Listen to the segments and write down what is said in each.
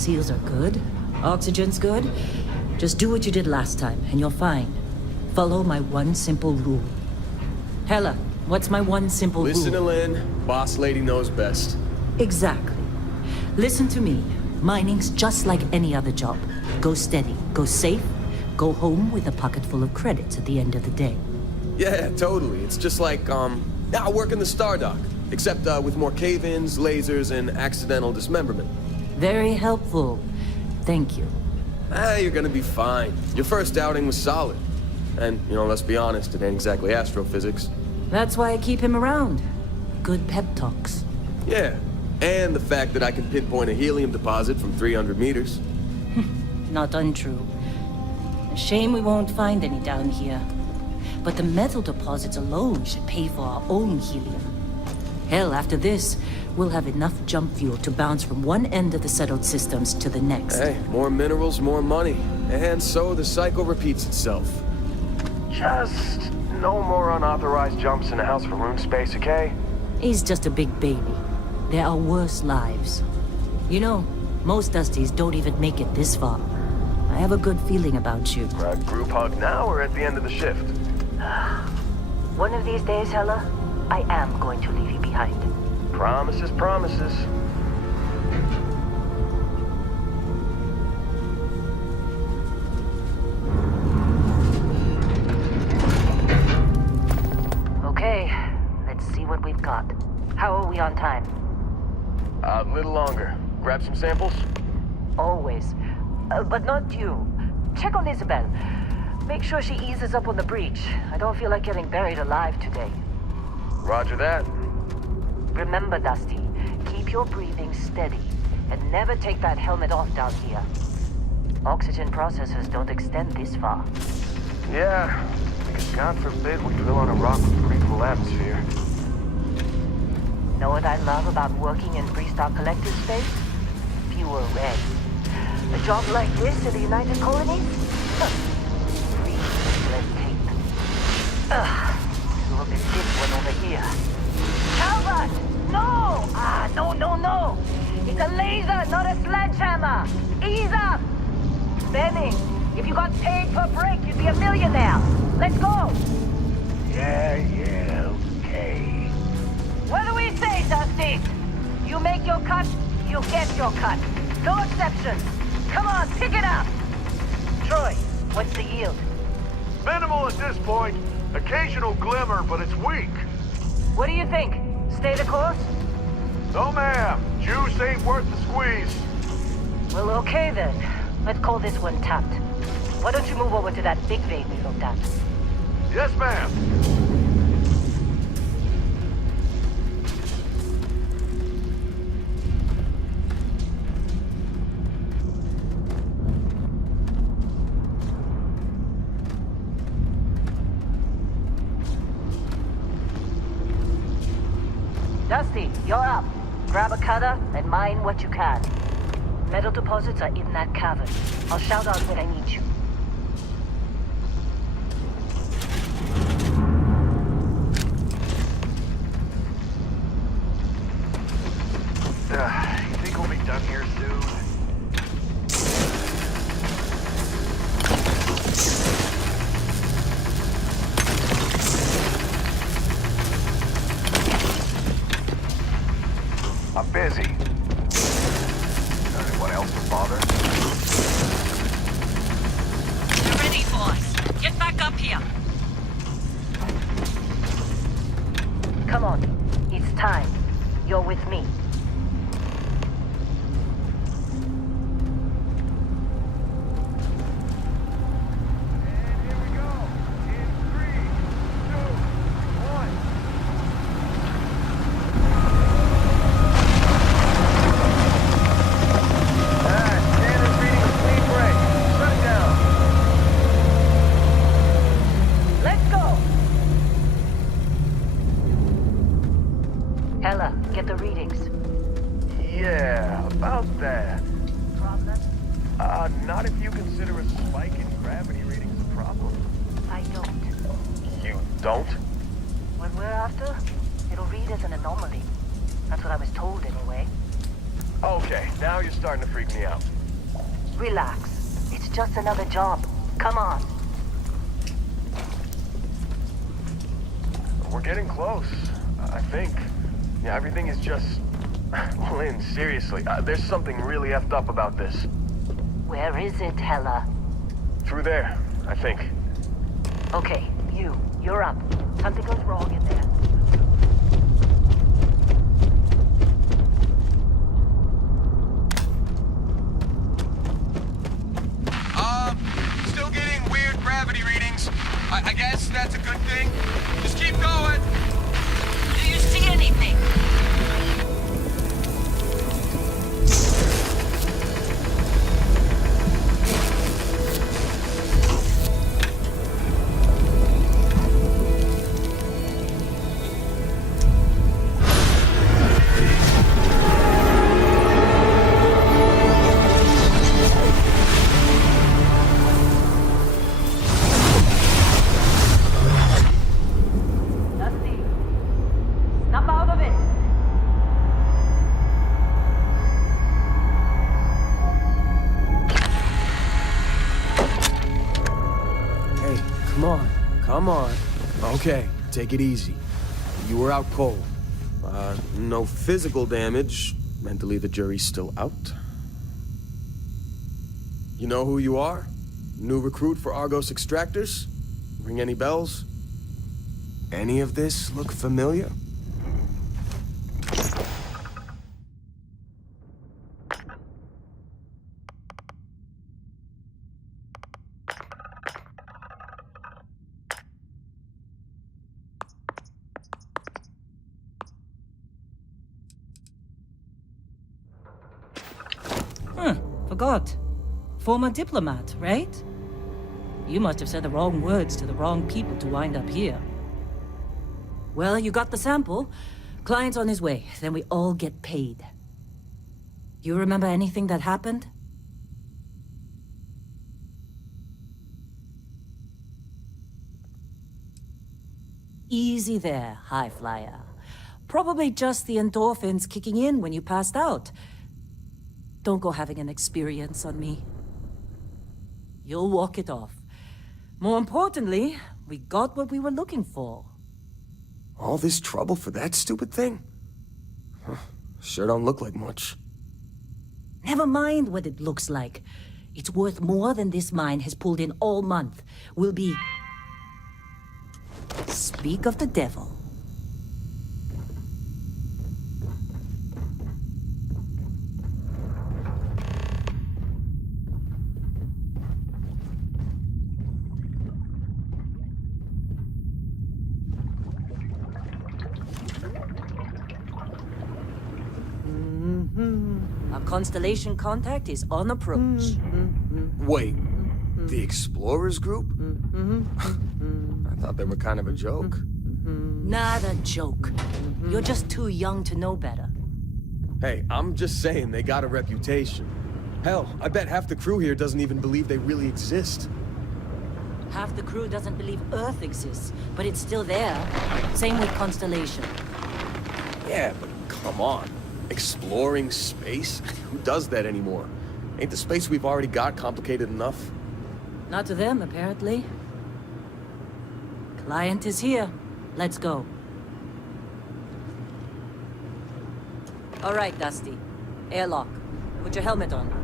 seals are good. Oxygen's good. Just do what you did last time, and you're fine. Follow my one simple rule. Hella, what's my one simple rule? Listen to Lynn. Boss lady knows best. Exactly. Listen to me. Mining's just like any other job. Go steady, go safe, go home with a pocket full of credits at the end of the day. Yeah, totally. It's just like, I work in the Star Dock. Except, with more cave-ins, lasers, and accidental dismemberment. Very helpful. Thank you. You're gonna be fine. Your first outing was solid. And, let's be honest, it ain't exactly astrophysics. That's why I keep him around. Good pep talks. Yeah, and the fact that I can pinpoint a helium deposit from 300 meters. Not untrue. A shame we won't find any down here. But the metal deposits alone should pay for our own helium. Hell, after this, we'll have enough jump fuel to bounce from one end of the settled systems to the next. Hey, more minerals, more money. And so the cycle repeats itself. Just no more unauthorized jumps in the house for room space, okay? He's just a big baby. There are worse lives. Most Dusties don't even make it this far. I have a good feeling about you. Group hug now or at the end of the shift? One of these days, Hella, I am going to leave you behind. Promises, promises. Okay, let's see what we've got. How are we on time? A little longer. Grab some samples? Always. But not you. Check on Isabel. Make sure she eases up on the breach. I don't feel like getting buried alive today. Roger that. Remember, Dusty, keep your breathing steady and never take that helmet off down here. Oxygen processors don't extend this far. Yeah, because God forbid we drill on a rock with breathable atmosphere. Know what I love about working in Freestar Collective space? Pure red. A job like this in the United Colonies? Free of red tape. Look at this one over here. Calvert! No! No! It's a laser, not a sledgehammer! Ease up! Benny, if you got paid per break, you'd be a millionaire. Let's go! Yeah, okay. What do we say, Dusty? You make your cut, you get your cut. No exceptions. Come on, pick it up! Troy, what's the yield? Minimal at this point. Occasional glimmer, but it's weak. What do you think? Stay the course? No, ma'am. Juice ain't worth the squeeze. Well, okay then. Let's call this one tapped. Why don't you move over to that big vein we looked at? Yes, ma'am. Dusty, you're up. Grab a cutter and mine what you can. Metal deposits are in that cavern. I'll shout out when I need you. You think we'll be done here soon? I'm busy. Anyone else to bother? You're ready, boss. Get back up here. Come on. It's time. You're with me. Hella, get the readings. Yeah, about that. Problem? Not if you consider a spike in gravity readings a problem. I don't. You don't? What we're after, it'll read as an anomaly. That's what I was told anyway. Okay, now you're starting to freak me out. Relax. It's just another job. Come on. We're getting close, I think. Yeah, everything is just... Lynn, seriously, there's something really effed up about this. Where is it, Hella? Through there, I think. Okay, you're up. Something goes wrong in there. Still getting weird gravity readings. I guess that's a good thing. Just keep going. Do you see anything? Dusty, snap out of it. Hey, come on. Come on. Okay, take it easy. You were out cold. No physical damage. Mentally, the jury's still out. You know who you are? New recruit for Argos Extractors? Ring any bells? Any of this look familiar? Forgot. Former diplomat, right? You must have said the wrong words to the wrong people to wind up here. Well, you got the sample. Client's on his way, then we all get paid. You remember anything that happened? Easy there, high flyer. Probably just the endorphins kicking in when you passed out. Don't go having an experience on me. You'll walk it off. More importantly, we got what we were looking for. All this trouble for that stupid thing? Huh, sure don't look like much. Never mind what it looks like. It's worth more than this mine has pulled in all month. We'll be... Speak of the devil. Our constellation contact is on approach. Wait, the Explorers group? I thought they were kind of a joke. Not a joke. You're just too young to know better. Hey, I'm just saying they got a reputation. Hell, I bet half the crew here doesn't even believe they really exist. Half the crew doesn't believe Earth exists, but it's still there. Same with Constellation. Yeah, but come on. Exploring space? Who does that anymore? Ain't the space we've already got complicated enough? Not to them, apparently. Client is here. Let's go. All right, Dusty. Airlock. Put your helmet on.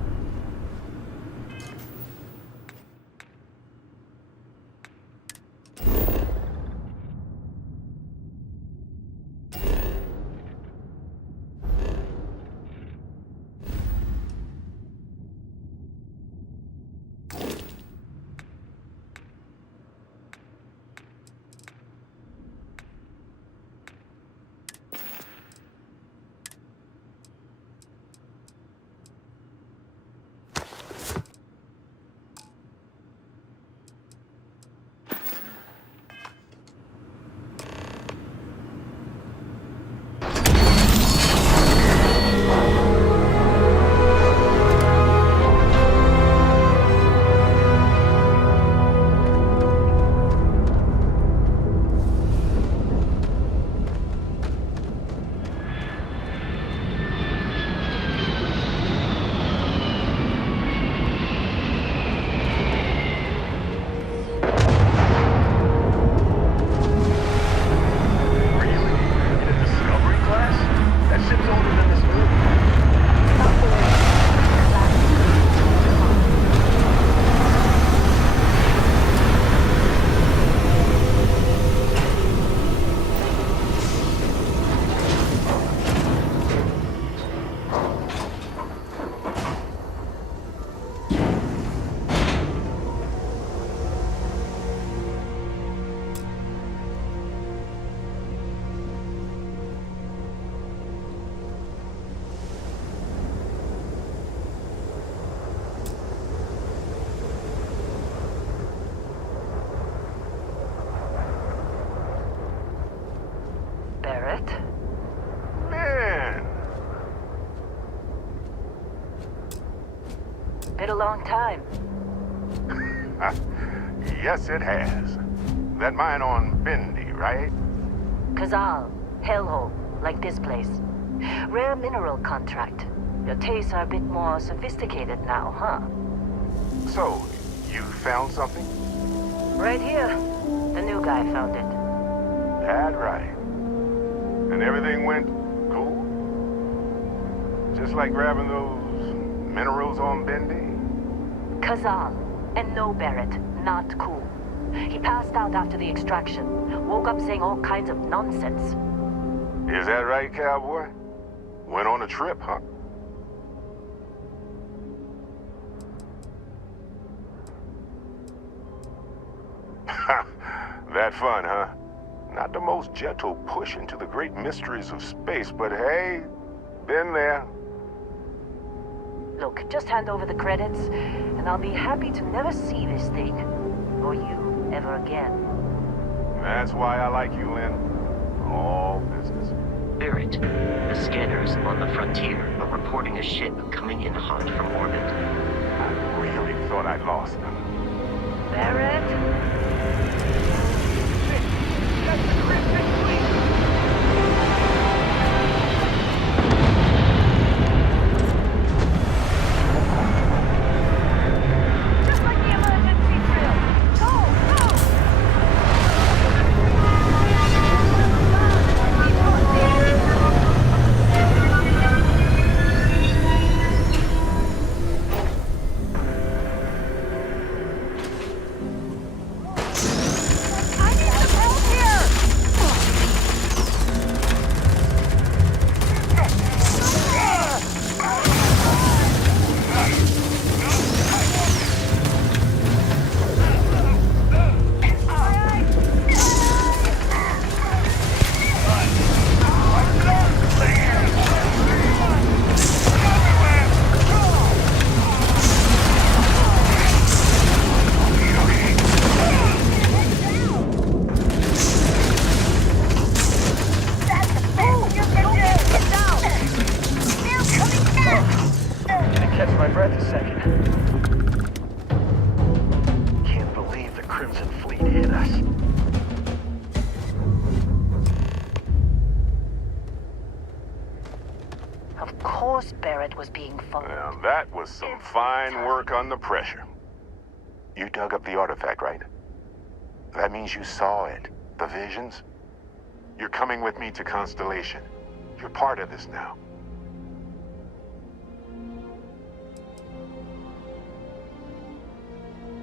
been a long time. Yes, it has. That mine on Bendy, right? Kazal, hellhole, like this place. Rare mineral contract. Your tastes are a bit more sophisticated now, huh? So, you found something? Right here. The new guy found it. That right. And everything went cool? Just like grabbing those minerals on Bendy? Kazal, and no Barrett, not cool. He passed out after the extraction. Woke up saying all kinds of nonsense. Is that right, cowboy? Went on a trip, huh? That fun, huh? Not the most gentle push into the great mysteries of space, but hey, been there. Look, just hand over the credits, and I'll be happy to never see this thing, or you, ever again. That's why I like you, Lynn. All business. Barrett, the scanners on the frontier are reporting a ship coming in hot from orbit. I really thought I'd lost them. Barrett? Just like the emergency drill. Go, go! I need some help here! Gonna catch my breath a second. Can't believe the Crimson Fleet hit us. Of course Barrett was being followed. Now, that was some fine work under pressure. You dug up the artifact, right? That means you saw it. The visions? You're coming with me to Constellation. You're part of this now.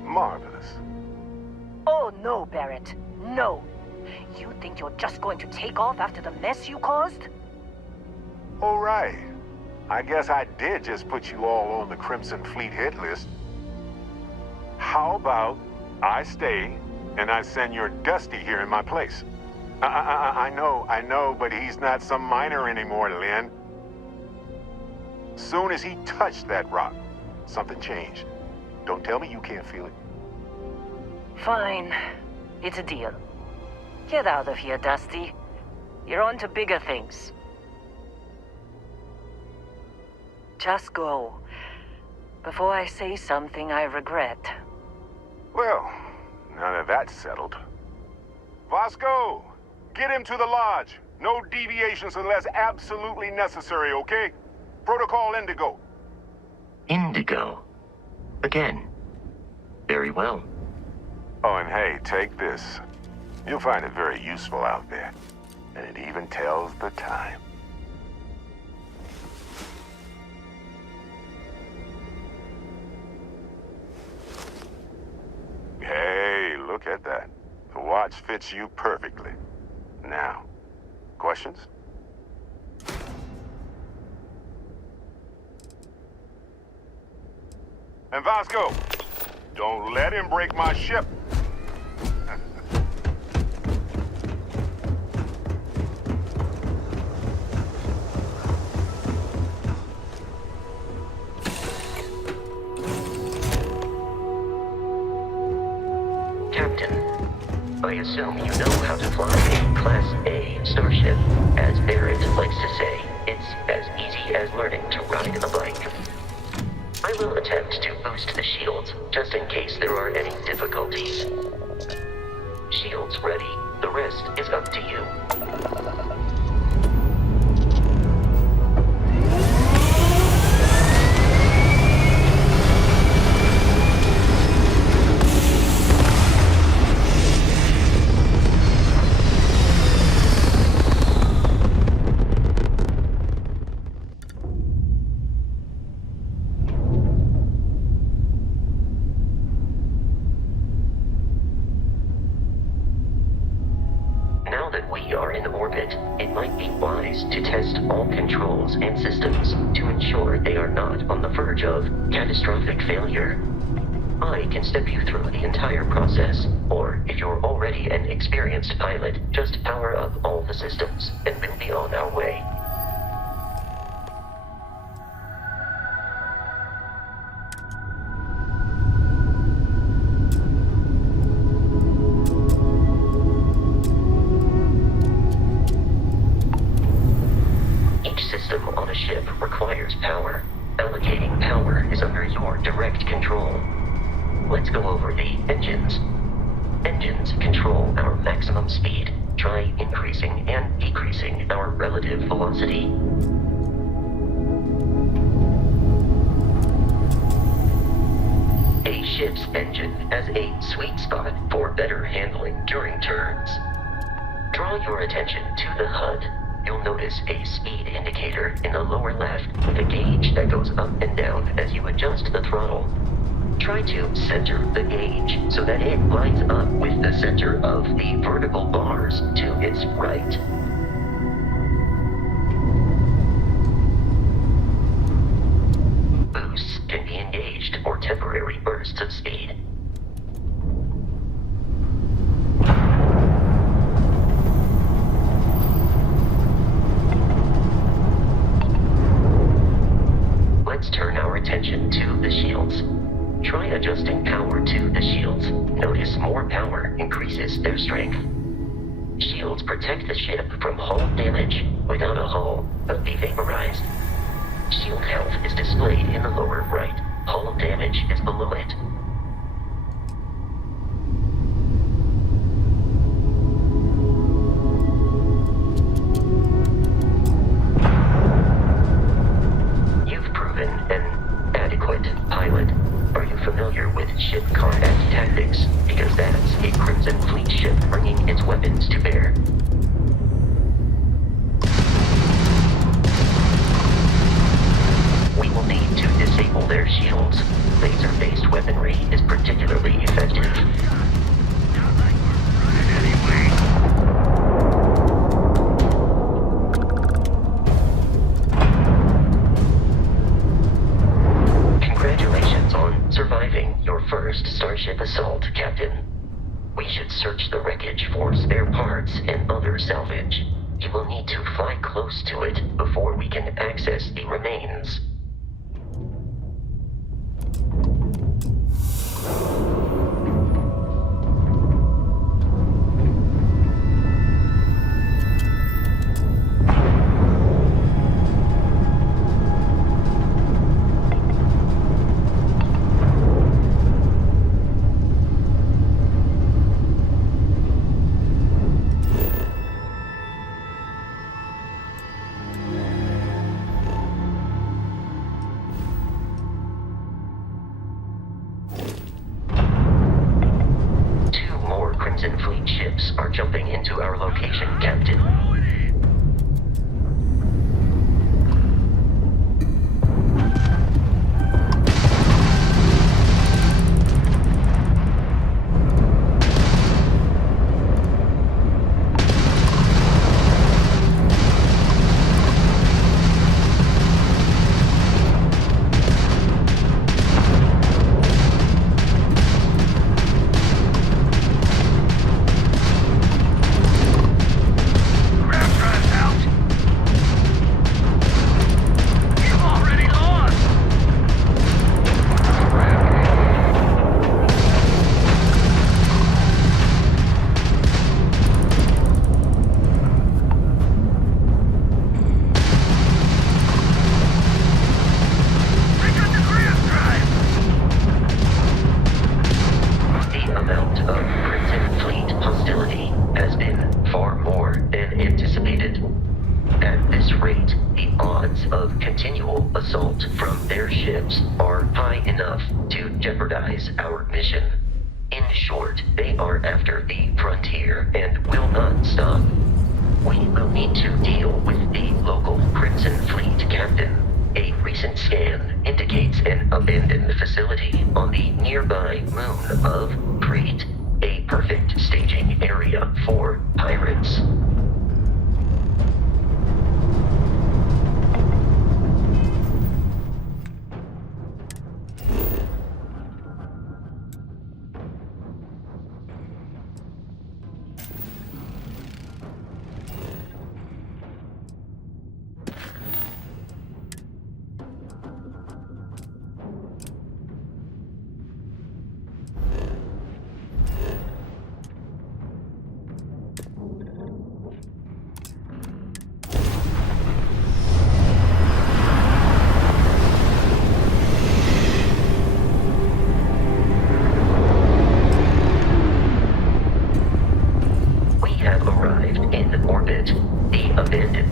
Marvelous. Oh no, Barrett. No. You think you're just going to take off after the mess you caused? All right. I guess I did just put you all on the Crimson Fleet hit list. How about I stay and I send your Dusty here in my place? I know, but he's not some miner anymore, Lynn. Soon as he touched that rock, something changed. Don't tell me you can't feel it. Fine. It's a deal. Get out of here, Dusty. You're on to bigger things. Just go. Before I say something I regret. Well, now that that's settled. Vasco, get him to the lodge. No deviations unless absolutely necessary, okay? Protocol Indigo. Indigo. Again. Very well. Oh, and hey, take this. You'll find it very useful out there. And it even tells the time. Hey, look at that. The watch fits you perfectly. Now, questions? And Vasco, don't let him break my ship. Captain, I assume you know how to fly a Class A starship. As Barrett likes to say, it's as easy as learning to ride a bike. I will attempt to boost the shields, just in case there are any difficulties. Shields ready. The rest is up to you. Now that we are in orbit, it might be wise to test all controls and systems to ensure they are not on the verge of catastrophic failure. I can step you through the entire process, or if you're already an experienced pilot, just power up all the systems, and we'll be on our way. Each system on a ship requires power. Allocating power is under your direct control. Let's go over the engines. Engines control our maximum speed. Try increasing and decreasing our relative velocity. A ship's engine has a sweet spot for better handling during turns. Draw your attention to the HUD. You'll notice a speed indicator in the lower left with a gauge that goes up and down as you adjust the throttle. Try to center the gauge so that it lines up with the center of the vertical bars to its right. Boosts can be engaged for temporary bursts of speed. Let's turn our attention to the shields. Try adjusting power to the shields. Notice more power increases their strength. Shields protect the ship from hull damage. Without a hull, but be vaporized. Shield health is displayed in the lower right. Hull damage is below it. You've proven an adequate pilot. Are you familiar with ship combat tactics? Because that's a Crimson Fleet ship bringing its weapons to bear. We will need to disable their shields. Laser-based weaponry is particularly effective. Congratulations on surviving your first Starship assault, Captain. We should search the wreckage for spare parts and other salvage. You will need to fly close to it before we can access the remains. Crimson Fleet ships are jumping into our location, Captain. continual assault from their ships are high enough to jeopardize our mission. In short, they are after the frontier and will not stop. We will need to deal with the local Crimson Fleet captain. A recent scan indicates an abandoned facility on the nearby moon of Crete, a perfect staging area for pirates.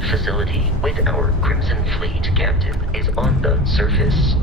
Facility with our Crimson Fleet captain is on the surface.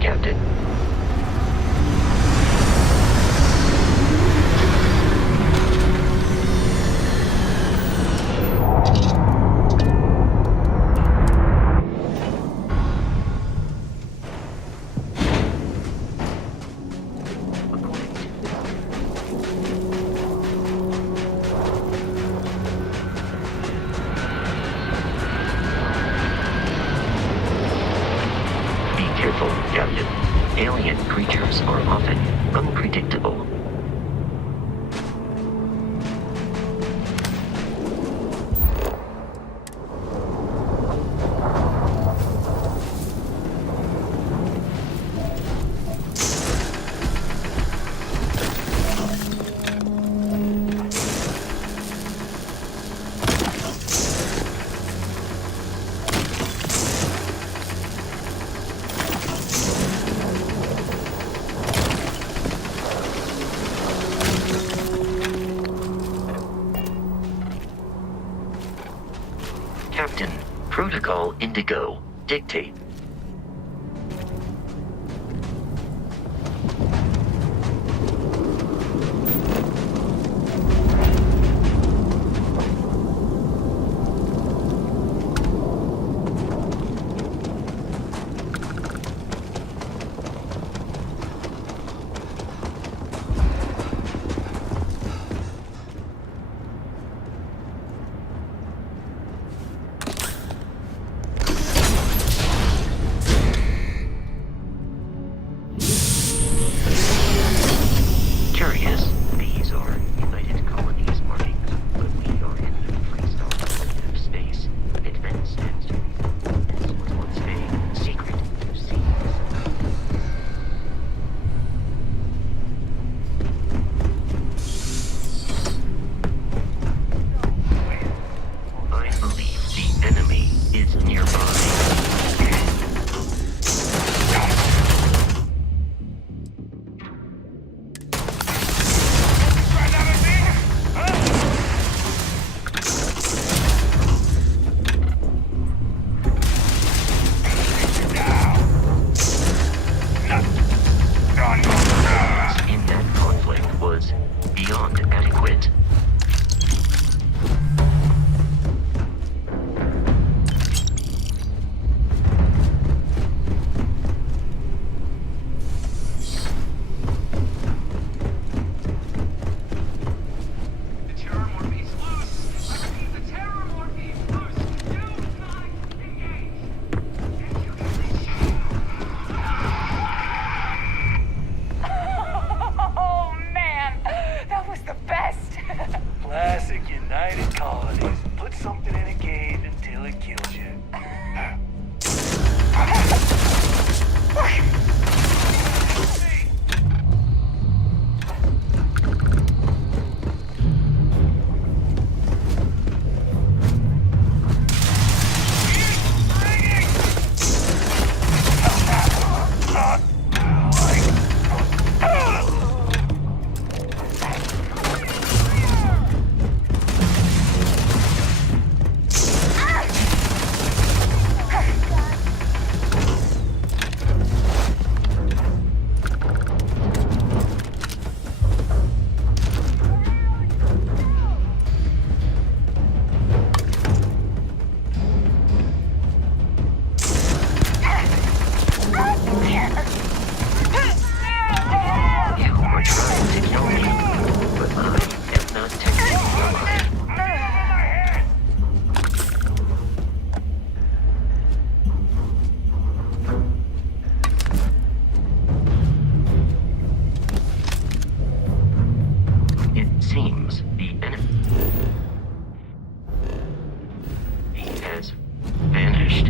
Captain. Captain. Alien creatures are often unpredictable. Captain, Protocol Indigo, dictate. You are trying to kill me, but I am not technically alive. It seems the enemy has vanished.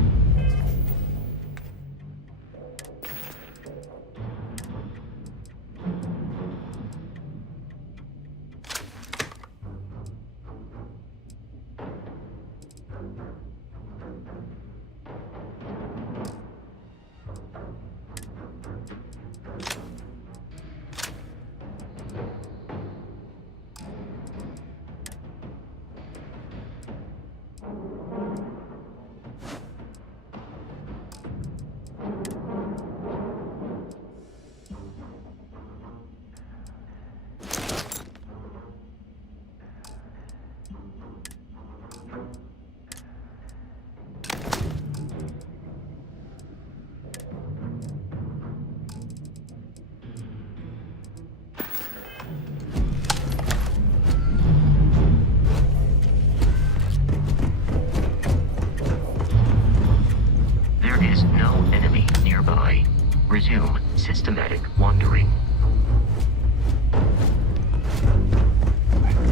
There is no enemy nearby. Resume systematic wandering.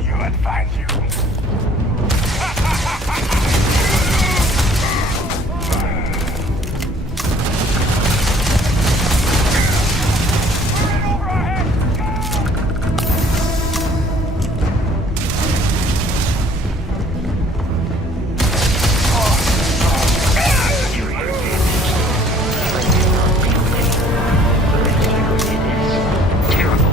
You would find you. Terrible.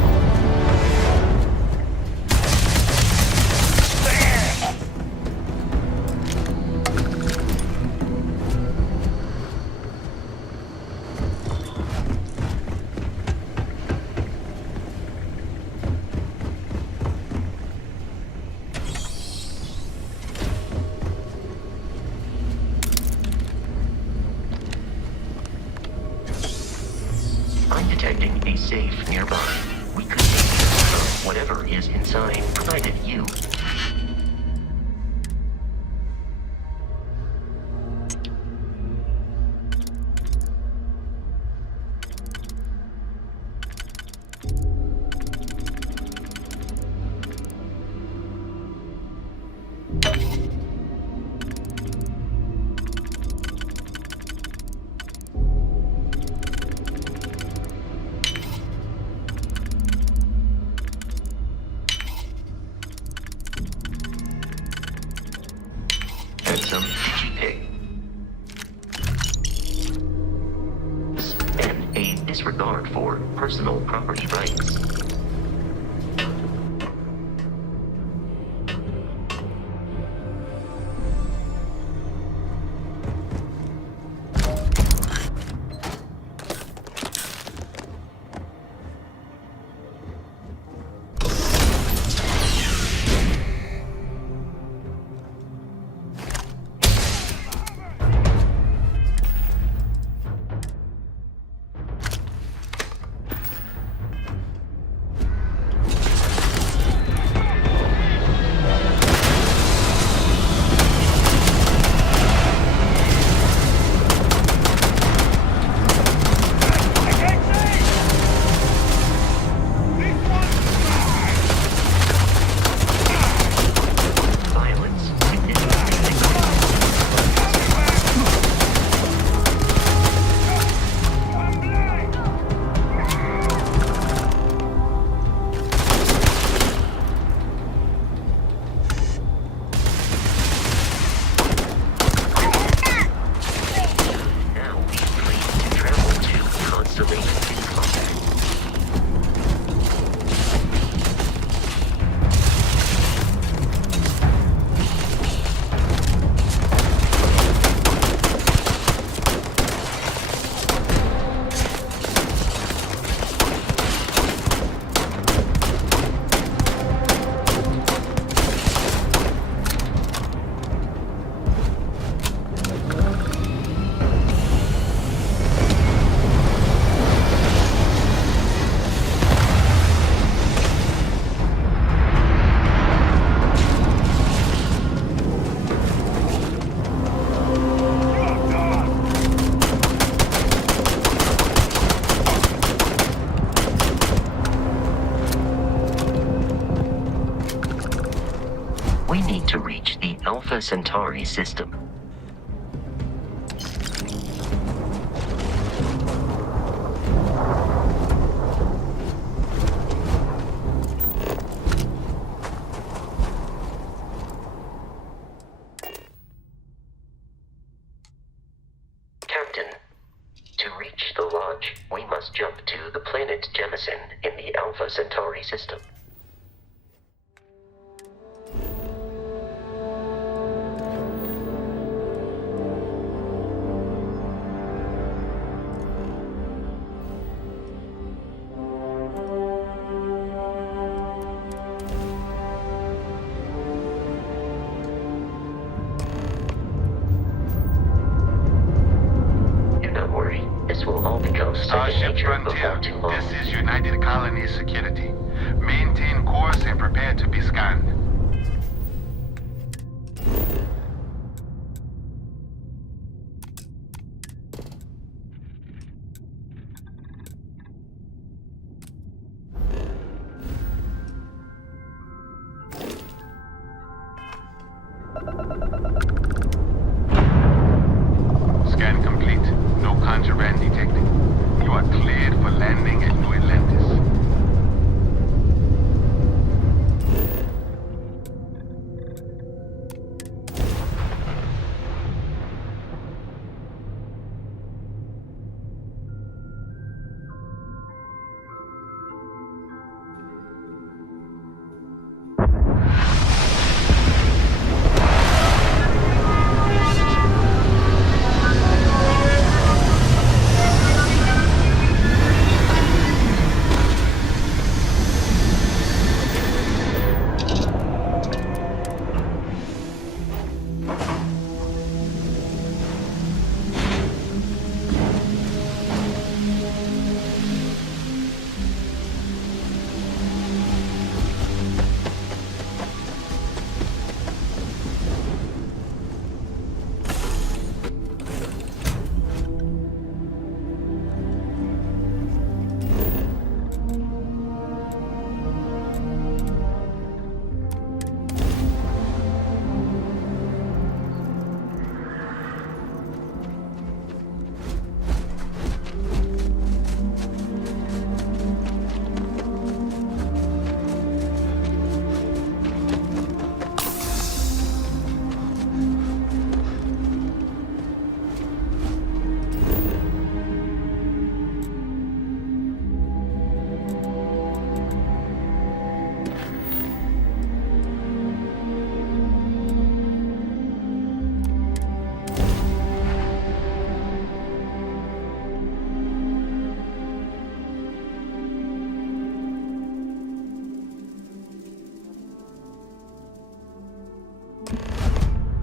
I'm detecting a safe nearby. We could take care of whatever is inside, provided you. And some digi-pig. And a disregard for personal property rights. Alpha Centauri system. Captain, to reach the Lodge, we must jump to the planet Jemison in the Alpha Centauri system. Do not worry, this will all become second Starship nature before Frontier, too long. this is United Colony Security. Maintain course and prepare to be scanned. Scan complete. No contraband detected. You are cleared for landing at New Atlantis.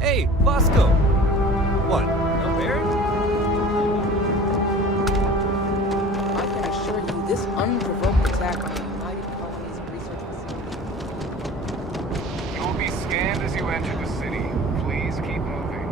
Hey, Bosco! What, no Barrett? I can assure you this unprovoked attack on the United Colonies research facility. You will be scanned as you enter the city. Please keep moving.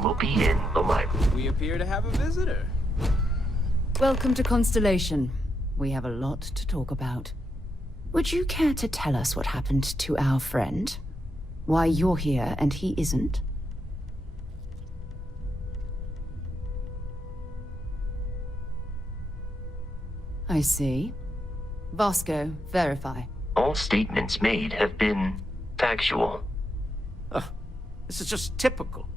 room will be in the library. We appear to have a visitor. Welcome to Constellation. We have a lot to talk about. Would you care to tell us what happened to our friend? Why you're here and he isn't? I see. Vasco, verify. All statements made have been factual. This is just typical.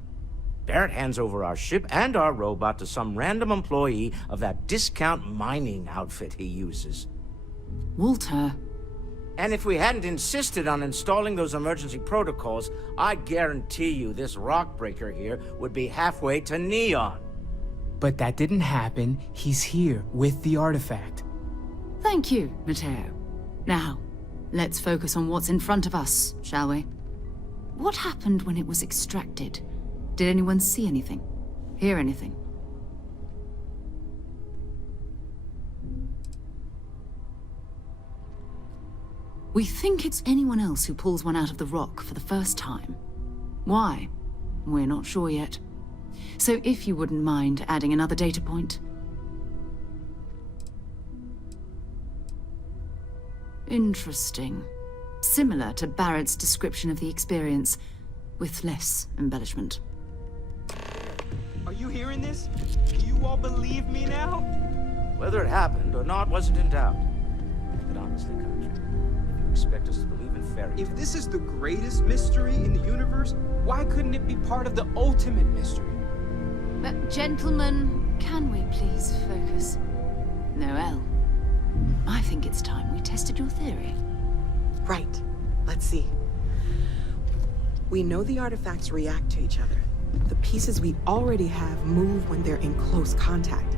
Barrett hands over our ship and our robot to some random employee of that discount mining outfit he uses. Walter. And if we hadn't insisted on installing those emergency protocols, I guarantee you this rock breaker here would be halfway to Neon. But that didn't happen. He's here with the artifact. Thank you, Matteo. Now, let's focus on what's in front of us, shall we? What happened when it was extracted? Did anyone see anything? Hear anything? We think it's anyone else who pulls one out of the rock for the first time. Why? We're not sure yet. So if you wouldn't mind adding another data point. Interesting. Similar to Barrett's description of the experience, with less embellishment. Are you hearing this? Do you all believe me now? Whether it happened or not wasn't in doubt. But honestly, Country, if you expect us to believe in fairy tales... If this is the greatest mystery in the universe, why couldn't it be part of the ultimate mystery? Gentlemen, can we please focus? Noel, I think it's time we tested your theory. Right. Let's see. We know the artifacts react to each other. The pieces we already have move when they're in close contact.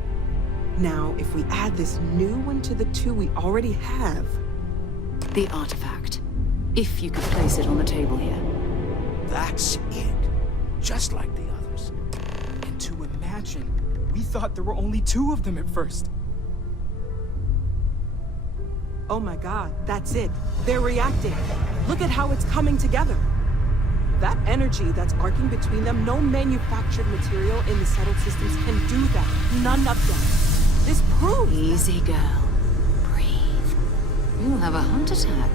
Now, if we add this new one to the two we already have... The artifact. If you could place it on the table here. That's it. Just like the others. And to imagine, we thought there were only 2 of them at first. Oh my god, that's it. They're reacting. Look at how it's coming together. That energy that's arcing between them, no manufactured material in the settled systems can do that. None of them. This proves... Easy, girl. Breathe. You'll have a heart attack.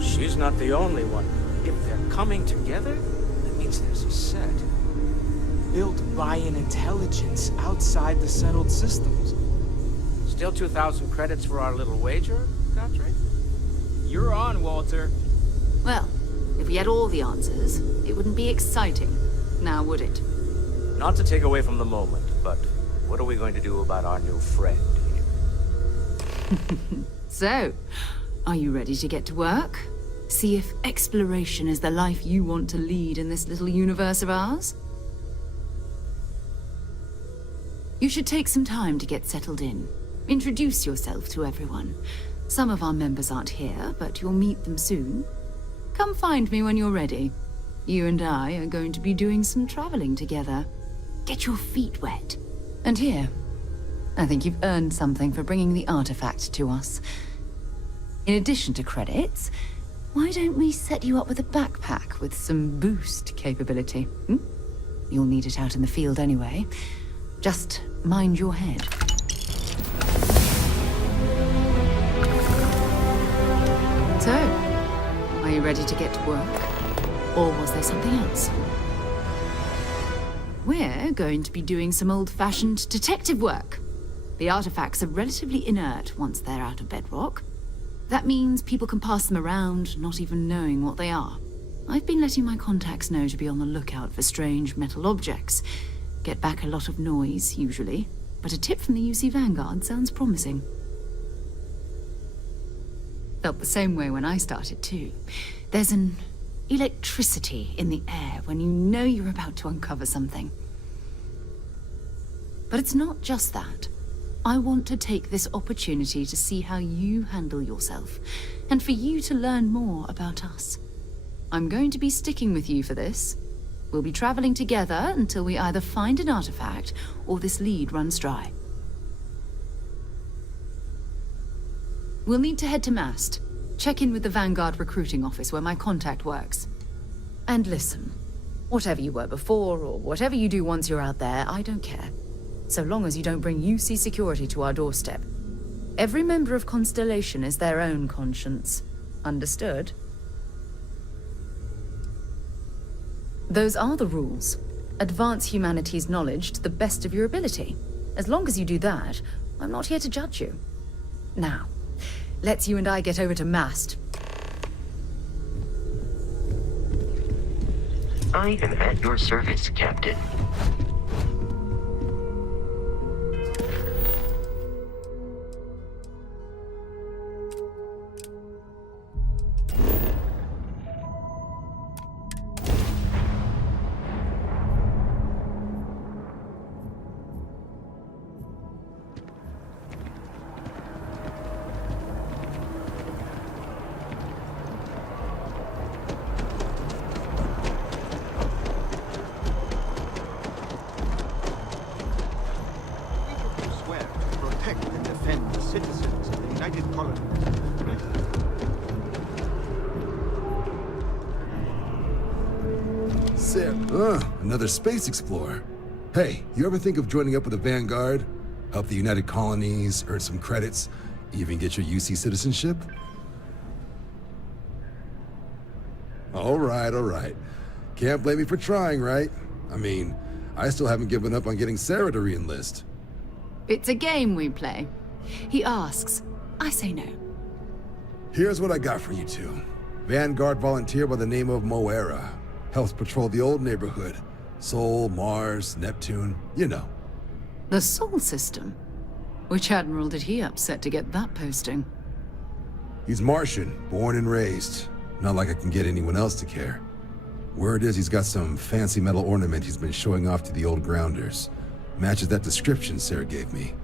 She's not the only one. If they're coming together, that means there's a set. Built by an intelligence outside the settled systems. Still 2,000 credits for our little wager, Country? You're on, Walter. Well, if we had all the answers, it wouldn't be exciting, now would it? Not to take away from the moment, but what are we going to do about our new friend here? So, are you ready to get to work? See if exploration is the life you want to lead in this little universe of ours? You should take some time to get settled in. Introduce yourself to everyone. Some of our members aren't here, but you'll meet them soon. Come find me when you're ready. You and I are going to be doing some traveling together. Get your feet wet. And here, I think you've earned something for bringing the artifact to us. In addition to credits, why don't we set you up with a backpack with some boost capability? You'll need it out in the field anyway. Just mind your head. So, are you ready to get to work? Or was there something else? We're going to be doing some old-fashioned detective work. The artifacts are relatively inert once they're out of bedrock. That means people can pass them around, not even knowing what they are. I've been letting my contacts know to be on the lookout for strange metal objects. Get back a lot of noise, usually, but a tip from the UC Vanguard sounds promising. Felt the same way when I started, too. There's an electricity in the air when you know you're about to uncover something. But it's not just that. I want to take this opportunity to see how you handle yourself, and for you to learn more about us. I'm going to be sticking with you for this. We'll be traveling together until we either find an artifact or this lead runs dry. We'll need to head to Mast. Check in with the Vanguard recruiting office where my contact works. And listen, Whatever you were before, or whatever you do once you're out there, I don't care. So long as you don't bring UC security to our doorstep. Every member of Constellation is their own conscience. Understood? Those are the rules. Advance humanity's knowledge to the best of your ability. As long as you do that, I'm not here to judge you. Now, let's you and I get over to Mast. I am at your service, Captain. Another space explorer. Hey, you ever think of joining up with the Vanguard? Help the United Colonies, earn some credits, even get your UC citizenship? All right. Can't blame me for trying, right? I mean, I still haven't given up on getting Sarah to re-enlist. It's a game we play. He asks, I say no. Here's what I got for you two. Vanguard volunteer by the name of Moira. Helps patrol the old neighborhood. Sol, Mars, Neptune, you know. The Sol system? Which admiral did he upset to get that posting? He's Martian, born and raised. Not like I can get anyone else to care. Word is he's got some fancy metal ornament he's been showing off to the old grounders. Matches that description Sarah gave me.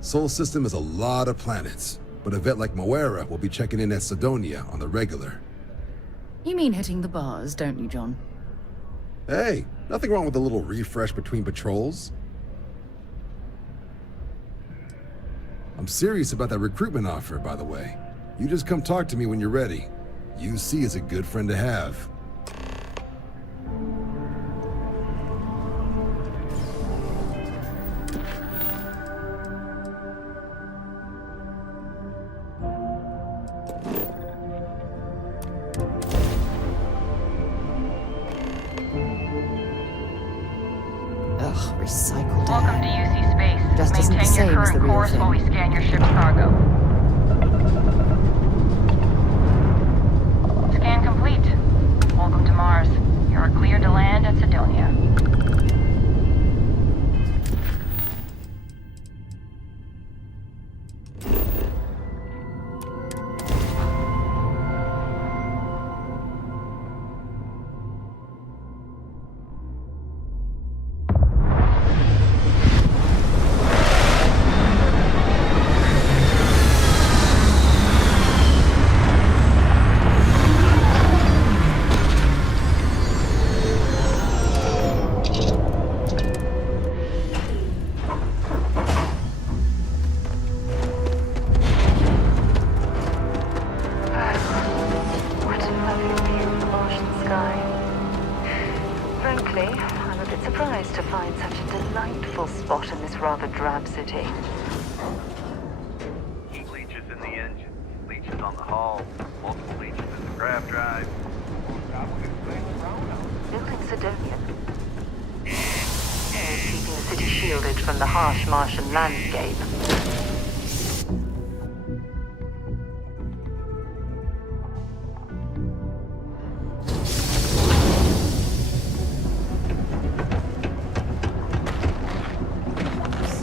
Sol system is a lot of planets, but a vet like Moira will be checking in at Sidonia on the regular. You mean hitting the bars, don't you, John? Hey, nothing wrong with a little refresh between patrols. I'm serious about that recruitment offer, by the way. You just come talk to me when you're ready. UC is a good friend to have. Recycled Welcome to UC Space. Just isn't the Maintain same your as the current real course thing. while we scan your ship's cargo. Scan complete. Welcome to Mars. You are cleared to land at Sidonia. Rather drab city. Leeches in the engine, leeches on the hull, multiple leeches in the grav drive. Built in Sidonia. Keeping the city shielded from the harsh Martian landscape.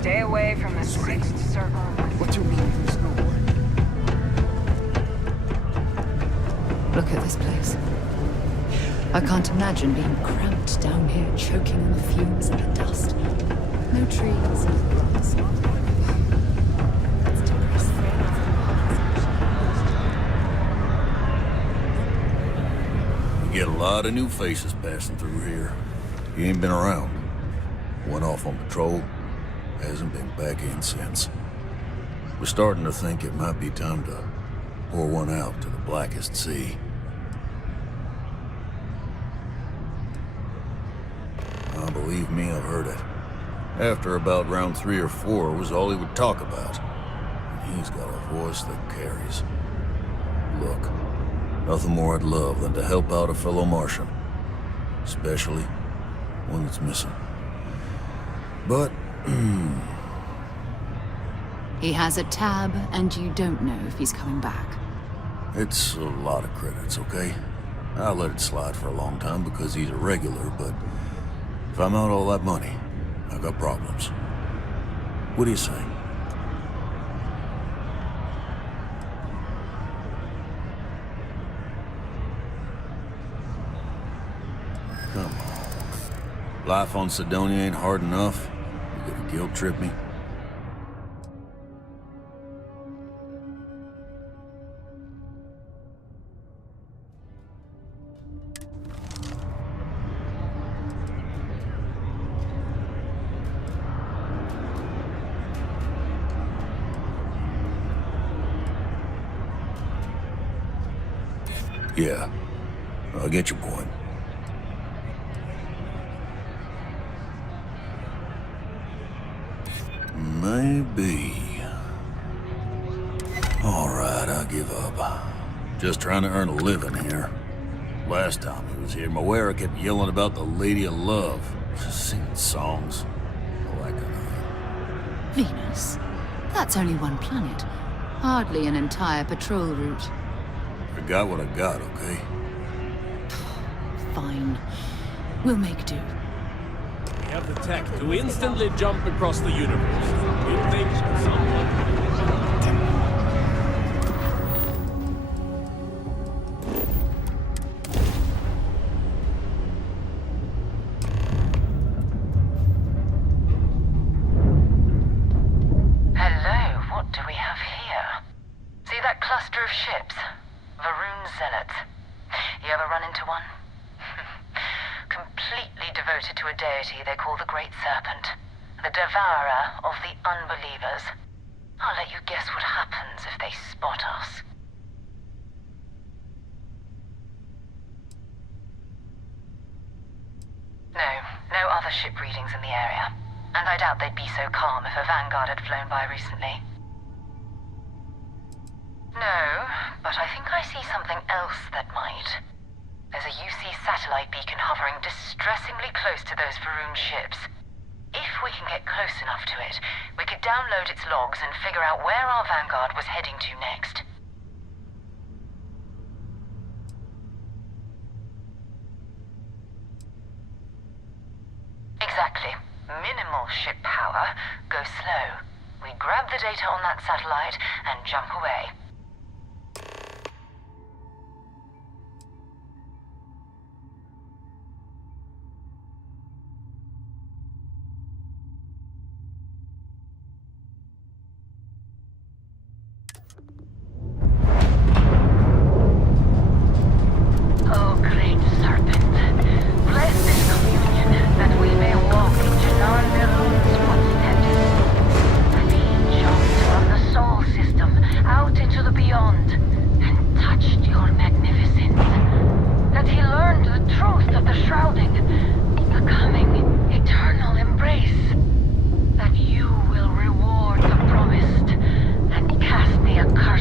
Stay away from the sixth circle. What do you mean there's no one? Look at this place. I can't imagine being cramped down here, choking on the fumes and the dust. No trees, no grass. It's depressing. We get a lot of new faces passing through here. You ain't been around. Went off on patrol. Hasn't been back in since. We're starting to think it might be time to pour one out to the blackest sea. Believe me, I've heard it. After about round 3 or 4 was all he would talk about. And he's got a voice that carries. Look, nothing more I'd love than to help out a fellow Martian. Especially one that's missing. But, He has a tab, and you don't know if he's coming back. it's a lot of credits, okay? I let it slide for a long time because he's a regular, but if I'm out all that money, I got problems. What do you say? Come on. Life on Sidonia ain't hard enough. You gonna guilt trip me? Yeah, I get your point. Maybe. All right, I give up. Just trying to earn a living here. Last time he was here, Moira kept yelling about the Lady of Love. Just singing songs. All that kind of thing. Venus? That's only one planet. Hardly an entire patrol route. I got what I got, okay? Fine. We'll make do. We have the tech to instantly jump across the universe. It takes someone. Hello, what do we have here? See that cluster of ships? Varun Zealots. You ever run into one? Completely devoted to a deity they call the Great Serpent. The devourer of the unbelievers. I'll let you guess what happens if they spot us. No other ship readings in the area. And I doubt they'd be so calm if a Vanguard had flown by recently. No, but I think I see something else that might. There's a UC satellite beacon hovering distressingly close to those Varun ships. If we can get close enough to it, we could download its logs and figure out where our Vanguard was heading to next. Exactly. Minimal ship power, go slow. We grab the data on that satellite and jump away. Oh, great serpent, bless this communion that we may walk into non-Neroon's footsteps. That he jumped from the Sol system out into the beyond and touched your magnificence. That he learned the truth of the shrouding, the coming eternal embrace. That you will reward the promised and cast the accursed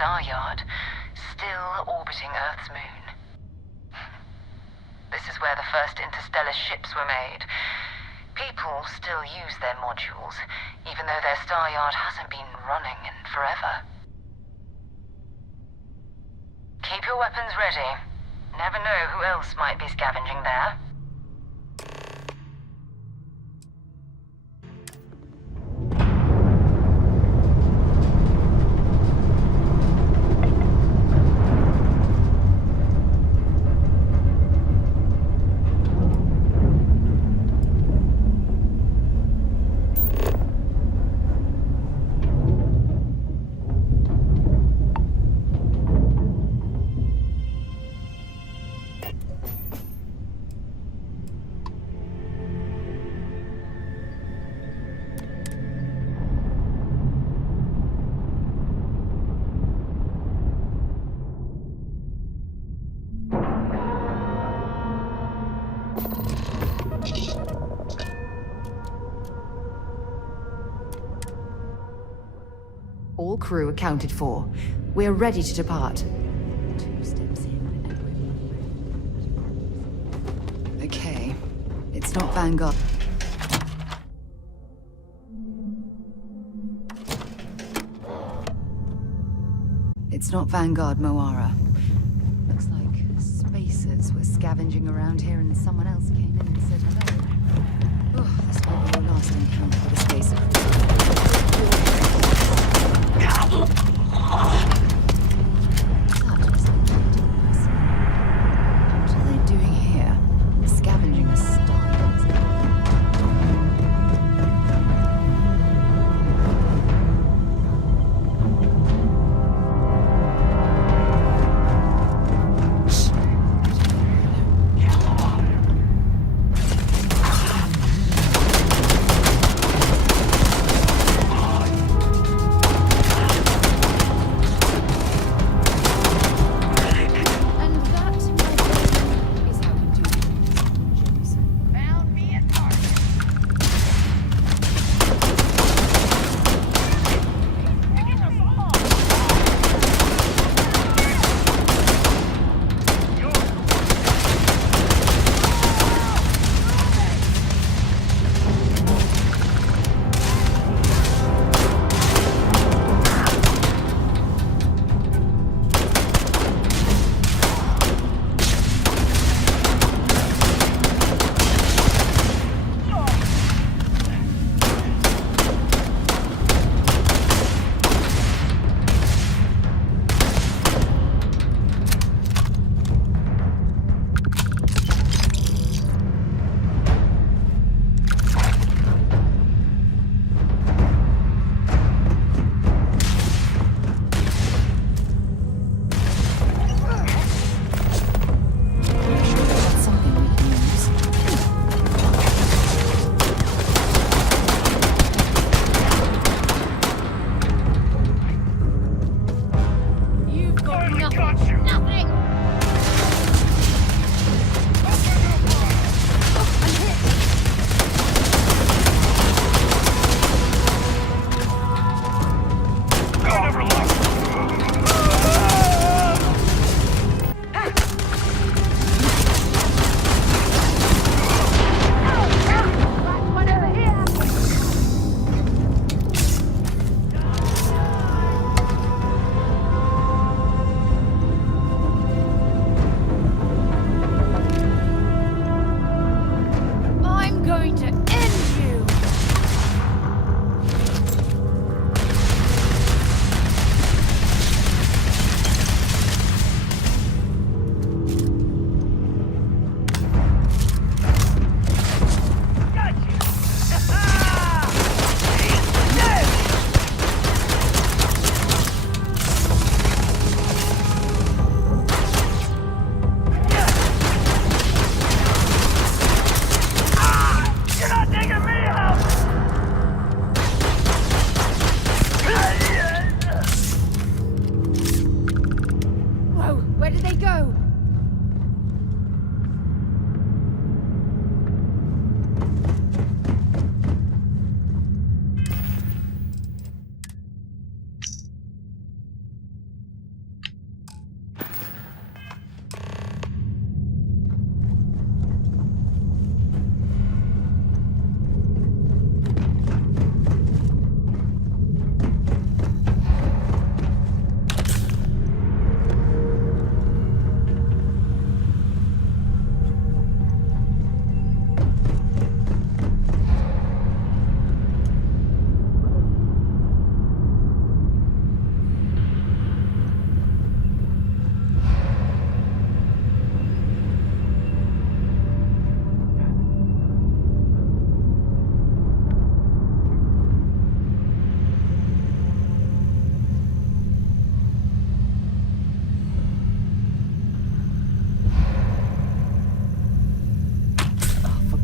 star yard, still orbiting Earth's moon. This is where the first interstellar ships were made. People still use their modules, even though their star yard hasn't been running in forever. Keep your weapons ready. Never know who else might be scavenging there. All crew accounted for. We're ready to depart. Okay. It's not Vanguard. It's not Vanguard, Moara. Looks like spacers were scavenging around here and someone else came in and said hello. Oh, this might be your last encounter with a spacer. What are they doing here? Scavenging a star.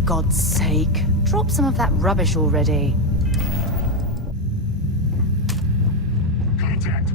God's sake. Drop some of that rubbish already. Contact.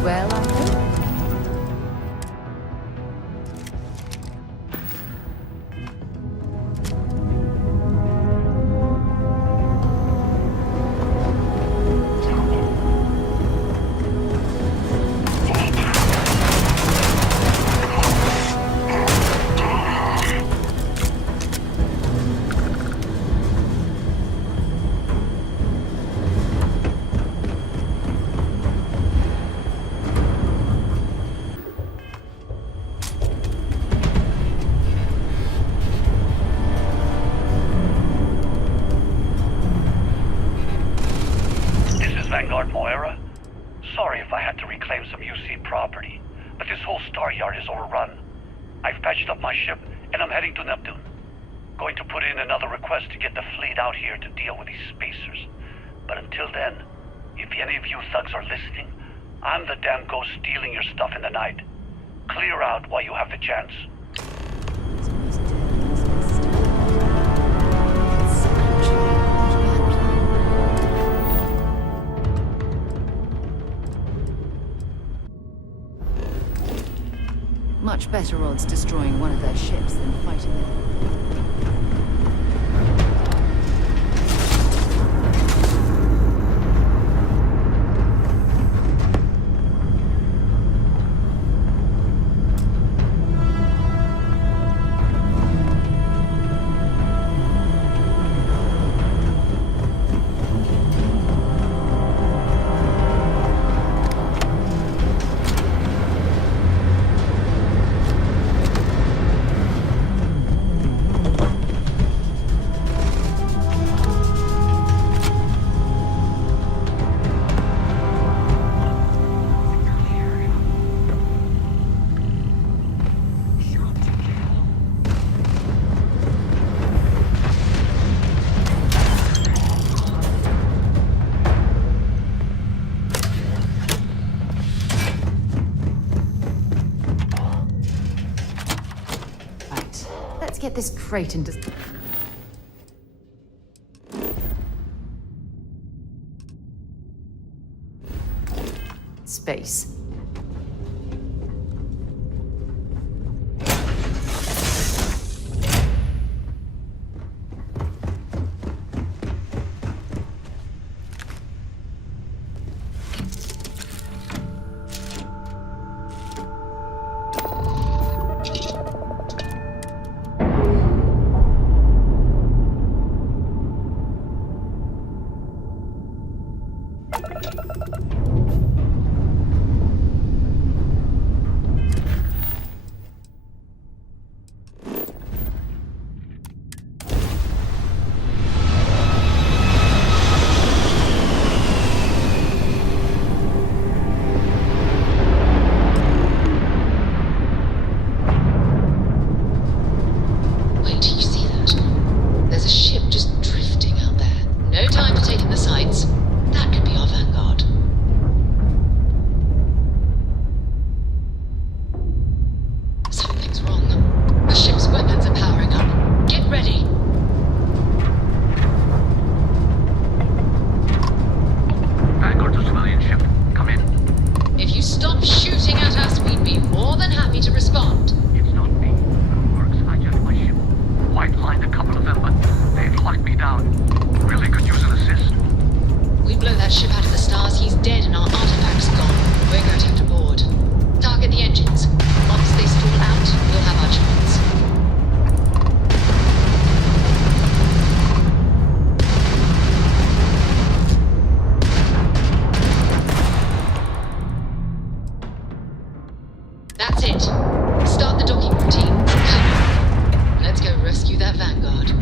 Well, I hope. Sorry if I had to reclaim some UC property, but this whole star yard is overrun. I've patched up my ship, and I'm heading to Neptune. Going to put in another request to get the fleet out here to deal with these spacers. But until then, if any of you thugs are listening, I'm the damn ghost stealing your stuff in the night. Clear out while you have the chance. Much better odds destroying one of their ships than fighting them. Let's get this crate into... space. That's it. Start the docking routine. Let's go rescue that Vanguard.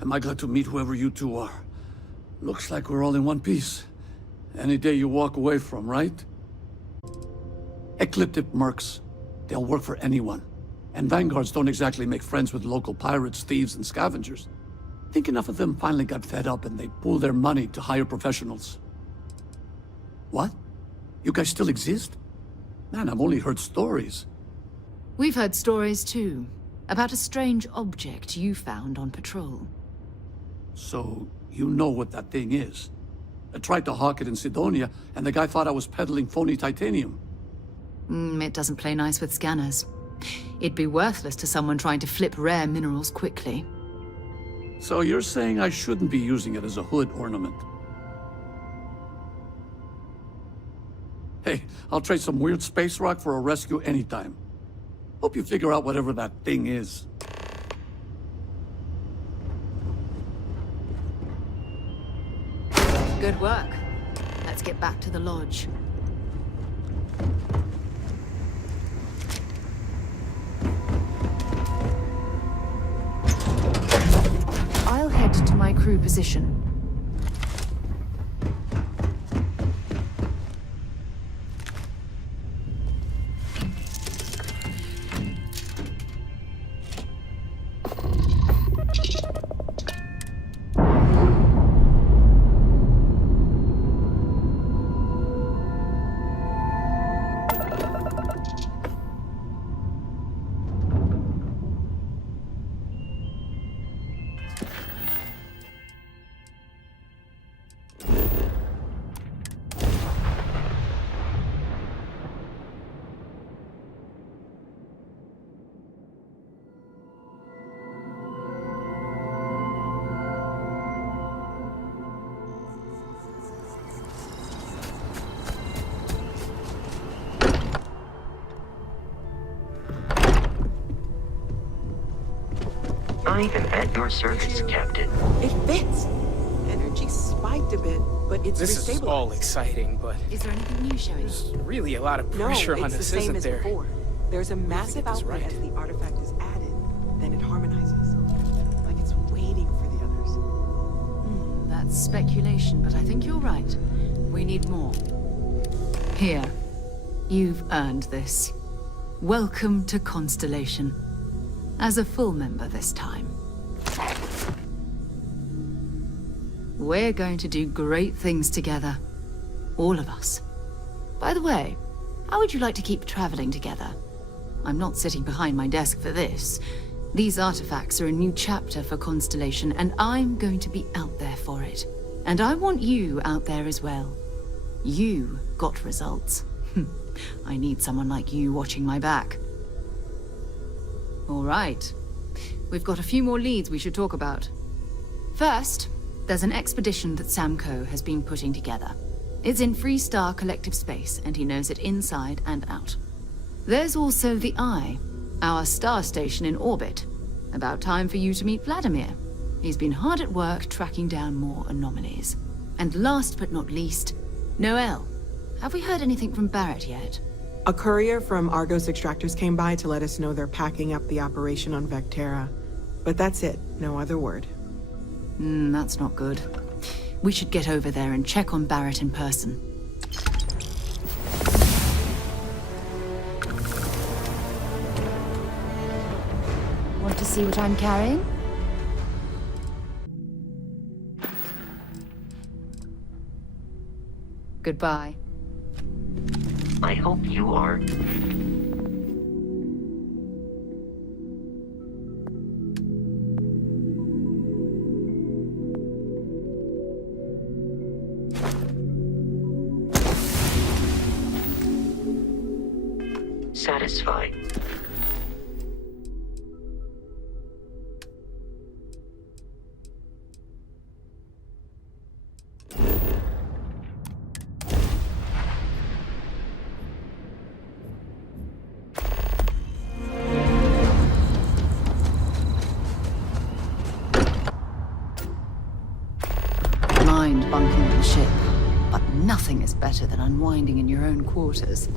Am I glad to meet whoever you two are? Looks like we're all in one piece. Any day you walk away from, right? Ecliptic mercs. They'll work for anyone. And Vanguards don't exactly make friends with local pirates, thieves, and scavengers. I think enough of them finally got fed up and they pooled their money to hire professionals. What? You guys still exist? Man, I've only heard stories. We've heard stories too, about a strange object you found on patrol. So, you know what that thing is? I tried to hawk it in Sidonia, and the guy thought I was peddling phony titanium. It doesn't play nice with scanners. It'd be worthless to someone trying to flip rare minerals quickly. So you're saying I shouldn't be using it as a hood ornament? Hey, I'll trade some weird space rock for a rescue anytime. Hope you figure out whatever that thing is. Good work. Let's get back to the lodge. crew position. I'm at your service, Captain. It fits. Energy spiked a bit, but it's This is all exciting, but is there anything new showing? there's really a lot of pressure on it's this, the same isn't as there? before. There's a massive this output right. as the artifact is added, then it harmonizes. Like it's waiting for the others. That's speculation, but I think you're right. We need more. Here. You've earned this. Welcome to Constellation. As a full member this time. We're going to do great things together. All of us. By the way, how would you like to keep traveling together? I'm not sitting behind my desk for this. These artifacts are a new chapter for Constellation, and I'm going to be out there for it. And I want you out there as well. You got results. I need someone like you watching my back. All right. We've got a few more leads we should talk about. First, there's an expedition that Samco has been putting together. It's in Freestar Collective Space, and he knows it inside and out. There's also the Eye, our star station in orbit. About time for you to meet Vladimir. He's been hard at work tracking down more anomalies. And last but not least, Noel. Have we heard anything from Barrett yet? A courier from Argos Extractors came by to let us know they're packing up the operation on Vectera. But that's it, no other word. That's not good. We should get over there and check on Barrett in person. Want to see what I'm carrying? Goodbye. I hope you are. Satisfied. Mind bunking on the ship, but nothing is better than unwinding in your own quarters.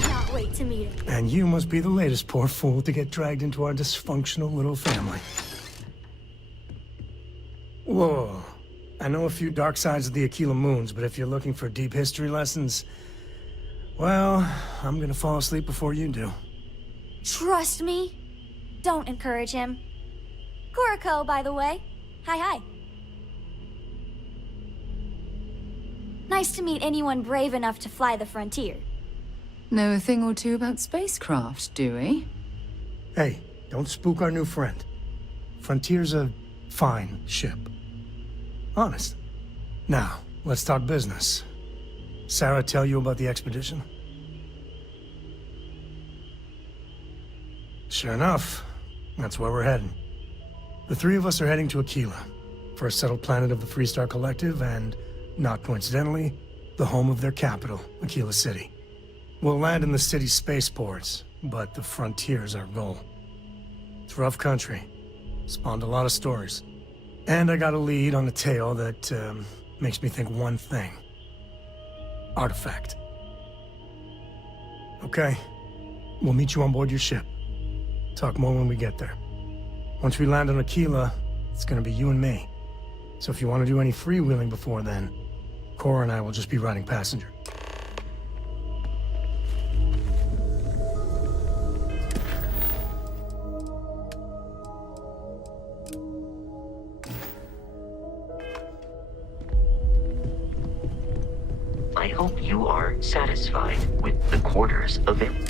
Not wait to meet him. And you must be the latest poor fool to get dragged into our dysfunctional little family. Whoa. I know a few dark sides of the Aquila Moons, but if you're looking for deep history lessons, well, I'm gonna fall asleep before you do. Trust me. Don't encourage him. Kuriko, by the way. Hi. Nice to meet anyone brave enough to fly the frontier. Know a thing or two about spacecraft, do we? Hey, don't spook our new friend. Frontier's a fine ship. Honest. Now, let's talk business. Sarah tell you about the expedition? Sure enough, that's where we're heading. The three of us are heading to Aquila, first settled planet of the Freestar Collective, and, not coincidentally, the home of their capital, Aquila City. We'll land in the city's spaceports, but the frontier's our goal. It's rough country. Spawned a lot of stories. And I got a lead on a tale that makes me think one thing. Artifact. Okay. We'll meet you on board your ship. Talk more when we get there. Once we land on Aquila, it's gonna be you and me. So if you want to do any freewheeling before then, Cora and I will just be riding passenger. I hope you are satisfied with the quarters available.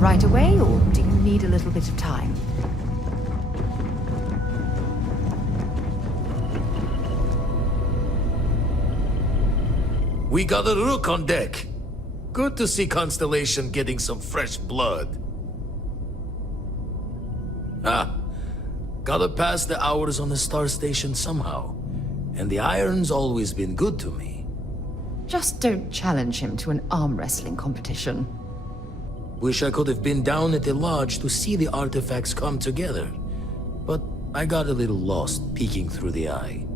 Right away, or do you need a little bit of time? We got a rook on deck. Good to see Constellation getting some fresh blood. Gotta pass the hours on the Star Station somehow. And the Iron's always been good to me. Just don't challenge him to an arm wrestling competition. Wish I could have been down at the lodge to see the artifacts come together. But I got a little lost peeking through the eye.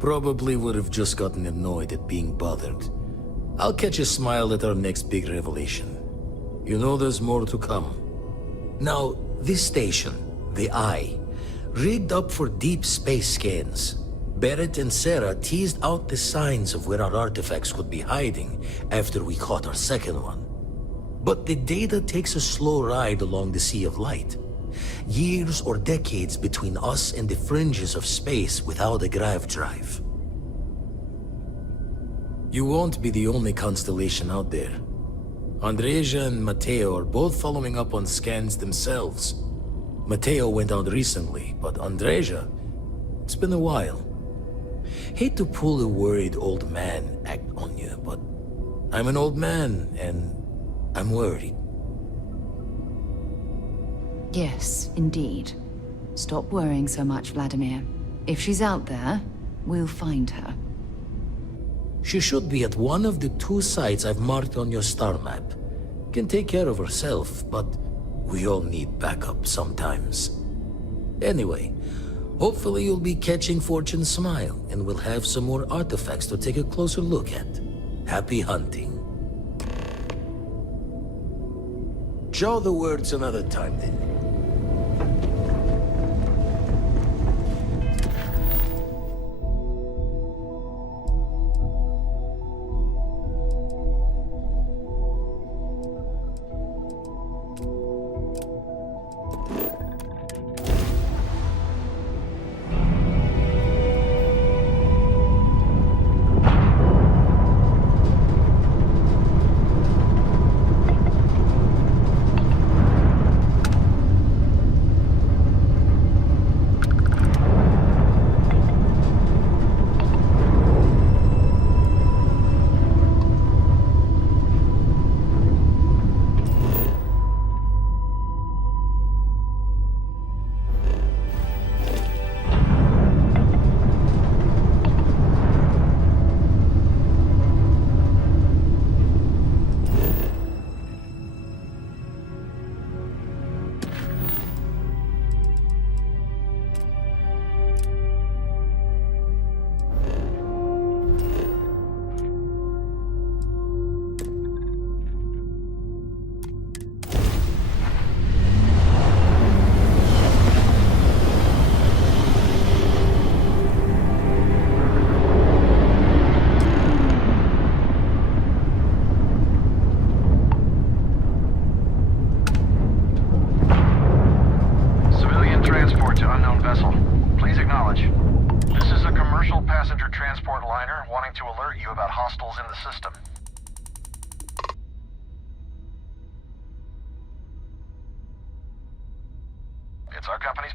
Probably would have just gotten annoyed at being bothered. I'll catch a smile at our next big revelation. You know there's more to come. Now, this station, the Eye, rigged up for deep space scans. Barrett and Sarah teased out the signs of where our artifacts could be hiding after we caught our second one. But the data takes a slow ride along the Sea of Light. Years or decades between us and the fringes of space without a grav drive. You won't be the only constellation out there. Andreja and Mateo are both following up on scans themselves. Mateo went out recently, but Andreja, it's been a while. Hate to pull a worried old man act on you, but I'm an old man, and I'm worried. Yes, indeed. Stop worrying so much, Vladimir. If she's out there, we'll find her. She should be at one of the 2 sites I've marked on your star map. Can take care of herself, but we all need backup sometimes. Anyway, hopefully you'll be catching Fortune's smile, and we'll have some more artifacts to take a closer look at. Happy hunting. Jaw the words another time, then.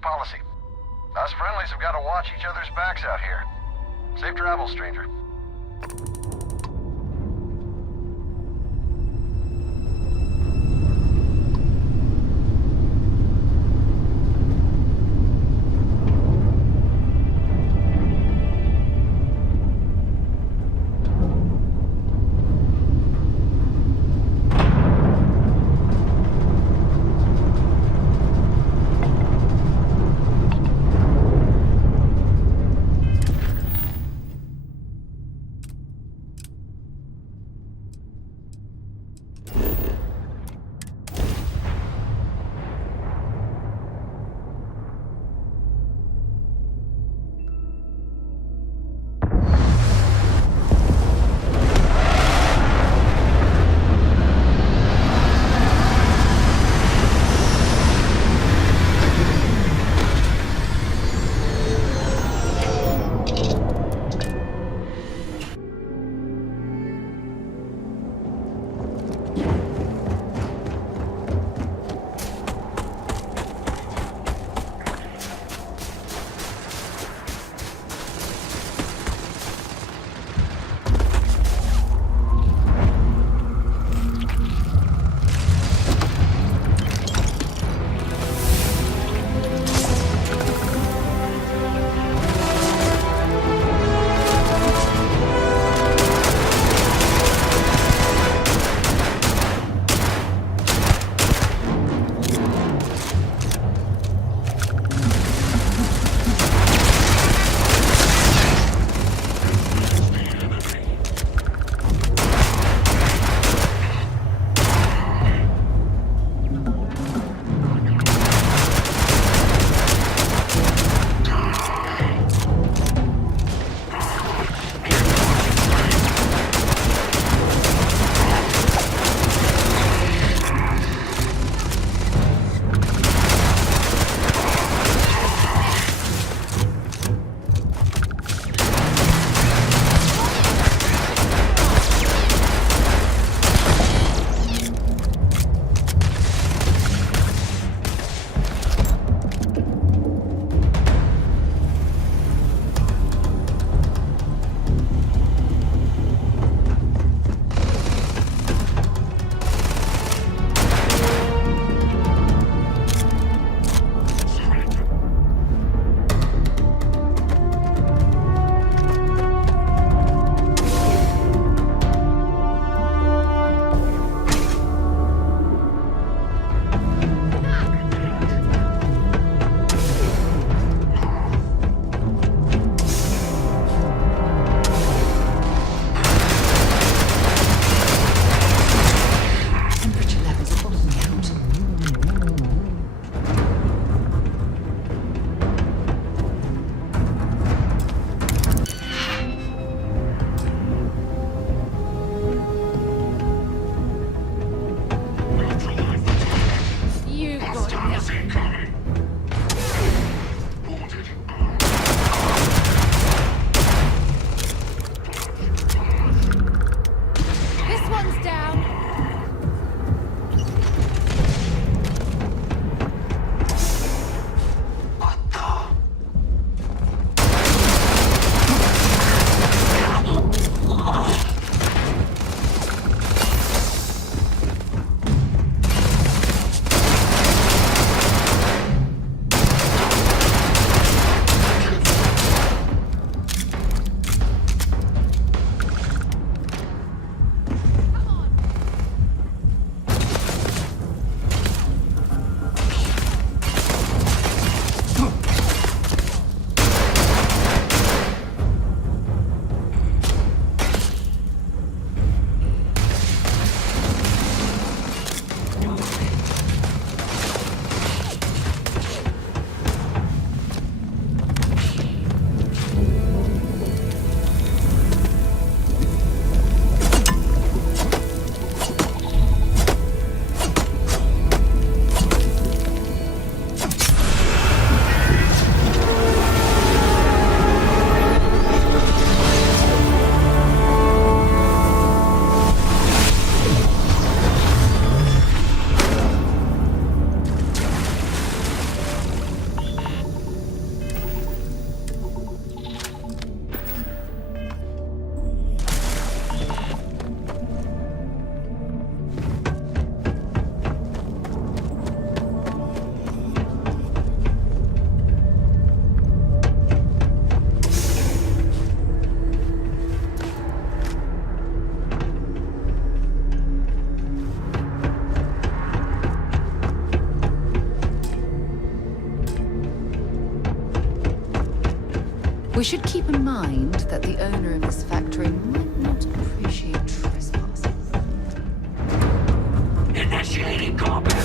policy. Us friendlies have got to watch each other's backs out here. Safe travels, stranger. We should keep in mind that the owner of this factory might not appreciate trespassing. Initiating combat.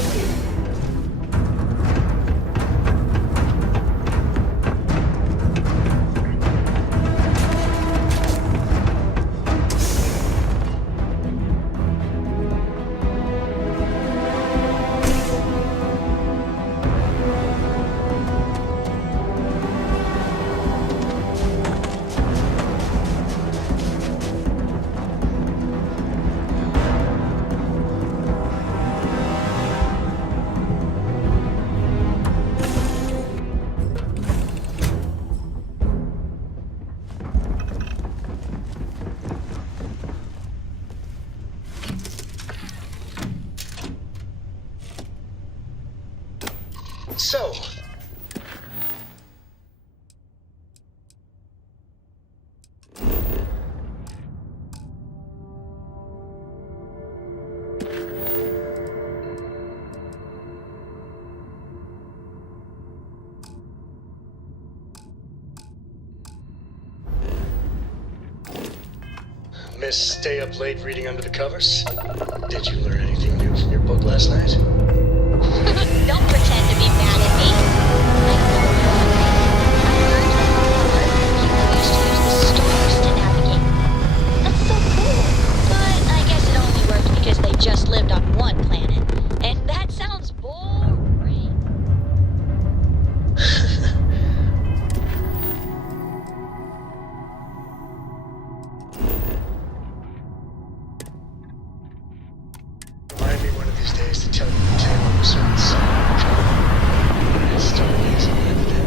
So, Miss stay up late reading under the covers? Did you learn anything new from your book last night? Don't pretend to be mad at me. I used to use the stars to navigate. That's so cool. But I guess it only worked because they just lived on one planet. And that sounds boring. Remind me one of these days to tell you the tale of a certain son. Story isn't lived in.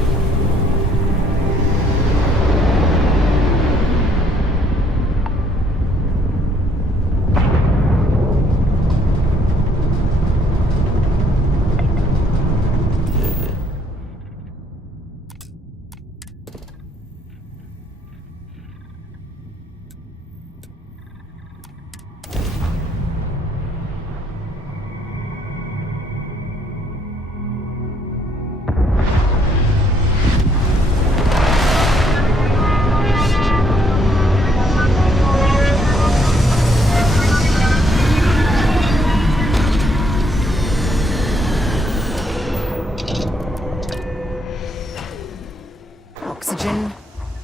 Oxygen,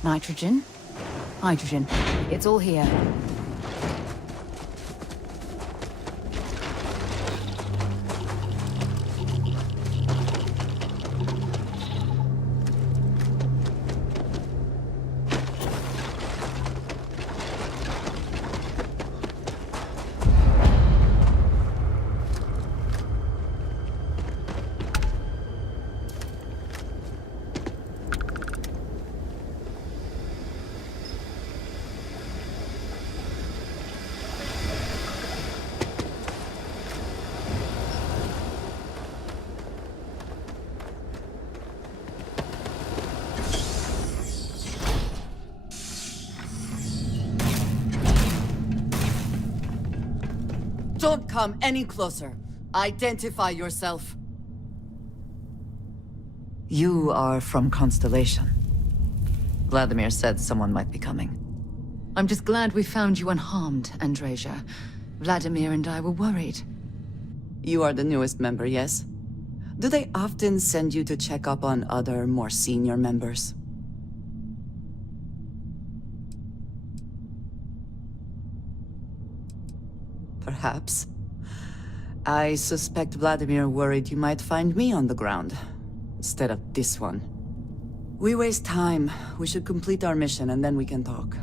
nitrogen, hydrogen. It's all here. Don't come any closer. Identify yourself. You are from Constellation. Vladimir said someone might be coming. I'm just glad we found you unharmed, Andreja. Vladimir and I were worried. You are the newest member, yes? Do they often send you to check up on other, more senior members? Perhaps. I suspect Vladimir worried you might find me on the ground, instead of this one. We waste time. We should complete our mission and then we can talk.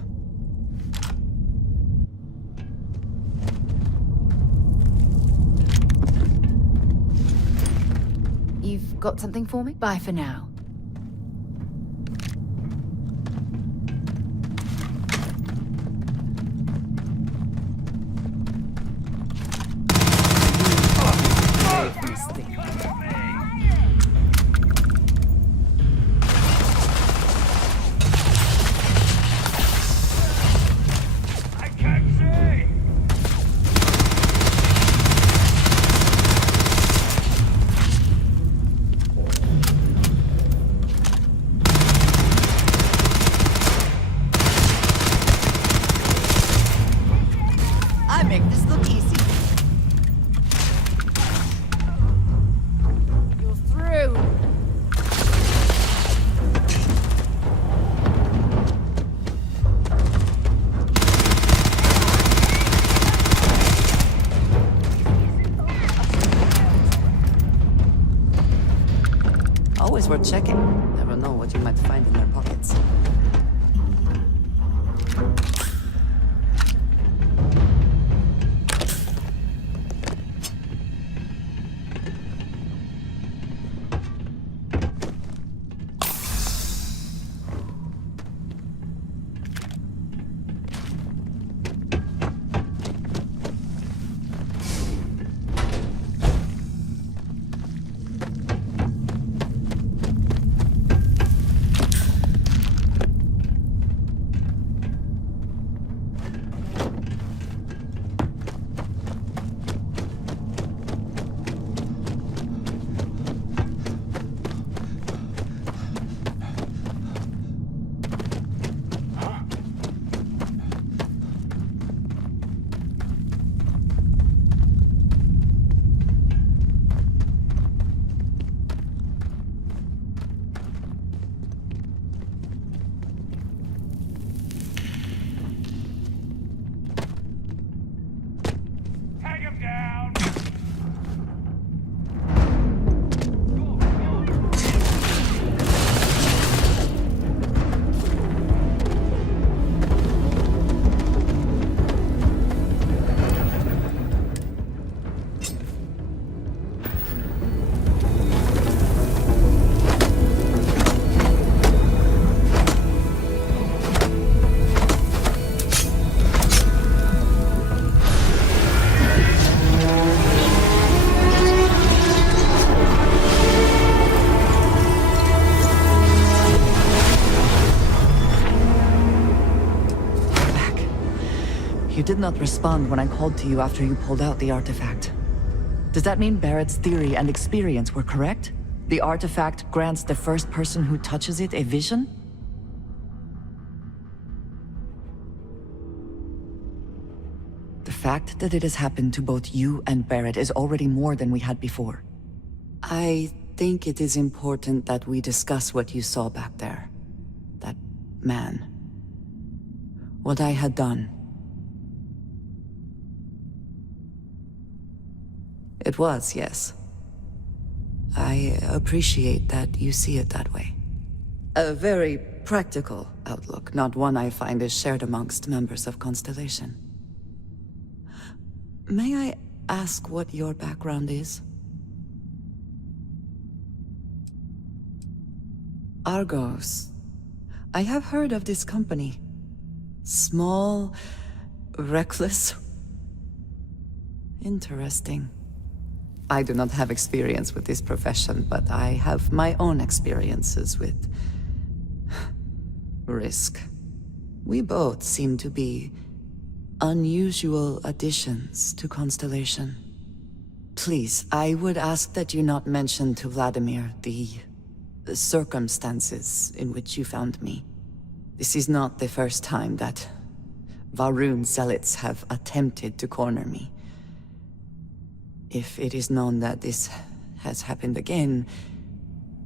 You've got something for me? Bye for now. always worth checking. Never know what you might find in their pockets. You did not respond when I called to you after you pulled out the artifact. Does that mean Barrett's theory and experience were correct? The artifact grants the first person who touches it a vision? The fact that it has happened to both you and Barrett is already more than we had before. I think it is important that we discuss what you saw back there. That man. What I had done. It was, yes. I appreciate that you see it that way. A very practical outlook, not one I find is shared amongst members of Constellation. May I ask what your background is? Argos. I have heard of this company. Small, reckless. Interesting. I do not have experience with this profession, but I have my own experiences with risk. We both seem to be unusual additions to Constellation. Please, I would ask that you not mention to Vladimir the circumstances in which you found me. This is not the first time that Varun zealots have attempted to corner me. If it is known that this has happened again,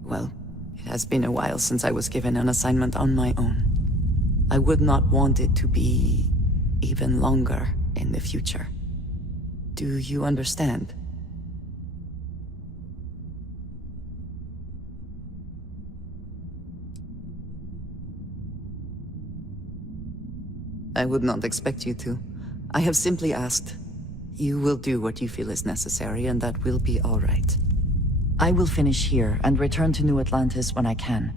well, it has been a while since I was given an assignment on my own. I would not want it to be even longer in the future. Do you understand? I would not expect you to. I have simply asked. You will do what you feel is necessary, and that will be all right. I will finish here and return to New Atlantis when I can.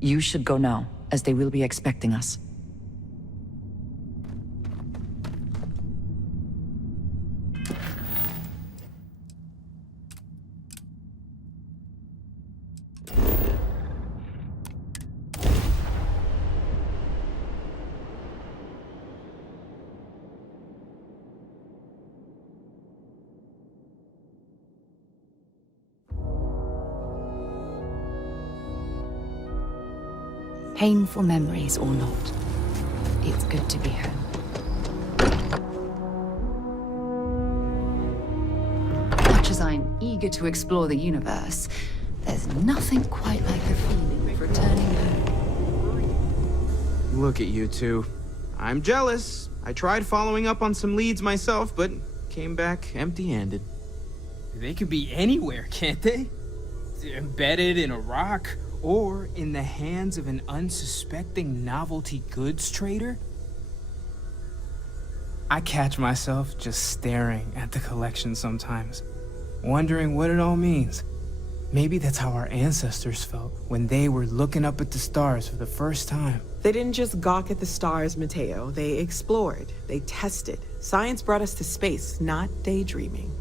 You should go now, as they will be expecting us. Painful memories or not, it's good to be home. Much as I'm eager to explore the universe, there's nothing quite like the feeling of returning home. Look at you two. I'm jealous. I tried following up on some leads myself, but came back empty-handed. They could be anywhere, can't they? embedded in a rock, or in the hands of an unsuspecting novelty goods trader? I catch myself just staring at the collection sometimes, wondering what it all means. Maybe that's how our ancestors felt when they were looking up at the stars for the first time. They didn't just gawk at the stars, Mateo. They explored. They tested. Science brought us to space, not daydreaming.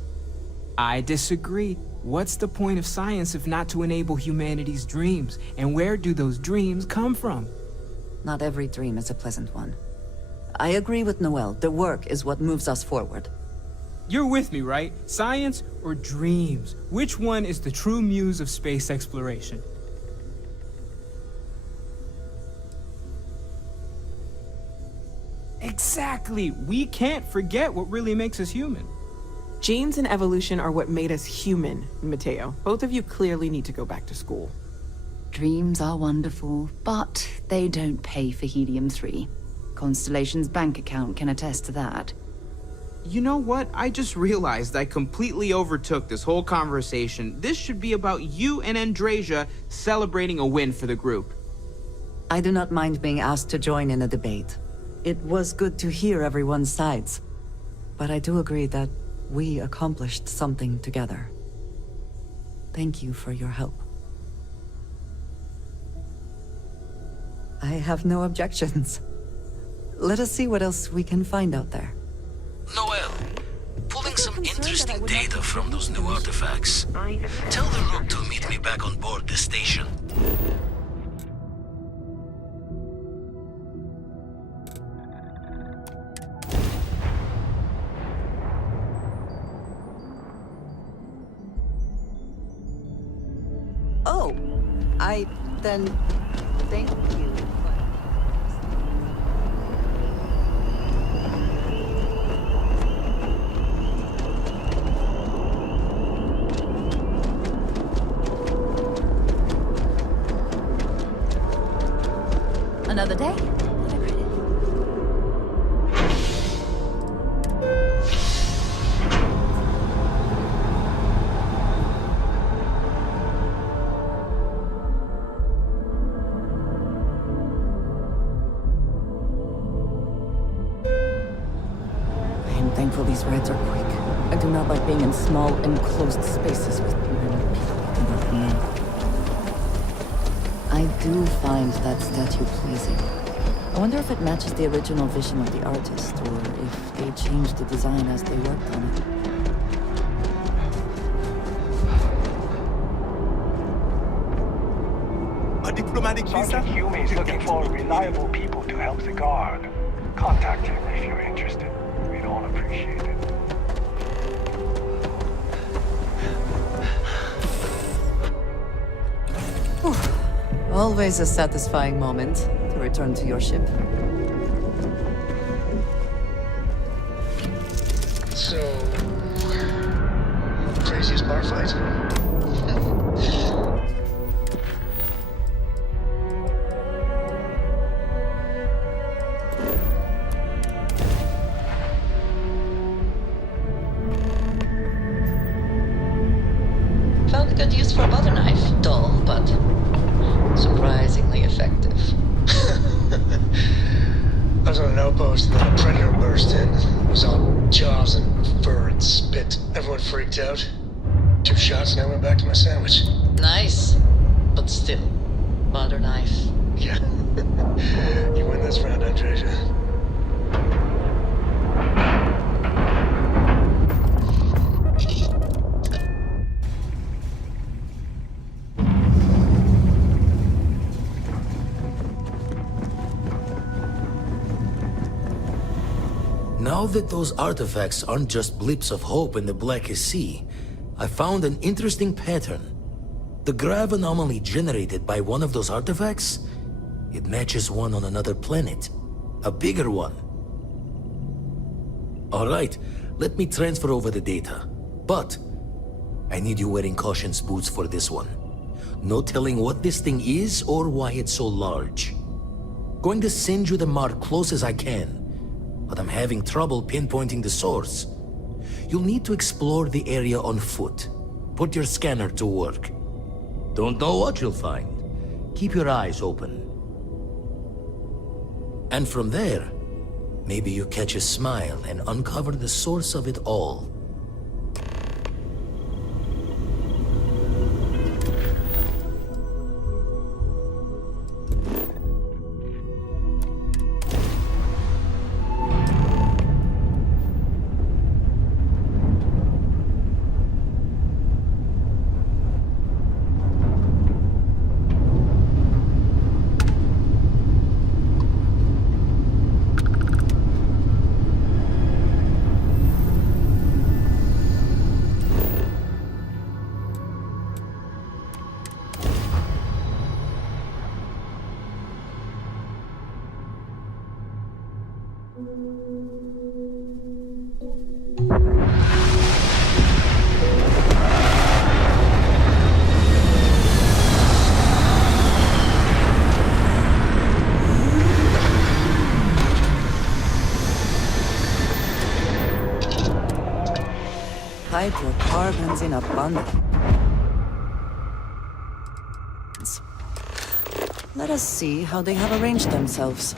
I disagree. What's the point of science if not to enable humanity's dreams? And where do those dreams come from? Not every dream is a pleasant one. I agree with Noel. The work is what moves us forward. You're with me, right? Science or dreams? Which one is the true muse of space exploration? Exactly. We can't forget what really makes us human. Genes and evolution are what made us human, Mateo. Both of you clearly need to go back to school. Dreams are wonderful, but they don't pay for helium-3. Constellation's bank account can attest to that. You know what? I just realized I completely overtook this whole conversation. This should be about you and Andrasia celebrating a win for the group. I do not mind being asked to join in a debate. It was good to hear everyone's sides. But I do agree that we accomplished something together. Thank you for your help. I have no objections. Let us see what else we can find out there. Noel, pulling some interesting data from those new artifacts. Tell the Rook to meet me back on board the station. Oh, then thank you. Another day? Thankful these rides are quick. I do not like being in small, enclosed spaces with many people I do not know. I do find that statue pleasing. I wonder if it matches the original vision of the artist, or if they changed the design as they worked on it. A diplomatic visa? Sergeant Hume is looking for reliable people to help the guard. Contact him if you're interested. We'd all appreciate it. Always a satisfying moment to return to your ship. So, craziest bar fight? Found a good use for a butter knife. Dull, but surprisingly effective. I was on an outpost and then a predator burst in. It was all jaws and fur and spit. Everyone freaked out. 2 shots and I went back to my sandwich. Nice, but still, butter knife. Yeah. You win this round, Andreja. Now that those artifacts aren't just blips of hope in the blackest sea, I found an interesting pattern. The grav anomaly generated by one of those artifacts, it matches one on another planet. A bigger one. Alright, let me transfer over the data. But I need you wearing caution's boots for this one. No telling what this thing is or why it's so large. Going to send you the mark close as I can, but I'm having trouble pinpointing the source. You'll need to explore the area on foot. Put your scanner to work. Don't know what you'll find. Keep your eyes open. And from there, maybe you catch a smile and uncover the source of it all. Hydrocarbons in abundance. Let us see how they have arranged themselves.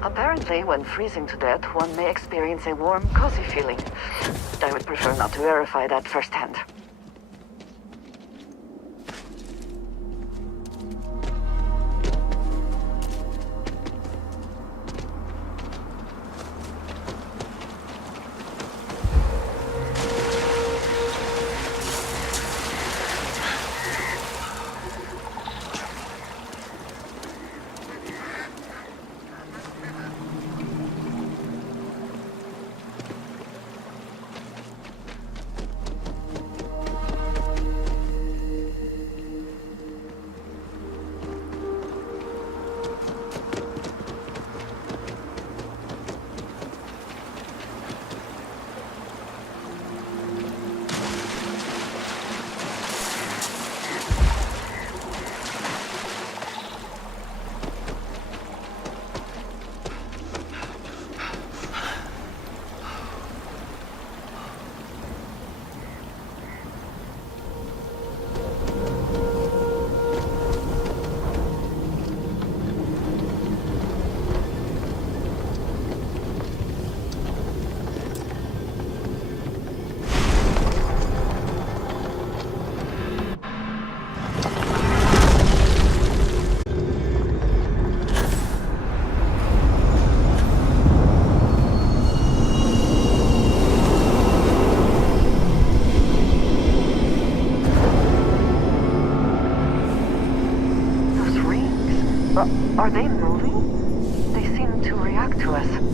Apparently, when freezing to death, one may experience a warm, cozy feeling. I would prefer not to verify that firsthand. doing? They seem to react to us.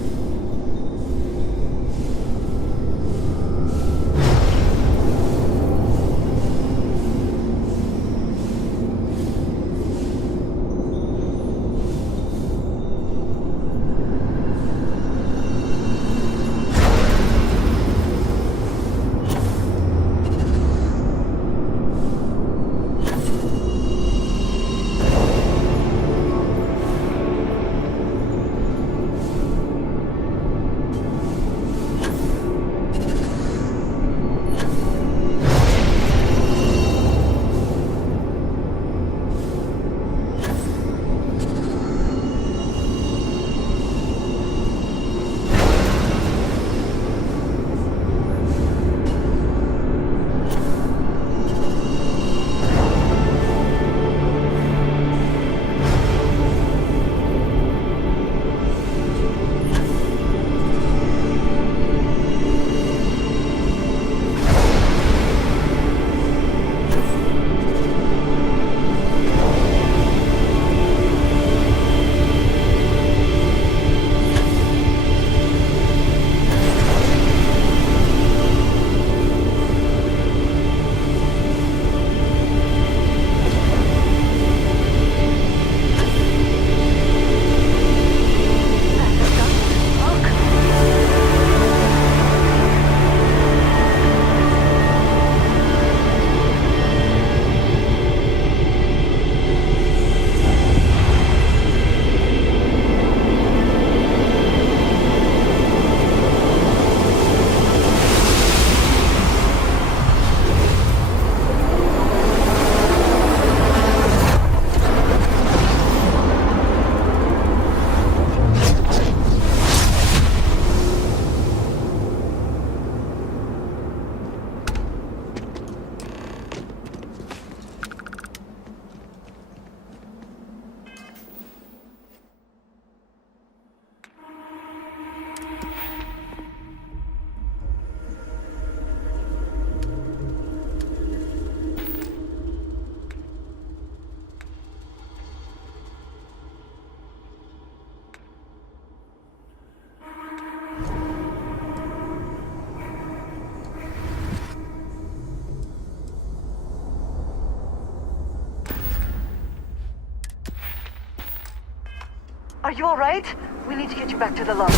Are you alright? We need to get you back to the lobby.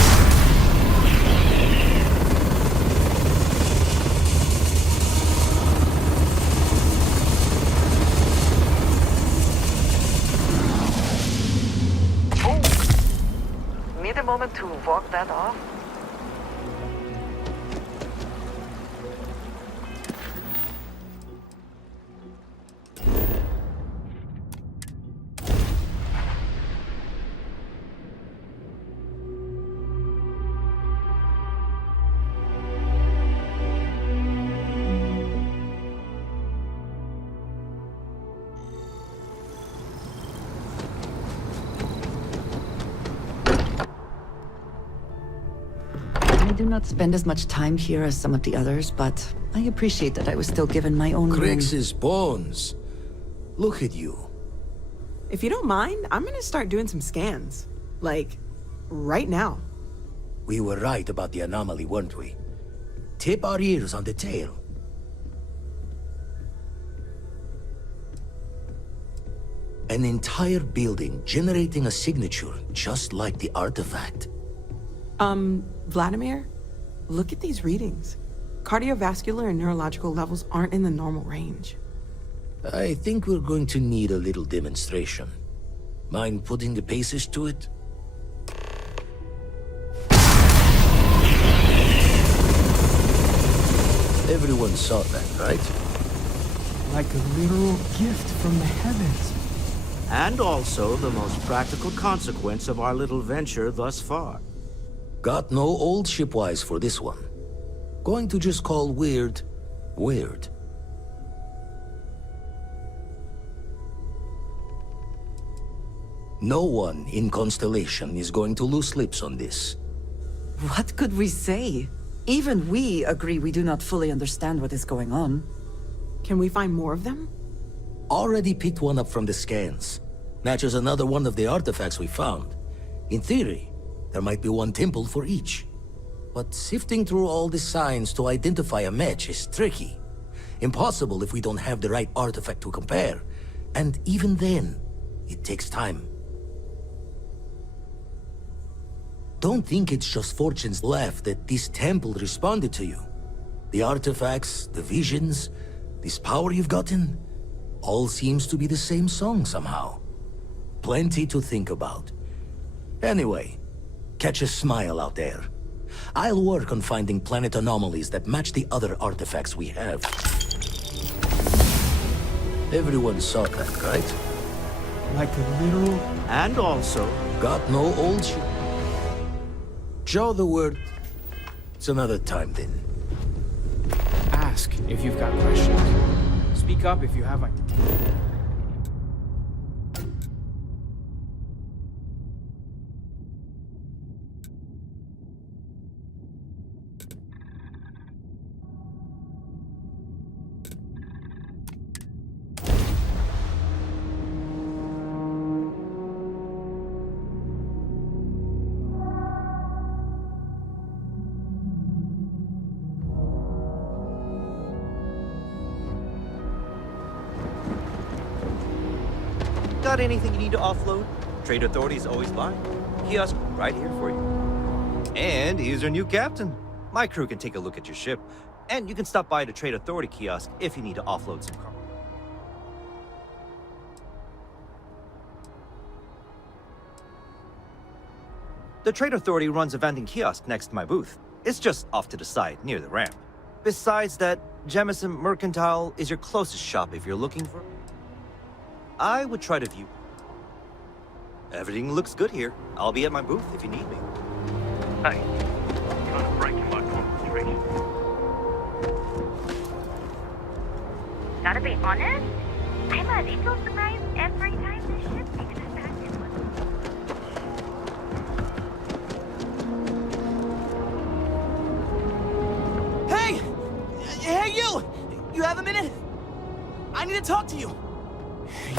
Need a moment to walk that off? I do not spend as much time here as some of the others, but I appreciate that I was still given my own room. Crix's bones. Look at you. If you don't mind, I'm gonna start doing some scans. Like, right now. We were right about the anomaly, weren't we? Tip our ears on the tail. An entire building generating a signature just like the artifact. Vladimir, look at these readings. Cardiovascular and neurological levels aren't in the normal range. I think we're going to need a little demonstration. Mind putting the paces to it? Everyone saw that, right? Like a literal gift from the heavens. And also the most practical consequence of our little venture thus far. Got no old shipwise for this one. Going to just call weird, weird. No one in Constellation is going to lose lips on this. What could we say? Even we agree we do not fully understand what is going on. Can we find more of them? Already picked one up from the scans. Matches another one of the artifacts we found. In theory, there might be one temple for each. But sifting through all the signs to identify a match is tricky. Impossible if we don't have the right artifact to compare. And even then, it takes time. Don't think it's just fortunes left that this temple responded to you. The artifacts, the visions, this power you've gotten, all seems to be the same song somehow. Plenty to think about. Anyway, catch a smile out there. I'll work on finding planet anomalies that match the other artifacts we have. Everyone saw that, right? Like a literal... And also... Got no old shit. Joe the word. It's another time then. Ask if you've got questions. Speak up if you have a... Got anything you need to offload? Trade Authority's always buying. Kiosk right here for you. And here's our new captain. My crew can take a look at your ship. And you can stop by the Trade Authority kiosk if you need to offload some cargo. The Trade Authority runs a vending kiosk next to my booth. It's just off to the side, near the ramp. Besides that, Jemison Mercantile is your closest shop if you're looking for... I would try to view. Everything looks good here. I'll be at my booth if you need me. Hey, you're kind of breaking my concentration. Gotta be honest, I'm a little surprised every time the ship takes us back in. Hey! Hey, you! You have a minute? I need to talk to you.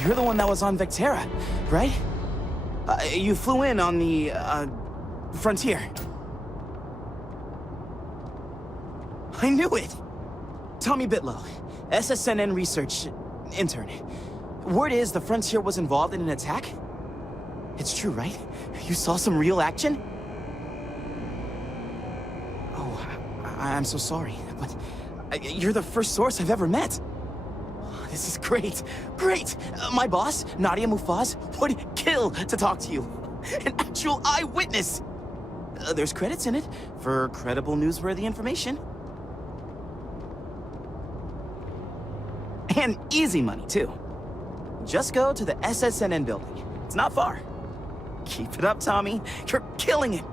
You're the one that was on Vectera, right? You flew in on the, Frontier. I knew it! Tommy Bitlow, SSNN research intern. Word is the Frontier was involved in an attack? It's true, right? You saw some real action? Oh, I'm so sorry, but you're the first source I've ever met. This is great. Great! My boss, Nadia Mufaz, would kill to talk to you. An actual eyewitness! There's credits in it for credible, newsworthy information. And easy money, too. Just go to the SSNN building. It's not far. Keep it up, Tommy. You're killing it.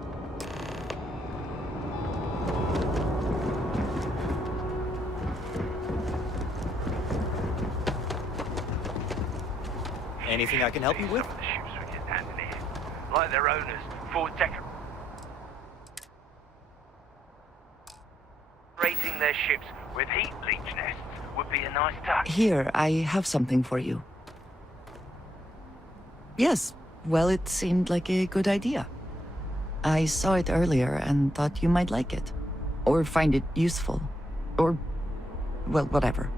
Anything I can help you with? Some of the ships we get handed in, like their owners, decorating their ships with heat leech nests would be a nice touch. Here, I have something for you. Yes, well, it seemed like a good idea. I saw it earlier and thought you might like it. Or find it useful. Or, well, whatever.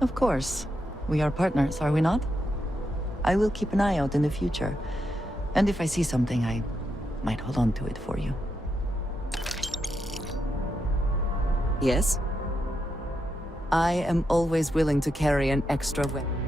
Of course. We are partners, are we not? I will keep an eye out in the future. And if I see something, I might hold on to it for you. Yes? I am always willing to carry an extra weapon.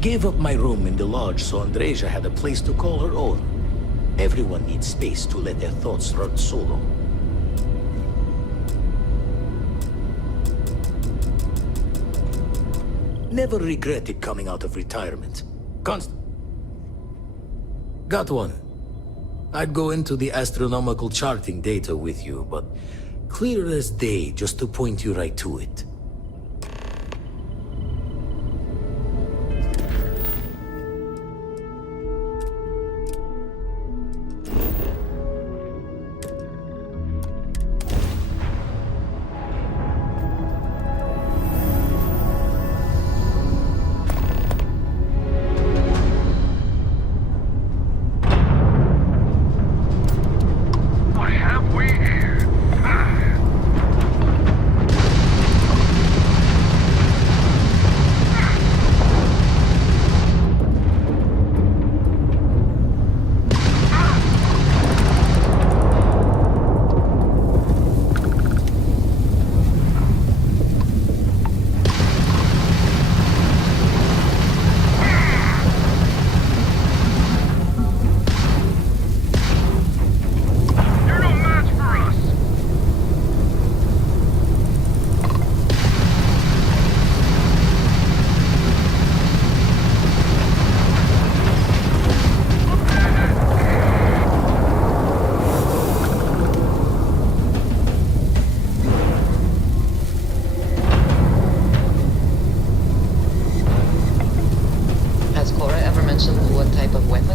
Gave up my room in the lodge so Andreja had a place to call her own. Everyone needs space to let their thoughts run solo. Never regretted coming out of retirement. Got one. I'd go into the astronomical charting data with you, but clear as day just to point you right to it. What have we here?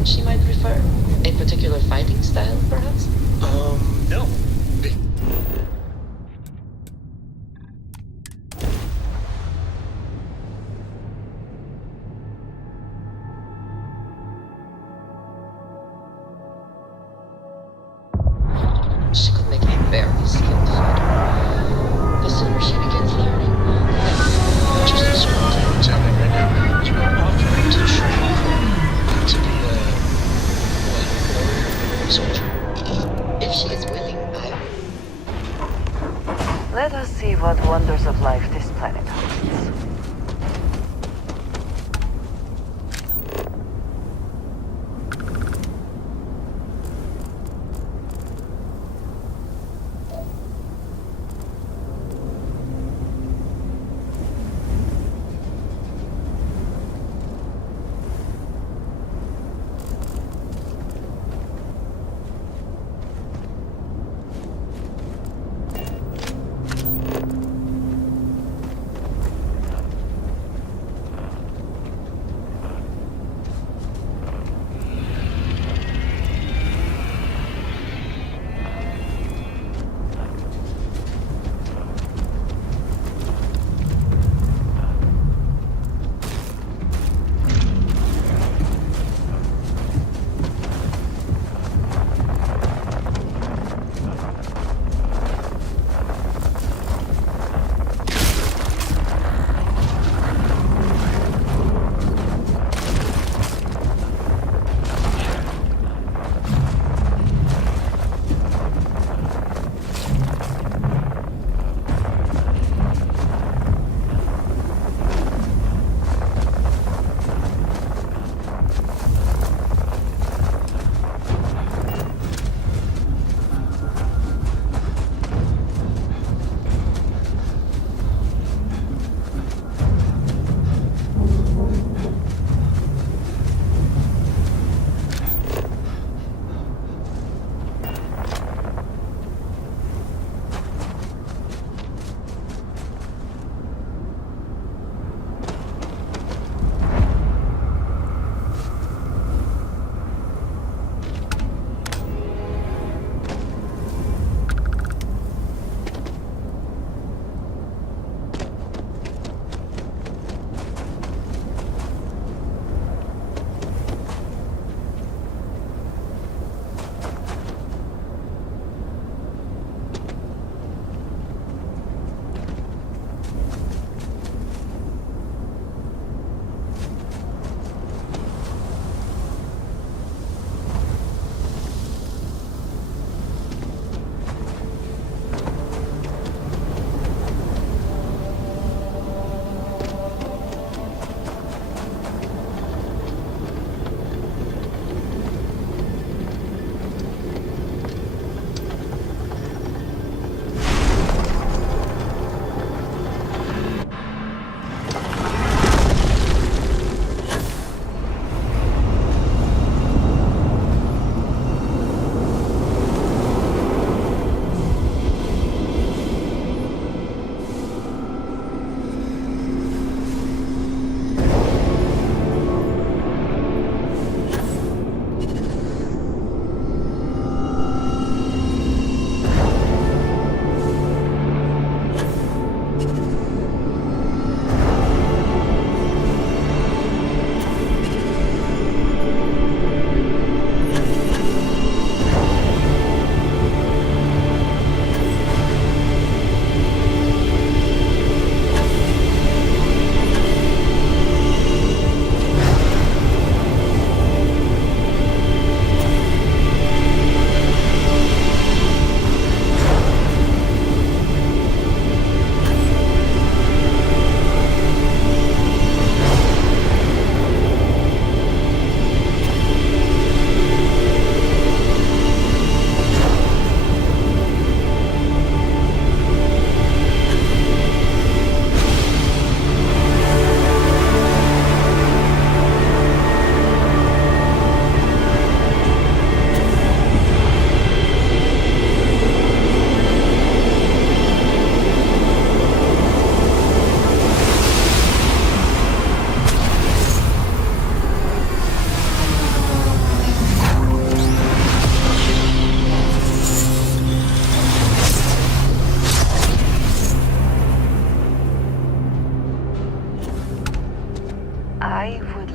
she might prefer? A particular fighting style, perhaps? No. She could make a very skilled fighter. The sooner she begins learning, the better. Just describe what's happening right now. You are offering to train to be a soldier. If she is willing, I will. Let us see what wonders of life this planet holds.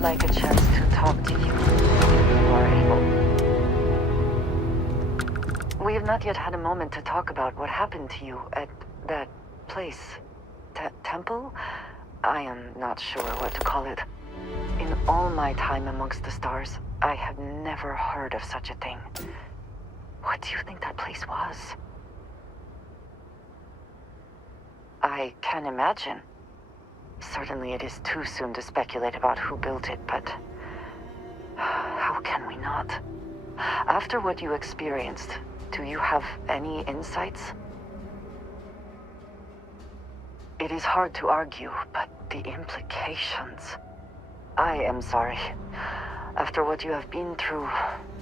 like a chance to talk to you. You are able. We have not yet had a moment to talk about what happened to you at that place. Temple? I am not sure what to call it. In all my time amongst the stars, I have never heard of such a thing. What do you think that place was? I can imagine. Certainly it is too soon to speculate about who built it, but how can we not? After what you experienced, do you have any insights? It is hard to argue, but the implications... I am sorry. After what you have been through,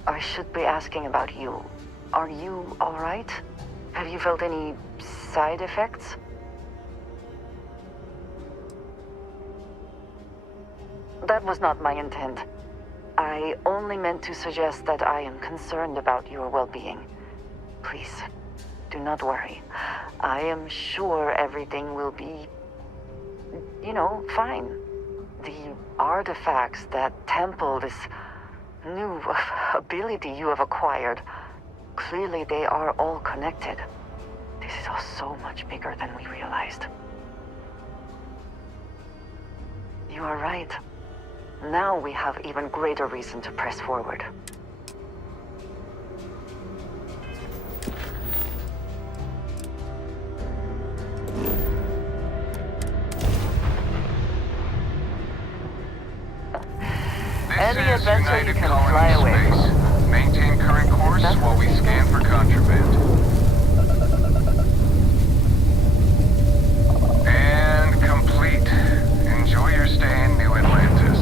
I should be asking about you. Are you all right? Have you felt any side effects? That was not my intent. I only meant to suggest that I am concerned about your well-being. Please, do not worry. I am sure everything will be, fine. The artifacts, that temple, this new ability you have acquired, clearly they are all connected. This is all so much bigger than we realized. You are right. Now we have even greater reason to press forward. Any adventure you can fly away. Maintain current course while we scan for contraband. And complete. Enjoy your stay in New Atlantis.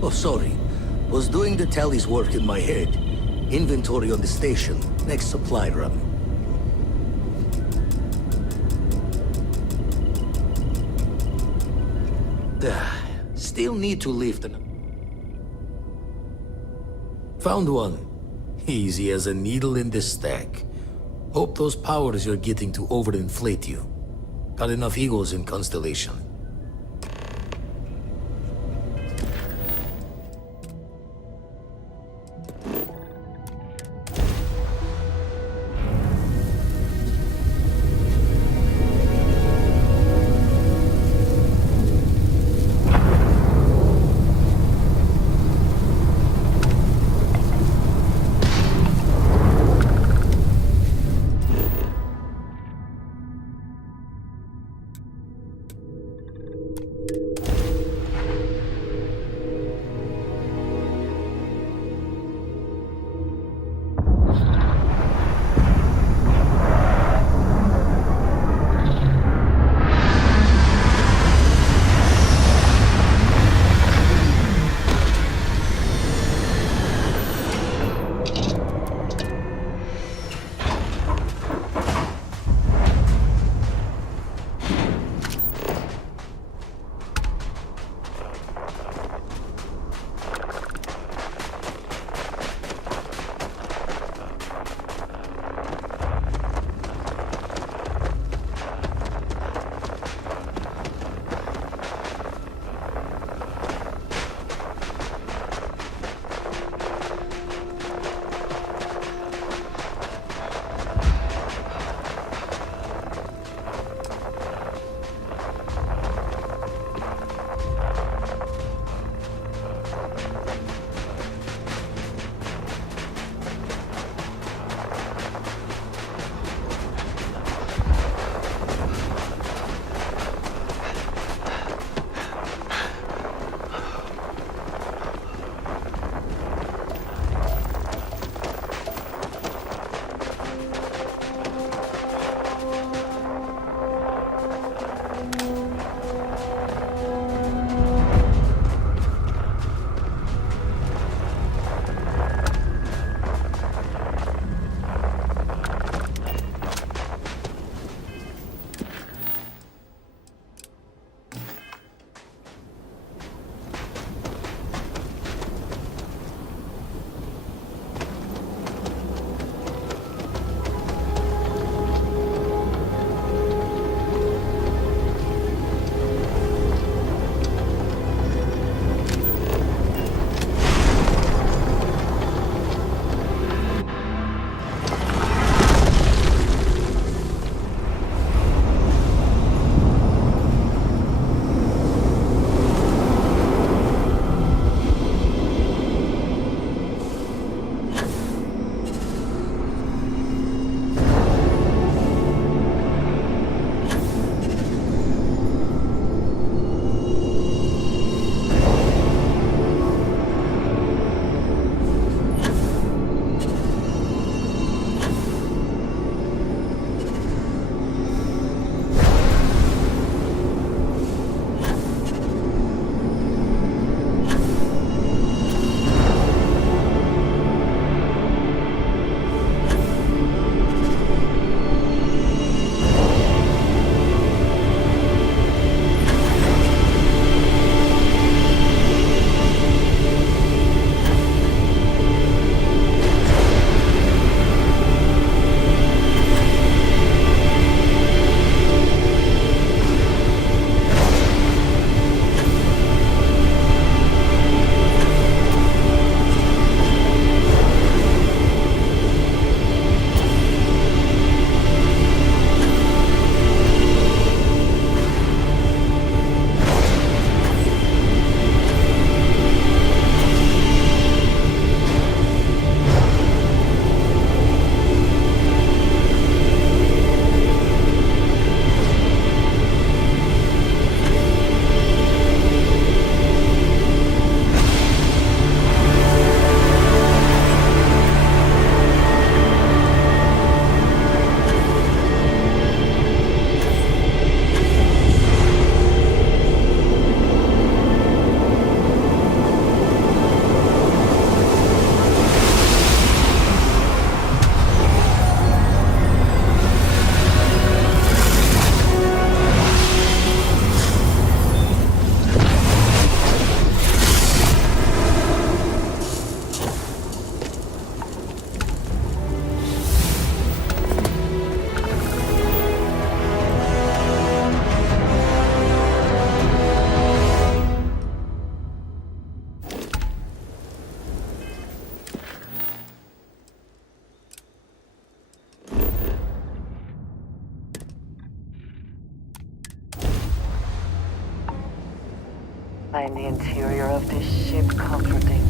Oh, sorry. Was doing the tally's work in my head. Inventory on the station, next supply run. Still need to lift an... Found one. Easy as a needle in the stack. Hope those powers you're getting to overinflate you. Got enough egos in Constellation. find the interior of this ship comforting.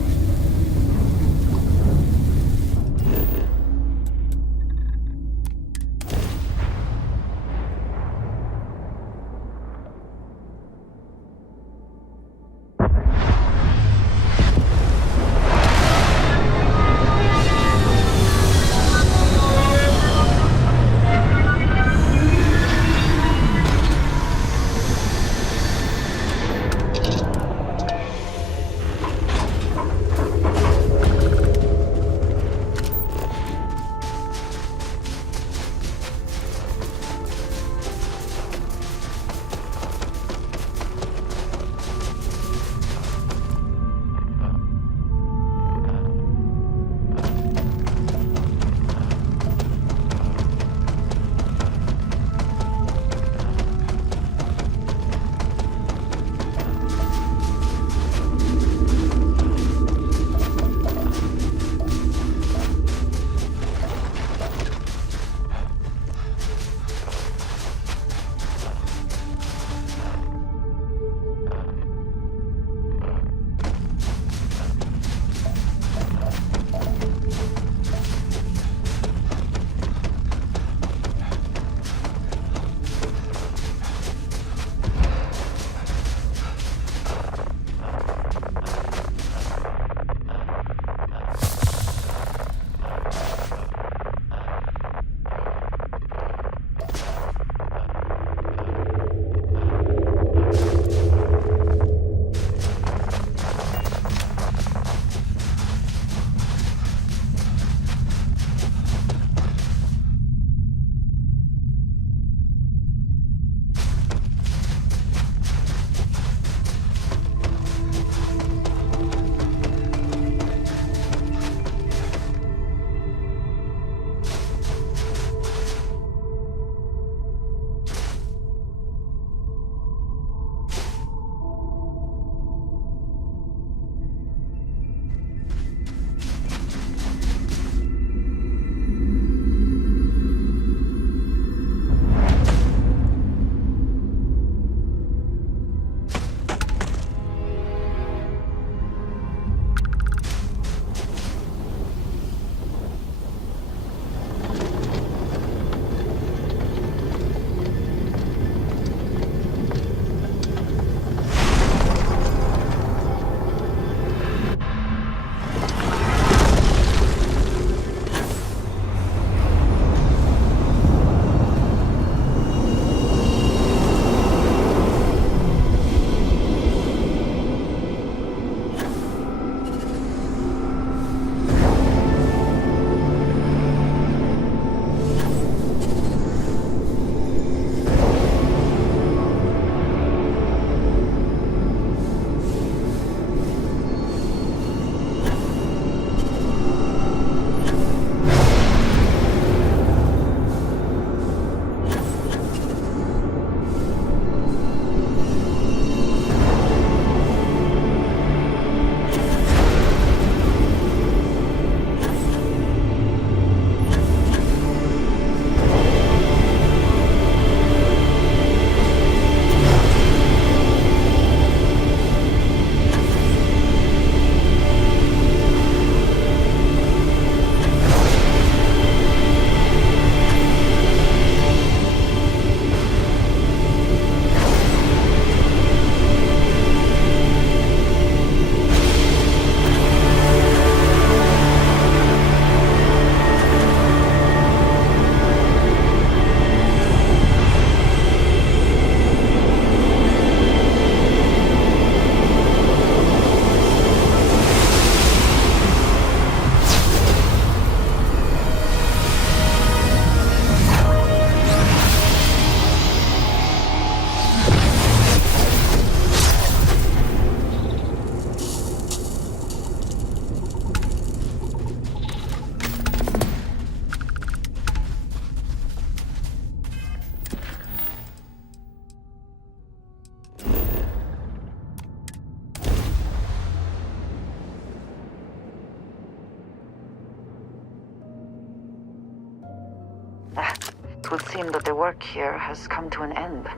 It would seem that the work here has come to an end.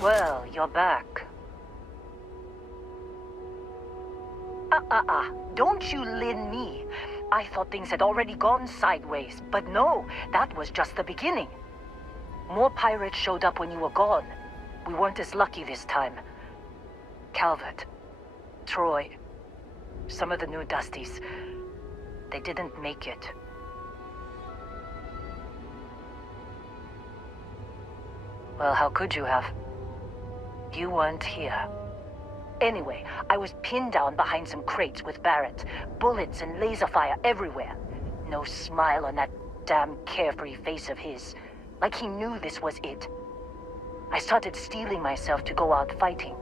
Well, you're back. Don't you lin me. I thought things had already gone sideways, but no, that was just the beginning. More pirates showed up when you were gone. We weren't as lucky this time. Calvert, Troy, some of the new Dusties, they didn't make it. Well, how could you have? You weren't here. Anyway, I was pinned down behind some crates with Barrett. Bullets and laser fire everywhere. No smile on that damn carefree face of his. Like he knew this was it. I started steeling myself to go out fighting.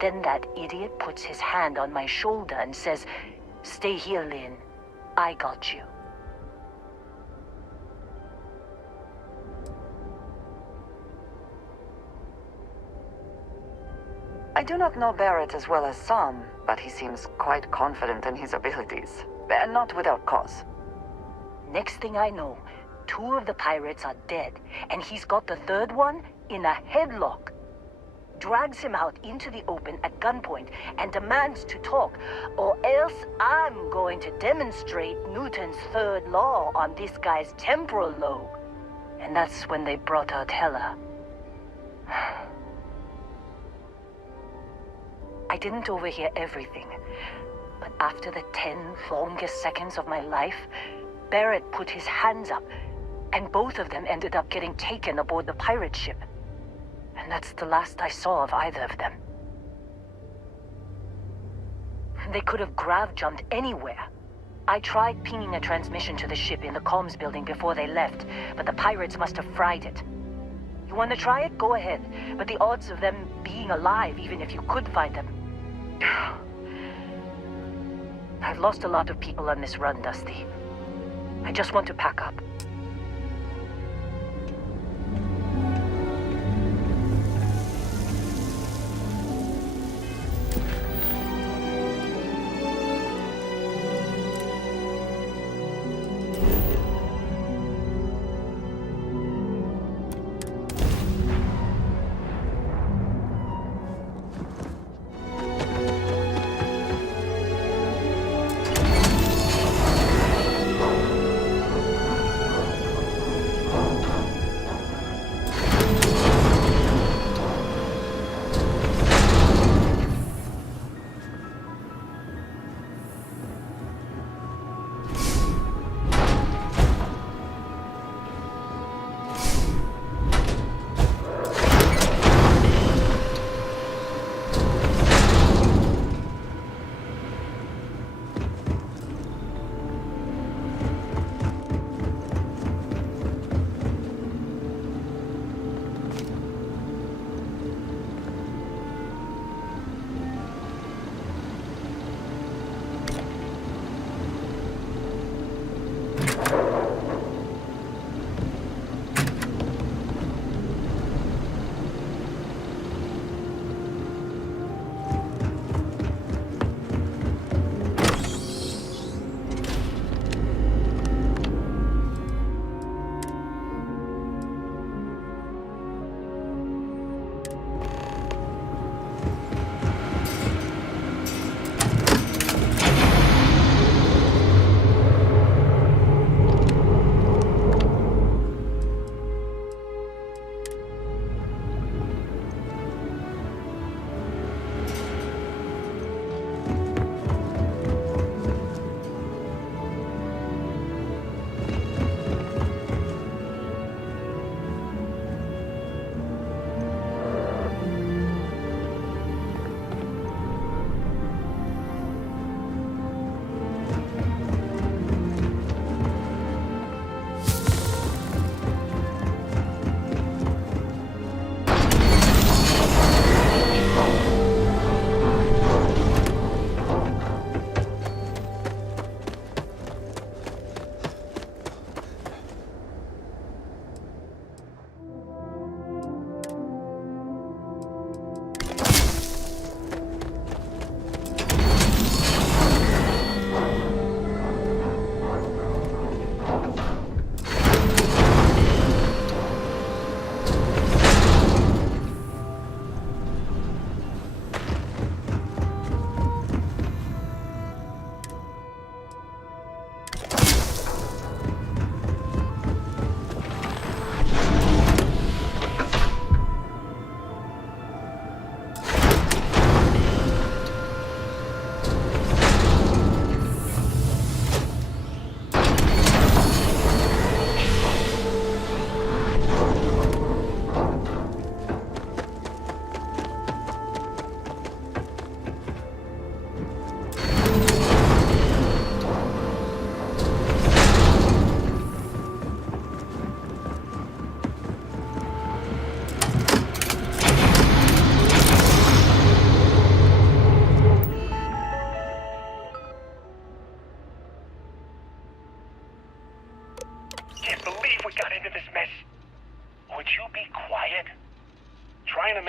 Then that idiot puts his hand on my shoulder and says, "Stay here, Lynn. I got you." I do not know Barrett as well as some, but he seems quite confident in his abilities. And not without cause. Next thing I know, 2 of the pirates are dead, and he's got the 3rd one in a headlock. Drags him out into the open at gunpoint and demands to talk, or else I'm going to demonstrate Newton's 3rd law on this guy's temporal lobe. And that's when they brought out Hela. I didn't overhear everything, but after the 10 longest seconds of my life, Barrett put his hands up, and both of them ended up getting taken aboard the pirate ship. And that's the last I saw of either of them. They could have grav-jumped anywhere. I tried pinging a transmission to the ship in the comms building before they left, but the pirates must have fried it. You want to try it? Go ahead. But the odds of them being alive, even if you could find them... I've lost a lot of people on this run, Dusty. I just want to pack up.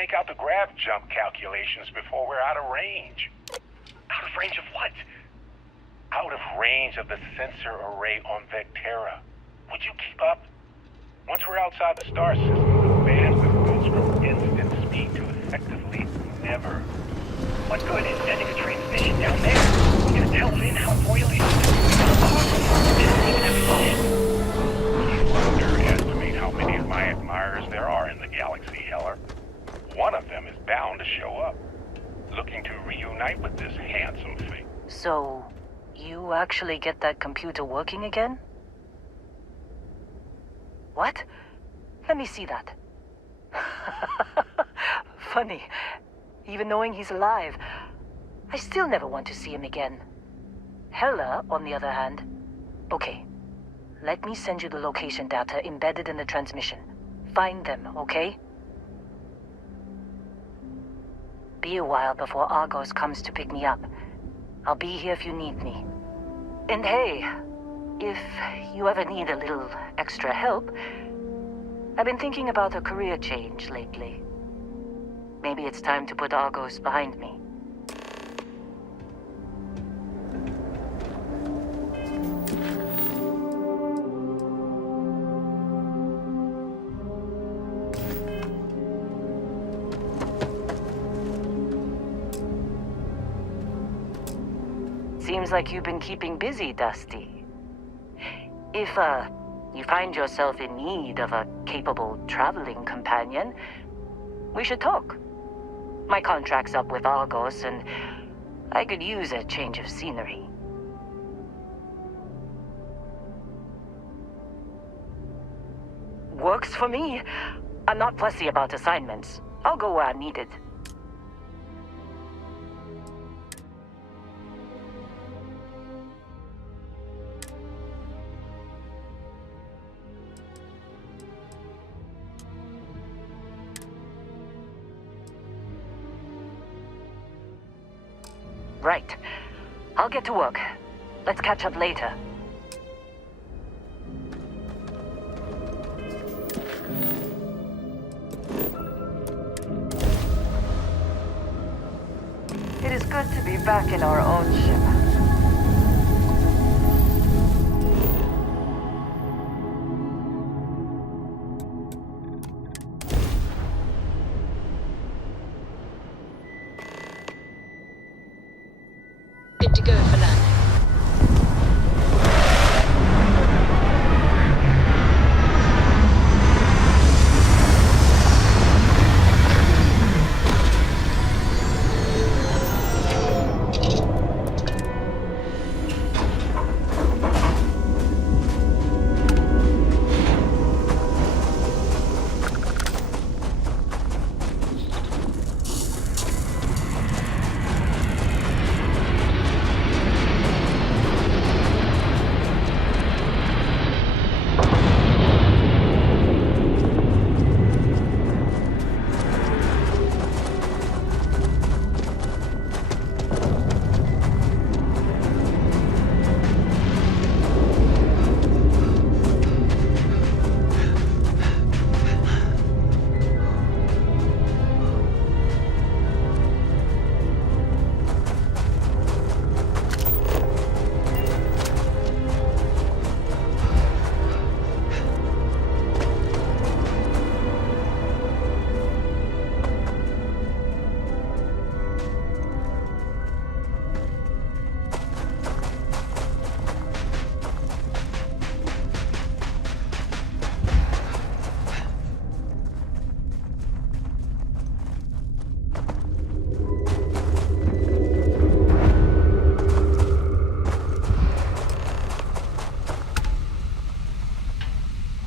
take out the grav jump calculations before we're out of range. Out of range of what? Out of range of the sensor array on Vectera. Would you keep up? Once we're outside the star system, the bandwidth goes from instant speed to effectively never. What good is sending a transmission down there? We're gonna tell Lynn how royal it is. You underestimate how many of my admirers there are in the galaxy, Heller. One of them is bound to show up, looking to reunite with this handsome thing. So, you actually get that computer working again? What? Let me see that. Funny. Even knowing he's alive, I still never want to see him again. Hella, on the other hand. Okay. Let me send you the location data embedded in the transmission. Find them, okay? Be a while before Argos comes to pick me up. I'll be here if you need me. And hey, if you ever need a little extra help, I've been thinking about a career change lately. Maybe it's time to put Argos behind me. Seems like you've been keeping busy, Dusty. If, you find yourself in need of a capable traveling companion, we should talk. My contract's up with Argos, and I could use a change of scenery. Works for me. I'm not fussy about assignments. I'll go where I'm needed. Right. I'll get to work. Let's catch up later. It is good to be back in our own ship. Good to go for landing.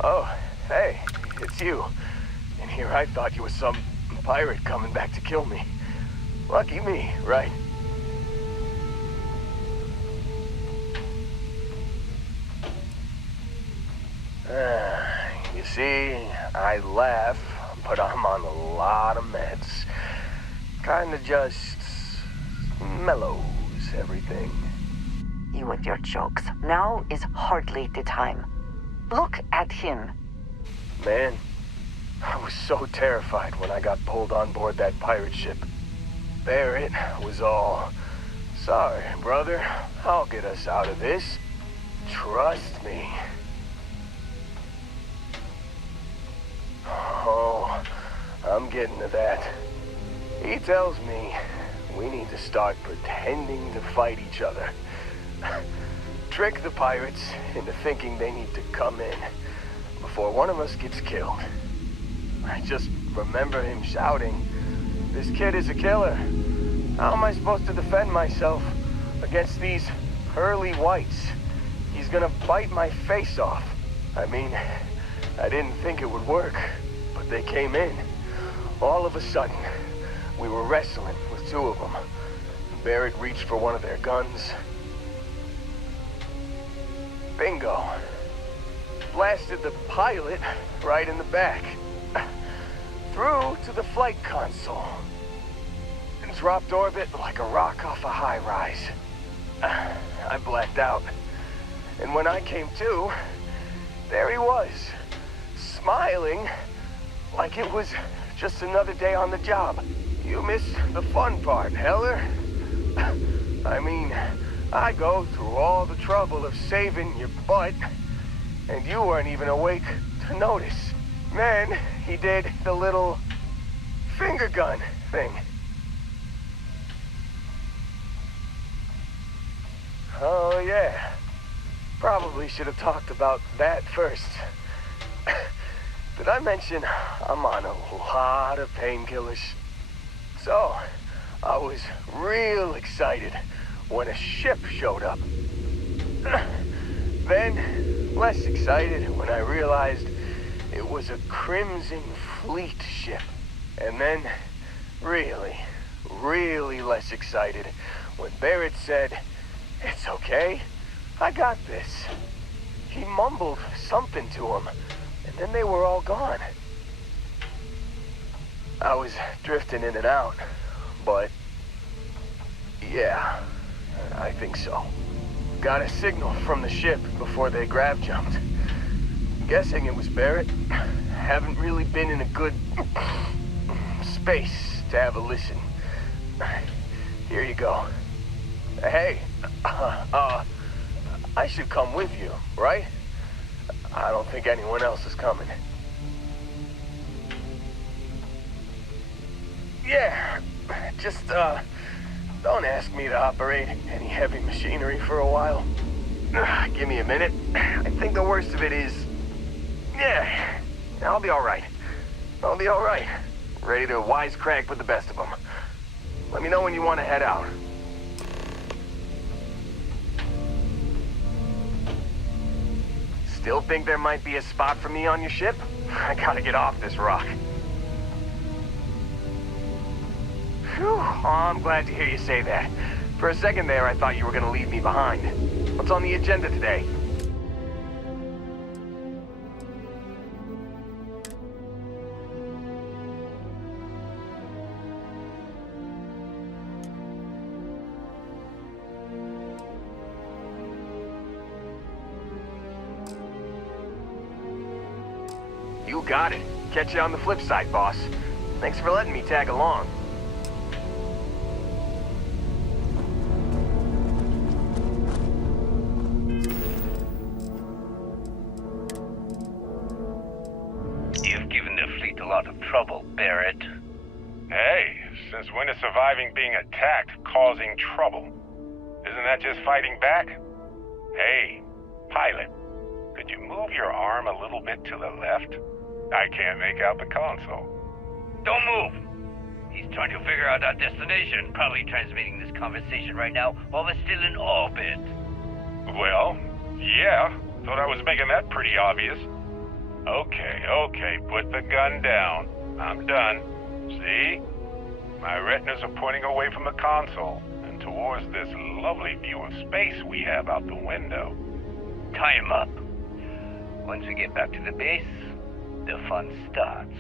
Oh, hey, it's you. And here I thought you was some pirate coming back to kill me. Lucky me, right? You see, I laugh, but I'm on a lot of meds. Kinda just mellows everything. You with your jokes. Now is hardly the time. Look at him. Man, I was so terrified when I got pulled on board that pirate ship. Barrett was all, "Sorry, brother, I'll get us out of this. Trust me." Oh, I'm getting to that. He tells me we need to start pretending to fight each other. Trick the pirates into thinking they need to come in before one of us gets killed. I just remember him shouting, "This kid is a killer. How am I supposed to defend myself against these pearly whites? He's gonna bite my face off." I mean, I didn't think it would work, but they came in. All of a sudden, we were wrestling with two of them. Barrett reached for one of their guns. Bingo. Blasted the pilot right in the back. Through to the flight console. And dropped orbit like a rock off a high-rise. I blacked out. And when I came to, there he was, smiling like it was just another day on the job. You missed the fun part, Heller. I mean, I go through all the trouble of saving your butt, and you weren't even awake to notice. Then he did the little finger gun thing. Oh yeah, probably should have talked about that first. Did I mention I'm on a lot of painkillers? So, I was real excited when a ship showed up. Then, less excited when I realized it was a Crimson Fleet ship. And then, really, really less excited when Barrett said, "It's okay, I got this." He mumbled something to him, and then they were all gone. I was drifting in and out, but yeah, I think so. Got a signal from the ship before they grav jumped. Guessing it was Barrett. Haven't really been in a good space to have a listen. Here you go. Hey, I should come with you, right? I don't think anyone else is coming. Yeah, just, don't ask me to operate any heavy machinery for a while. Give me a minute. I think the worst of it is... Yeah, I'll be alright. I'll be alright. Ready to wisecrack with the best of them. Let me know when you want to head out. Still think there might be a spot for me on your ship? I gotta get off this rock. Whew, oh, I'm glad to hear you say that. For a second there, I thought you were gonna leave me behind. What's on the agenda today? You got it. Catch you on the flip side, boss. Thanks for letting me tag along. You've given the fleet a lot of trouble, Barrett. Hey, since when is surviving being attacked causing trouble? Isn't that just fighting back? Hey, pilot, could you move your arm a little bit to the left? I can't make out the console. Don't move! He's trying to figure out our destination. Probably transmitting this conversation right now while we're still in orbit. Well, yeah. Thought I was making that pretty obvious. Okay, put the gun down. I'm done. See? My retinas are pointing away from the console and towards this lovely view of space we have out the window. Tie him up. Once we get back to the base, the fun starts.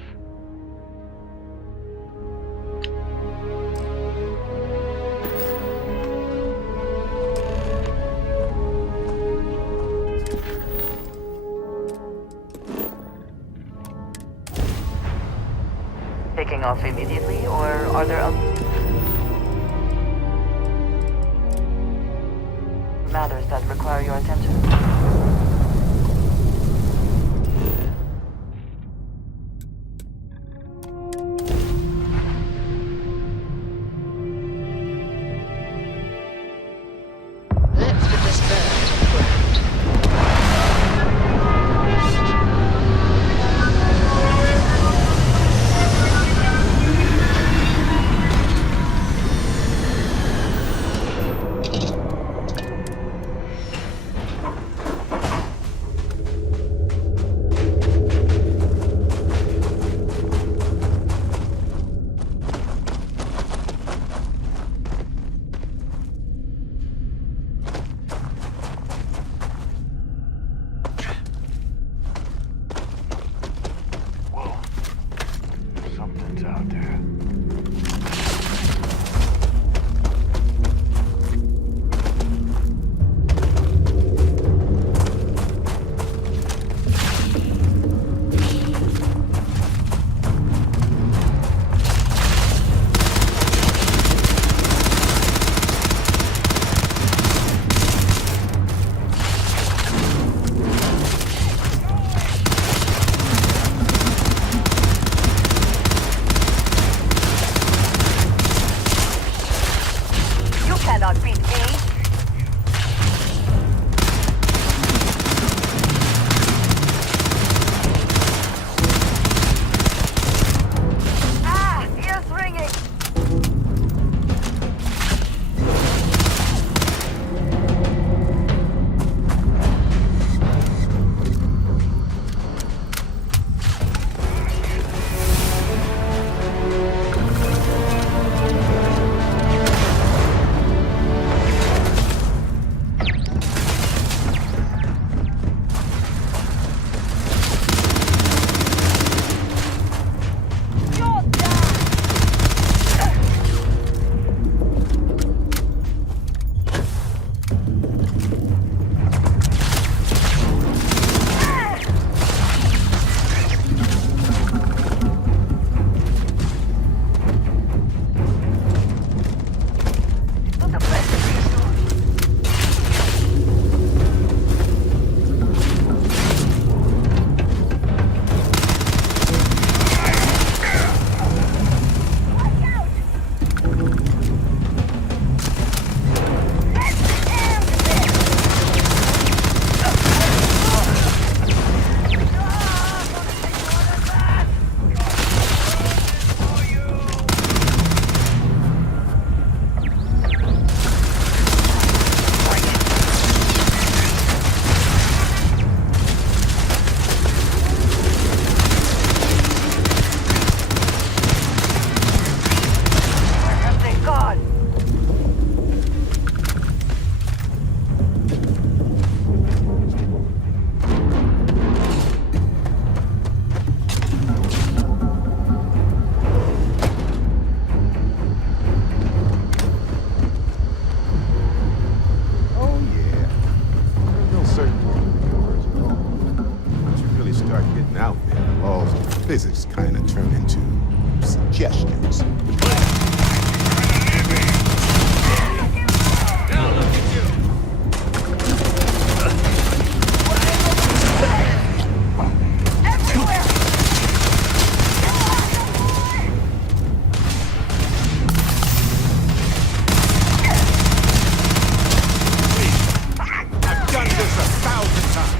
going off immediately, or are there other matters that require your attention? Let's fit this bird to the ground. Something's out there. You cannot beat me! Ah! Ears ringing! Physics kind of turn into suggestions. I've done this 1,000 times.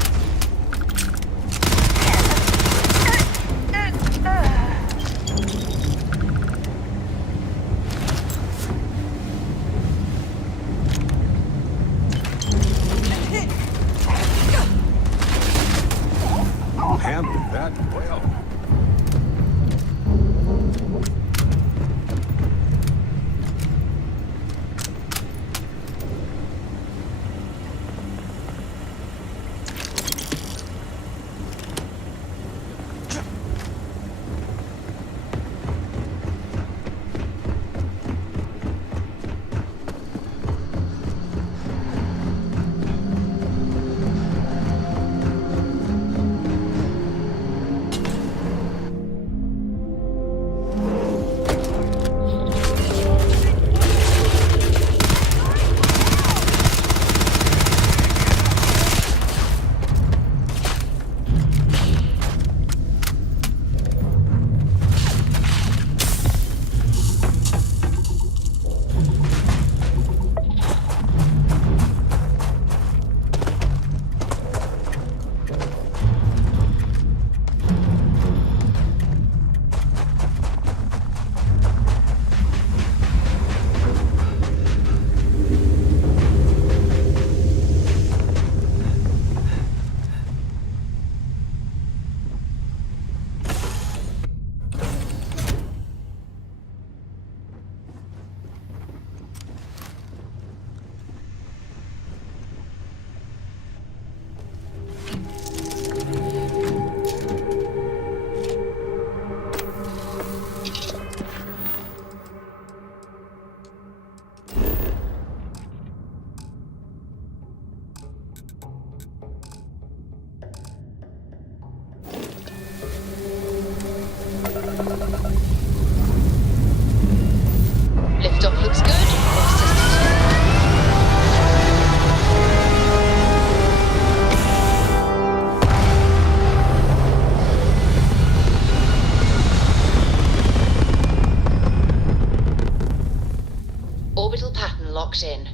orbital pattern locked in.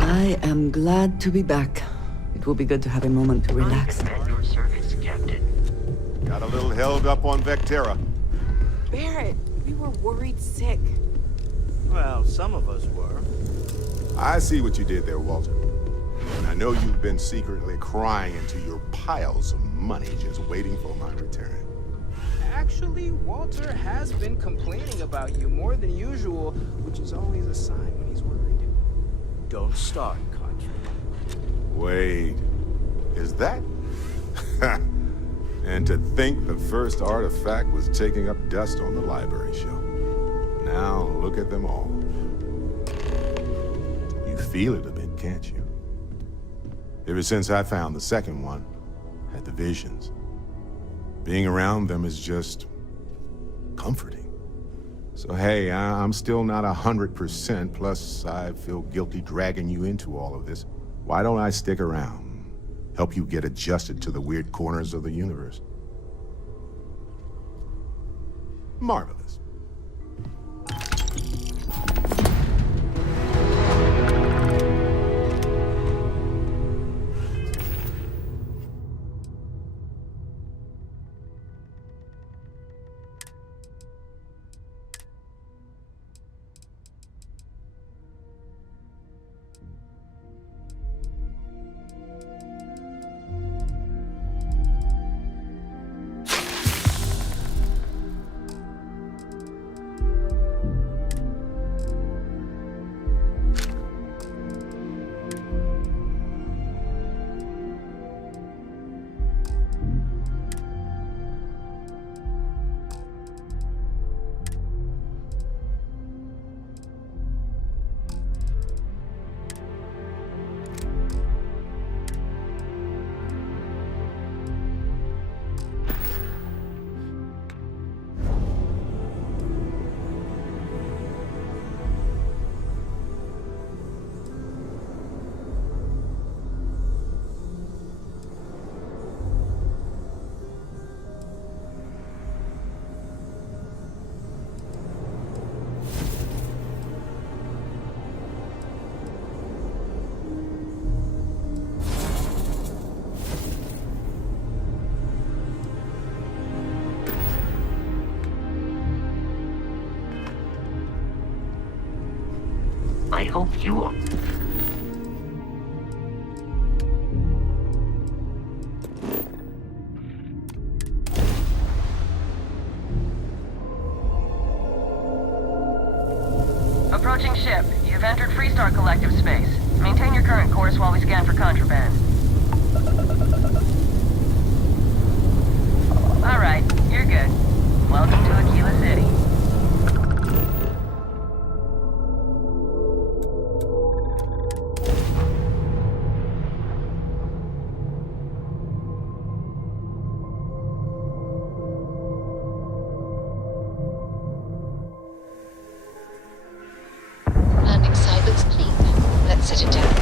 I am glad to be back. It will be good to have a moment to relax. At your service, Captain. Got a little held up on Vectera. Barrett, we were worried sick. Well, some of us were. I see what you did there, Walter. And I know you've been secretly crying into your piles of money just waiting for my return. Actually, Walter has been complaining about you more than usual, which is always a sign when he's worried. Don't start, Contra. Wait, is that? And to think the first artifact was taking up dust on the library shelf. Now look at them all. You feel it a bit, can't you? Ever since I found the second one, had the visions. Being around them is just comforting. So hey, I'm still not 100%, plus I feel guilty dragging you into all of this. Why don't I stick around? Help you get adjusted to the weird corners of the universe. Marvelous. I hope you are. Approaching ship. You've entered Freestar Collective space. Maintain your current course while we scan for contraband. Alright, you're good. Welcome to Aquila City. Landing site looks clean. Let's set it down.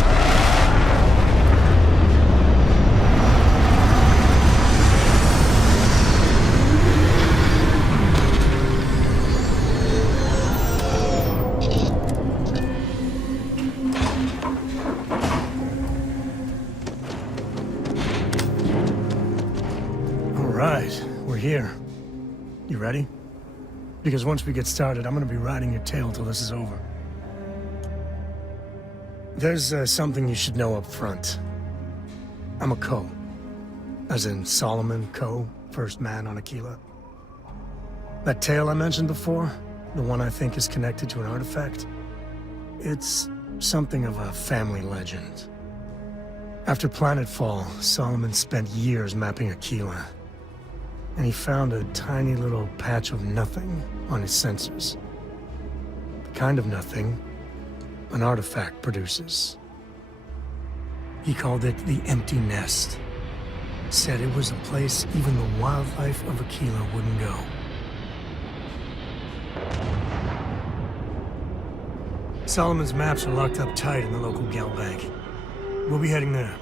All right, we're here. You ready? Because once we get started, I'm gonna be riding your tail till this is over. There's something you should know up front. I'm a Co. As in Solomon Co., first man on Aquila. That tale I mentioned before, the one I think is connected to an artifact, it's something of a family legend. After Planetfall, Solomon spent years mapping Aquila, and he found a tiny little patch of nothing on his sensors. The kind of nothing an artifact produces. He called it the Empty Nest. Said it was a place even the wildlife of Aquila wouldn't go. Solomon's maps are locked up tight in the local gal bank. We'll be heading there.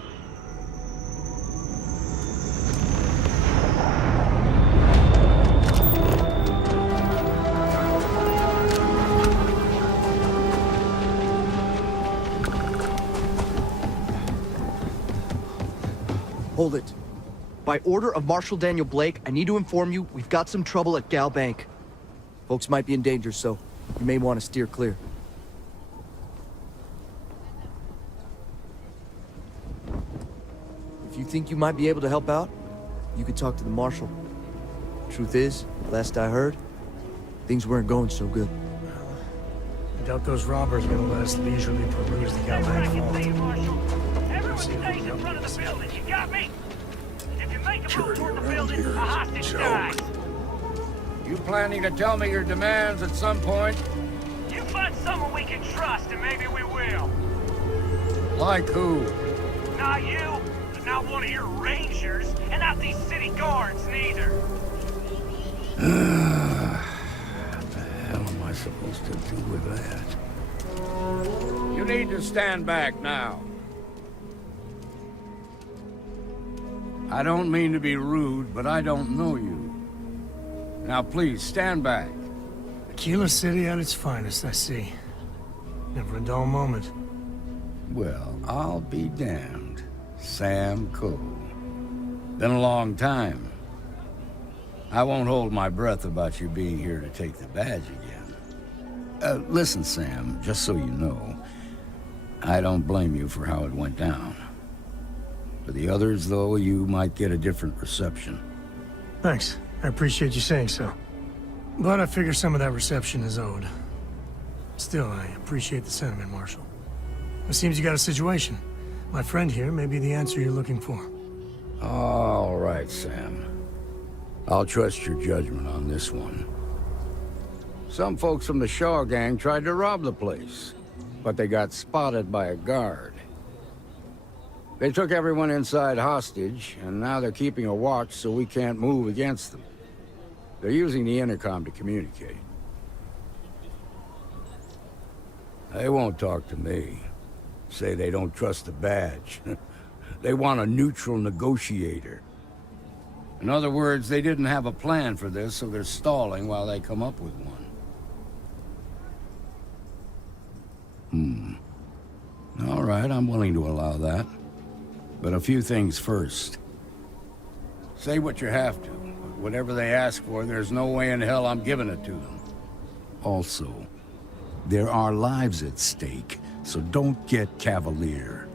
Hold it. By order of Marshal Daniel Blake, I need to inform you we've got some trouble at Gal Bank. Folks might be in danger, so you may want to steer clear. If you think you might be able to help out, you could talk to the Marshal. Truth is, last I heard, things weren't going so good. I doubt those robbers are gonna let us leisurely peruse the Gal Bank vault. Everyone stays in front of the building, you got me? If you make a move toward the building, a hostage dies. You planning to tell me your demands at some point? You find someone we can trust, and maybe we will. Like who? Not you, not one of your rangers, and not these city guards, neither. What the hell am I supposed to do with that? You need to stand back now. I don't mean to be rude, but I don't know you. Now please, stand back. Aquila City at its finest, I see. Never a dull moment. Well, I'll be damned. Sam Coe. Been a long time. I won't hold my breath about you being here to take the badge again. Listen, Sam, just so you know, I don't blame you for how it went down. For the others, though, you might get a different reception. Thanks. I appreciate you saying so. But I figure some of that reception is owed. Still, I appreciate the sentiment, Marshal. It seems you got a situation. My friend here may be the answer you're looking for. All right, Sam. I'll trust your judgment on this one. Some folks from the Shaw gang tried to rob the place, but they got spotted by a guard. They took everyone inside hostage, and now they're keeping a watch so we can't move against them. They're using the intercom to communicate. They won't talk to me. Say they don't trust the badge. They want a neutral negotiator. In other words, they didn't have a plan for this, so they're stalling while they come up with one. All right, I'm willing to allow that. But a few things first. Say what you have to, but whatever they ask for, there's no way in hell I'm giving it to them. Also, there are lives at stake, so don't get cavalier.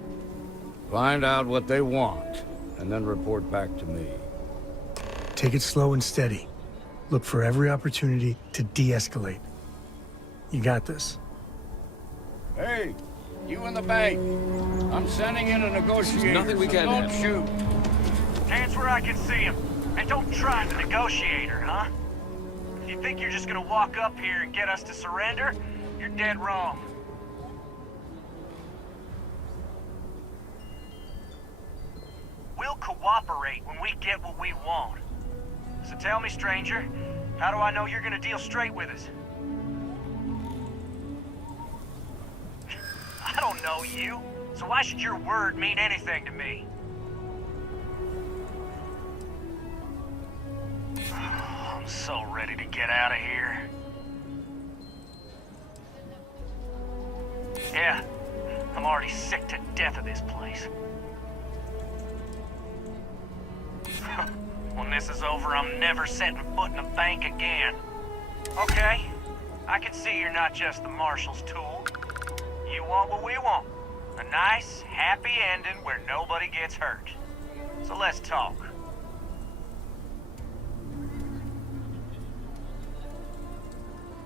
Find out what they want, and then report back to me. Take it slow and steady. Look for every opportunity to de-escalate. You got this. Hey, you in the bank. I'm sending in a negotiator. Nothing we can don't have. shoot. Hands where I can see him. And don't try the negotiator, huh? If you think you're just gonna walk up here and get us to surrender, you're dead wrong. We'll cooperate when we get what we want. So tell me, stranger, how do I know you're gonna deal straight with us? I don't know you, so why should your word mean anything to me? I'm so ready to get out of here. Yeah, I'm already sick to death of this place. When this is over, I'm never setting foot in a bank again. Okay, I can see you're not just the Marshal's tool. You want what we want. A nice, happy ending where nobody gets hurt. So let's talk.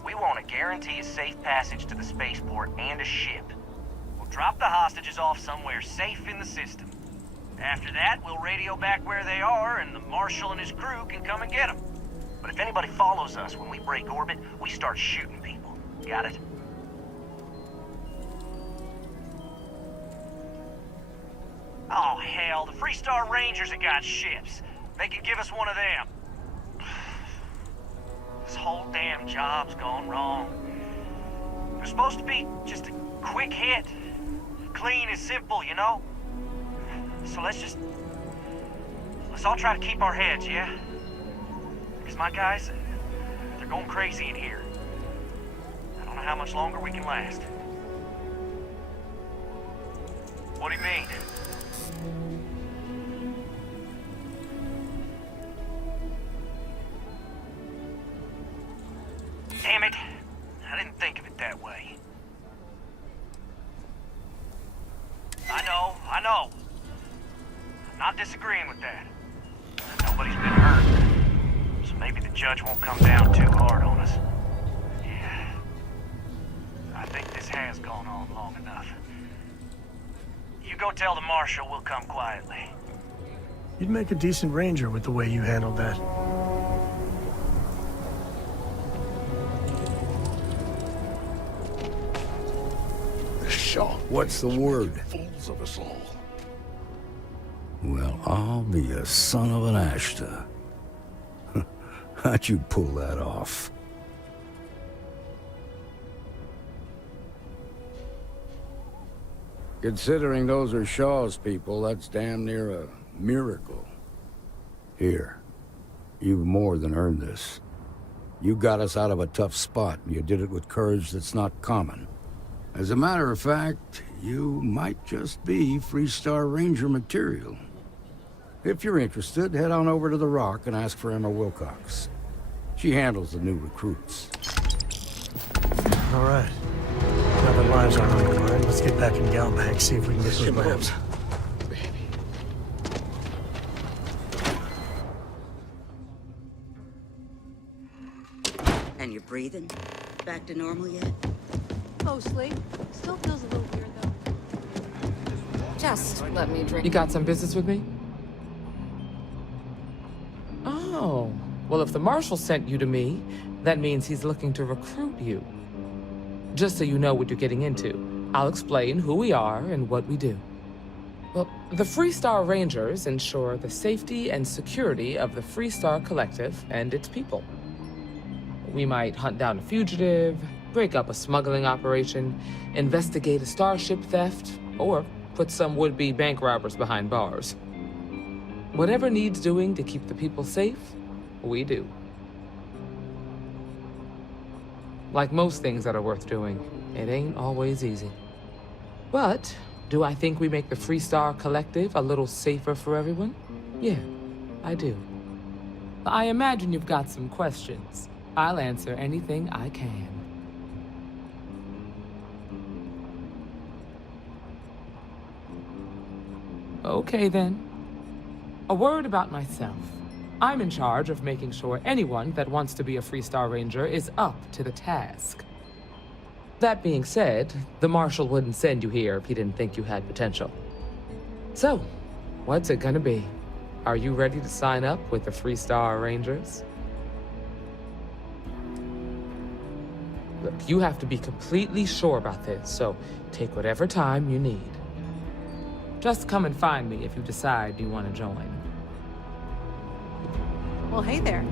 We want to guarantee a safe passage to the spaceport and a ship. We'll drop the hostages off somewhere safe in the system. After that, we'll radio back where they are, and the Marshal and his crew can come and get them. But if anybody follows us when we break orbit, we start shooting people. Got it? hell, the Freestar Rangers have got ships. They could give us one of them. This whole damn job's gone wrong. It was supposed to be just a quick hit. Clean and simple, you know? So let's all try to keep our heads, yeah? Because my guys, they're going crazy in here. I don't know how much longer we can last. What do you mean? Damn it. I didn't think of it that way. I know. I'm not disagreeing with that. Nobody's been hurt. So maybe the judge won't come down too hard on us. Yeah. I think this has gone on long enough. You go tell the marshal we'll come quietly. You'd make a decent ranger with the way you handled that. Shaw. What's the word? Fools of us all. Well, I'll be a son of an Ashta. How'd you pull that off? Considering those are Shaw's people, that's damn near a miracle. Here, you've more than earned this. You got us out of a tough spot, and you did it with courage that's not common. As a matter of fact, you might just be Freestar Ranger material. If you're interested, head on over to the Rock and ask for Emma Wilcox. She handles the new recruits. All right. Now that lives aren't on the line, let's get back in Galbank, see if we can get those maps. And you're breathing? Back to normal yet? Mostly. Still feels a little weird, though. Just let me drink. You got some business with me? Oh. Well, if the marshal sent you to me, that means he's looking to recruit you. Just so you know what you're getting into, I'll explain who we are and what we do. Well, the Freestar Rangers ensure the safety and security of the Freestar Collective and its people. We might hunt down a fugitive, break up a smuggling operation, investigate a starship theft, or put some would-be bank robbers behind bars. Whatever needs doing to keep the people safe, we do. Like most things that are worth doing, it ain't always easy. But do I think we make the Freestar Collective a little safer for everyone? Yeah, I do. I imagine you've got some questions. I'll answer anything I can. Okay then. A word about myself. I'm in charge of making sure anyone that wants to be a Freestar Ranger is up to the task. That being said, the Marshal wouldn't send you here if he didn't think you had potential. So, what's it gonna be? Are you ready to sign up with the Freestar Rangers? Look, you have to be completely sure about this, so take whatever time you need. Just come and find me if you decide you want to join. Well, hey there.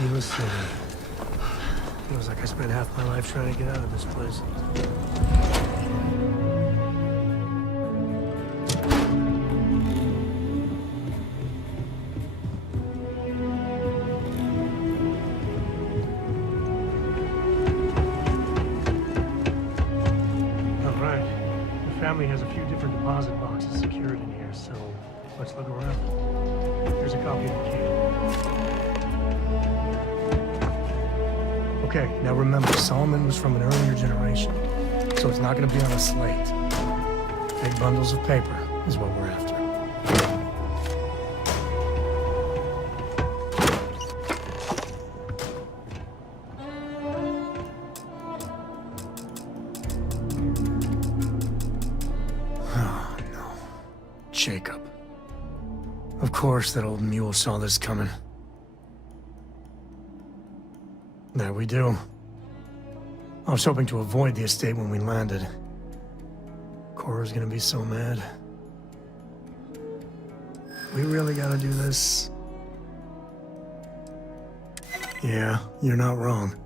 Tequila City. Feels like I spent half my life trying to get out of this place. All right. The family has a few different deposit boxes secured in here, so let's look around. Here's a copy of the key. Okay, now remember, Solomon was from an earlier generation, so it's not going to be on a slate. Big bundles of paper is what we're after. Oh, no. Jacob. Of course that old mule saw this coming. There we do. I was hoping to avoid the estate when we landed. Cora's gonna be so mad. We really gotta do this? Yeah, you're not wrong.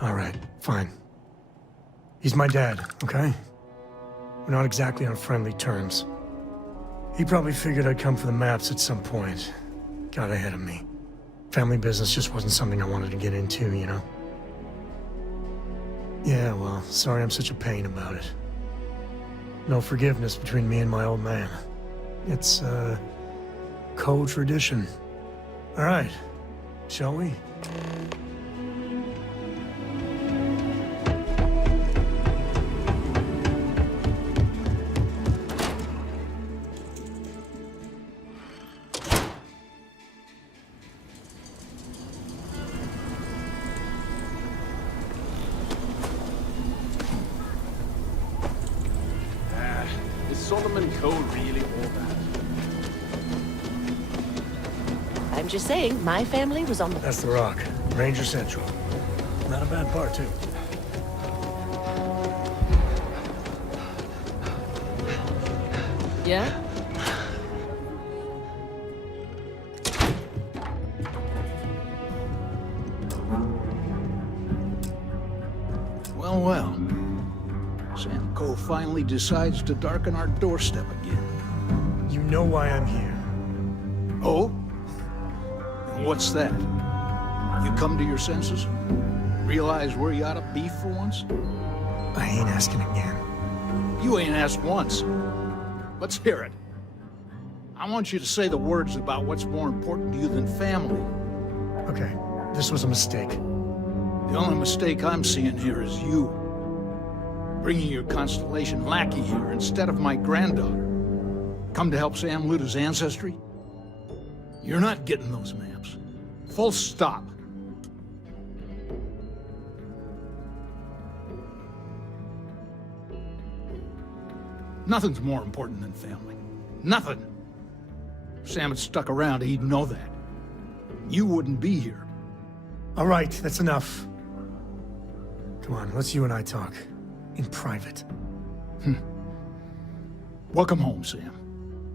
All right, fine. He's my dad, okay? We're not exactly on friendly terms. He probably figured I'd come for the maps at some point. Got ahead of me. Family business just wasn't something I wanted to get into, you know? Yeah, well, sorry I'm such a pain about it. No forgiveness between me and my old man. It's, co-tradition. All right, shall we? Solomon Code really all that? I'm just saying, my family was on the... That's the Rock. Ranger Central. Not a bad part, too. Yeah? Well, well. Sam Cole finally decides to darken our doorstep again. You know why I'm here. Oh? And what's that? You come to your senses? Realize where you ought to be for once? I ain't asking again. You ain't asked once. Let's hear it. I want you to say the words about what's more important to you than family. Okay, this was a mistake. The only mistake I'm seeing here is you. Bringing your Constellation lackey here instead of my granddaughter. Come to help Sam loot his ancestry? You're not getting those maps. Full stop. Nothing's more important than family. Nothing. If Sam had stuck around, he'd know that. You wouldn't be here. All right, that's enough. Come on, let's you and I talk. In private. Welcome home, Sam.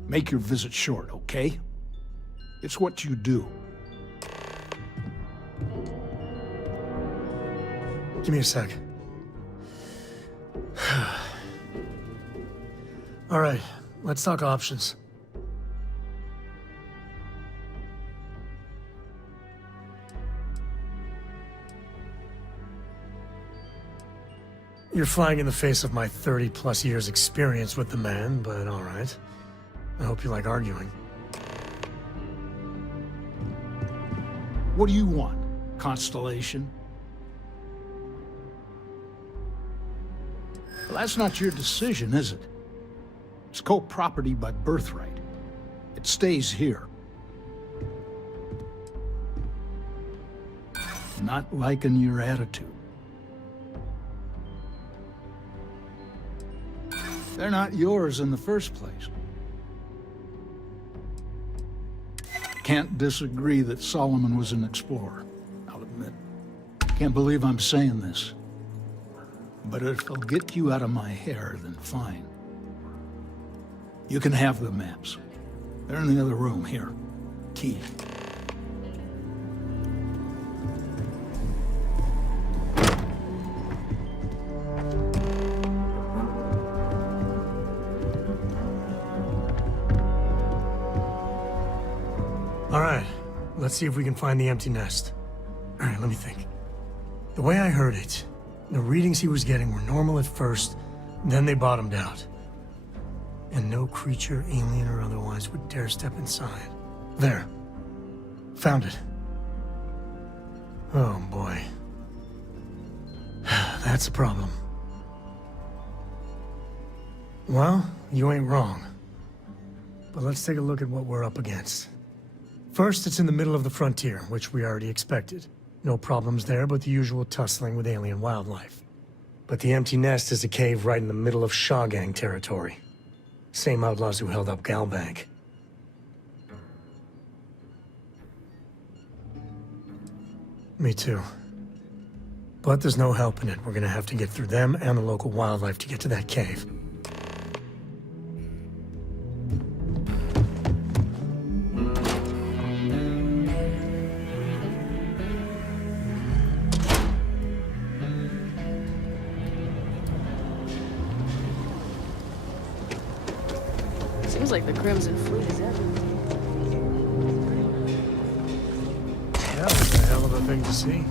Make your visit short, okay? It's what you do. Give me a sec. All right, let's talk options. You're flying in the face of my 30-plus years experience with the man, but all right. I hope you like arguing. What do you want, Constellation? Well, that's not your decision, is it? It's co-property by birthright. It stays here. Not liking your attitude. They're not yours in the first place. Can't disagree that Solomon was an explorer, I'll admit. Can't believe I'm saying this. But if it'll get you out of my hair, then fine. You can have the maps. They're in the other room, here. Key. right, let's see if we can find the empty nest. All right, let me think. The way I heard it, the readings he was getting were normal at first, then they bottomed out. And no creature, alien or otherwise, would dare step inside. There. Found it. Oh boy. That's a problem. Well, you ain't wrong. But let's take a look at what we're up against. First, it's in the middle of the frontier, which we already expected. No problems there, but the usual tussling with alien wildlife. But the empty nest is a cave right in the middle of Shawgang territory. Same outlaws who held up Galbank. Me too. But there's no helping it. We're gonna have to get through them and the local wildlife to get to that cave. Seems like the Crimson Fleet is everywhere. Yeah, it's a hell of a thing to see.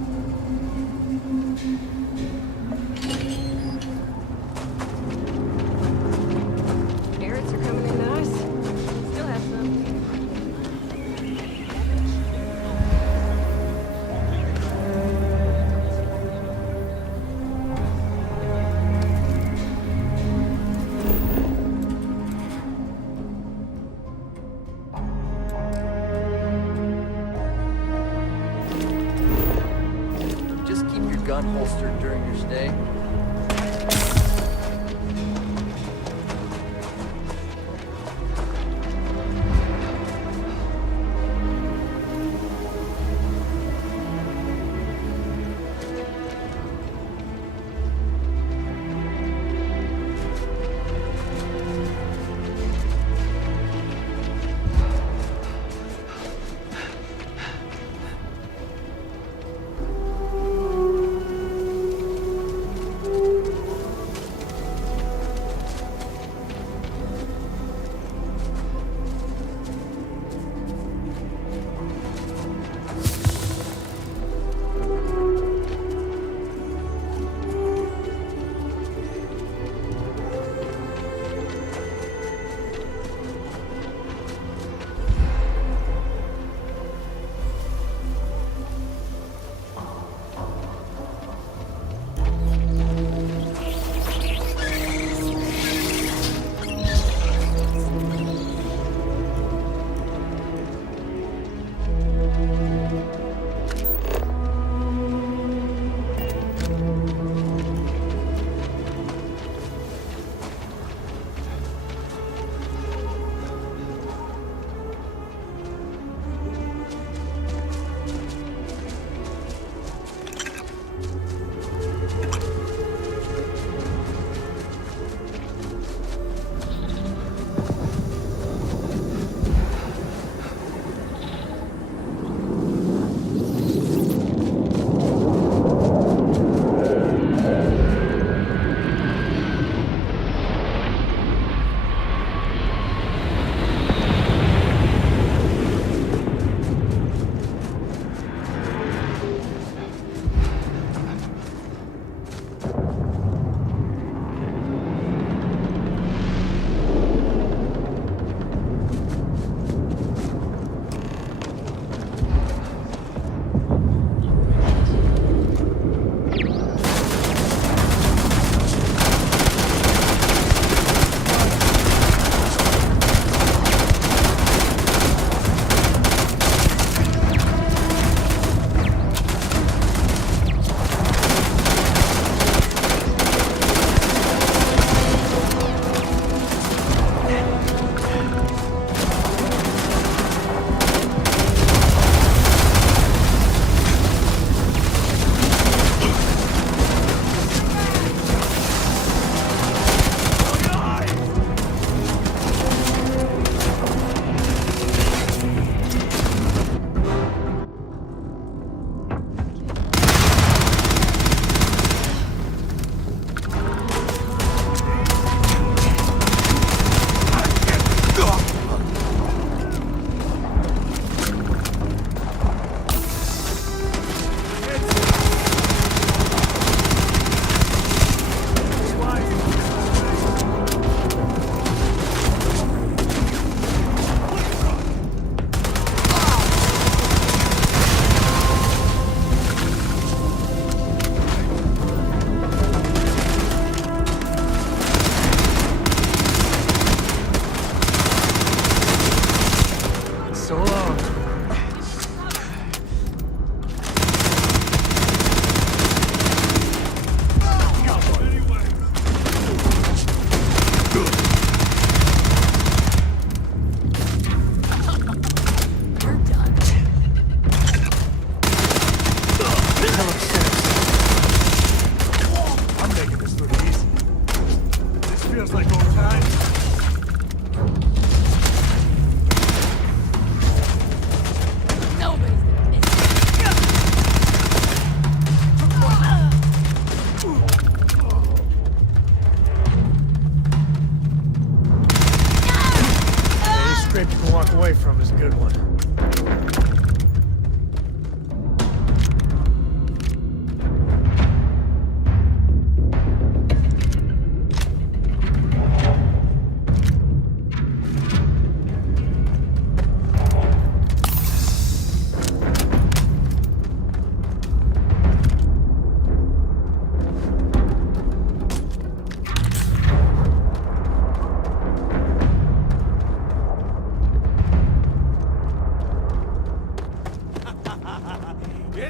Carrots are coming in nice. Still have some. Just keep your gun holstered during your stay.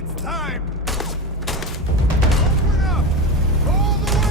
It's time! Open up! All the way!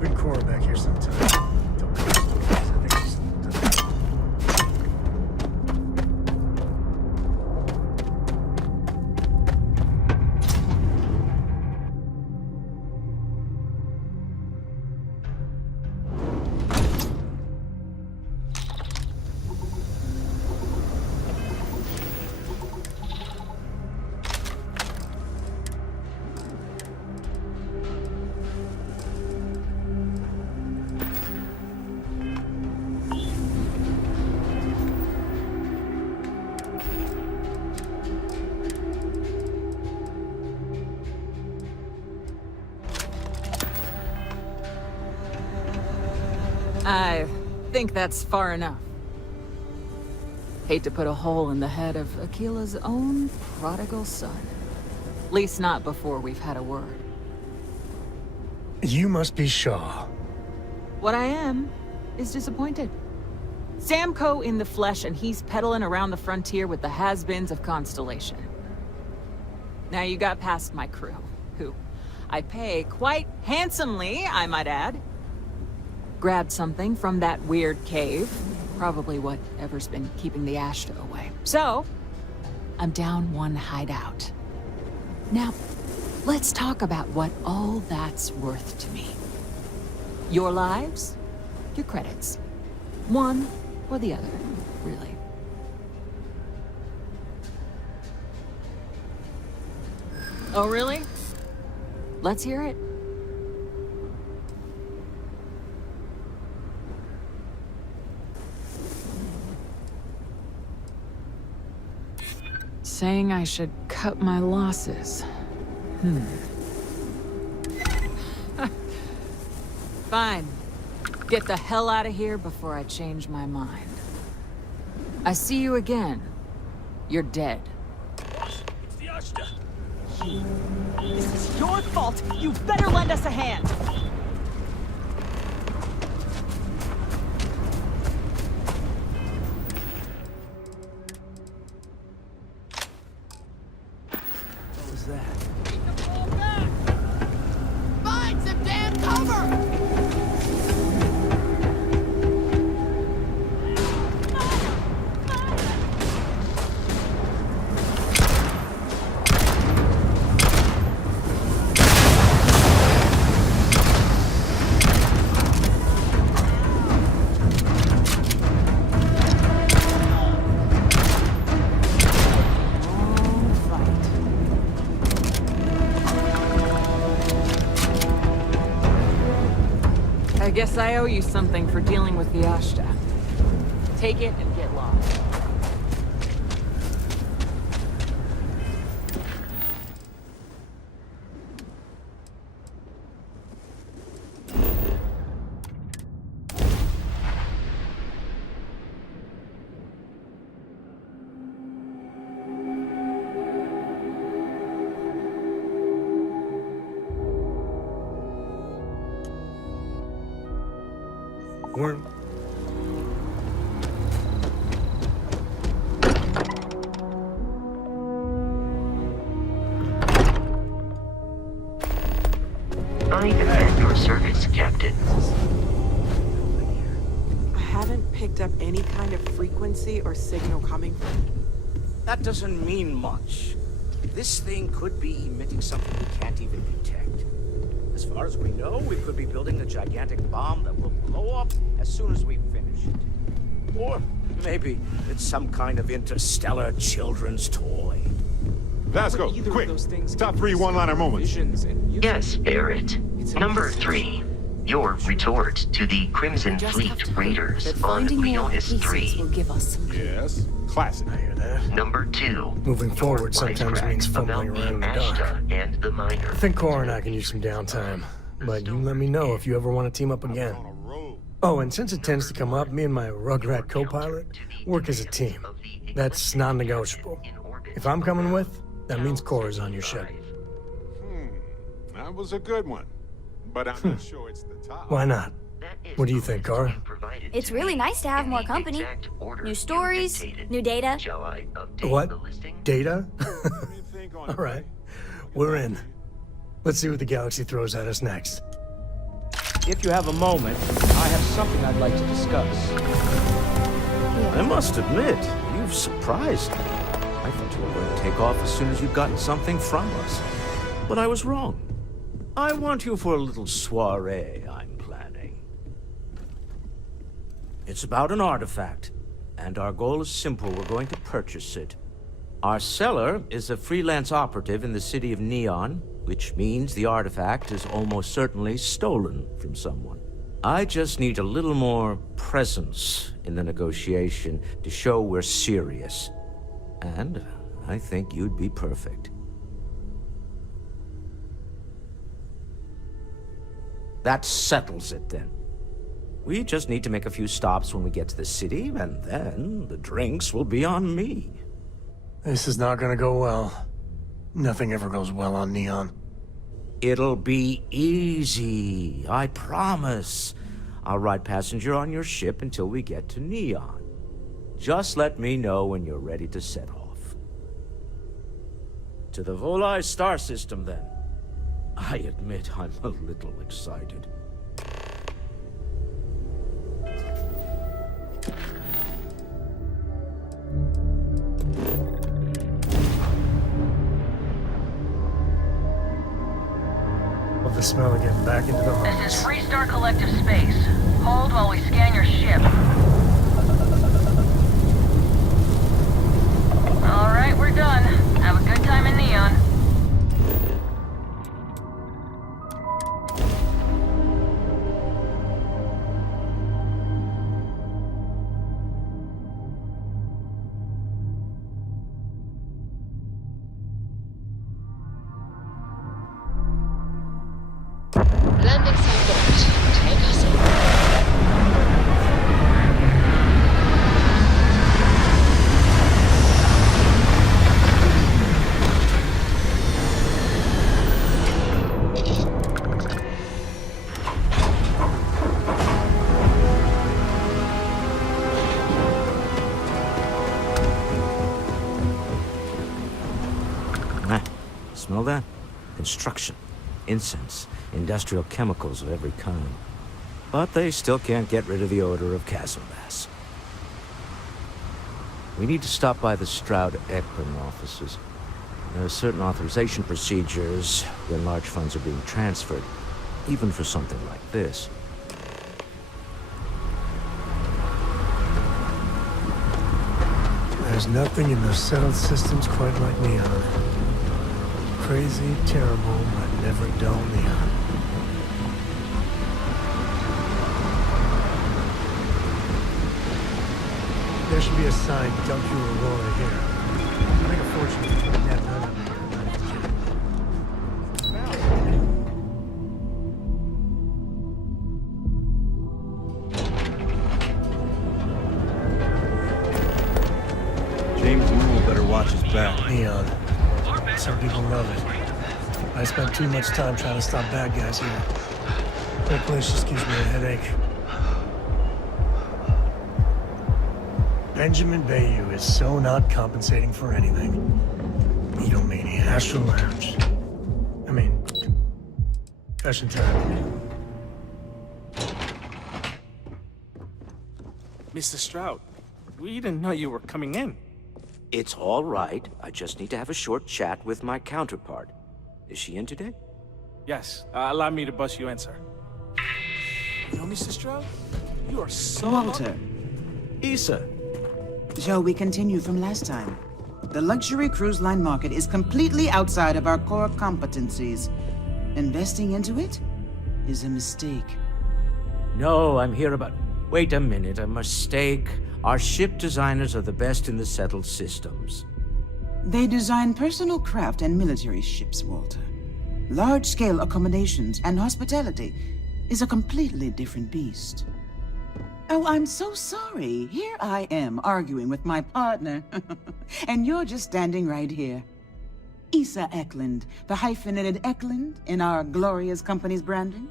Bring Cora back here sometime. I think that's far enough. Hate to put a hole in the head of Akila's own prodigal son. At least not before we've had a word. You must be Shaw. What I am is disappointed. Sam Coe in the flesh, and he's peddling around the frontier with the has-beens of Constellation. Now you got past my crew, who I pay quite handsomely, I might add. Grabbed something from that weird cave. Probably whatever's been keeping the Ashta away. So, I'm down one hideout. Now, let's talk about what all that's worth to me. Your lives, your credits. One or the other, really. Oh, really? Let's hear it. Saying I should cut my losses. Fine. Get the hell out of here before I change my mind. I see you again. You're dead. It's the Ashta. This is your fault. You better lend us a hand. What was that? Find some damn cover! Guess I owe you something for dealing with the Ashta. Take it and get lost. We're... I commend your service, Captain. I haven't picked up any kind of frequency or signal coming from. That doesn't mean much. This thing could be emitting something we can't even detect. As far as we know, we could be building a gigantic bomb that will blow up as soon as we finish it. Or maybe it's some kind of interstellar children's toy. Vasco, quick! Top 3 one-liner moments. Yes, Barrett. Number 3. Your retort to the Crimson Fleet Raiders on Leonis 3. Will give us some Yes, classic. I hear that. Number 2. Moving forward sometimes means fumbling around in the dark. And the miner. I think Cora and I can use some downtime, but you let me know if you ever want to team up again. Oh, and since it tends to come up, me and my Rugrat co-pilot work as a team. That's non-negotiable. If I'm coming with, that means Cora's on your ship. That was a good one, but I'm not sure it's the top. Why not? What do you think, Cora? It's really nice to have more company. New stories, new data. What? Data? All right, we're in. Let's see what the galaxy throws at us next. If you have a moment, I have something I'd like to discuss. I must admit, you've surprised me. I thought you were going to take off as soon as you'd gotten something from us. But I was wrong. I want you for a little soiree I'm planning. It's about an artifact, and our goal is simple. We're going to purchase it. Our seller is a freelance operative in the city of Neon, which means the artifact is almost certainly stolen from someone. I just need a little more presence in the negotiation to show we're serious. And I think you'd be perfect. That settles it, then. We just need to make a few stops when we get to the city, and then the drinks will be on me. This is not gonna go well. Nothing ever goes well on Neon. It'll be easy, I promise. I'll ride passenger on your ship until we get to Neon. Just let me know when you're ready to set off. To the Volai star system, then. I admit I'm a little excited. Love the smell of getting back into the homes. This is Freestar Collective Space. Hold while we scan your ship. Alright, we're done. Have a good time in Neon. landing site. Take us in. Smell that? Construction, incense, industrial chemicals of every kind. But they still can't get rid of the odor of Casildas. We need to stop by the Stroud-Ekman offices. There are certain authorization procedures when large funds are being transferred, even for something like this. There's nothing in the settled systems quite like Neon. Crazy, terrible, but never dull Neon. There should be a sign, dump you Aurora here. I make a fortune for putting that nut under James Newell better watch his back. Neon. Some people love it. I spent too much time trying to stop bad guys here. That place just gives me a headache. Benjamin Bayou is so not compensating for anything. You don't mean the Astral Lounge. I mean, confession time. Mr. Stroud, we didn't know you were coming in. It's all right. I just need to have a short chat with my counterpart. Is she in today? Yes, allow me to bust you in, sir. You know, Mr. Stroud, you are so... Walter. Issa. Shall we continue from last time? The luxury cruise line market is completely outside of our core competencies. Investing into it is a mistake. No, I'm here about... Wait a minute, a mistake. Our ship designers are the best in the settled systems. They design personal craft and military ships, Walter. Large-scale accommodations and hospitality is a completely different beast. Oh, I'm so sorry. Here I am arguing with my partner. And you're just standing right here. Issa Eklund, the hyphenated Eklund in our glorious company's branding.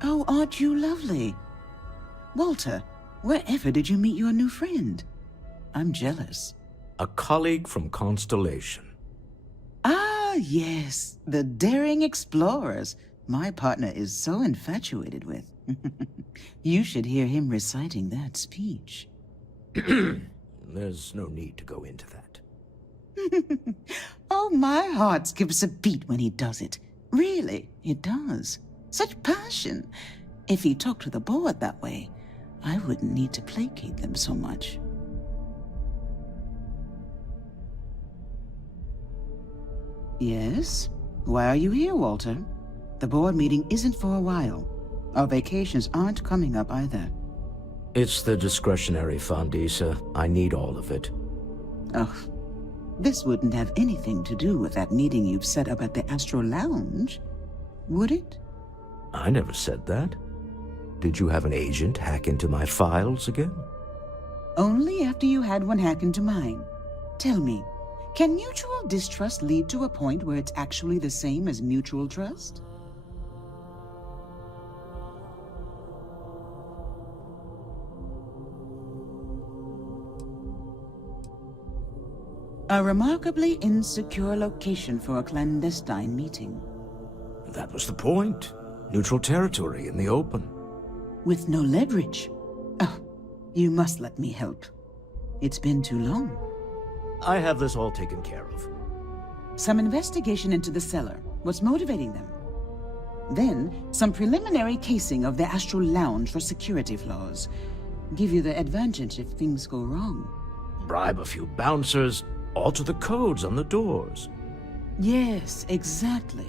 Oh, aren't you lovely? Walter, wherever did you meet your new friend? I'm jealous. A colleague from Constellation. Ah, yes, the daring explorers my partner is so infatuated with. You should hear him reciting that speech. There's no need to go into that. Oh, my heart skips a beat when he does it. Really, it does. Such passion. If he talked to the board that way, I wouldn't need to placate them so much. Yes? Why are you here, Walter? The board meeting isn't for a while. Our vacations aren't coming up either. It's the discretionary fund, Issa. I need all of it. Ugh. This wouldn't have anything to do with that meeting you've set up at the Astral Lounge, would it? I never said that. Did you have an agent hack into my files again? Only after you had one hack into mine. Tell me, can mutual distrust lead to a point where it's actually the same as mutual trust? A remarkably insecure location for a clandestine meeting. That was the point. Neutral territory in the open. With no leverage. Oh, you must let me help. It's been too long. I have this all taken care of. Some investigation into the cellar. What's motivating them? Then, some preliminary casing of the Astral Lounge for security flaws. Give you the advantage if things go wrong. Bribe a few bouncers, alter the codes on the doors. Yes, exactly.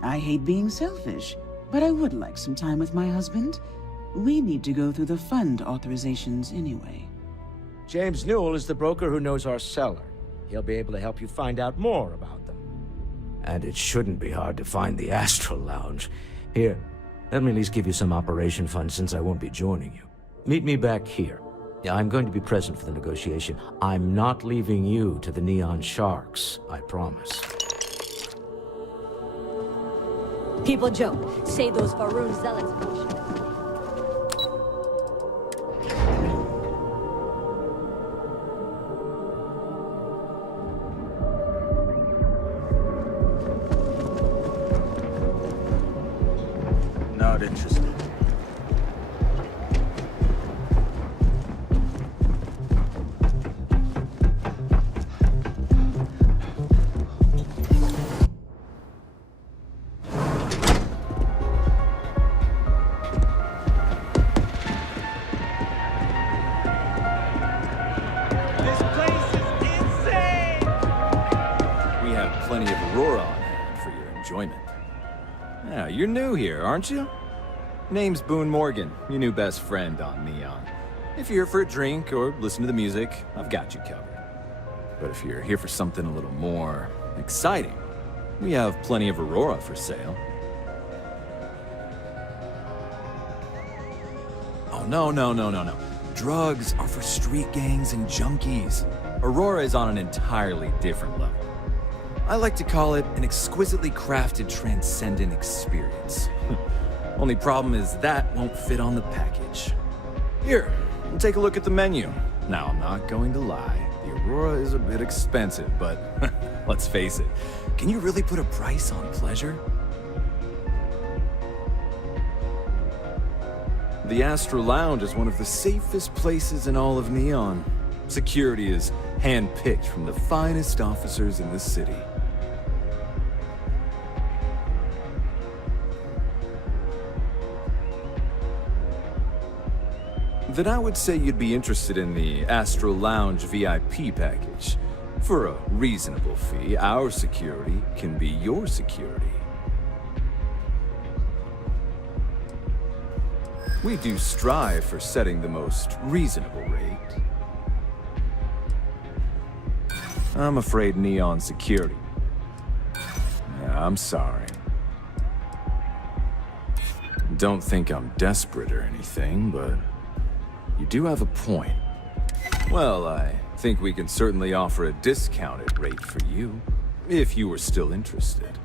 I hate being selfish, but I would like some time with my husband. We need to go through the fund authorizations anyway. James Newell is the broker who knows our seller. He'll be able to help you find out more about them. And it shouldn't be hard to find the Astral Lounge. Here, let me at least give you some operation funds since I won't be joining you. Meet me back here. I'm going to be present for the negotiation. I'm not leaving you to the Neon Sharks, I promise. People joke, say those Faroon zealots bullshit. Not interested. This place is insane! Aurora on hand for your enjoyment. Yeah, you're new here, aren't you? Name's Boone Morgan, your new best friend on Neon. If you're here for a drink or listen to the music, I've got you covered. But if you're here for something a little more exciting, we have plenty of Aurora for sale. Oh, no. Drugs are for street gangs and junkies. Aurora is on an entirely different level. I like to call it an exquisitely crafted, transcendent experience. Only problem is that won't fit on the package. Here, take a look at the menu. Now, I'm not going to lie. The Aurora is a bit expensive, but let's face it. Can you really put a price on pleasure? The Astro Lounge is one of the safest places in all of Neon. Security is hand-picked from the finest officers in the city. Then I would say you'd be interested in the Astro Lounge VIP package. For a reasonable fee, our security can be your security. We do strive for setting the most reasonable rate. I'm afraid Neon Security. Yeah, I'm sorry. Don't think I'm desperate or anything, but you do have a point. Well, I think we can certainly offer a discounted rate for you, if you were still interested.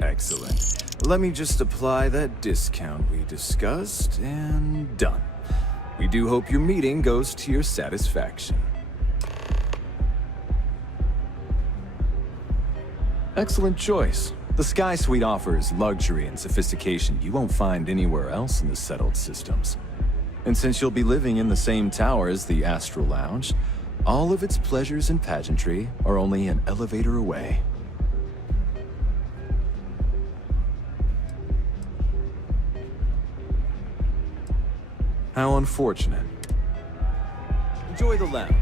Excellent. Let me just apply that discount we discussed, and done. We do hope your meeting goes to your satisfaction. Excellent choice. The Sky Suite offers luxury and sophistication you won't find anywhere else in the settled systems. And since you'll be living in the same tower as the Astral Lounge, all of its pleasures and pageantry are only an elevator away. How unfortunate. Enjoy the lounge.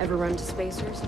Ever run to spacers?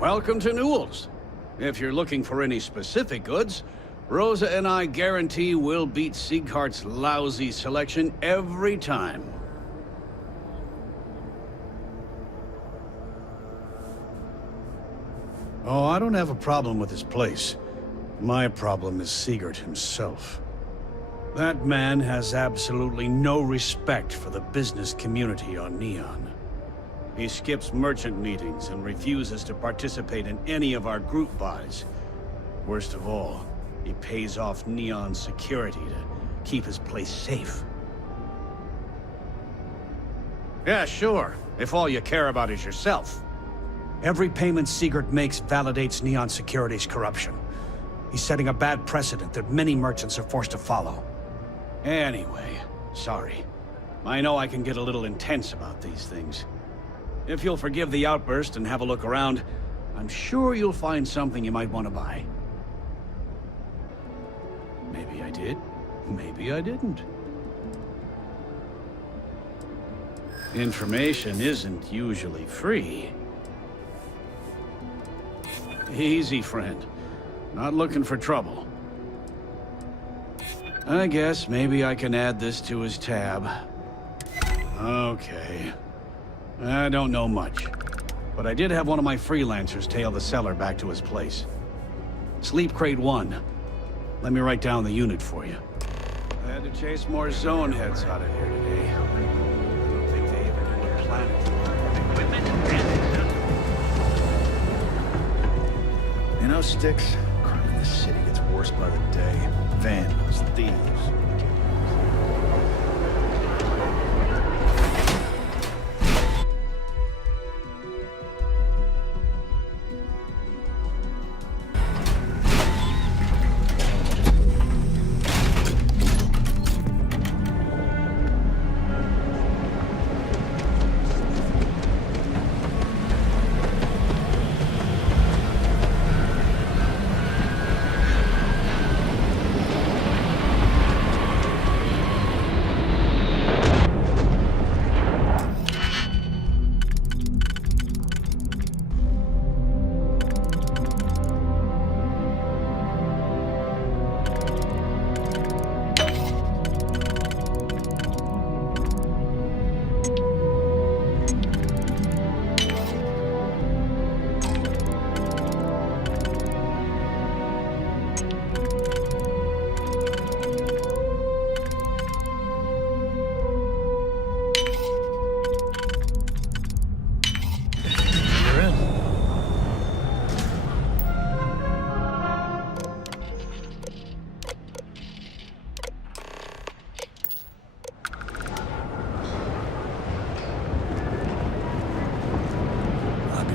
Welcome to Newell's. If you're looking for any specific goods, Rosa and I guarantee we'll beat Sieghart's lousy selection every time. Oh, I don't have a problem with his place. My problem is Siegert himself. That man has absolutely no respect for the business community on Neon. He skips merchant meetings and refuses to participate in any of our group buys. Worst of all, he pays off Neon security to keep his place safe. Yeah, sure, if all you care about is yourself. Every payment Sigurd makes validates Neon Security's corruption. He's setting a bad precedent that many merchants are forced to follow. Anyway, sorry. I know I can get a little intense about these things. If you'll forgive the outburst and have a look around, I'm sure you'll find something you might want to buy. Maybe I did, maybe I didn't. Information isn't usually free. Easy, friend. Not looking for trouble. I guess maybe I can add this to his tab. Okay. I don't know much, but I did have one of my freelancers tail the seller back to his place. Sleep Crate 1. Let me write down the unit for you. I had to chase more zone heads out of here today. I don't think they even knew what planet. Equipment and You know, Sticks, crime in this city gets worse by the day. Vandals, thieves.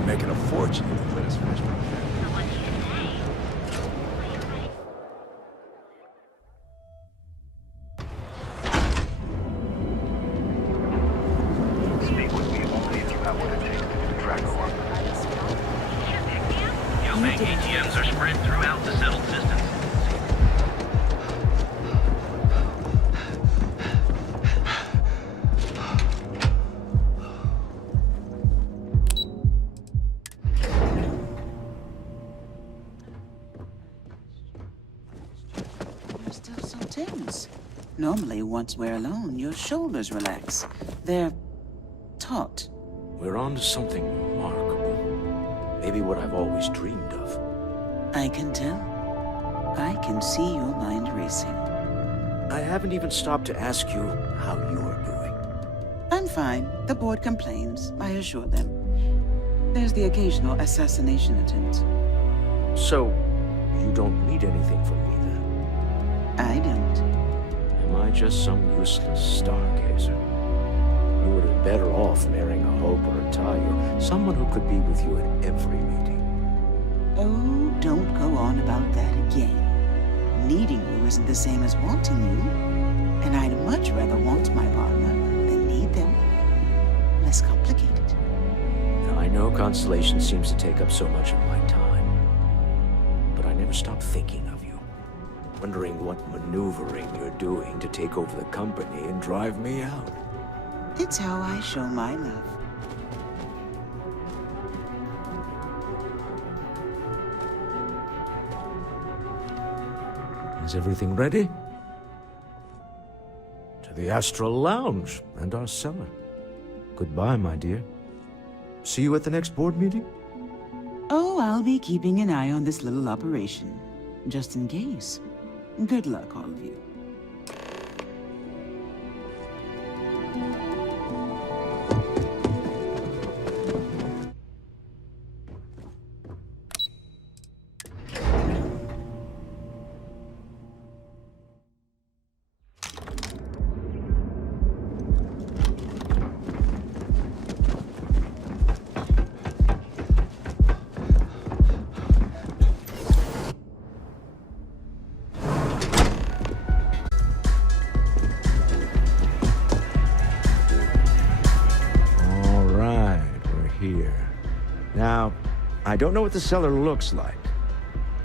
Making a fortune with the latest fish. Speak with me only if you have what it takes to do the tracker work. Geobank ATMs are spread throughout the settled systems. Normally, once we're alone, your shoulders relax. They're taut. We're on to something remarkable. Maybe what I've always dreamed of. I can tell. I can see your mind racing. I haven't even stopped to ask you how you're doing. I'm fine. The board complains, I assure them. There's the occasional assassination attempt. So, you don't need anything from me then? I don't. Am I just some useless stargazer? You would have been better off marrying a Hope or a Ty or someone who could be with you at every meeting. Oh, don't go on about that again. Needing you isn't the same as wanting you. And I'd much rather want my partner than need them. Less complicated. Now, I know Constellation seems to take up so much of my time, but I never stop thinking of you. Wondering what maneuvering you're doing to take over the company and drive me out. It's how I show my love. Is everything ready? To the Astral Lounge and our cellar. Goodbye, my dear. See you at the next board meeting? Oh, I'll be keeping an eye on this little operation. Just in case. Good luck, all of you. Now, I don't know what the cellar looks like,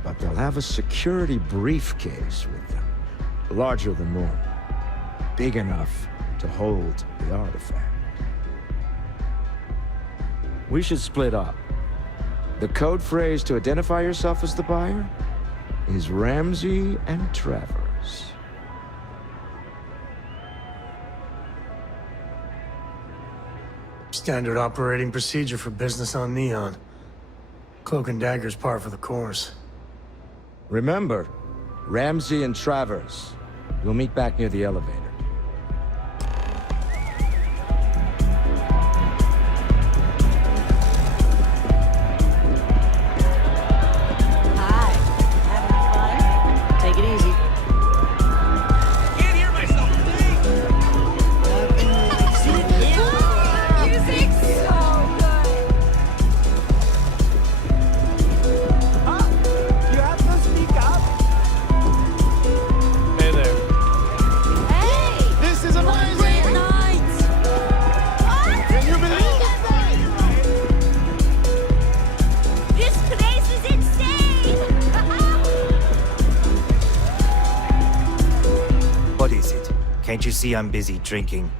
but they'll have a security briefcase with them. Larger than normal. Big enough to hold the artifact. We should split up. The code phrase to identify yourself as the buyer is Ramsey and Travers. Standard operating procedure for business on Neon. Cloak and dagger's par for the course. Remember, Ramsey and Travers. We'll meet back near the elevator. Can't you see I'm busy drinking?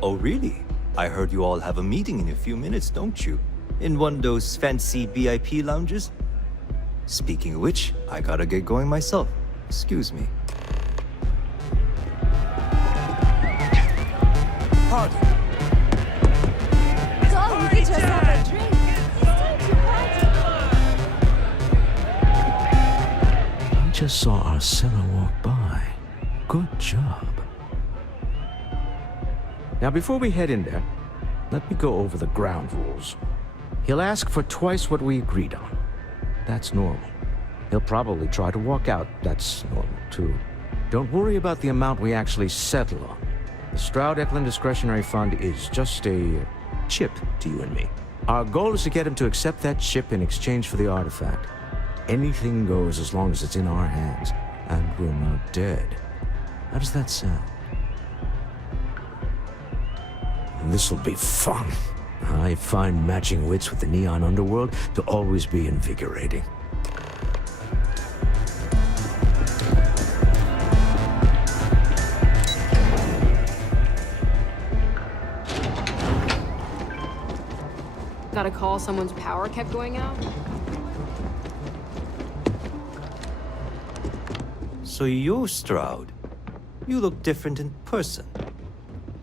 Oh, really? I heard you all have a meeting in a few minutes, don't you? In one of those fancy VIP lounges? Speaking of which, I gotta get going myself. Excuse me. Pardon. Go, we could just have a drink. Just saw our seller walk by. Good job. Now, before we head in there, let me go over the ground rules. He'll ask for twice what we agreed on. That's normal. He'll probably try to walk out. That's normal, too. Don't worry about the amount we actually settle on. The Stroud-Eklund Discretionary Fund is just a chip to you and me. Our goal is to get him to accept that chip in exchange for the artifact. Anything goes as long as it's in our hands, and we're not dead. How does that sound? This'll be fun. I find matching wits with the Neon Underworld to always be invigorating. Got a call someone's power kept going out? So you're Stroud. You look different in person.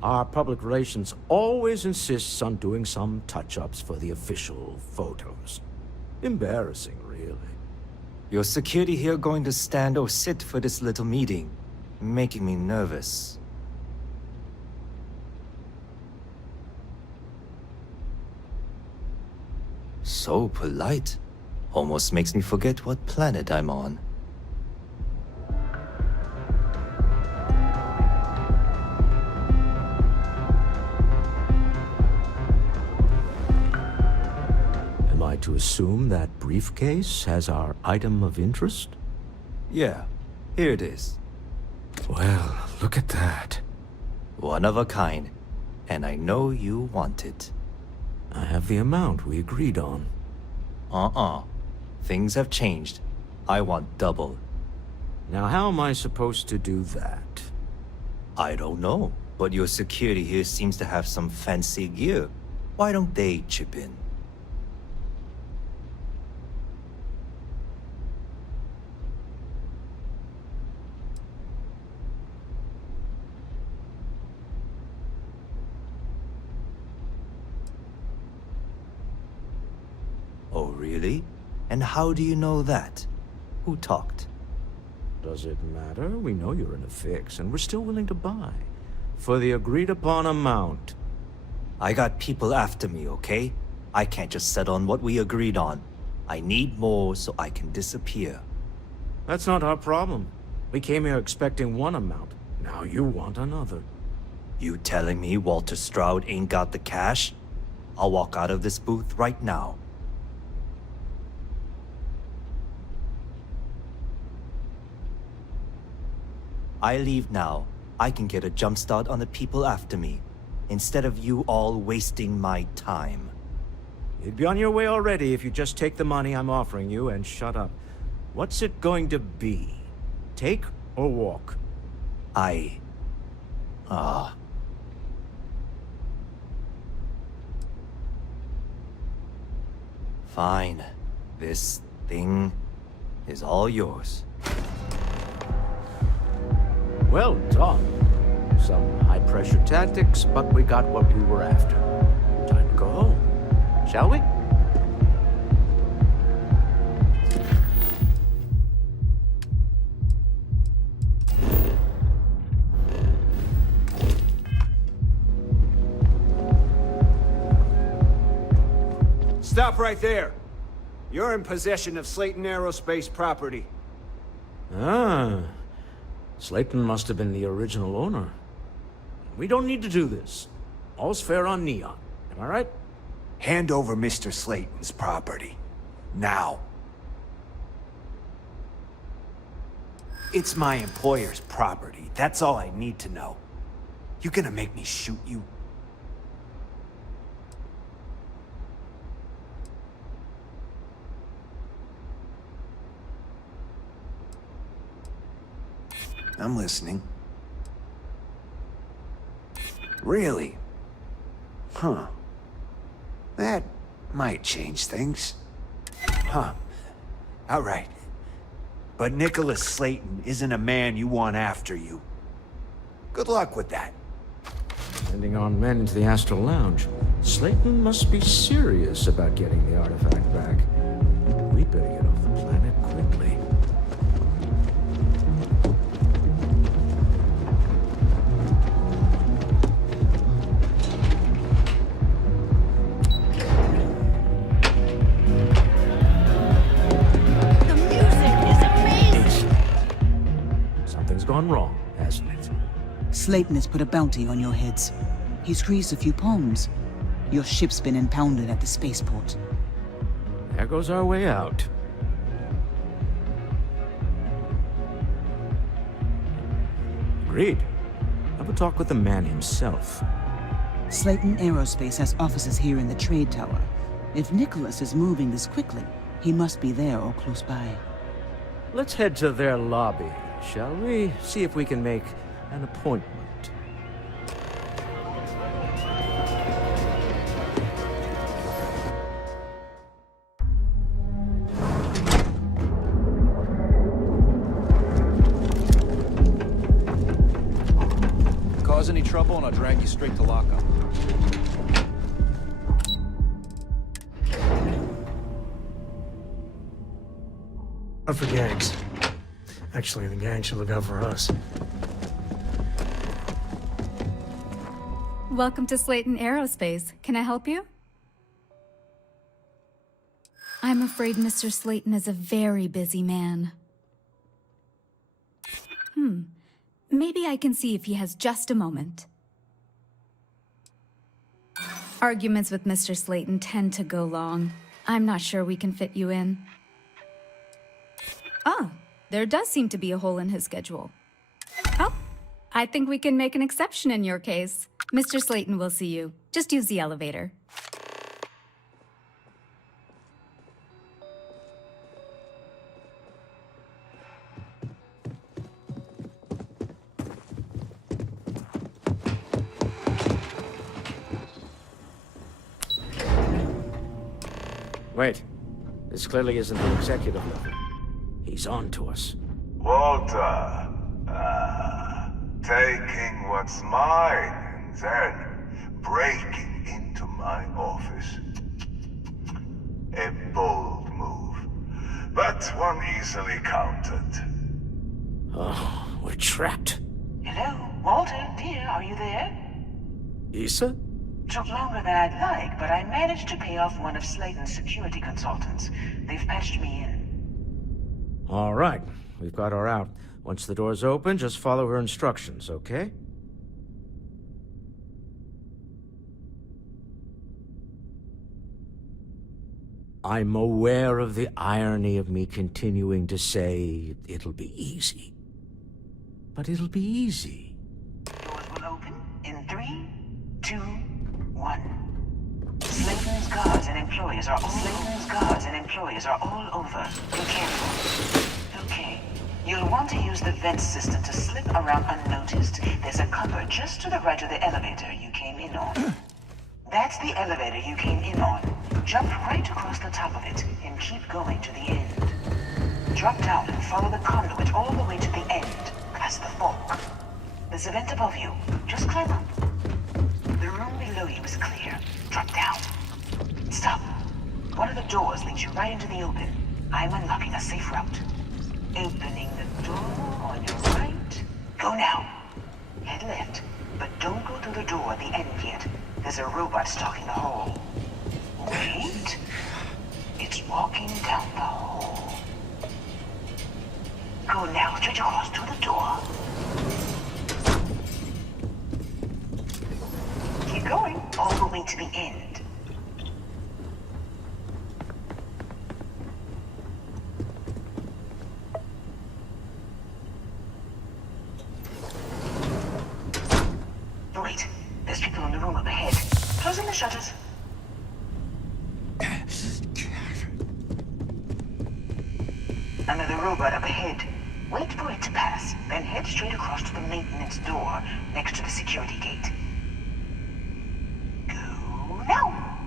Our public relations always insists on doing some touch-ups for the official photos. Embarrassing, really. Your security here going to stand or sit for this little meeting, making me nervous. So polite. Almost makes me forget what planet I'm on. To assume that briefcase has our item of interest? Yeah, here it is. Well, look at that. One of a kind, and I know you want it. I have the amount we agreed on. Things have changed. I want double. Now, how am I supposed to do that? I don't know, but your security here seems to have some fancy gear. Why don't they chip in? Oh, really? And how do you know that? Who talked? Does it matter? We know you're in a fix, and we're still willing to buy. For the agreed-upon amount. I got people after me, okay? I can't just settle on what we agreed on. I need more so I can disappear. That's not our problem. We came here expecting one amount. Now you want another. You telling me Walter Stroud ain't got the cash? I'll walk out of this booth right now. I leave now. I can get a jump start on the people after me. instead of you all wasting my time. You'd be on your way already if you just take the money I'm offering you and shut up. What's it going to be? Take or walk? Fine. This thing is all yours. Well done. Some high-pressure tactics, but we got what we were after. Time to go home, shall we? Stop right there. You're in possession of Slayton Aerospace property. Ah. Slayton must have been the original owner. We don't need to do this. All's fair on Neon. Am I right? Hand over Mr. Slayton's property. Now. It's my employer's property. That's all I need to know. You gonna make me shoot you? I'm listening. Really? Huh. That might change things. Huh. All right. But Nicholas Slayton isn't a man you want after you. Good luck with that. Sending on men into the Astral Lounge. Slayton must be serious about getting the artifact back. We'd better get off the planet quickly. Gone wrong, hasn't it? Slayton has put a bounty on your heads. He's greased a few palms. Your ship's been impounded at the spaceport. There goes our way out. Agreed. Have a talk with the man himself. Slayton Aerospace has offices here in the trade tower. If Nicholas is moving this quickly, he must be there or close by. Let's head to their lobby. Shall we? See if we can make an appointment. Cause any trouble and I'll drag you straight to lockup. Not for gangs. Actually, the gang should look out for us. Welcome to Slayton Aerospace. Can I help you? I'm afraid Mr. Slayton is a very busy man. Maybe I can see if he has just a moment. Arguments with Mr. Slayton tend to go long. I'm not sure we can fit you in. Ah. There does seem to be a hole in his schedule. Oh, I think we can make an exception in your case. Mr. Slayton will see you. Just use the elevator. Wait. This clearly isn't the executive level. He's on to us. Walter, taking what's mine and then breaking into my office. A bold move, but one easily countered. Oh, we're trapped. Hello, Walter, dear, are you there? Issa? Took longer than I'd like, but I managed to pay off one of Slayton's security consultants. They've patched me in. All right, we've got her out. Once the door's open, just follow her instructions, okay? I'm aware of the irony of me continuing to say it'll be easy. But it'll be easy. Doors will open in 3, 2, Slayton's guards and employees are all over. Be careful. Okay. You'll want to use the vent system to slip around unnoticed. There's a cupboard just to the right of the elevator you came in on. That's the elevator you came in on. Jump right across the top of it and keep going to the end. Drop down and follow the conduit all the way to the end, past the fork. There's a vent above you. Just climb up. The room below you is clear. Drop down. Stop. One of the doors leads you right into the open. I'm unlocking a safe route. Opening the door on your right. Go now. Head left, but don't go through the door at the end yet. There's a robot stalking the hall. Wait. It's walking down the hall. Go now, straight across to the door. Keep going, all the way to the end. Wait, there's people in the room up ahead. Closing the shutters. Another robot up ahead. Wait for it to pass, then head straight across to the maintenance door next to the security gate. Go now!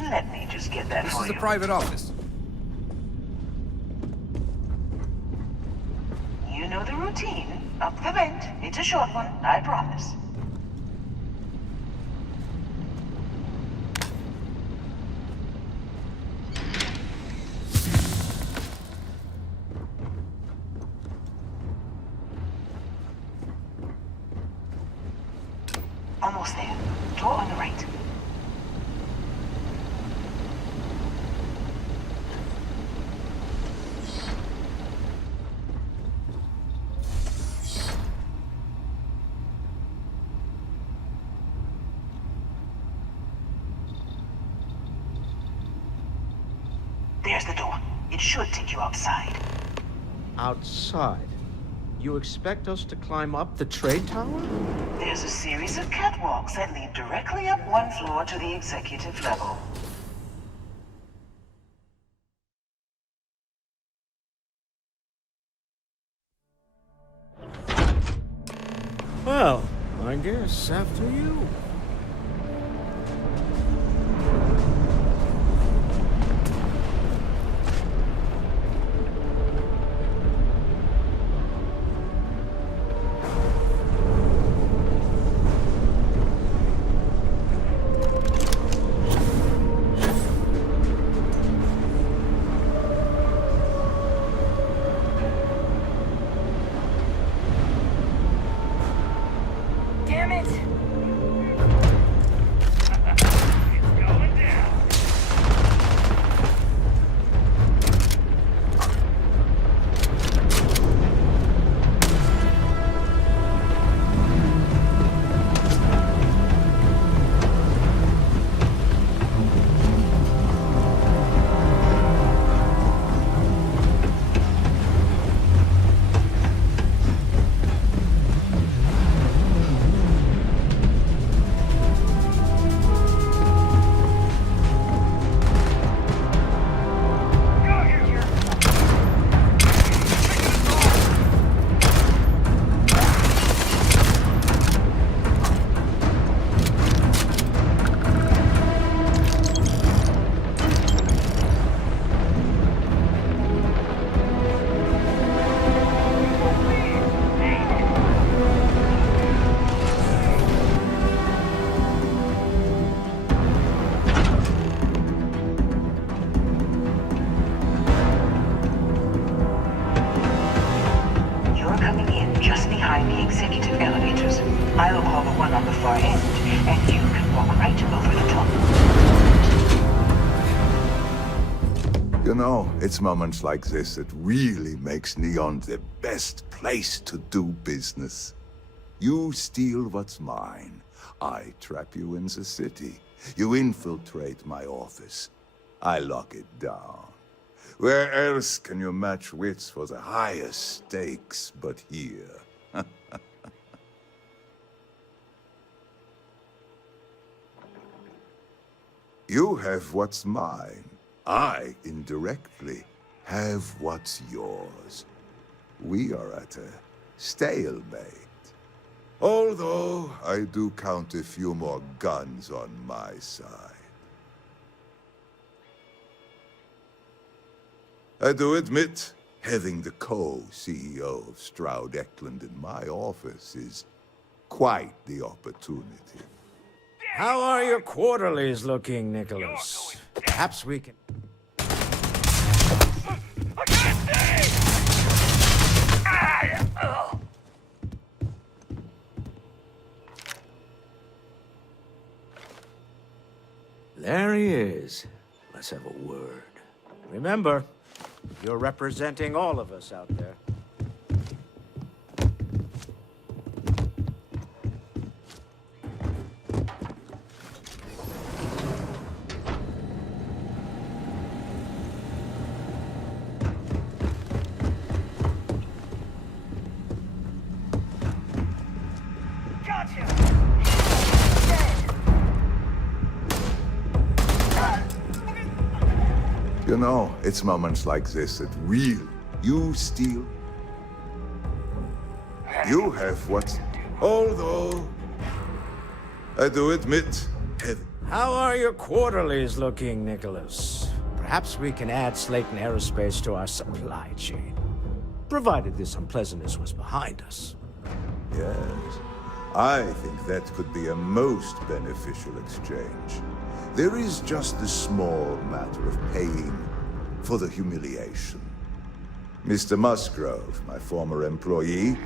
Let me just get that This for is you. a private office. You know the routine. Up the vent. It's a short one, I promise. Almost there. Door on the right. There's the door. It should take you outside. Outside? You expect us to climb up the trade tower? There's a series of catwalks that lead directly up one floor to the executive level. Well, I guess after you. Damn it! I'll call the one on the far end, and you can walk right over the top. You know, it's moments like this that really makes Neon the best place to do business. You steal what's mine. I trap you in the city. You infiltrate my office. I lock it down. Where else can you match wits for the highest stakes but here? You have what's mine. I, indirectly, have what's yours. We are at a stalemate. Although, I do count a few more guns on my side. I do admit, having the co-CEO of Stroud Eklund in my office is quite the opportunity. How are your quarterlies looking, Nicholas? Perhaps we can... There he is. Let's have a word. Remember, you're representing all of us out there. You know, it's moments like this that really, you steal. You have what's... Although, I do admit, How are your quarterlies looking, Nicholas? Perhaps we can add Slayton Aerospace to our supply chain, provided this unpleasantness was behind us. Yes, I think that could be a most beneficial exchange. There is just the small matter of paying for the humiliation. Mr. Musgrove, my former employee,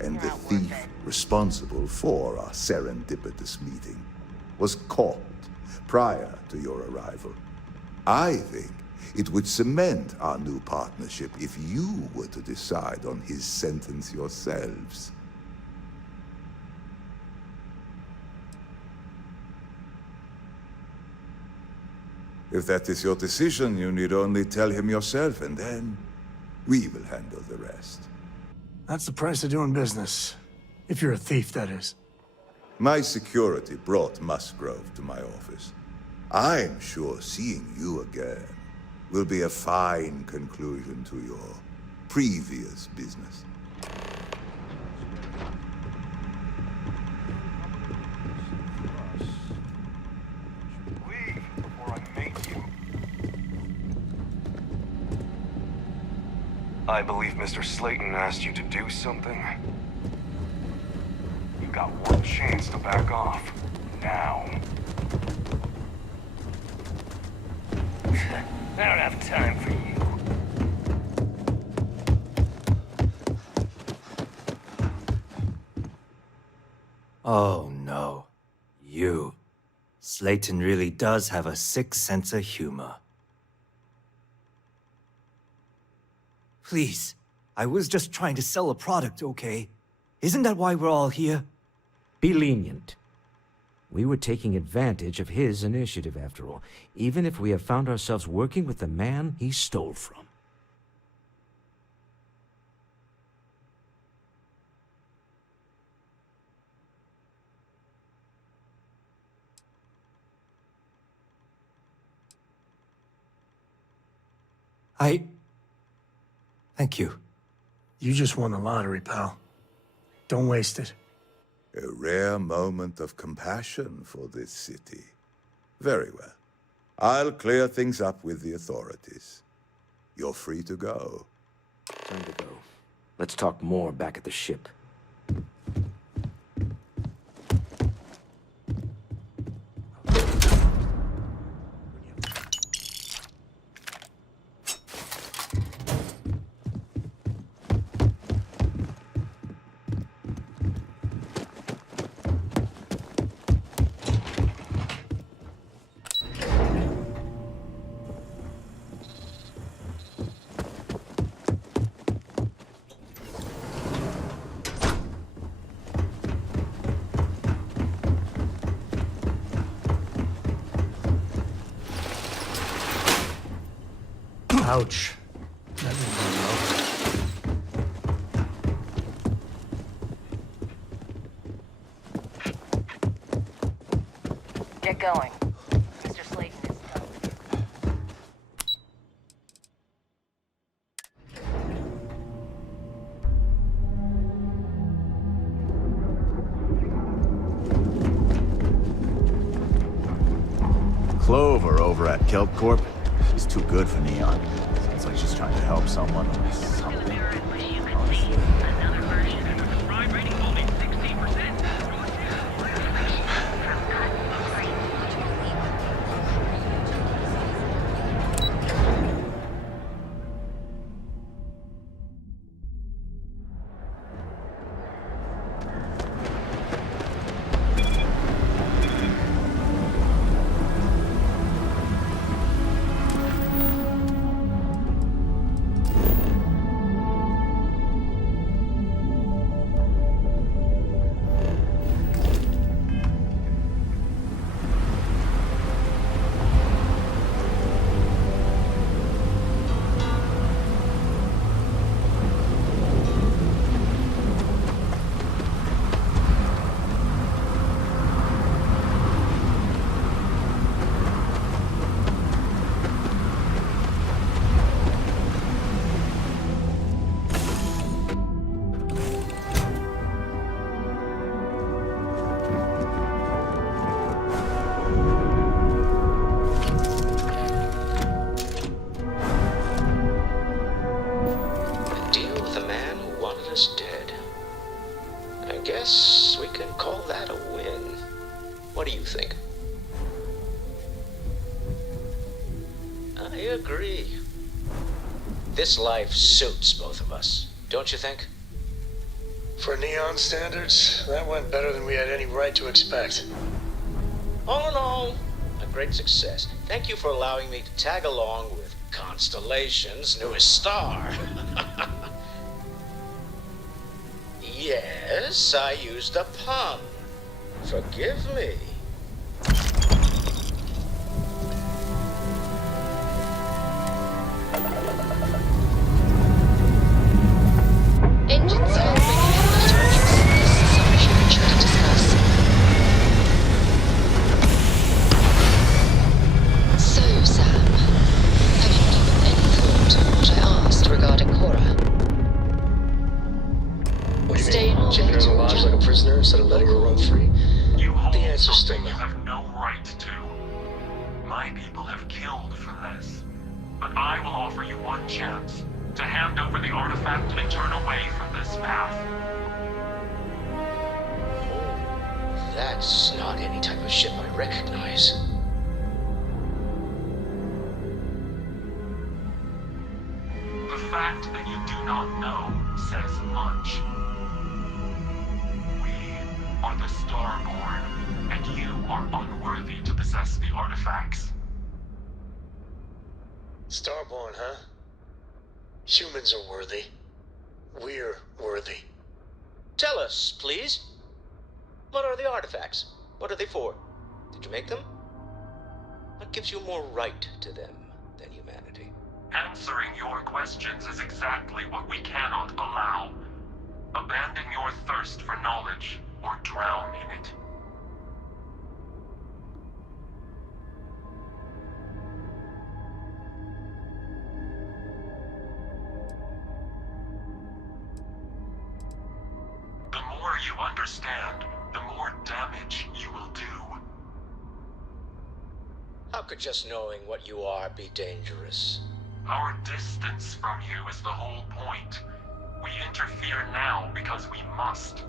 and the thief responsible for our serendipitous meeting, was caught prior to your arrival. I think it would cement our new partnership if you were to decide on his sentence yourselves. If that is your decision, you need only tell him yourself, and then we will handle the rest. That's the price of doing business. If you're a thief, that is. My security brought Musgrove to my office. I'm sure seeing you again will be a fine conclusion to your previous business. I believe Mr. Slayton asked you to do something. You got one chance to back off. Now. I don't have time for you. Oh no. You. Slayton really does have a sick sense of humor. Please, I was just trying to sell a product, okay? Isn't that why we're all here? Be lenient. We were taking advantage of his initiative, after all, even if we have found ourselves working with the man he stole from. Thank you. You just won the lottery, pal. Don't waste it. A rare moment of compassion for this city. Very well. I'll clear things up with the authorities. You're free to go. Time to go. Let's talk more back at the ship. Ouch. That didn't go well. Get going. Mr. Slayton is Clover over at Kelp Corp is too good for Neon. Sounds like she's trying to help someone or something. Honestly. What do you think? I agree. This life suits both of us, don't you think? For Neon standards, that went better than we had any right to expect. All in all, a great success. Thank you for allowing me to tag along with Constellation's newest star. Yes, I used a pun. Forgive me. Engines are bringing in meteorites. This is something we should discuss. So, Sam, have you given any thought to what I asked regarding Cora? What do you mean? Keeping her in the lodge like a prisoner instead of letting her roam free? The answer's still no. You have no right to. My people have killed for this. But I will offer you one chance to hand over the artifact and turn away from this path. Oh, that's not any type of ship I recognize. The fact that you do not know says much. We are the Starborn, and you are unworthy to possess the artifacts. Starborn, huh? Humans are worthy. We're worthy. Tell us, please. What are the artifacts? What are they for? Did you make them? What gives you more right to them than humanity? Answering your questions is exactly what we cannot allow. Abandon your thirst for knowledge, or drown in it. The more you understand, the more damage you will do. How could just knowing what you are be dangerous? Our distance from you is the whole point. We interfere now because we must.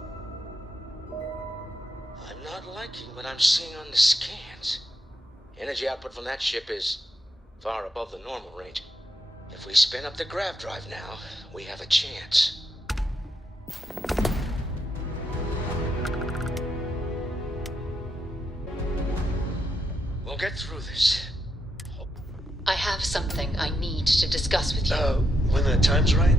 I'm not liking what I'm seeing on the scans. Energy output from that ship is far above the normal range. If we spin up the grav drive now, we have a chance. We'll get through this. I have something I need to discuss with you. When the time's right?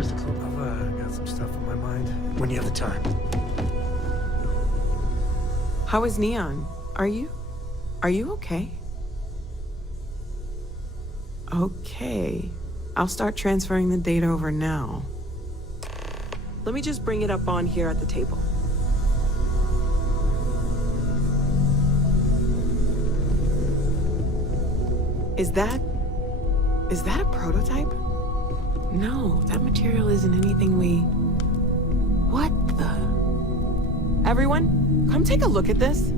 Here's the clue. I've got some stuff on my mind. When you have the time. How is Neon? Are you okay? Okay. I'll start transferring the data over now. Let me just bring it up on here at the table. Is that a prototype? No, that material isn't anything we... What the... Everyone, come take a look at this.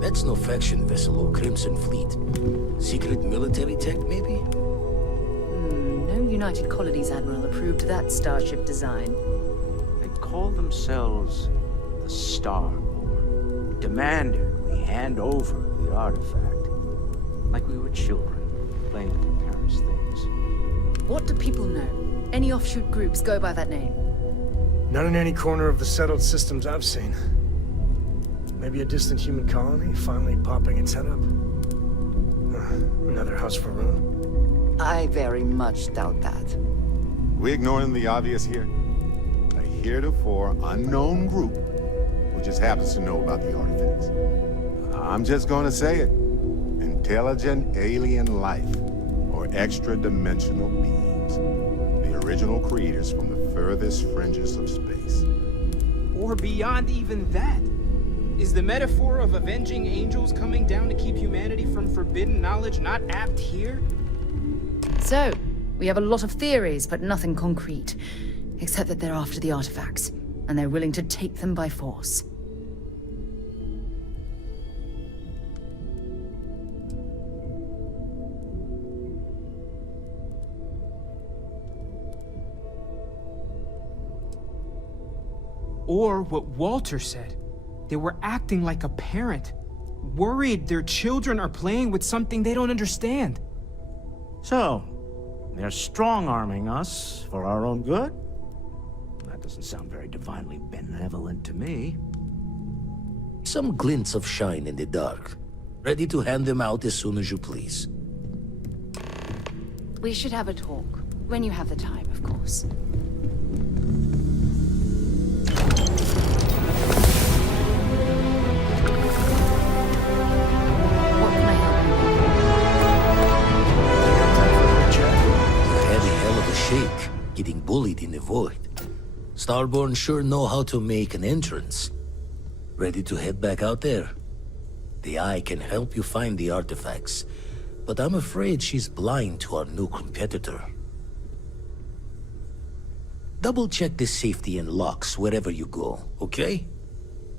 That's no faction vessel or Crimson Fleet. Secret military tech, maybe? No United Colonies Admiral approved that starship design. They call themselves the Starborn, demanded we hand over the artifact, like we were children, playing with their parents' things. What do people know? Any offshoot groups go by that name? Not in any corner of the settled systems I've seen. Maybe a distant human colony finally popping its head up. Another house for Rune. I very much doubt that. We ignoring the obvious here? A heretofore unknown group who just happens to know about the artifacts. I'm just gonna say it. Intelligent alien life, or extra-dimensional beings. The original creators from the furthest fringes of space. Or beyond even that. Is the metaphor of avenging angels coming down to keep humanity from forbidden knowledge not apt here? So, we have a lot of theories, but nothing concrete. Except that they're after the artifacts, and they're willing to take them by force. Or what Walter said. They were acting like a parent, worried their children are playing with something they don't understand. So, they're strong-arming us for our own good? That doesn't sound very divinely benevolent to me. Some glints of shine in the dark. Ready to hand them out as soon as you please. We should have a talk. When you have the time, of course. Shake, getting bullied in the void. Starborn sure know how to make an entrance. Ready to head back out there? The Eye can help you find the artifacts, but I'm afraid she's blind to our new competitor. Double-check the safety and locks wherever you go, okay?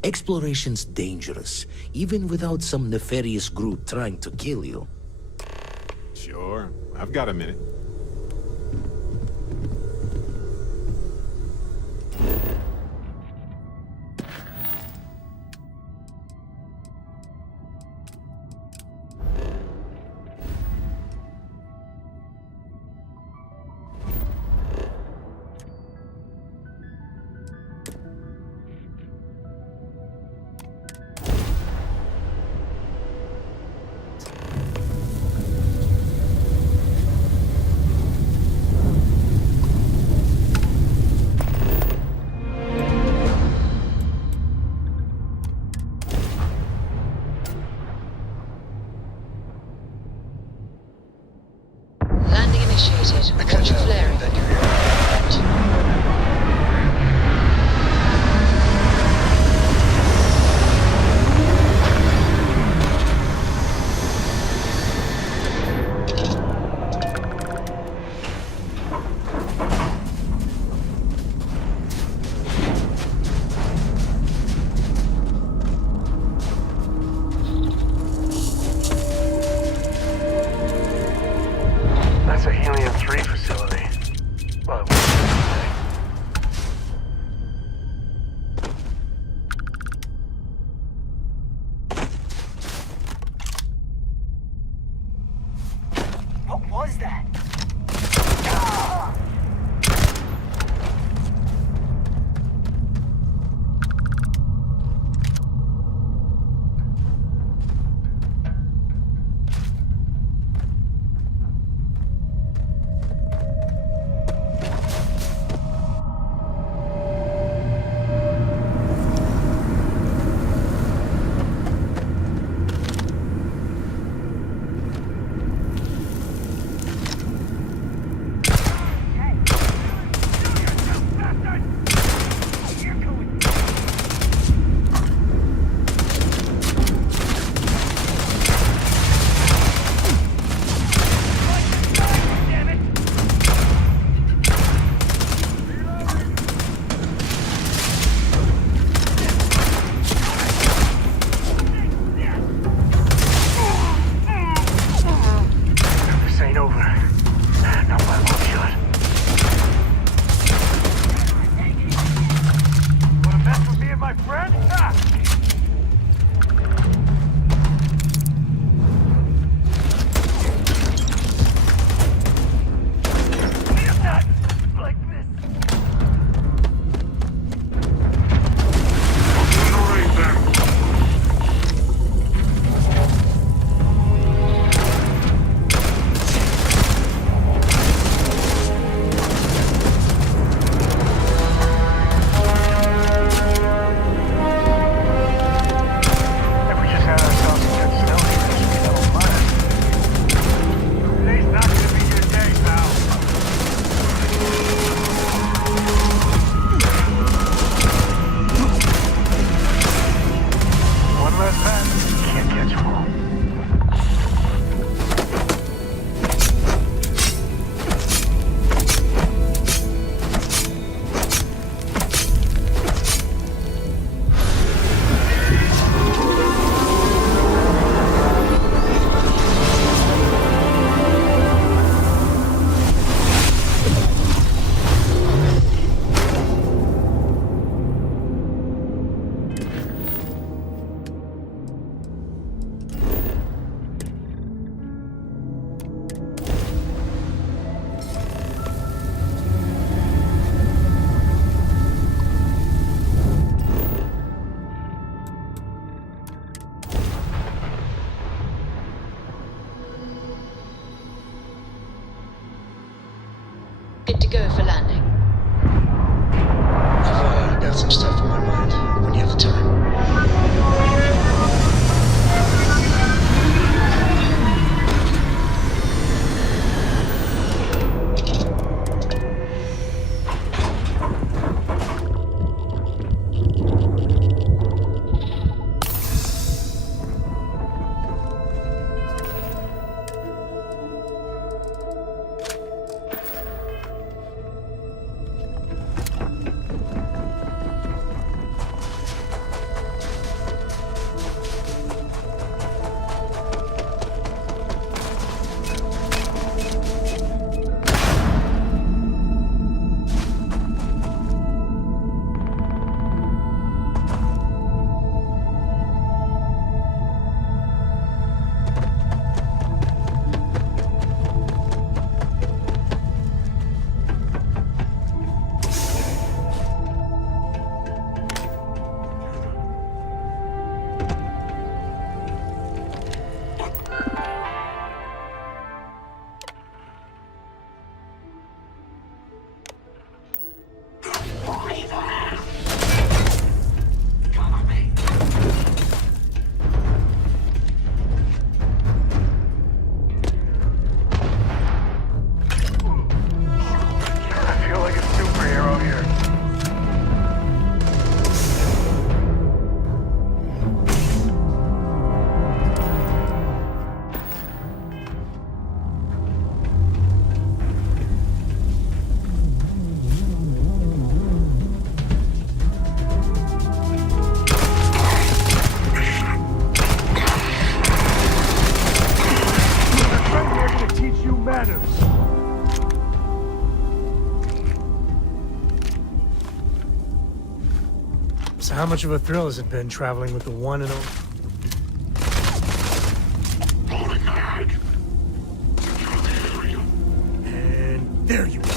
Exploration's dangerous, even without some nefarious group trying to kill you. Sure, I've got a minute. got some stuff on my mind when you have the time. So how much of a thrill has it been traveling with the one and only... And there you go.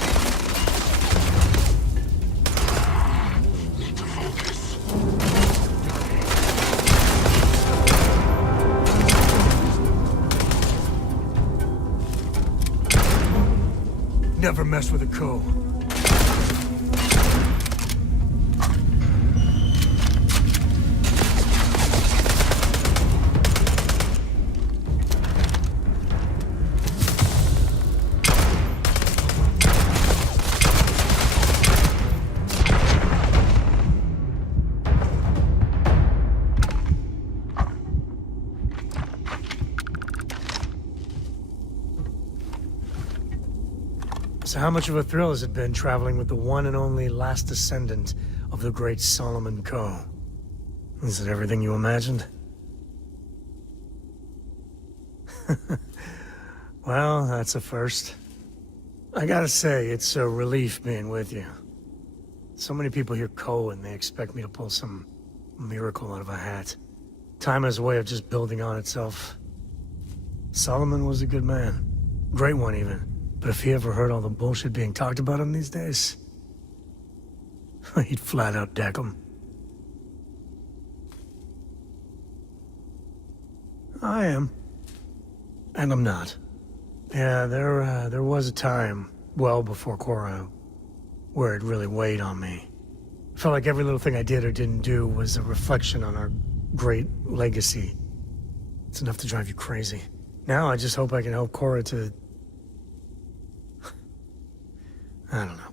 Never mess with a co. So how much of a thrill has it been traveling with the one and only last descendant of the great Solomon Co? Is it everything you imagined? Well, that's a first. I gotta say, it's a relief being with you. So many people hear Co and they expect me to pull some miracle out of a hat. Time has a way of just building on itself. Solomon was a good man. Great one, even. But if he ever heard all the bullshit being talked about him these days, he'd flat out deck him. I am. And I'm not. Yeah, there was a time, well before Korra, where it really weighed on me. Felt like every little thing I did or didn't do was a reflection on our great legacy. It's enough to drive you crazy. Now I just hope I can help Korra to... I don't know.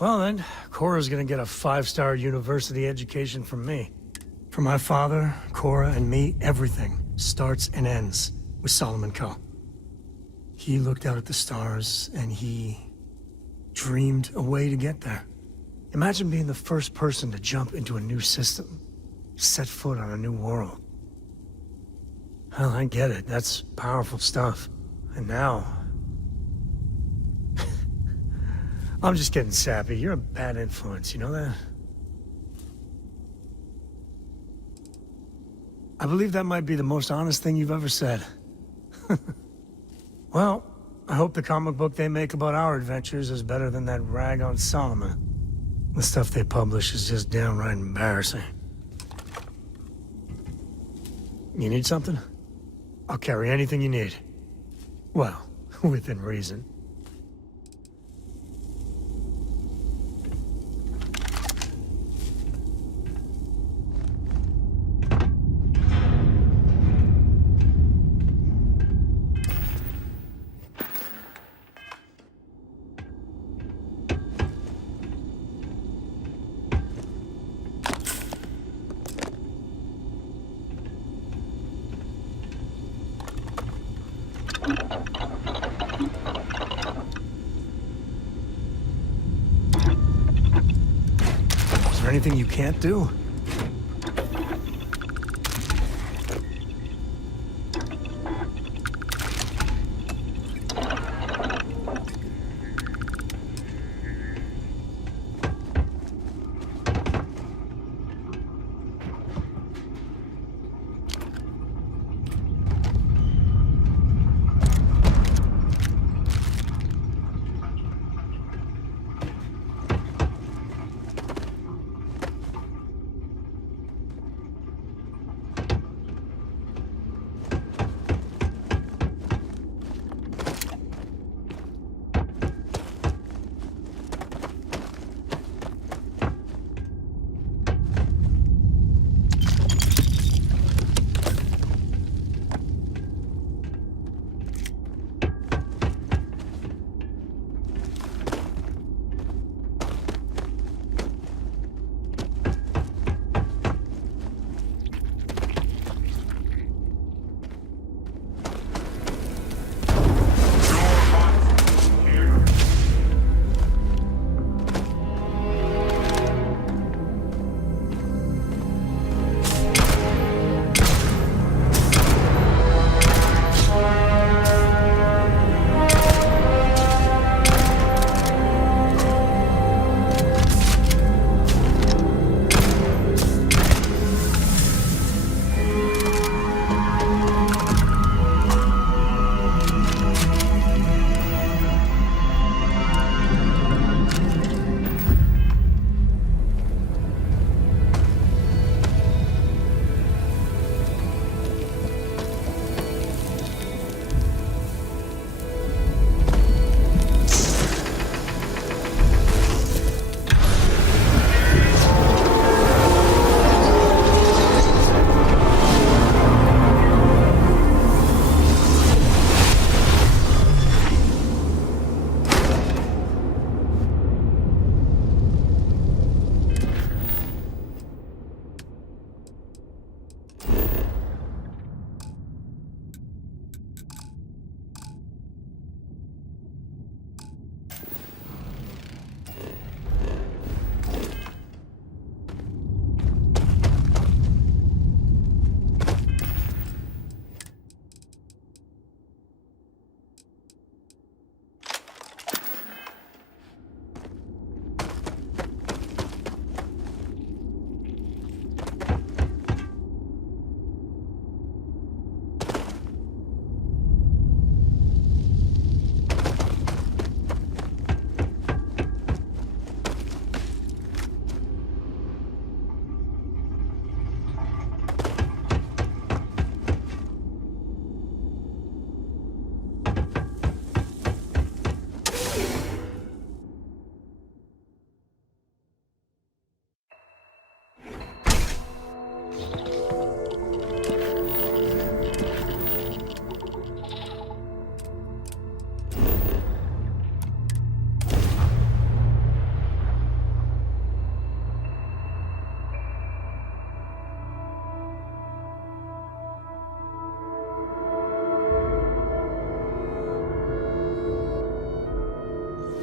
Well then, Korra's gonna get a 5-star university education from me. For my father, Korra, and me, everything starts and ends with Solomon Co. He looked out at the stars, and he dreamed a way to get there. Imagine being the first person to jump into a new system, set foot on a new world. Well, I get it. That's powerful stuff. And now... I'm just getting sappy. You're a bad influence, you know that? I believe that might be the most honest thing you've ever said. Well, I hope the comic book they make about our adventures is better than that rag on Solomon. The stuff they publish is just downright embarrassing. You need something? I'll carry anything you need. Well, within reason. anything you can't do?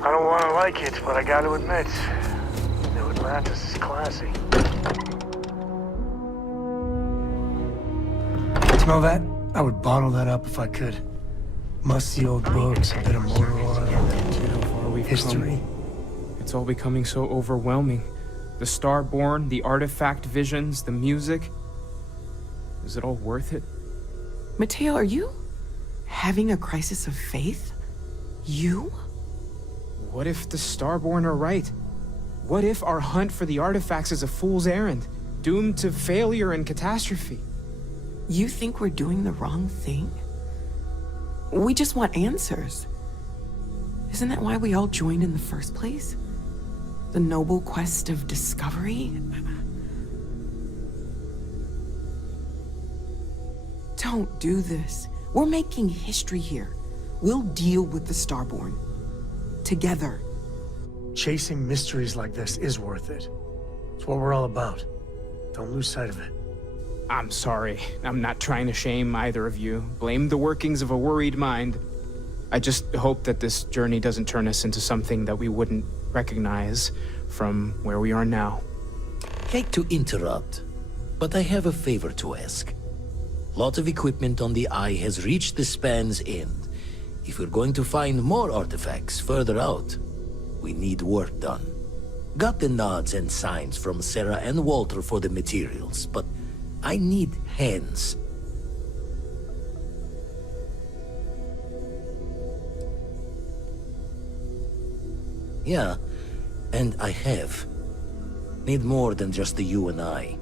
I don't want to like it, but I got to admit, New Atlantis is classy. Smell that? I would bottle that up if I could. Musty old books, a bit of motor oil, history. It's all becoming so overwhelming. The Starborn, the artifact visions, the music. Is it all worth it? Mateo, are you having a crisis of faith? You? What if the Starborn are right? What if our hunt for the artifacts is a fool's errand, doomed to failure and catastrophe? You think we're doing the wrong thing? We just want answers. Isn't that why we all joined in the first place? The noble quest of discovery? Don't do this. We're making history here. We'll deal with the Starborn. Together. Chasing mysteries like this is worth it. It's what we're all about. Don't lose sight of it. I'm sorry. I'm not trying to shame either of you. Blame the workings of a worried mind. I just hope that this journey doesn't turn us into something that we wouldn't recognize from where we are now. Hate to interrupt, but I have a favor to ask. Lot of equipment on the Eye has reached the span's end. If we're going to find more artifacts further out, we need work done. Got the nods and signs from Sarah and Walter for the materials, but I need hands. Yeah, and I have. Need more than just the you and I.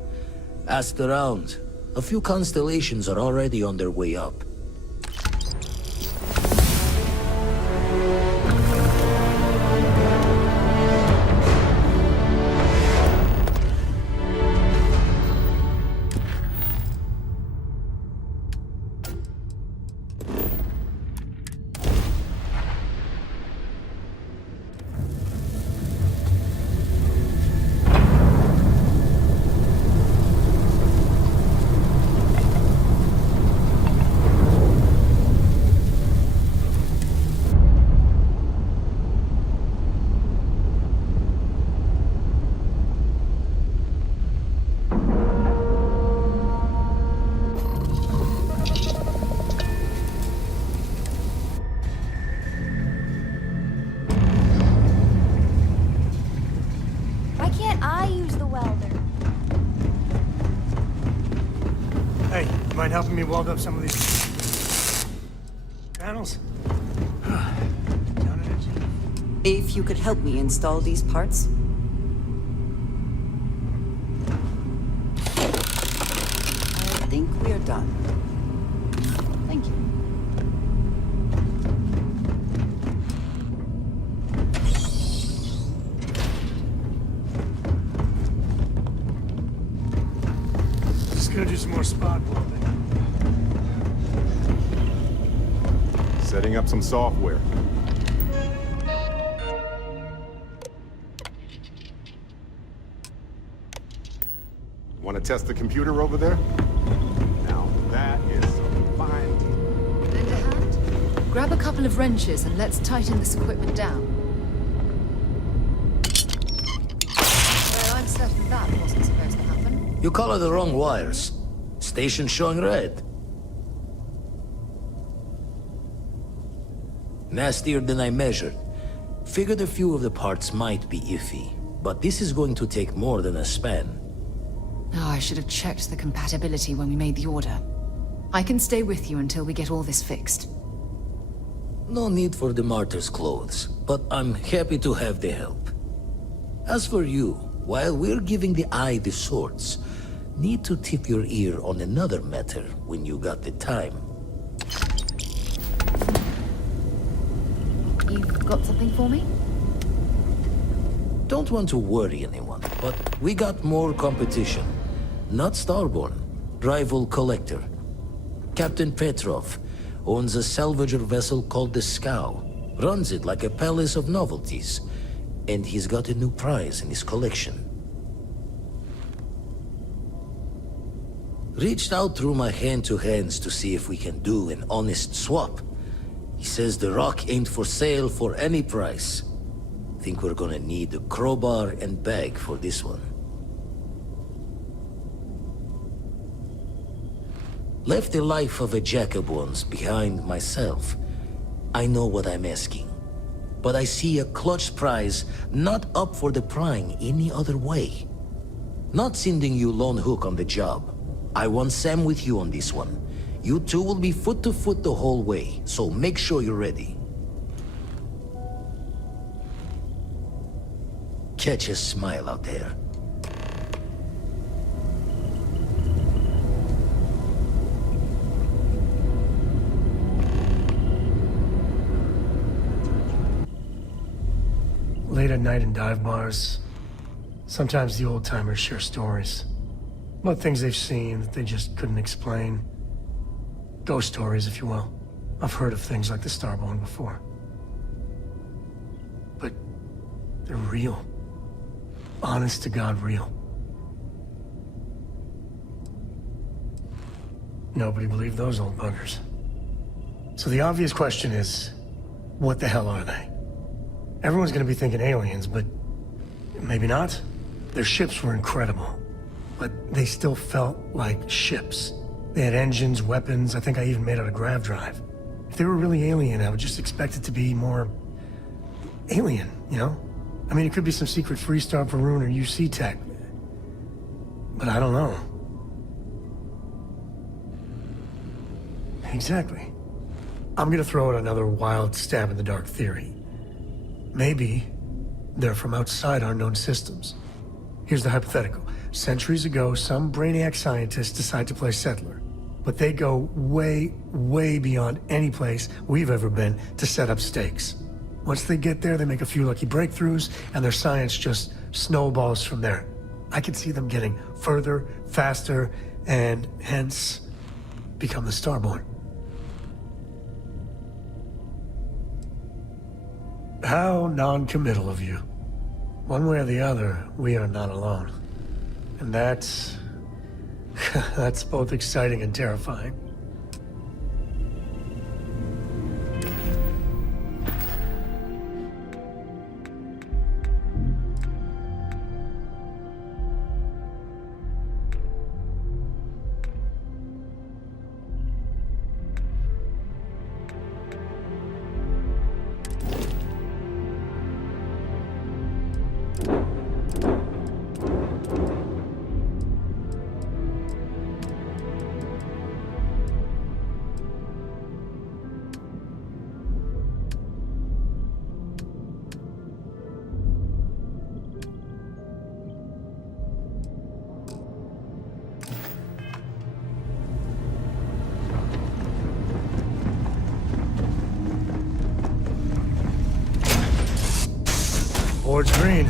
Asked around. A few constellations are already on their way up. Why can't I use the welder? Hey, you mind helping me weld up some of these panels? If you could help me install these parts. I think we are done. Thank you. Just gonna do some more spot welding. Setting up some software. Want to test the computer over there? Now that is some fine. Lend a hand? Grab a couple of wrenches and let's tighten this equipment down. Well, I'm certain that wasn't supposed to happen. You color the wrong wires. Station showing red. Nastier than I measured. Figured a few of the parts might be iffy, but this is going to take more than a span. Oh, I should have checked the compatibility when we made the order. I can stay with you until we get all this fixed. No need for the martyr's clothes, but I'm happy to have the help. As for you, while we're giving the Eye the swords, need to tip your ear on another matter when you got the time. You've got something for me? Don't want to worry anyone, but we got more competition. Not Starborn, rival collector. Captain Petrov owns a salvager vessel called the Scow. Runs it like a palace of novelties. And he's got a new prize in his collection. Reached out through my hand-to-hands to see if we can do an honest swap. He says the rock ain't for sale for any price. Think we're gonna need a crowbar and bag for this one. Left the life of a jack-of-bones behind myself. I know what I'm asking. But I see a clutch prize not up for the prying any other way. Not sending you lone hook on the job. I want Sam with you on this one. You two will be foot to foot the whole way, so make sure you're ready. Catch a smile out there. Late at night in dive bars, sometimes the old-timers share stories about things they've seen that they just couldn't explain. Ghost stories, if you will. I've heard of things like the Starborn before. But they're real. Honest to God, real. Nobody believed those old buggers. So the obvious question is, what the hell are they? Everyone's gonna be thinking aliens, but maybe not. Their ships were incredible. but they still felt like ships. They had engines, weapons, I think I even made out a grav drive. If they were really alien, I would just expect it to be more alien, you know? I mean, it could be some secret Freestar Varun or UC tech, but I don't know. Exactly. I'm gonna throw out another wild stab in the dark theory. Maybe they're from outside our known systems. Here's the hypothetical. Centuries ago, some brainiac scientists decide to play settler. But they go way, way beyond any place we've ever been to set up stakes. Once they get there, they make a few lucky breakthroughs, and their science just snowballs from there. I can see them getting further, faster, and hence become the Starborn. How non-committal of you. One way or the other, we are not alone. And that's both exciting and terrifying. Board's green.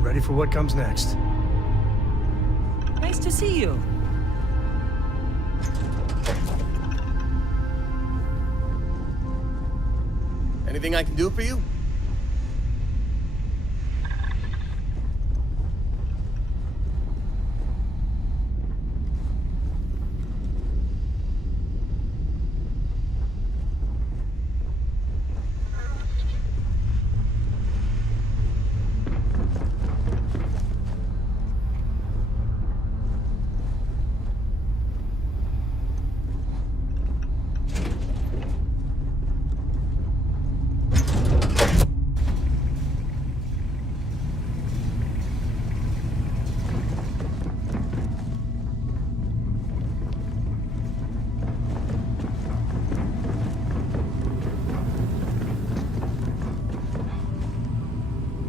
Ready for what comes next. Nice to see you. Anything I can do for you?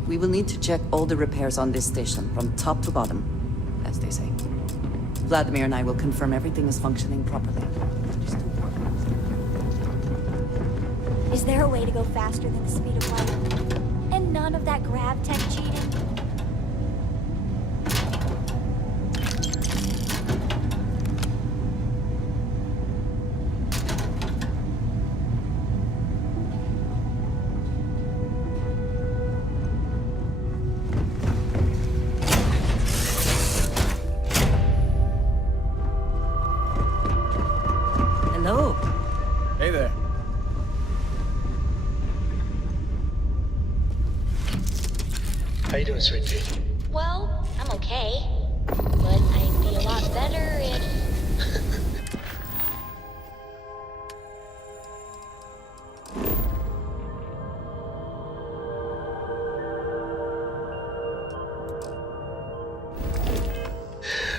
We will need to check all the repairs on this station, from top to bottom, as they say. Vladimir and I will confirm everything is functioning properly. Is there a way to go faster than the speed of light? And none of that grav tech cheating? Hello. Hey there. How you doing, sweet pea? Well, I'm okay. But I'd be a lot better if...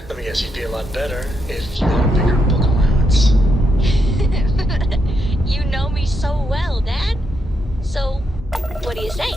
Let me guess, you'd be a lot better if you had a bigger book allowance. You know me so well, Dad. So, what do you say?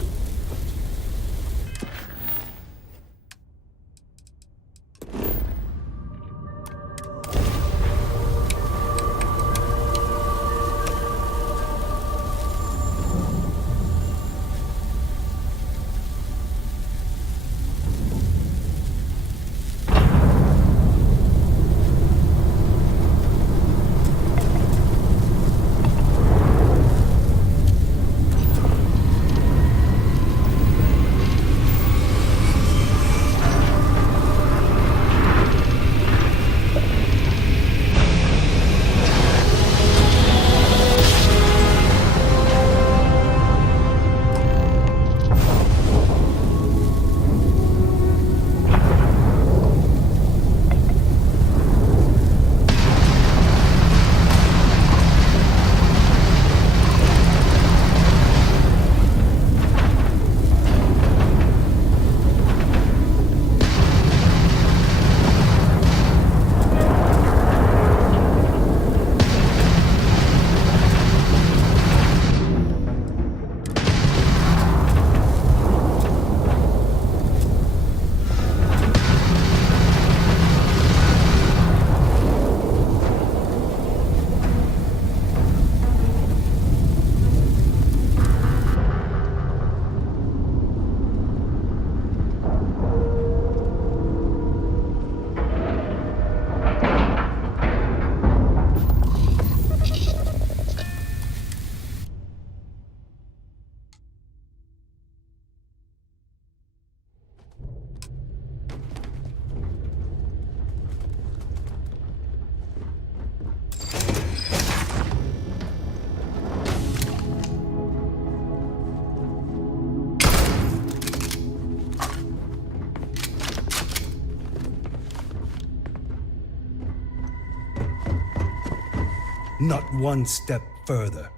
not one step further.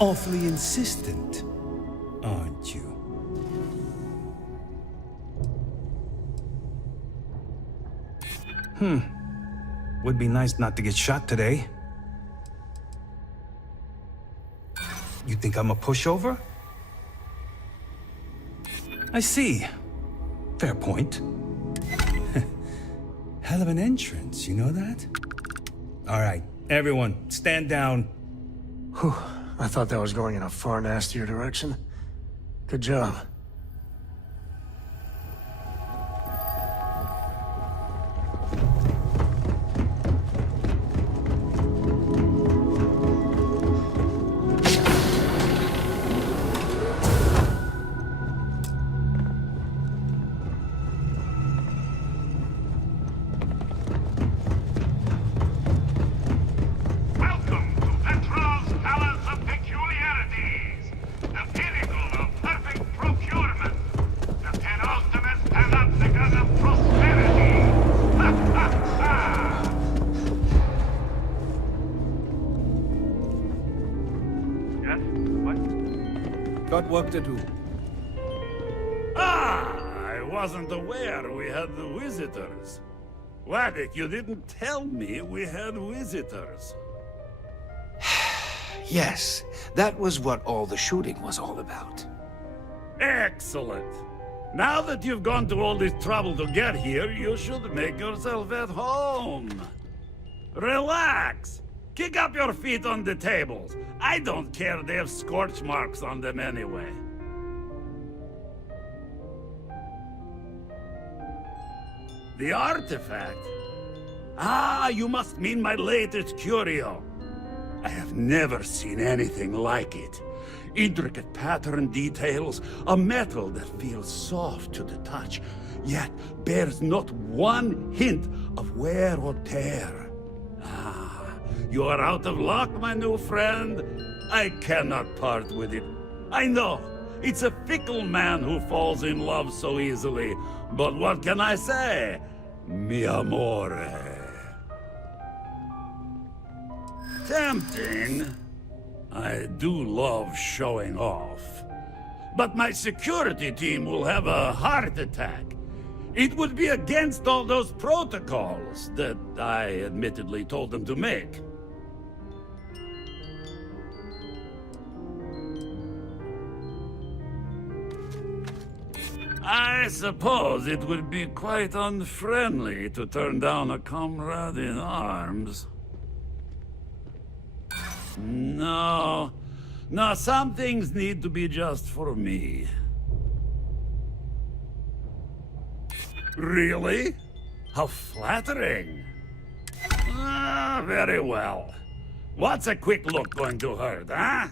Awfully insistent, aren't you? Would be nice not to get shot today. You think I'm a pushover? I see. Fair point. Hell of an entrance, you know that? All right, everyone, stand down. Whew, I thought that was going in a far nastier direction. Good job. Welcome to Petrol's Palace of Peculiarities, the pinnacle of perfect procurement, the penultimate panopticon of prosperity. Ha ha ha! Yes? What? Got work to do. I wasn't aware we had visitors. Waddick, you didn't tell me we had visitors. Yes, that was what all the shooting was all about. Excellent. Now that you've gone to all this trouble to get here, you should make yourself at home. Relax. Kick up your feet on the tables. I don't care, they have scorch marks on them anyway. The artifact? Ah, you must mean my latest curio. I have never seen anything like it. Intricate pattern details, a metal that feels soft to the touch, yet bears not one hint of wear or tear. Ah, you are out of luck, my new friend. I cannot part with it. I know, it's a fickle man who falls in love so easily, but what can I say? Mi amore. Tempting. I do love showing off. But my security team will have a heart attack. It would be against all those protocols that I admittedly told them to make. I suppose it would be quite unfriendly to turn down a comrade in arms. No, some things need to be just for me. Really? How flattering. Ah, very well. What's a quick look going to hurt, huh?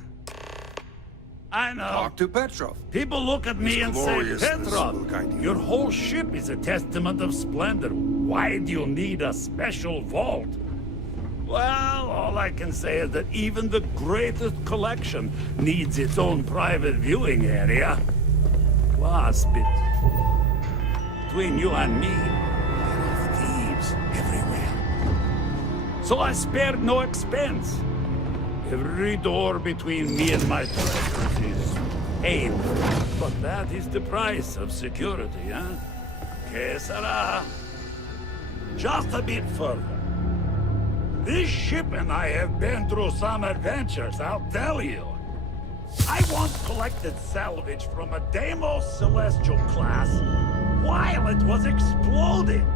I know. Talk to Petrov. People look at me His and say, gloriousness will Petrov, guide you." your whole ship is a testament of splendor. Why do you need a special vault? Well, all I can say is that even the greatest collection needs its own private viewing area. Plus, between you and me, there are thieves everywhere. So I spared no expense. Every door between me and my treasures is painful. But that is the price of security, huh? Que sera? Just a bit further. This ship and I have been through some adventures, I'll tell you. I once collected salvage from a Deimos Celestial class while it was exploding.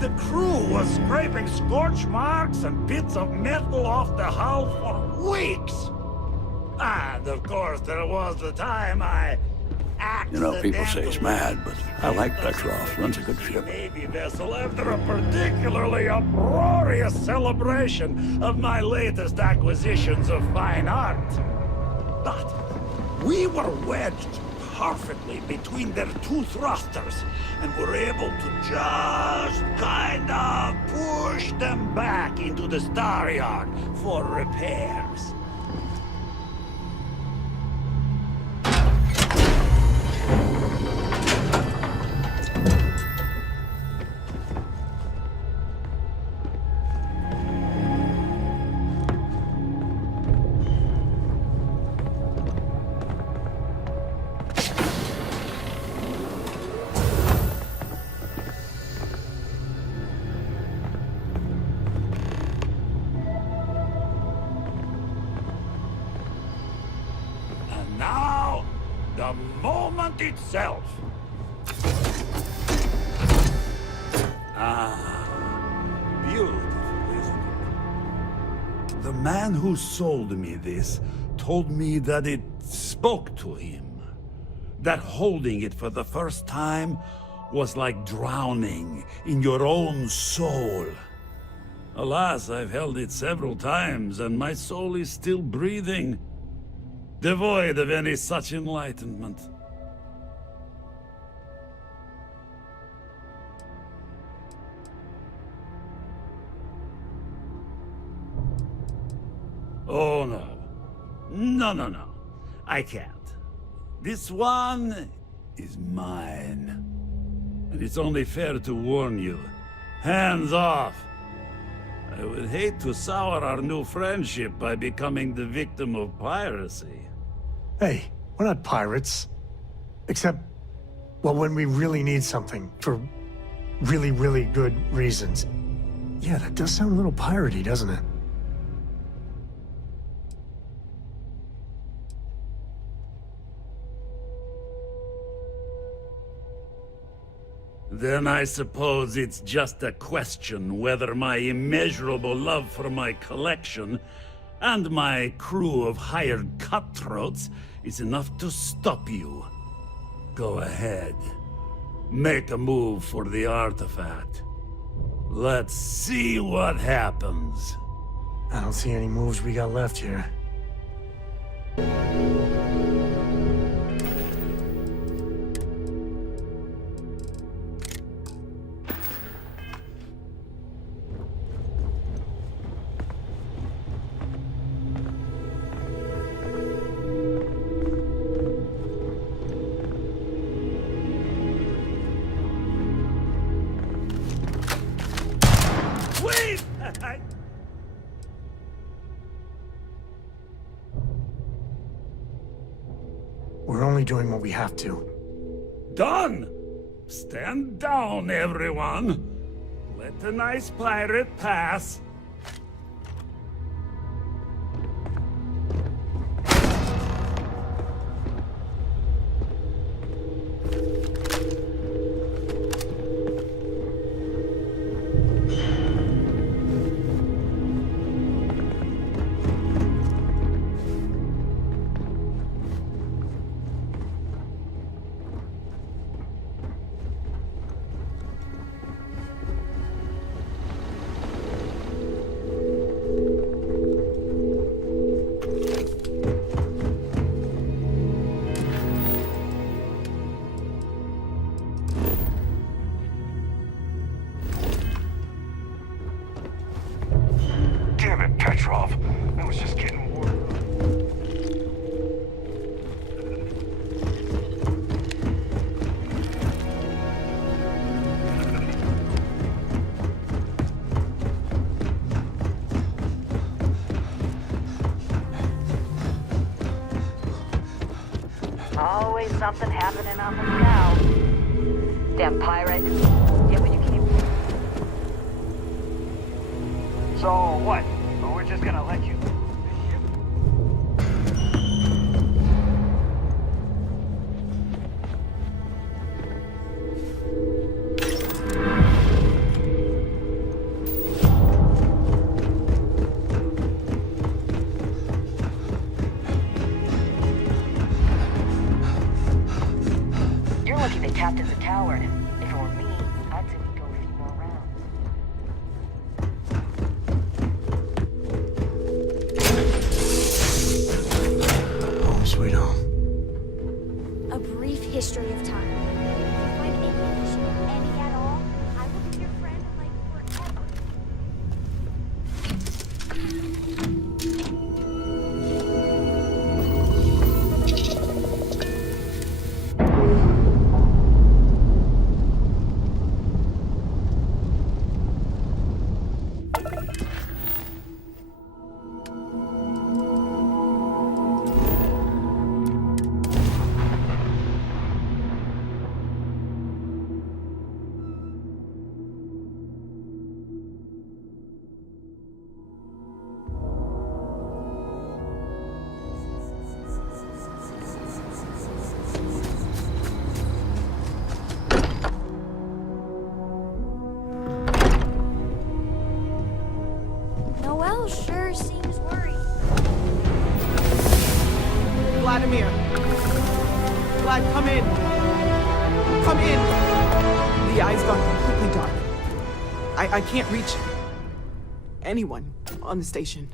The crew was scraping scorch marks and bits of metal off the hull for weeks. And of course, there was the time I You know, people say he's mad, but I like Petrov. Runs a good ship. Navy vessel after a particularly uproarious celebration of my latest acquisitions of fine art. But we were wedged perfectly between their two thrusters and were able to just kind of push them back into the star yard for repairs. The moment itself. Ah, beautiful, isn't it? The man who sold me this told me that it spoke to him. That holding it for the first time was like drowning in your own soul. Alas, I've held it several times, and my soul is still breathing, devoid of any such enlightenment. Oh, no. No. I can't. This one is mine. And it's only fair to warn you. Hands off! I would hate to sour our new friendship by becoming the victim of piracy. Hey, we're not pirates. Except, well, when we really need something for really, really good reasons. Yeah, that does sound a little piratey, doesn't it? Then I suppose it's just a question whether my immeasurable love for my collection and my crew of hired cutthroats is enough to stop you. Go ahead. Make a move for the artifact. Let's see what happens. I don't see any moves we got left here. Wait! We're only doing what we have to. Done! Stand down, everyone! Let the nice pirate pass. Damn it, Petrov. I was just getting warmed up. Always something happening on the scout. Damn pirate. Get what you came for. So, what? We're just gonna let you... You're lucky they tapped in the tower. If it were me, I'd say we'd go a few more rounds. Home sweet home. A brief history of time. If you find any addition, any at all, I will be your friend like forever. Vladimir. Vlad, come in. Come in. The eye's gone completely dark. I can't reach anyone on the station.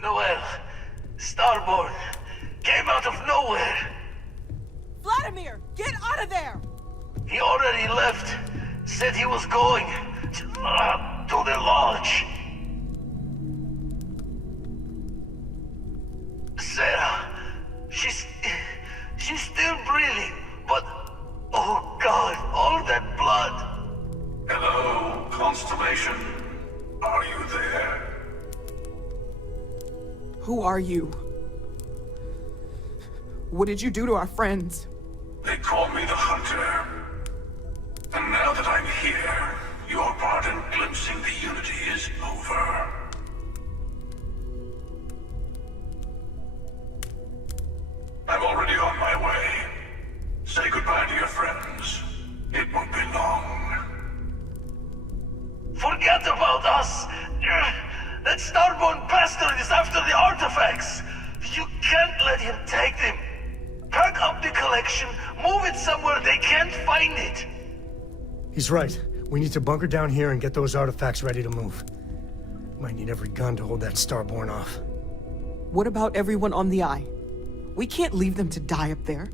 Noel, Starborn, came out of nowhere. Vladimir, get out of there! He already left. Said he was going to the lodge. Sarah, she's still breathing, but oh God, all that blood. Hello, Constellation. Are you there? Who are you? What did you do to our friends? They call me the Hunter. And now that I'm here, your part in glimpsing the Unity is over. I'm already on my way. Say goodbye to your friends. It won't be long. Forget about us! That Starborn bastard is after the artifacts! You can't let him take them! Pack up the collection, move it somewhere they can't find it! He's right. We need to bunker down here and get those artifacts ready to move. Might need every gun to hold that Starborn off. What about everyone on the Eye? We can't leave them to die up there.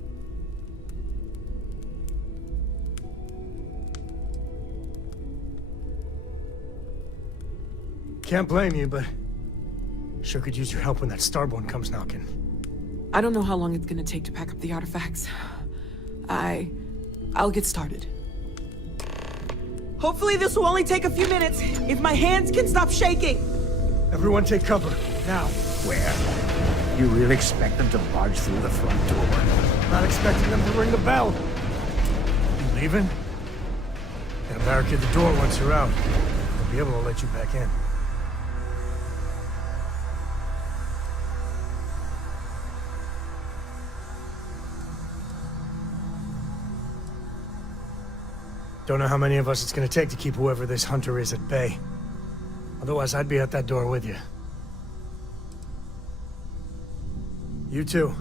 Can't blame you, but sure could use your help when that Starborn comes knocking. I don't know how long it's gonna take to pack up the artifacts. I'll get started. Hopefully this will only take a few minutes, if my hands can stop shaking! Everyone take cover, now. Where? You really expect them to barge through the front door? Not expecting them to ring the bell. You leaving? Gotta barricade the door once you're out. They'll be able to let you back in. Don't know how many of us it's gonna take to keep whoever this Hunter is at bay. Otherwise, I'd be at that door with you. You too.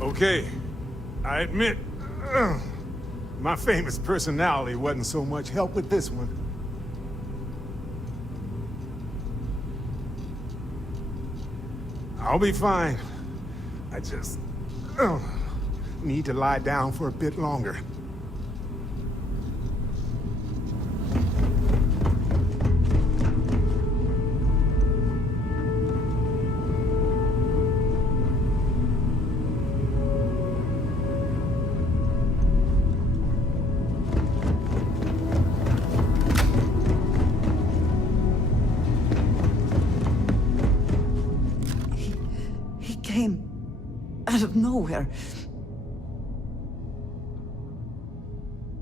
Okay, I admit, My famous personality wasn't so much help with this one. I'll be fine. I just need to lie down for a bit longer. He came out of nowhere.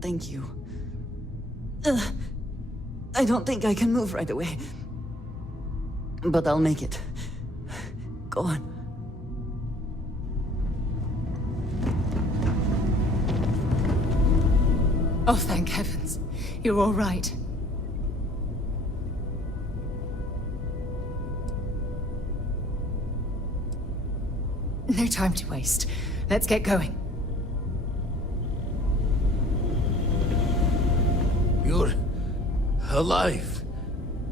Thank you. I don't think I can move right away. But I'll make it. Go on. Oh, thank heavens. You're all right. No time to waste. Let's get going. You're alive.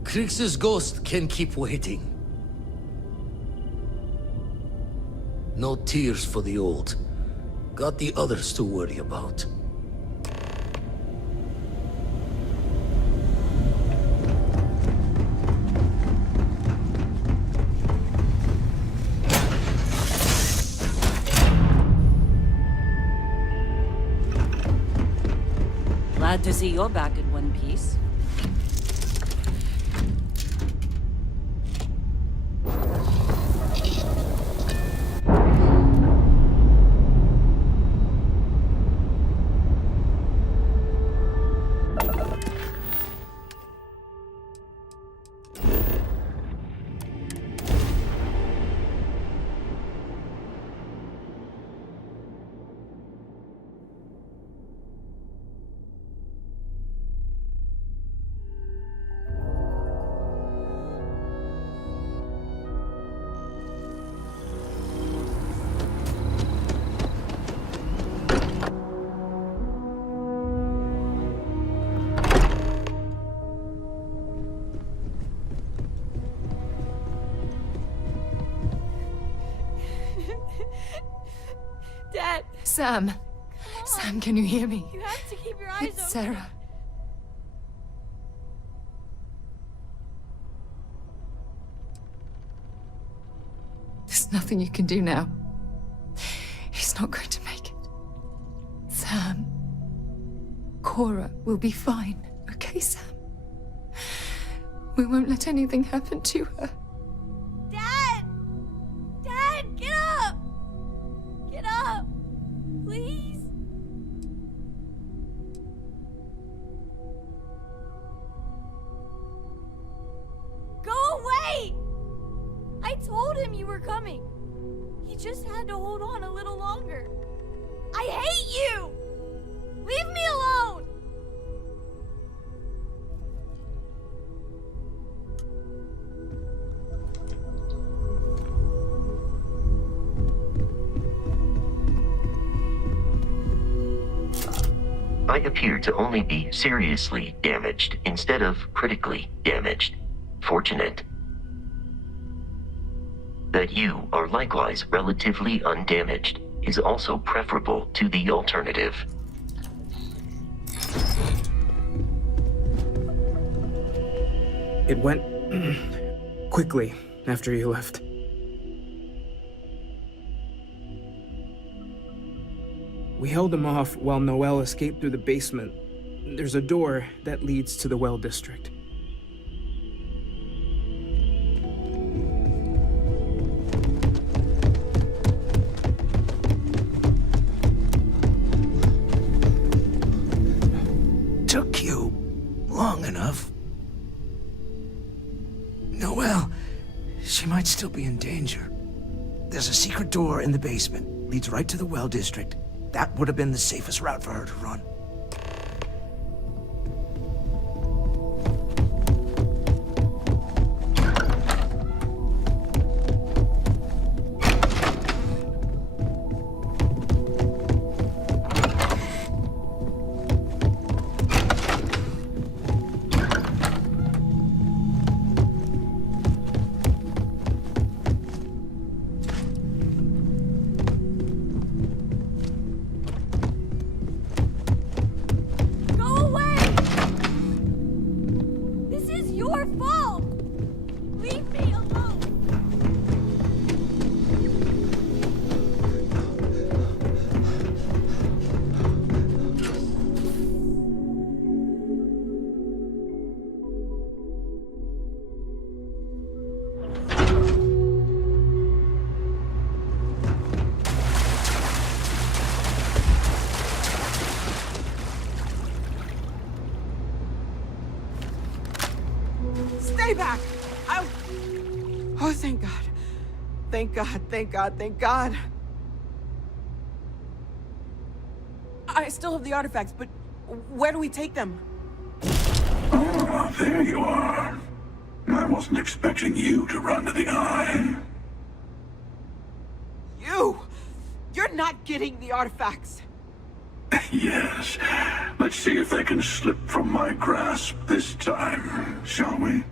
Krix's ghost can keep waiting. No tears for the old. Got the others to worry about. Glad to see you're back in one piece. Dad! Sam! Sam, can you hear me? You have to keep your eyes It's open. Sarah. There's nothing you can do now. He's not going to make it. Sam. Cora will be fine, okay, Sam? We won't let anything happen to her. Dad! Dad, get up! Get up! Please? Go away! I told him you were coming. He just had to hold on a little longer. I hate you! Leave me alone! I appear to only be seriously damaged instead of critically damaged. Fortunate that you are likewise relatively undamaged is also preferable to the alternative. It went quickly after you left. We held him off while Noel escaped through the basement. There's a door that leads to the well district. Took you long enough. Noel, she might still be in danger. There's a secret door in the basement. Leads right to the well district. That would have been the safest route for her to run. back. Oh, thank God. Thank God, thank God, thank God. I still have the artifacts, but where do we take them? Ah, there you are. I wasn't expecting you to run to the eye. You're not getting the artifacts. Yes. Let's see if they can slip from my grasp this time, shall we?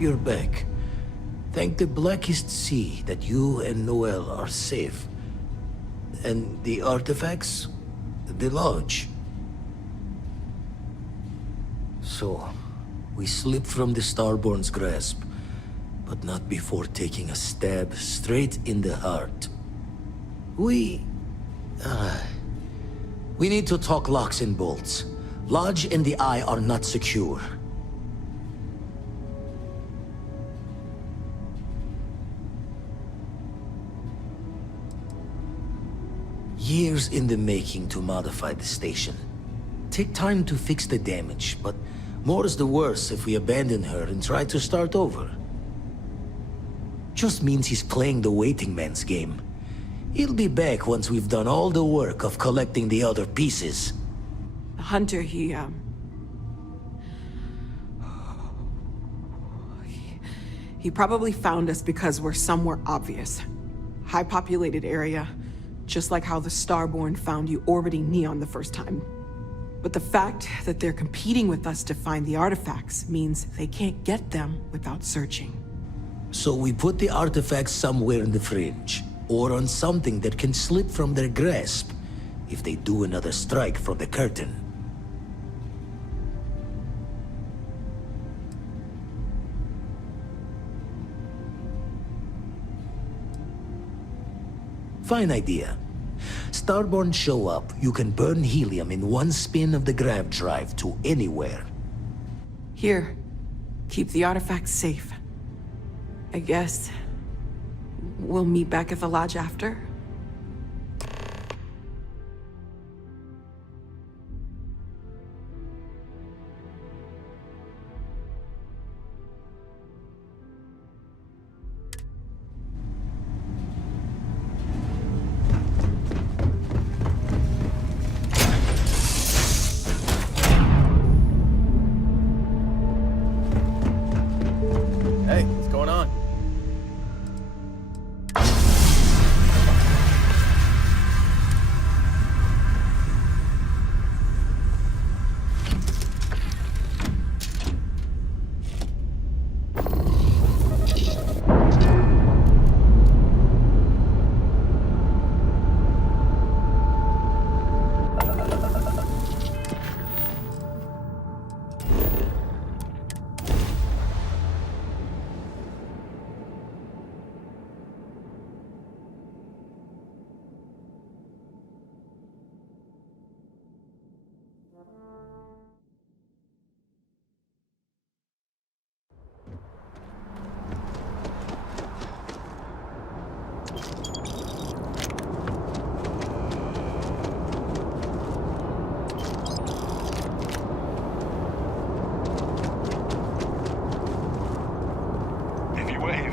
you're back. Thank the blackest sea that you and Noel are safe. And the artifacts? The lodge. So, we slipped from the Starborn's grasp, but not before taking a stab straight in the heart. We need to talk locks and bolts. Lodge and the Eye are not secure. Years in the making to modify the station. Take time to fix the damage, but more is the worse if we abandon her and try to start over. Just means he's playing the waiting man's game. He'll be back once we've done all the work of collecting the other pieces. Hunter, he probably found us because we're somewhere obvious. High-populated area, just like how the Starborn found you orbiting Neon the first time. But the fact that they're competing with us to find the artifacts means they can't get them without searching. So we put the artifacts somewhere in the fringe, or on something that can slip from their grasp if they do another strike from the curtain. Fine idea. Starborn show up, you can burn helium in one spin of the grav drive to anywhere. Here, keep the artifacts safe. I guess we'll meet back at the lodge after. Hey, what's going on?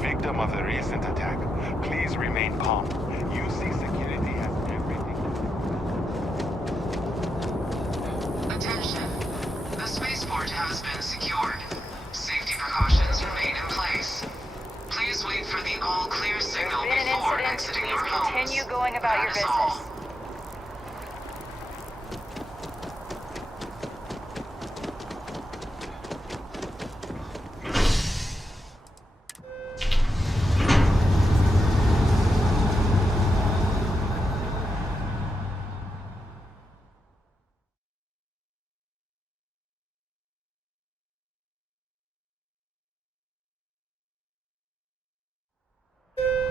Victim of the recent attack, please remain calm. UC security has everything. Attention. The spaceport has been secured. Safety precautions remain in place. Please wait for the all-clear signal before exiting your homes. Continue going about your business.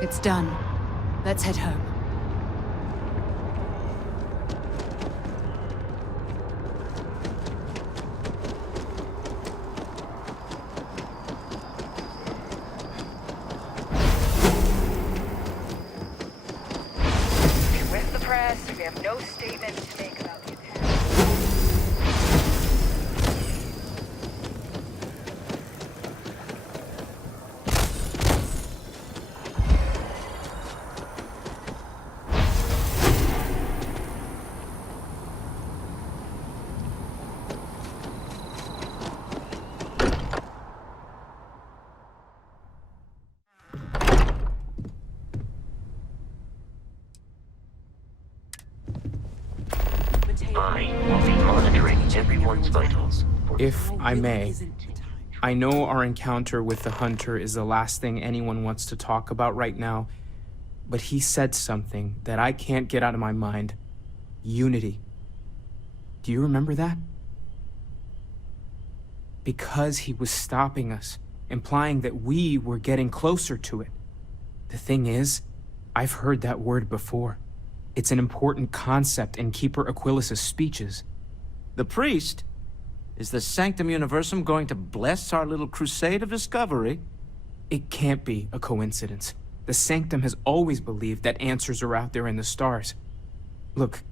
It's done. Let's head home. We're with the press. We have no statement to make about the attack. I will be monitoring everyone's vitals. If I may, I know our encounter with the Hunter is the last thing anyone wants to talk about right now, but he said something that I can't get out of my mind. Unity. Do you remember that? Because he was stopping us, implying that we were getting closer to it. The thing is, I've heard that word before. It's an important concept in Keeper Aquilas's speeches. The priest? Is the Sanctum Universum going to bless our little crusade of discovery? It can't be a coincidence. The Sanctum has always believed that answers are out there in the stars. Look,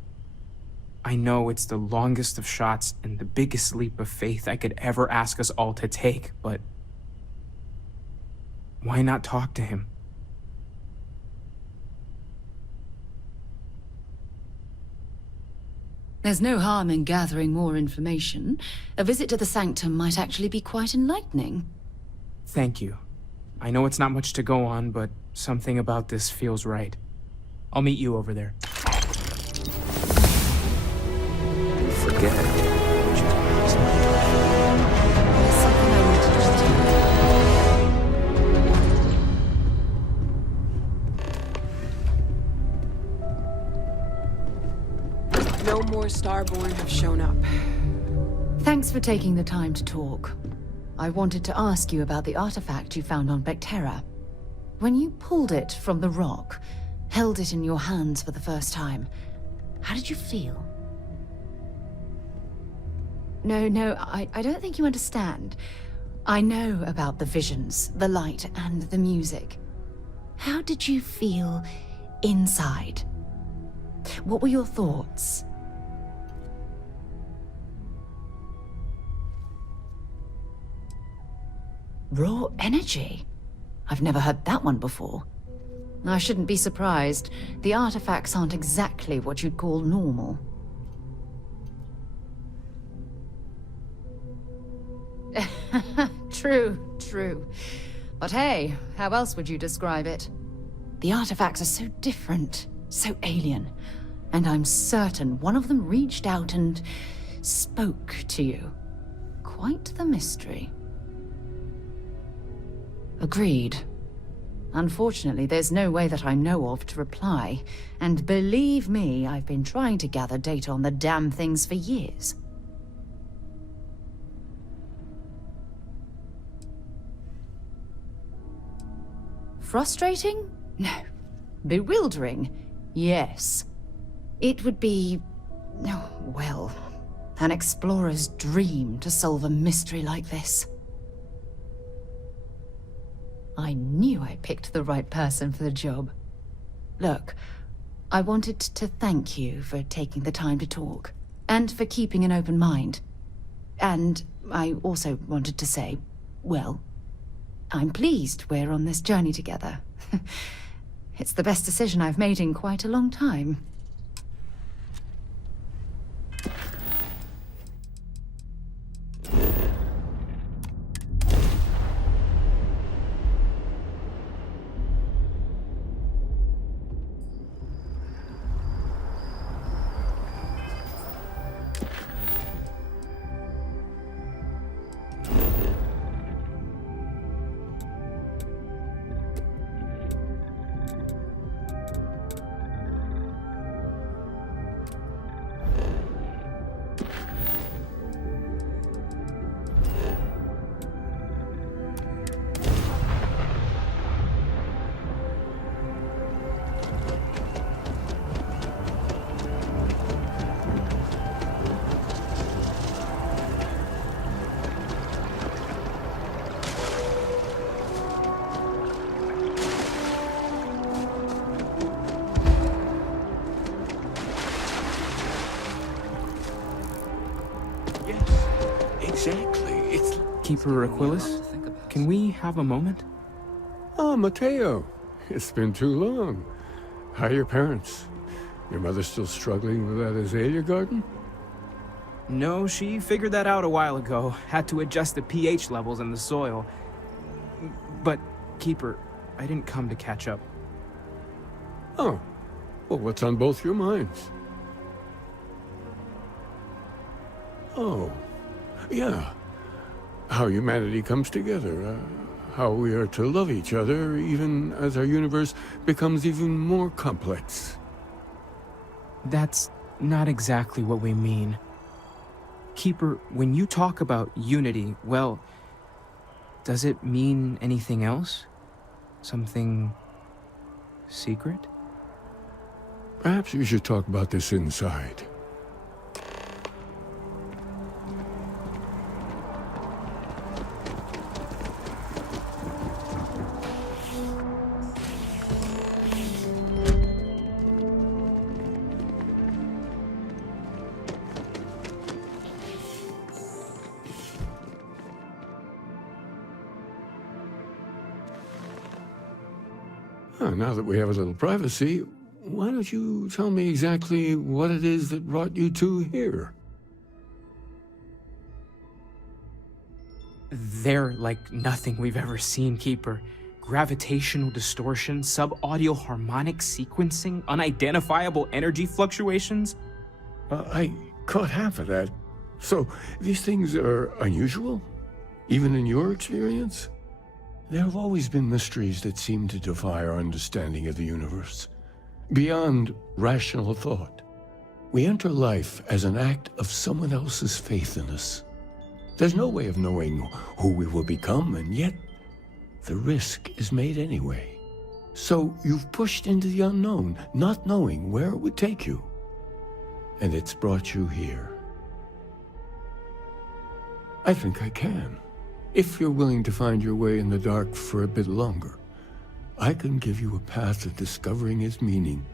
I know it's the longest of shots and the biggest leap of faith I could ever ask us all to take, but why not talk to him? There's no harm in gathering more information. A visit to the Sanctum might actually be quite enlightening. Thank you. I know it's not much to go on, but something about this feels right. I'll meet you over there. You forget what you did last night. There's something I need to just tell No more Starborn have shown up. Thanks for taking the time to talk. I wanted to ask you about the artifact you found on Bactera. When you pulled it from the rock, held it in your hands for the first time, how did you feel? No, I don't think you understand. I know about the visions, the light, and the music. How did you feel inside? What were your thoughts? Raw energy? I've never heard that one before. I shouldn't be surprised. The artifacts aren't exactly what you'd call normal. True. But hey, how else would you describe it? The artifacts are so different, so alien, and I'm certain one of them reached out and spoke to you. Quite the mystery. Agreed. Unfortunately, there's no way that I know of to reply, and believe me, I've been trying to gather data on the damn things for years. Frustrating? No. Bewildering? Yes. It would be... oh, well, an explorer's dream to solve a mystery like this. I knew I picked the right person for the job. Look, I wanted to thank you for taking the time to talk, and for keeping an open mind. And I also wanted to say, well, I'm pleased we're on this journey together. It's the best decision I've made in quite a long time. Exactly. It's... Keeper Aquilas, can we have a moment? Oh, Mateo. It's been too long. How are your parents? Your mother still struggling with that azalea garden? No, she figured that out a while ago. Had to adjust the pH levels in the soil. But, Keeper, I didn't come to catch up. Oh. Well, what's on both your minds? Oh. Yeah. how humanity comes together, how we are to love each other even as our universe becomes even more complex. That's not exactly what we mean. Keeper, when you talk about unity, well, does it mean anything else? Something secret? Perhaps we should talk about this inside. Now that we have a little privacy, why don't you tell me exactly what it is that brought you two here? They're like nothing we've ever seen, Keeper. Gravitational distortion, sub-audio harmonic sequencing, unidentifiable energy fluctuations. I caught half of that. So, these things are unusual? Even in your experience? There have always been mysteries that seem to defy our understanding of the universe. Beyond rational thought, we enter life as an act of someone else's faith in us. There's no way of knowing who we will become, and yet the risk is made anyway. So you've pushed into the unknown, not knowing where it would take you. And it's brought you here. I think I can. If you're willing to find your way in the dark for a bit longer, I can give you a path to discovering its meaning.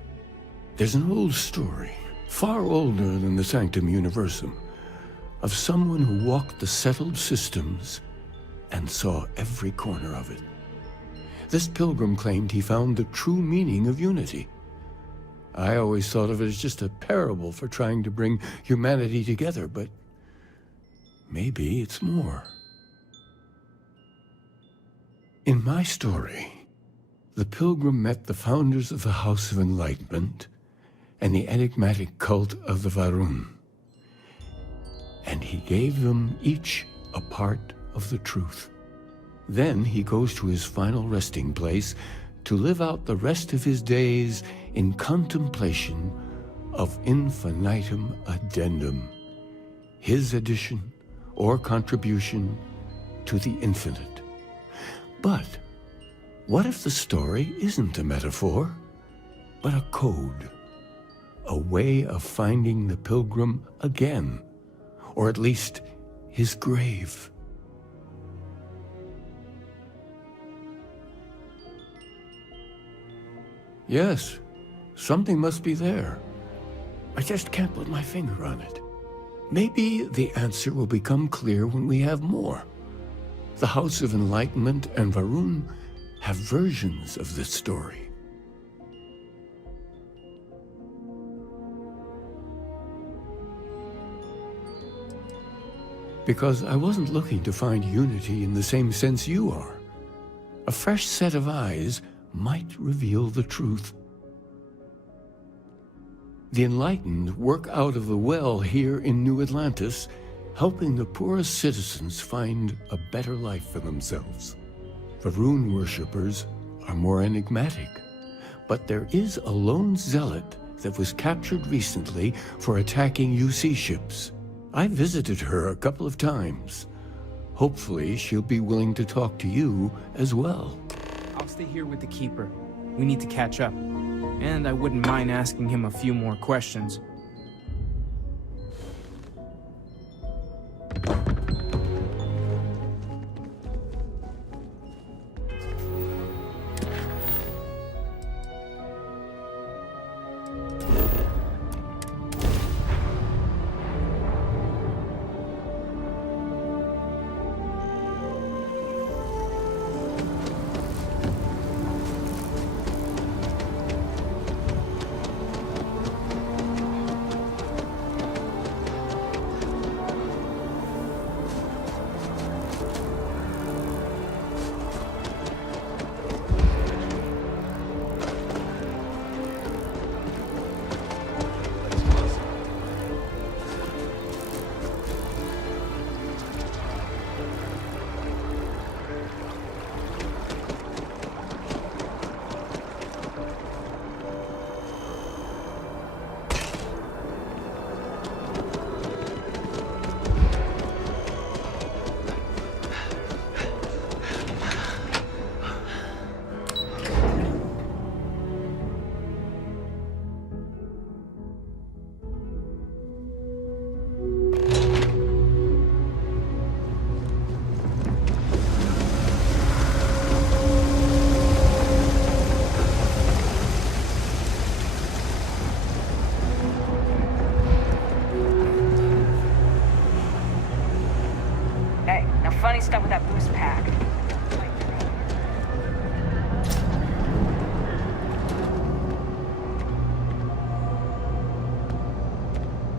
There's an old story, far older than the Sanctum Universum, of someone who walked the settled systems and saw every corner of it. This pilgrim claimed he found the true meaning of unity. I always thought of it as just a parable for trying to bring humanity together, but maybe it's more. In my story, the pilgrim met the founders of the House of Enlightenment and the enigmatic cult of the Varun, and he gave them each a part of the truth. Then he goes to his final resting place to live out the rest of his days in contemplation of infinitum addendum, his addition or contribution to the infinite. But what if the story isn't a metaphor, but a code? A way of finding the pilgrim again, or at least his grave. Yes, something must be there. I just can't put my finger on it. Maybe the answer will become clear when we have more. The House of Enlightenment and Varun have versions of this story. Because I wasn't looking to find unity in the same sense you are. A fresh set of eyes might reveal the truth. The enlightened work out of the well here in New Atlantis, helping the poorest citizens find a better life for themselves. Varun worshippers are more enigmatic, but there is a lone zealot that was captured recently for attacking UC ships. I visited her a couple of times. Hopefully she'll be willing to talk to you as well. I'll stay here with the Keeper. We need to catch up. And I wouldn't mind asking him a few more questions.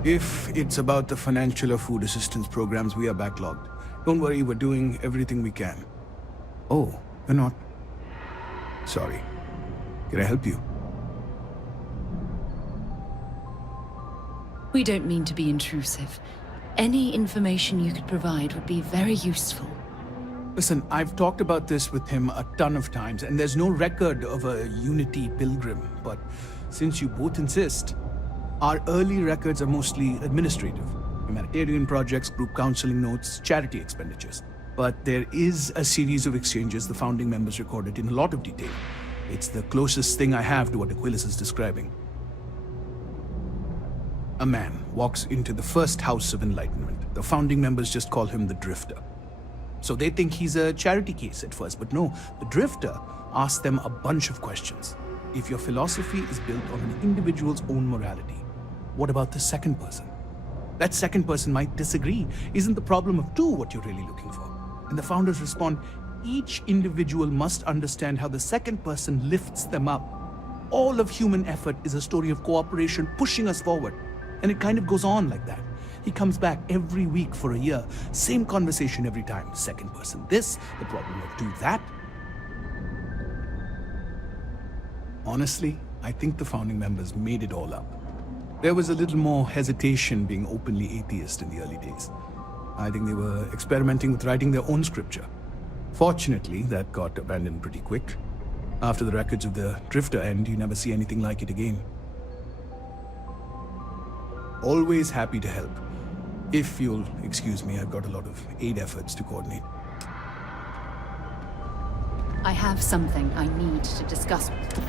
If it's about the financial or food assistance programs, we are backlogged. Don't worry, we're doing everything we can. Oh, you're not? Sorry. Can I help you? We don't mean to be intrusive. Any information you could provide would be very useful. Listen, I've talked about this with him a ton of times, and there's no record of a Unity pilgrim. But since you both insist, our early records are mostly administrative. Humanitarian projects, group counseling notes, charity expenditures. But there is a series of exchanges the founding members recorded in a lot of detail. It's the closest thing I have to what Aquilus is describing. A man walks into the first House of Enlightenment. The founding members just call him the Drifter. So they think he's a charity case at first, but no, the Drifter asks them a bunch of questions. If your philosophy is built on an individual's own morality, what about the second person? That second person might disagree. Isn't the problem of two what you're really looking for? And the founders respond, each individual must understand how the second person lifts them up. All of human effort is a story of cooperation pushing us forward. And it kind of goes on like that. He comes back every week for a year. Same conversation every time. Second person this, the problem of two that. Honestly, I think the founding members made it all up. There was a little more hesitation being openly atheist in the early days. I think they were experimenting with writing their own scripture. Fortunately, that got abandoned pretty quick. After the records of the Drifter end, you never see anything like it again. Always happy to help. If you'll excuse me, I've got a lot of aid efforts to coordinate. I have something I need to discuss with you.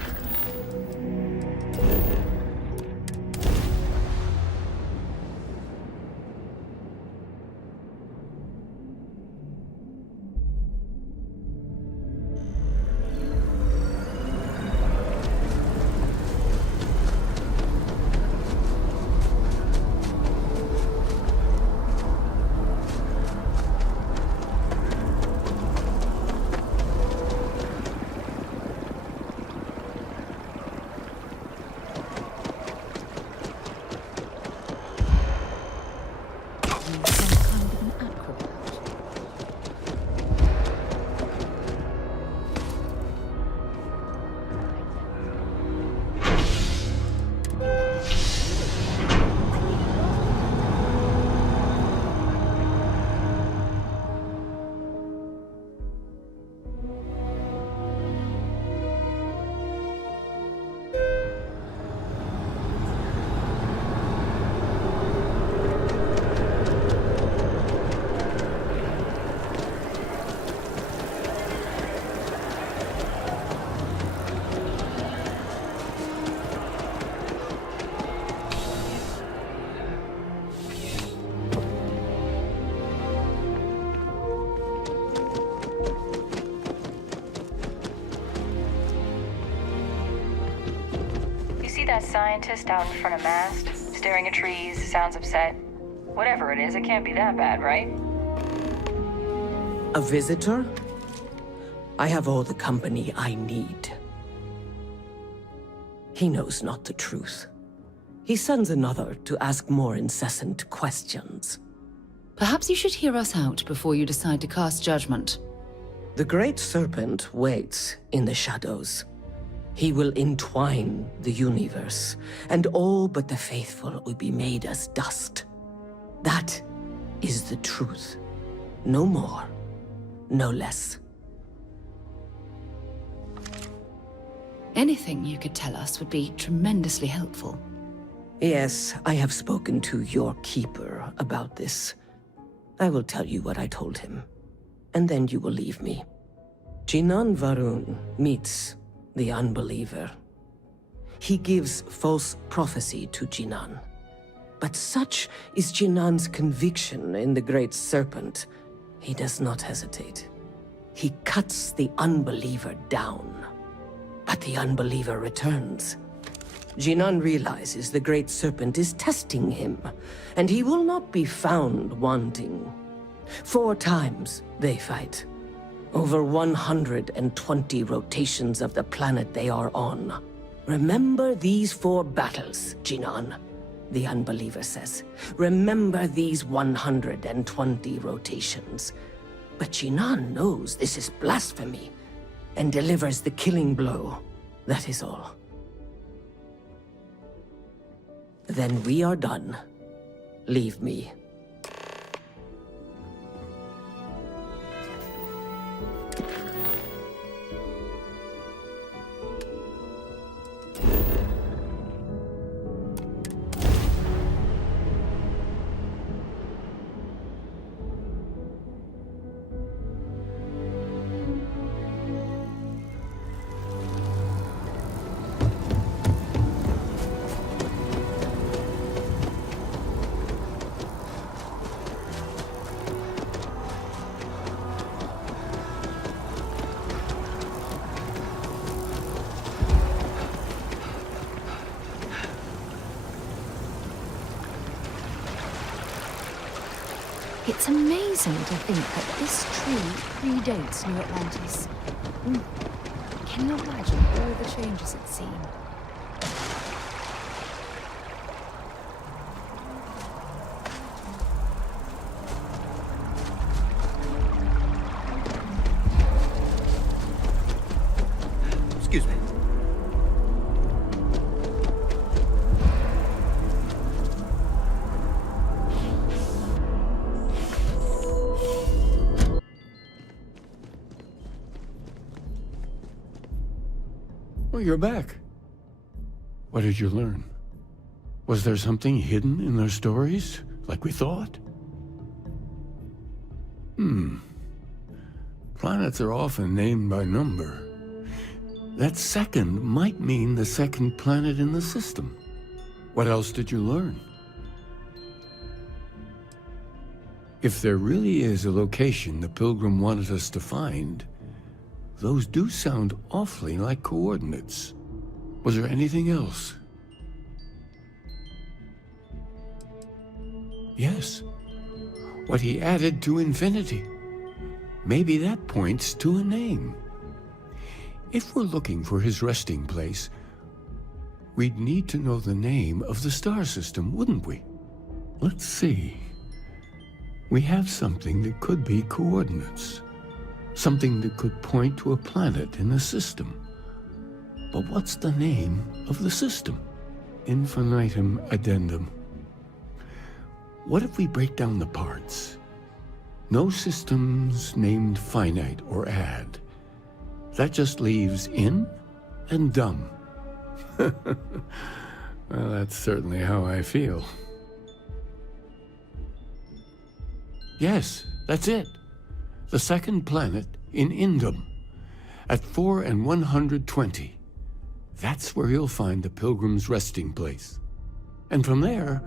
That scientist out in front of mast, staring at trees, sounds upset. Whatever it is, it can't be that bad, right? A visitor? I have all the company I need. He knows not the truth. He sends another to ask more incessant questions. Perhaps you should hear us out before you decide to cast judgment. The Great Serpent waits in the shadows. He will entwine the universe, and all but the faithful will be made as dust. That is the truth. No more, no less. Anything you could tell us would be tremendously helpful. Yes, I have spoken to your keeper about this. I will tell you what I told him, and then you will leave me. Jinan Varun meets the unbeliever. He gives false prophecy to Jinan. But such is Jinan's conviction in the Great Serpent, he does not hesitate. He cuts the unbeliever down. But the unbeliever returns. Jinan realizes the Great Serpent is testing him, and he will not be found wanting. 4 times they fight. Over 120 rotations of the planet they are on. Remember these 4 battles, Jinan. the unbeliever says. Remember these 120 rotations. But Jinan knows this is blasphemy and delivers the killing blow. That is all. Then we are done. Leave me. It's amazing to think that this tree predates New Atlantis. Can you imagine all the changes it's seen? Excuse me. Well, you're back. What did you learn? Was there something hidden in their stories, like we thought? Planets are often named by number. That second might mean the second planet in the system. What else did you learn? If there really is a location the Pilgrim wanted us to find, those do sound awfully like coordinates. Was there anything else? Yes. What he added to infinity. Maybe that points to a name. If we're looking for his resting place, we'd need to know the name of the star system, wouldn't we? Let's see. We have something that could be coordinates. Something that could point to a planet in the system. But what's the name of the system? Infinitum addendum. What if we break down the parts? No systems named finite or add. That just leaves in and dumb. Well, that's certainly how I feel. Yes, that's it. The second planet in Indum, at 4 and 120. That's where you'll find the Pilgrim's resting place. And from there,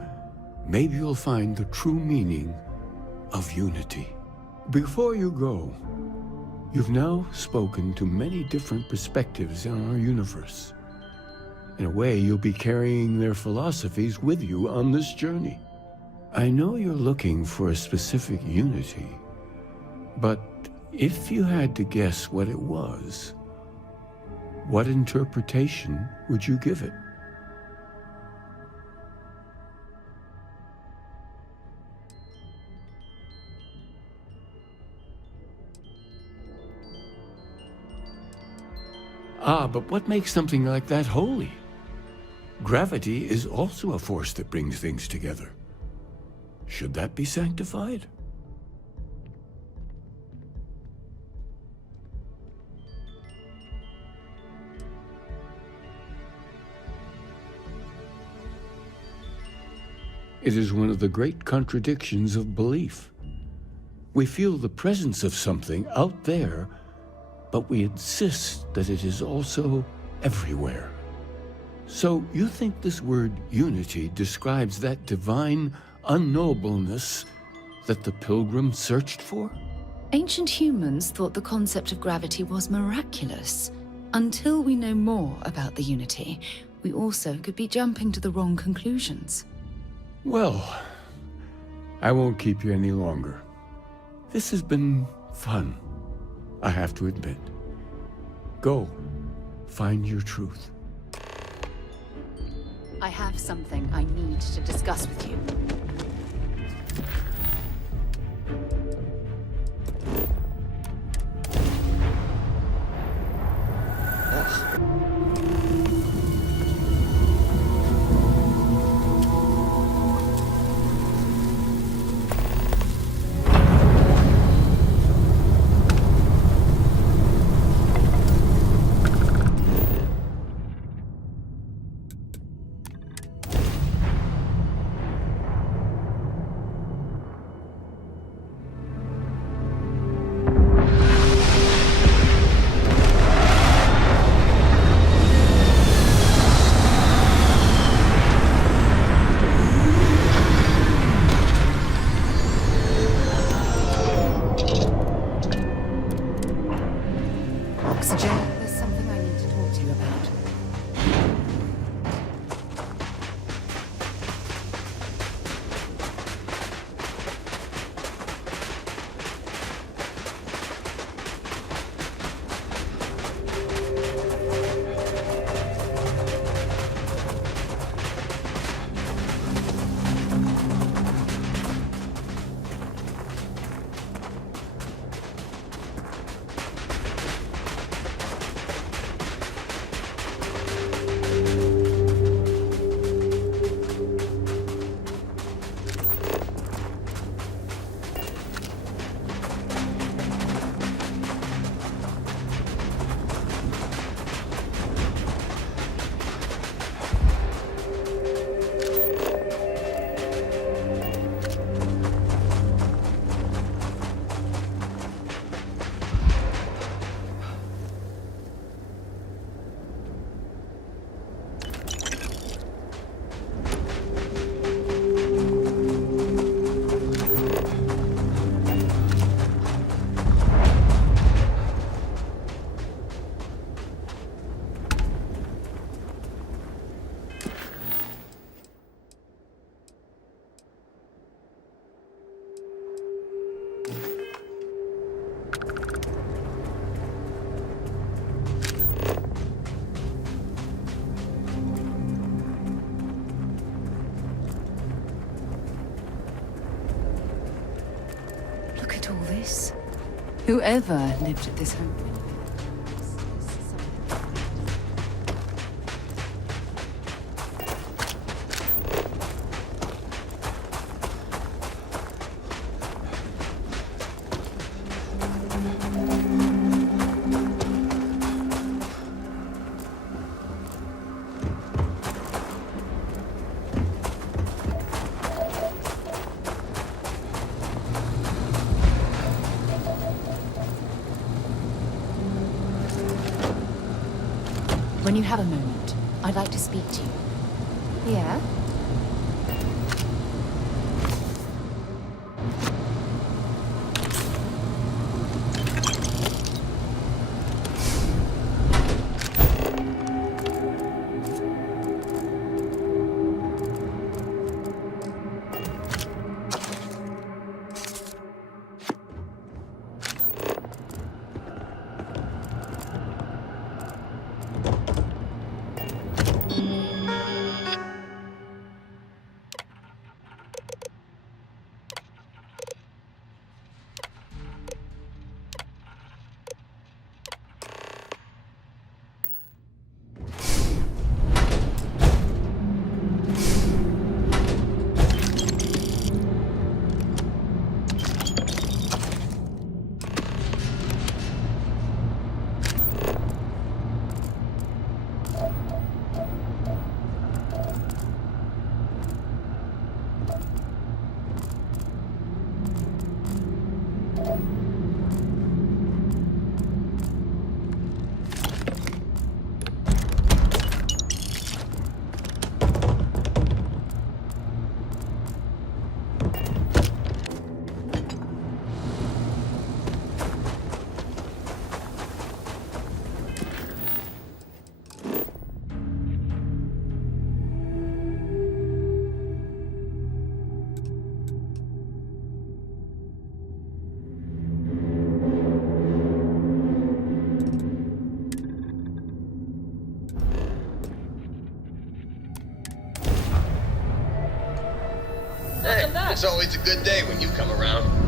maybe you'll find the true meaning of unity. Before you go, you've now spoken to many different perspectives in our universe. In a way, you'll be carrying their philosophies with you on this journey. I know you're looking for a specific unity, but if you had to guess what it was, what interpretation would you give it? But what makes something like that holy? Gravity is also a force that brings things together. Should that be sanctified? It is one of the great contradictions of belief. We feel the presence of something out there, but we insist that it is also everywhere. So you think this word unity describes that divine unknowableness that the Pilgrim searched for? Ancient humans thought the concept of gravity was miraculous. Until we know more about the unity, we also could be jumping to the wrong conclusions. Well, I won't keep you any longer. This has been fun, I have to admit. Go, find your truth. I have something I need to discuss with you. Oxygen, there's something I need to talk to you about. Look at all this. Whoever lived at this home. When you have a moment, I'd like to speak to you. Yeah? Hey, it's always a good day when you come around.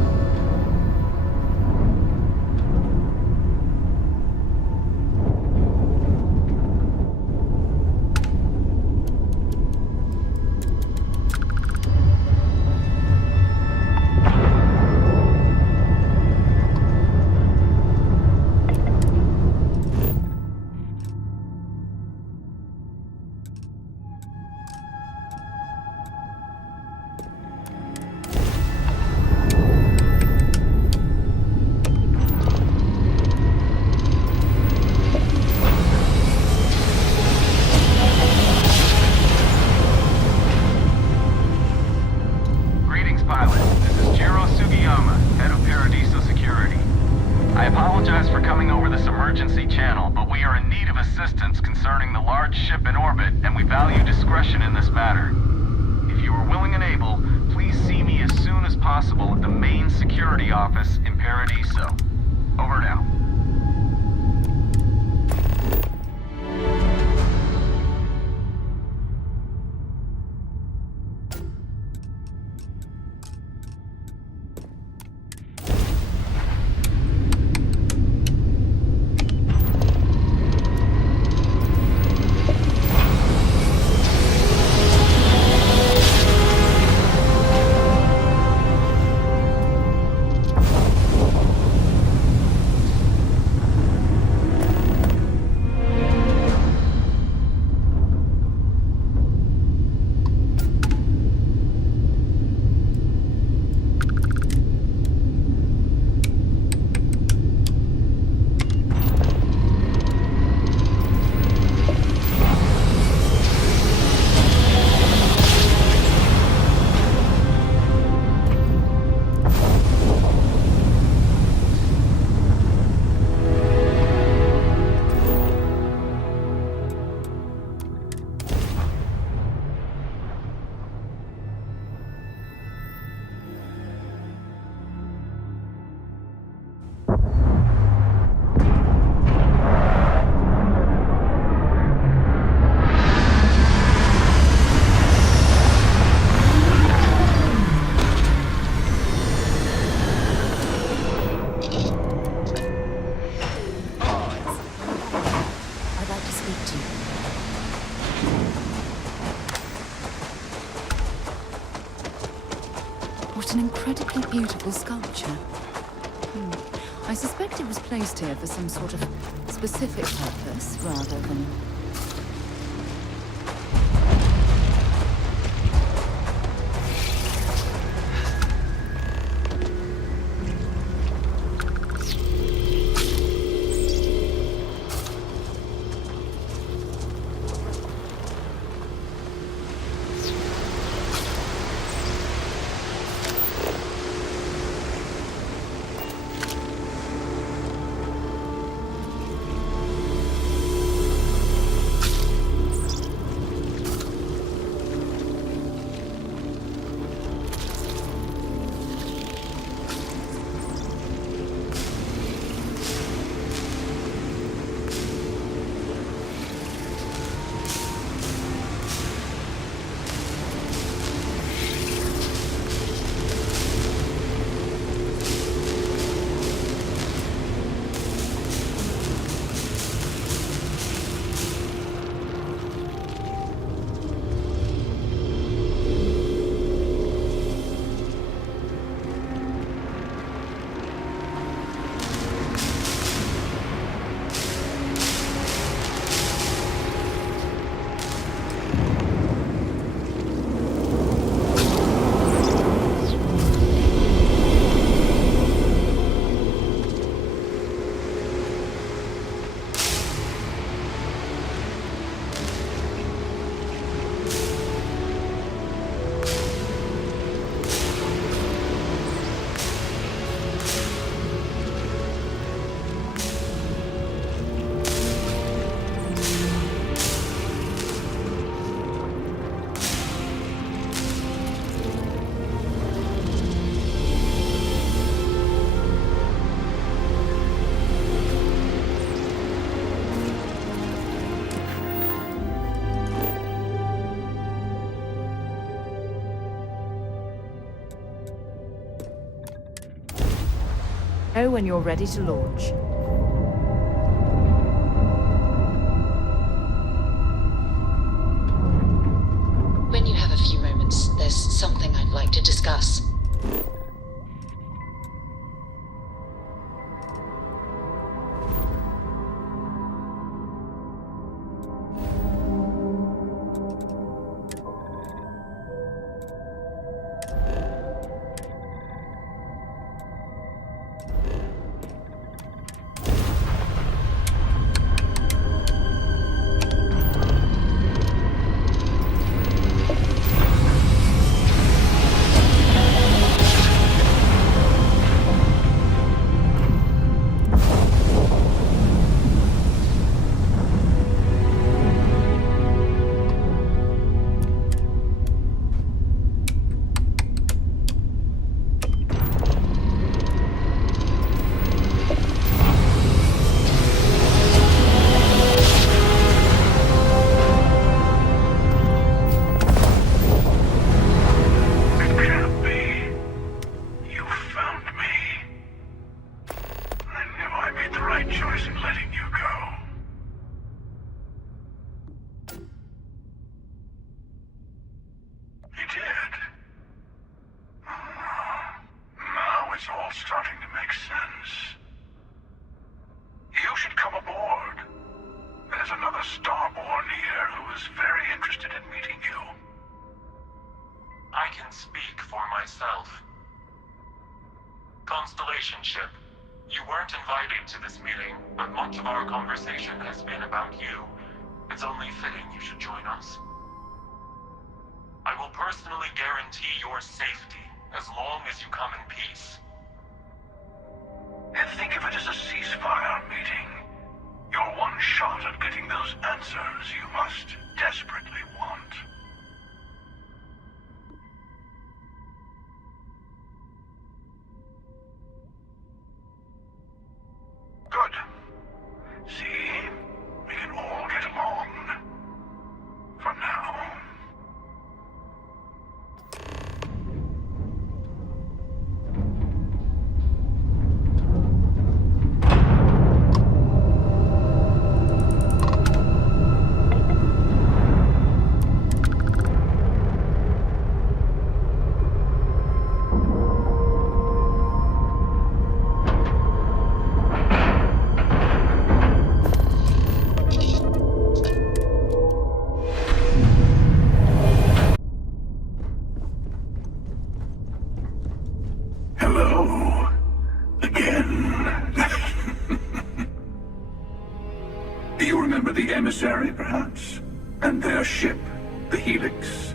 What an incredibly beautiful sculpture. I suspect it was placed here for some sort of specific purpose rather than... Know when you're ready to launch. When you have a few moments, there's something I'd like to discuss. Emissary, perhaps? And their ship, the Helix?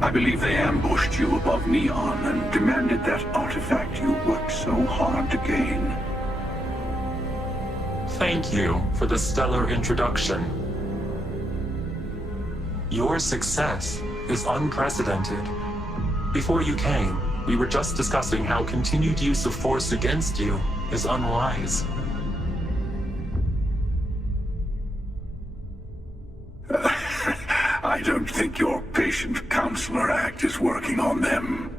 I believe they ambushed you above Neon and demanded that artifact you worked so hard to gain. Thank you for the stellar introduction. Your success is unprecedented. Before you came, we were just discussing how continued use of force against you is unwise. I don't think your patient counselor act is working on them.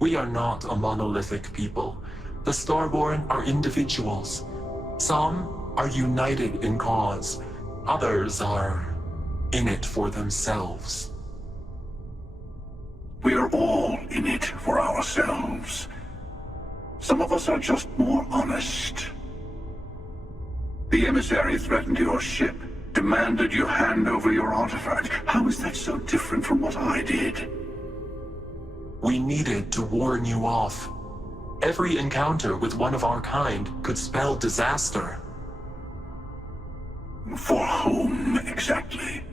We are not a monolithic people. The Starborn are individuals. Some are united in cause. Others are in it for themselves. We are all in it for ourselves. Some of us are just more honest. The emissary threatened your ship, demanded you hand over your artifact. How is that so different from what I did? We needed to warn you off. Every encounter with one of our kind could spell disaster. For whom, exactly?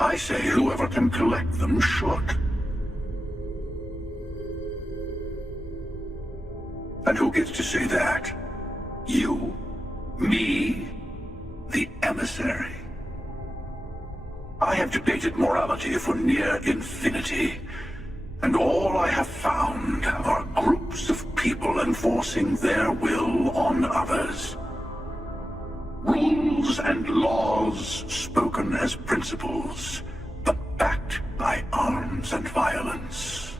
I say whoever can collect them should. And who gets to say that? You? Me? The emissary? I have debated morality for near infinity, and all I have found are groups of people enforcing their will on others. Rules and laws spoken as principles, but backed by arms and violence.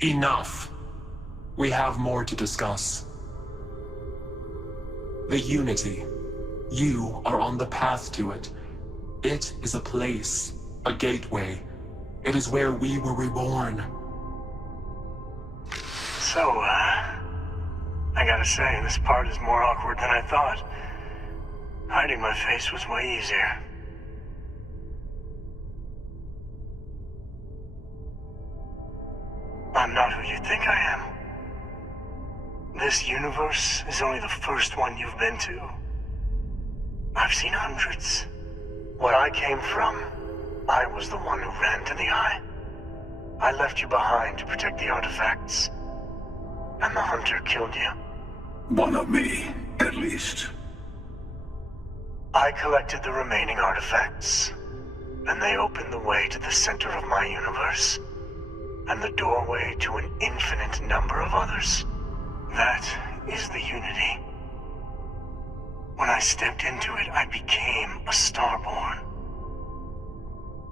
Enough. We have more to discuss. The Unity. You are on the path to it. It is a place, a gateway. It is where we were reborn. So, I gotta say, this part is more awkward than I thought. Hiding my face was way easier. I'm not who you think I am. This universe is only the first one you've been to. I've seen hundreds. Where I came from, I was the one who ran to the Eye. I left you behind to protect the artifacts. And the Hunter killed you. One of me, at least. I collected the remaining artifacts, and they opened the way to the center of my universe, and the doorway to an infinite number of others. That is the Unity. When I stepped into it, I became a Starborn.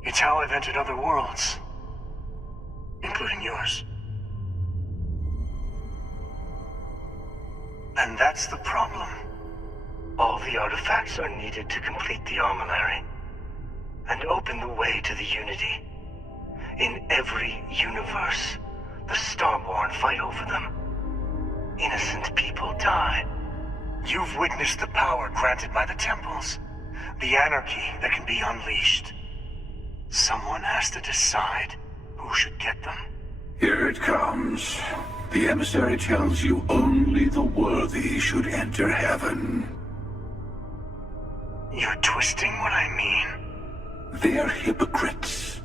It's how I've entered other worlds, including yours. And that's the problem. All the artifacts are needed to complete the armillary and open the way to the Unity. In every universe, the Starborn fight over them. Innocent people die. You've witnessed the power granted by the temples, the anarchy that can be unleashed. Someone has to decide who should get them. Here it comes. The emissary tells you only the worthy should enter heaven. You're twisting what I mean. They're hypocrites.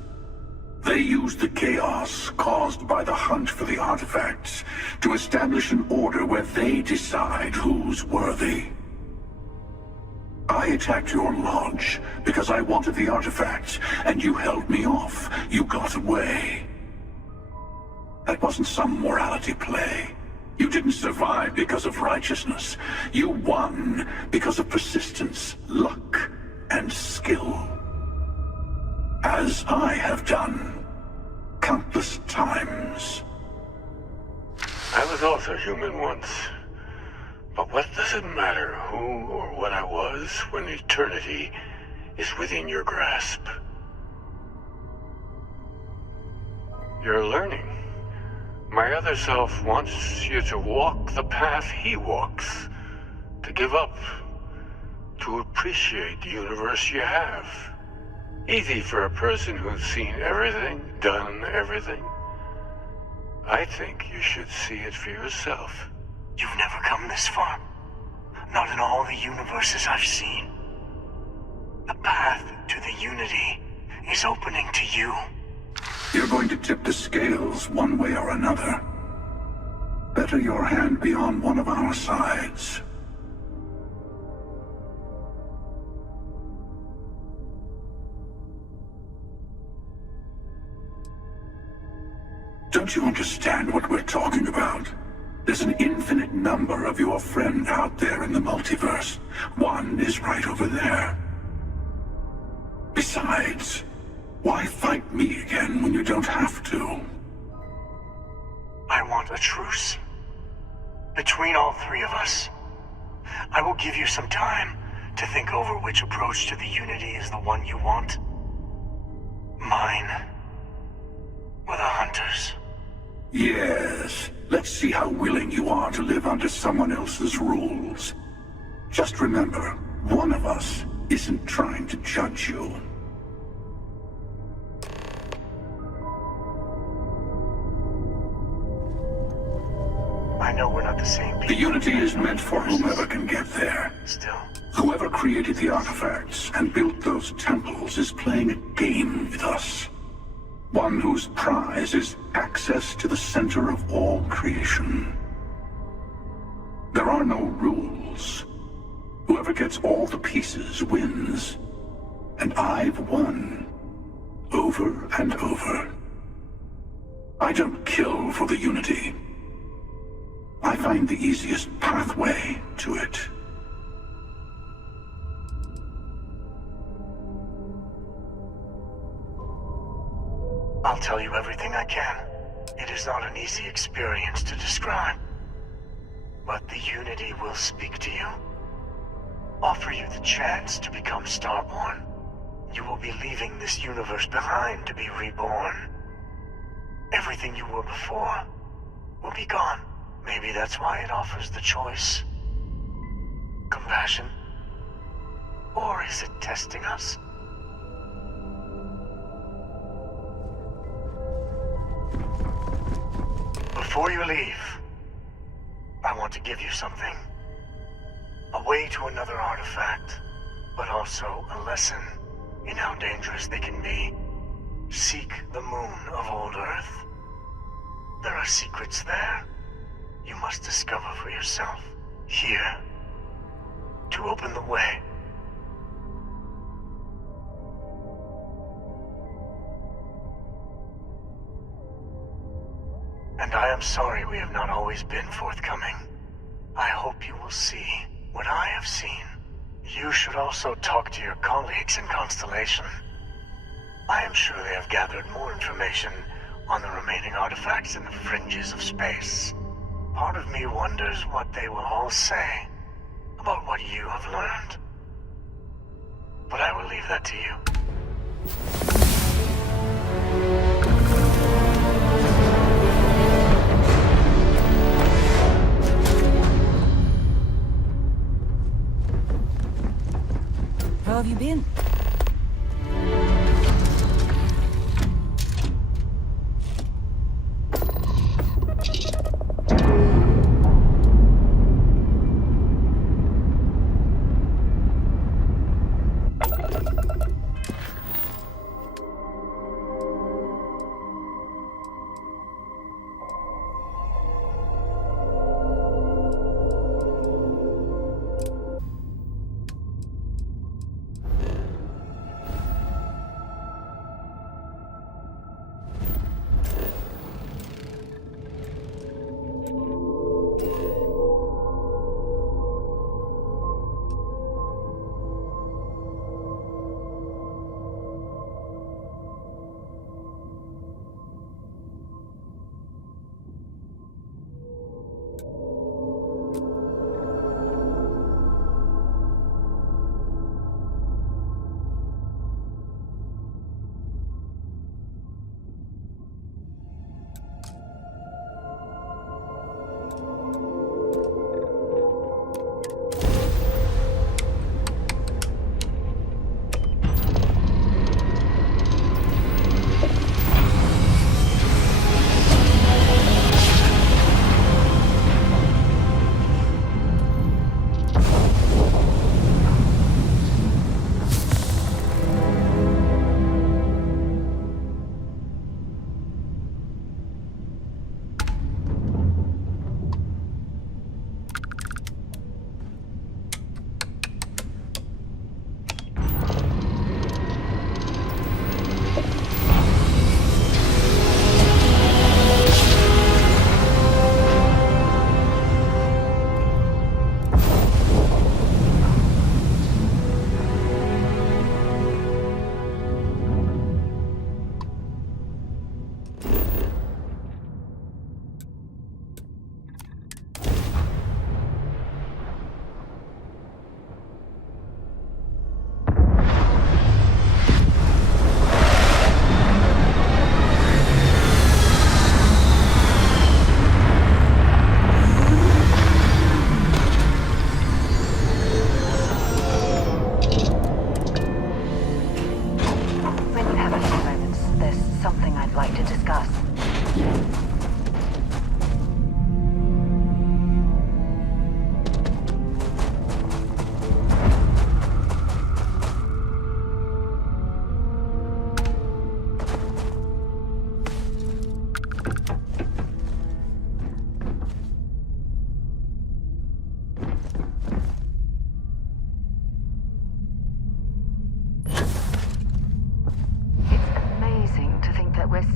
They use the chaos caused by the hunt for the artifacts to establish an order where they decide who's worthy. I attacked your lodge because I wanted the artifacts, and you held me off. You got away. That wasn't some morality play. You didn't survive because of righteousness. You won because of persistence, luck, and skill. As I have done, countless times. I was also human once. But what does it matter who or what I was when eternity is within your grasp? You're learning. My other self wants you to walk the path he walks, to give up, to appreciate the universe you have. Easy for a person who's seen everything, done everything. I think you should see it for yourself. You've never come this far. Not in all the universes I've seen. The path to the Unity is opening to you. You're going to tip the scales one way or another. Better your hand be on one of our sides. Don't you understand what we're talking about? There's an infinite number of your friend out there in the multiverse. One is right over there. Besides, why fight me again when you don't have to? I want a truce. Between all three of us. I will give you some time to think over which approach to the Unity is the one you want. Mine. Or the Hunters. Yes. Let's see how willing you are to live under someone else's rules. Just remember, one of us isn't trying to judge you. I know we're not the same people. The Unity is meant for whomever can get there. Still. Whoever created the artifacts and built those temples is playing a game with us. One whose prize is access to the center of all creation. There are no rules. Whoever gets all the pieces wins. And I've won. Over and over. I don't kill for the Unity. I find the easiest pathway to it. I'll tell you everything I can. It is not an easy experience to describe, but the Unity will speak to you, offer you the chance to become Starborn. You will be leaving this universe behind to be reborn. Everything you were before will be gone. Maybe that's why it offers the choice. Compassion? Or is it testing us? Before you leave, I want to give you something. A way to another artifact, but also a lesson in how dangerous they can be. Seek the moon of old Earth. There are secrets there you must discover for yourself. Here, to open the way. And I am sorry we have not always been forthcoming. I hope you will see what I have seen. You should also talk to your colleagues in Constellation. I am sure they have gathered more information on the remaining artifacts in the fringes of space. Part of me wonders what they will all say about what you have learned. But I will leave that to you. How have you been?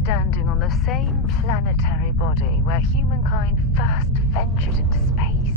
Standing on the same planetary body where humankind first ventured into space.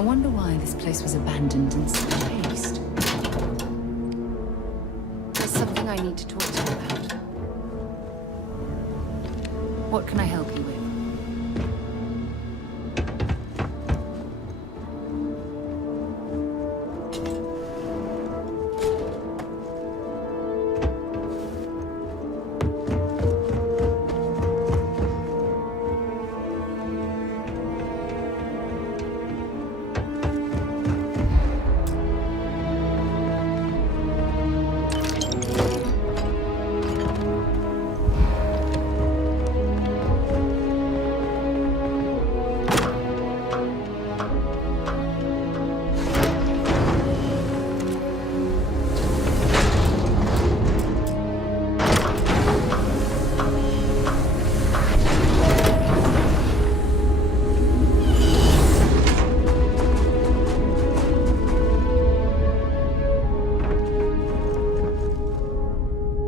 I wonder why this place was abandoned in such haste. There's something I need to talk to you about. What can I help you with?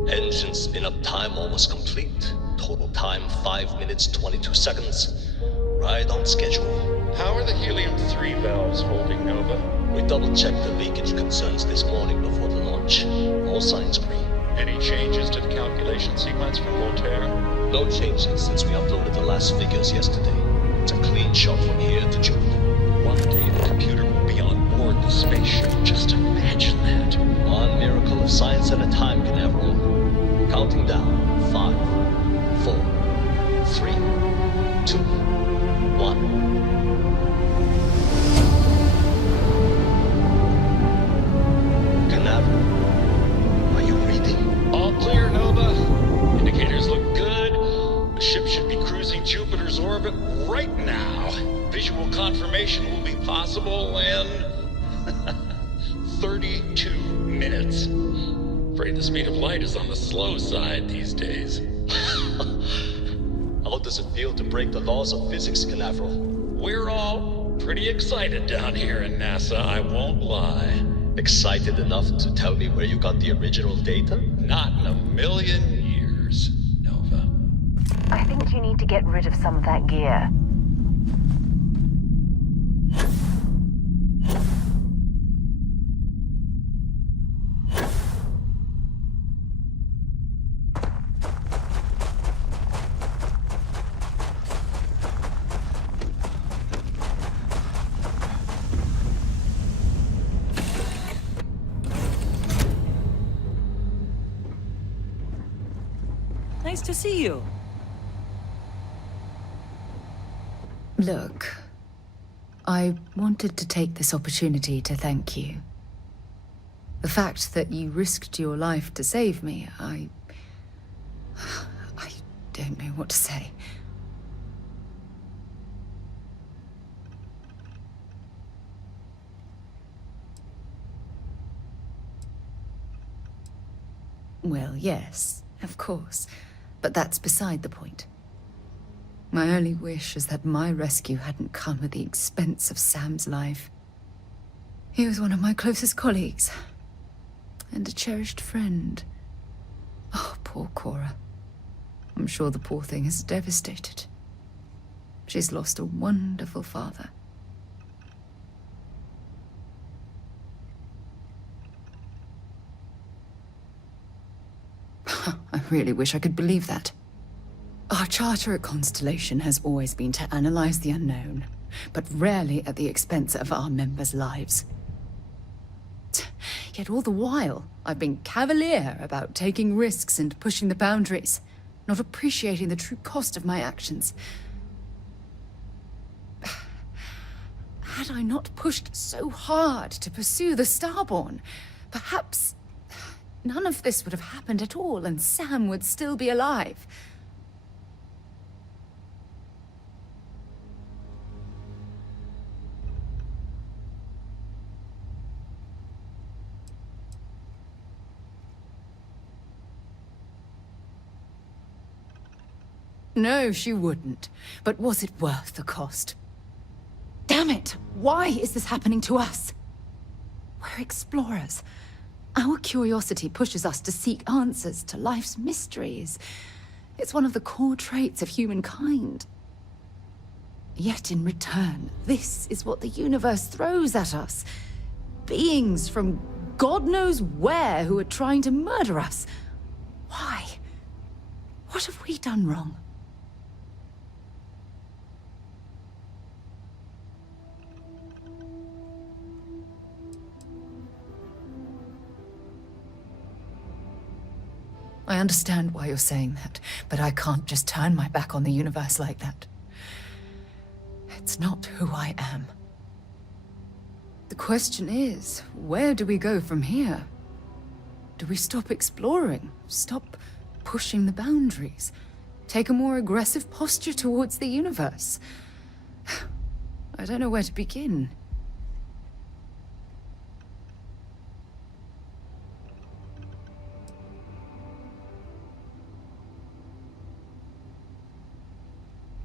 Engine spin-up time almost complete. Total time 5 minutes 22 seconds. Right on schedule. How are the helium-3 valves holding, Nova? We double-checked the leakage concerns this morning before the launch. All signs green. Any changes to the calculation sequence from Voltaire? No changes since we uploaded the last figures yesterday. It's a clean shot from here to Jupiter. One day the computer will be on board the spaceship. Just imagine that. One miracle of science at a time, Canaveral. Counting down. 5, 4, 3, 2, 1. Canaveral, are you reading? All clear, Nova. Indicators look good. The ship should be cruising Jupiter's orbit right now. Visual confirmation will be possible in 32 minutes. Afraid the speed of light is on the slow side these days. How does it feel to break the laws of physics, Canaveral? We're all pretty excited down here in NASA, I won't lie. Excited enough to tell me where you got the original data? Not in a million years, Nova. I think you need to get rid of some of that gear. Nice to see you. Look, I wanted to take this opportunity to thank you. The fact that you risked your life to save me, I don't know what to say. Well, yes, of course. But that's beside the point. My only wish is that my rescue hadn't come at the expense of Sam's life. He was one of my closest colleagues, and a cherished friend. Oh, poor Cora. I'm sure the poor thing is devastated. She's lost a wonderful father. I really wish I could believe that. Our charter at Constellation has always been to analyze the unknown, but rarely at the expense of our members' lives. Yet all the while, I've been cavalier about taking risks and pushing the boundaries, not appreciating the true cost of my actions. Had I not pushed so hard to pursue the Starborn, perhaps none of this would have happened at all, and Sam would still be alive. No, she wouldn't. But was it worth the cost? Damn it! Why is this happening to us? We're explorers. Our curiosity pushes us to seek answers to life's mysteries. It's one of the core traits of humankind. Yet in return, this is what the universe throws at us. Beings from God knows where who are trying to murder us. Why? What have we done wrong? I understand why you're saying that, but I can't just turn my back on the universe like that. It's not who I am. The question is, where do we go from here? Do we stop exploring? Stop pushing the boundaries? Take a more aggressive posture towards the universe? I don't know where to begin.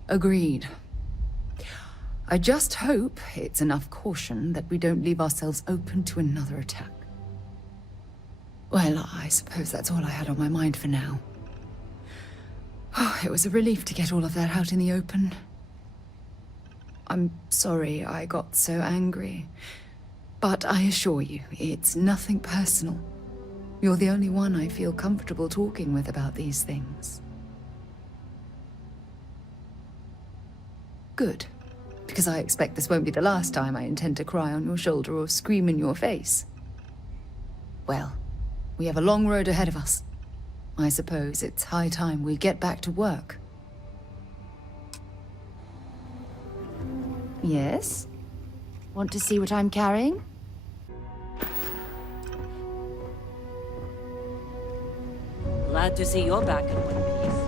Agreed. I just hope it's enough caution that we don't leave ourselves open to another attack. Well, I suppose that's all I had on my mind for now. Oh, it was a relief to get all of that out in the open. I'm sorry I got so angry, but I assure you, it's nothing personal. You're the only one I feel comfortable talking with about these things. Good. Because I expect this won't be the last time I intend to cry on your shoulder or scream in your face. Well, we have a long road ahead of us. I suppose it's high time we get back to work. Yes? Want to see what I'm carrying? Glad to see you're back in one piece.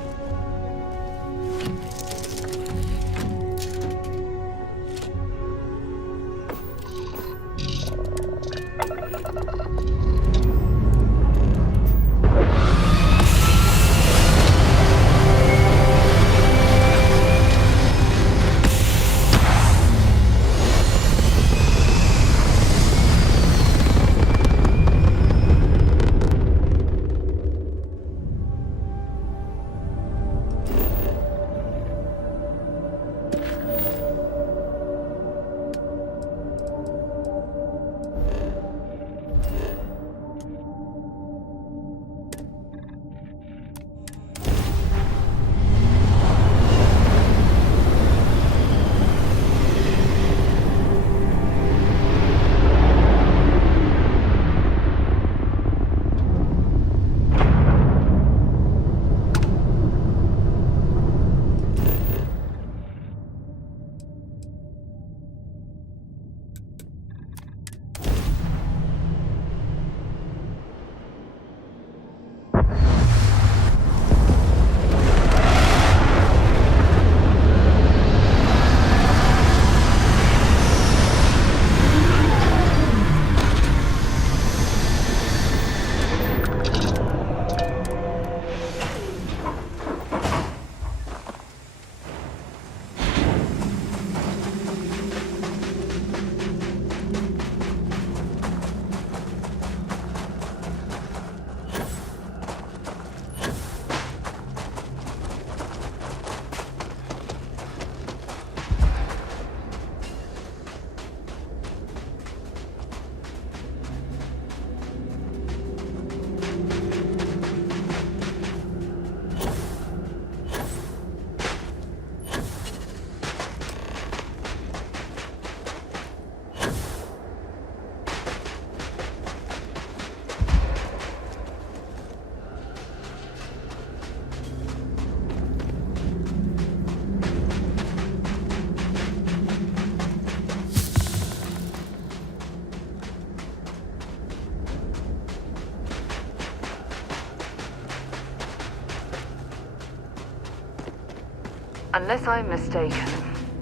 Unless I'm mistaken,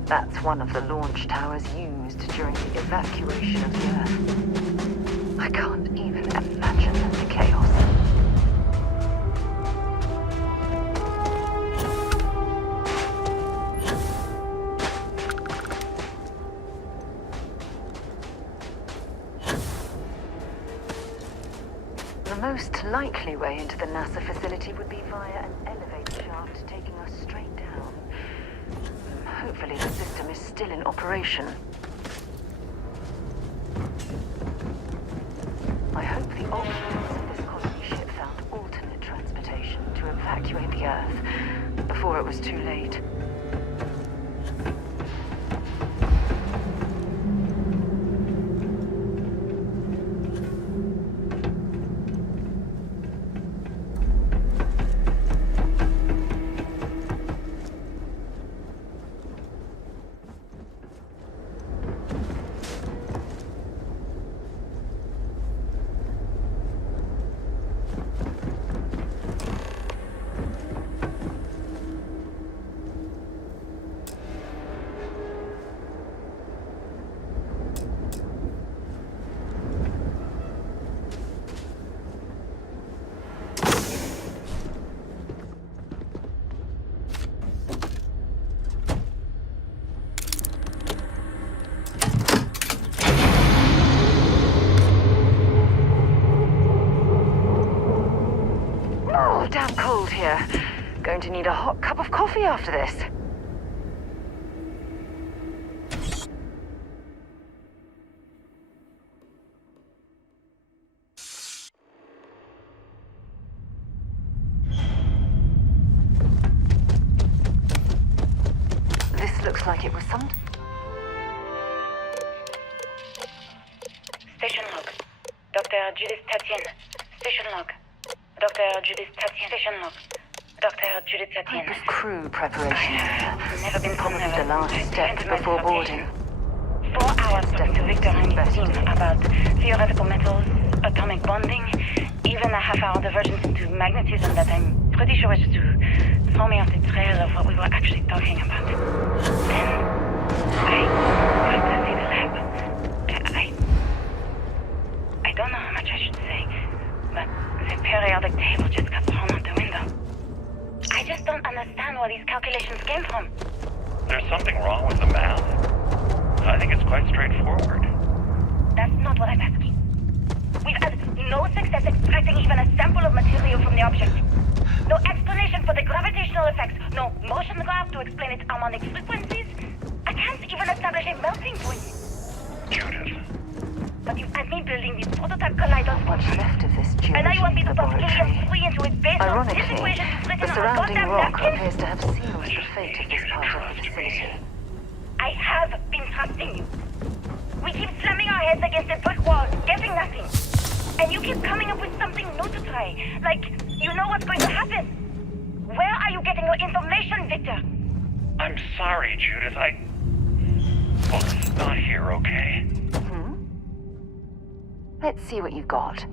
that's one of the launch towers used during the evacuation of the Earth. I can't even imagine the chaos. The most likely way into the NASA facility would be via an elevator shaft taking us straight down. Hopefully the system is still in operation. I hope the occupants of this colony ship found alternate transportation to evacuate the Earth before it was too late. Damn cold here. Going to need a hot cup of coffee after this. This looks like it was some... Station log. Dr. Judith Tatian. Station log. Dr. Judith Tatian. Station log. Dr. Judith Tatian. Type of crew preparation. I've never been Probably the last step before boarding. 4 hours talking to Victor and his team about theoretical metals, atomic bonding, even a half-hour divergence into magnetism that I'm pretty sure was to throw me off the trail of what we were actually talking about. Then I got to see the lab. I don't know how much I should say, but the periodic table just got thrown out the window. I just don't understand where these calculations came from. There's something wrong with the math. I think it's quite straightforward. That's not what I'm asking. We've had no success extracting even a sample of material from the object. No explanation for the gravitational effects. No motion graph to explain its harmonic frequencies. I can't even establish a melting point. Judith. But you had me building these prototype kaleidoscopes. What's left of this And now you want me to pump laboratory. helium-3 into it based on this Ironically, equation written the on a surrounding goddamn rock napkin? appears to have sealed the fate of this part of the facility. I have been trusting you. We keep slamming our heads against a brick wall, getting nothing. And you keep coming up with something new to try. Like, you know what's going to happen. Where are you getting your information, Victor? I'm sorry, Judith. Look, it's not here, okay? Let's see what you've got.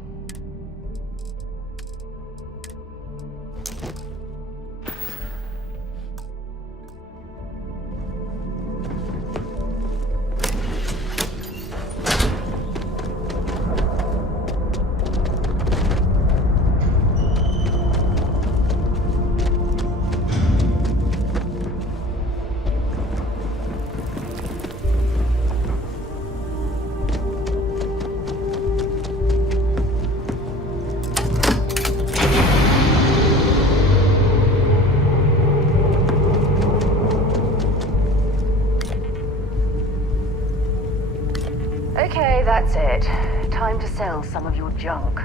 Okay, that's it. Time to sell some of your junk.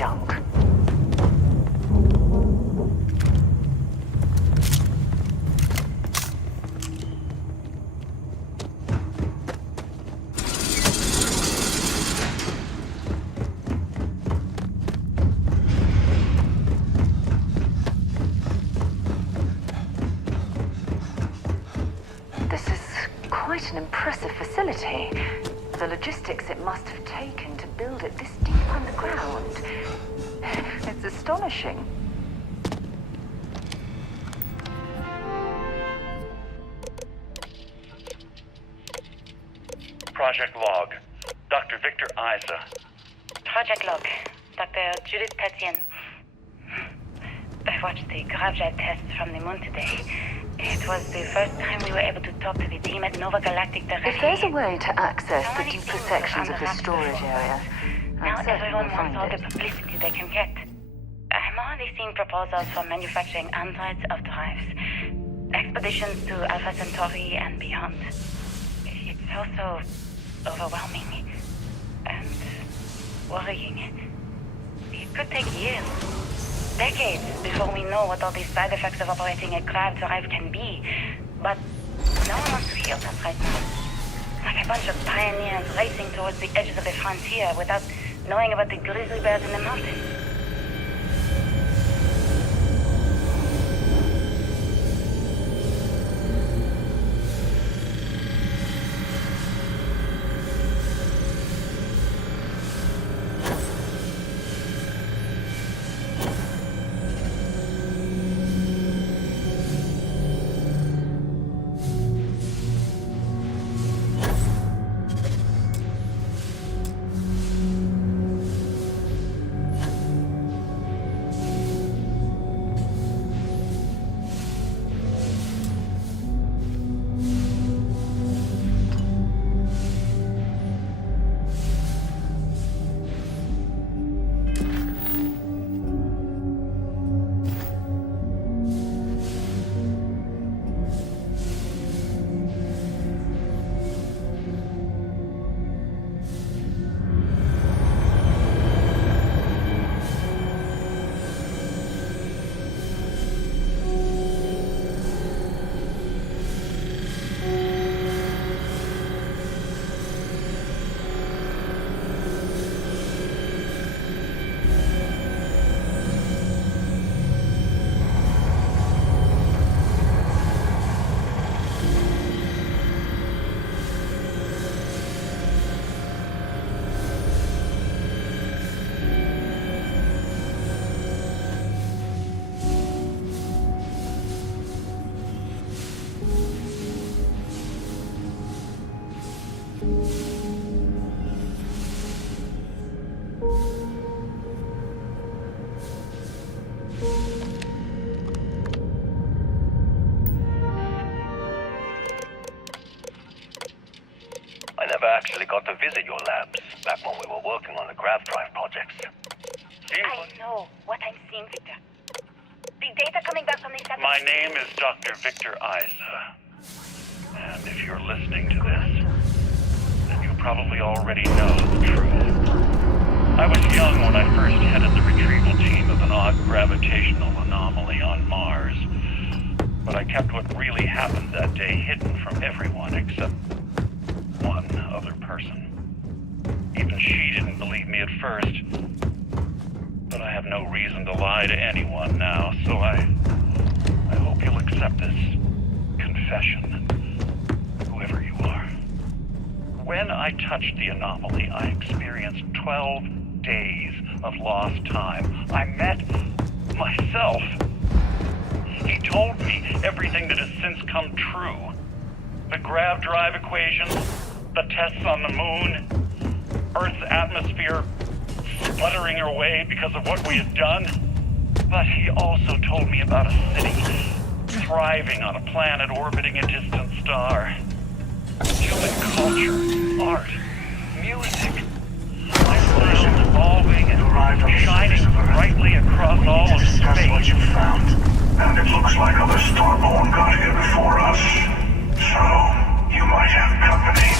junk. This is quite an impressive facility. The logistics it must have taken to build it this deep underground. It's astonishing. Project log. Dr. Victor Isa. Project log. Dr. Judith Tatien. I watched the gravjet test from the moon today. It was the first time we were able to talk to the team at Nova Galactic directly. If there's a way to access the deeper sections of the storage area, Now I'm certain everyone we'll wants find all the it. publicity they can get. I'm already seeing proposals for manufacturing androids of drives, expeditions to Alpha Centauri and beyond. It's also overwhelming and worrying. It could take years, decades, before we know what all these side effects of operating a grav drive can be. But no one wants to hear that right now. Like a bunch of pioneers racing towards the edges of the frontier without knowing about the grizzly bears in the mountains. I never actually got to visit your labs back when we were working on the grav drive projects. I know what I'm seeing, Victor. The data coming back from the satellite. My name is Dr. Victor Isa. And if you're listening to this, then you probably already know the truth. I was young when I first headed the retrieval team of an odd gravitational anomaly on Mars. But I kept what really happened that day hidden from everyone except one other person. Even she didn't believe me at first. But I have no reason to lie to anyone now, so I hope you'll accept this confession, whoever you are. When I touched the anomaly, I experienced 12 days of lost time. I met myself. He told me everything that has since come true. The grav drive equations, the tests on the moon, Earth's atmosphere sputtering away because of what we had done. But he also told me about a city thriving on a planet orbiting a distant star. Human culture, art, music, lifestyles evolving and shining brightly across all of space. That's what you found. And it looks like other Starborn got here before us. So, you might have company.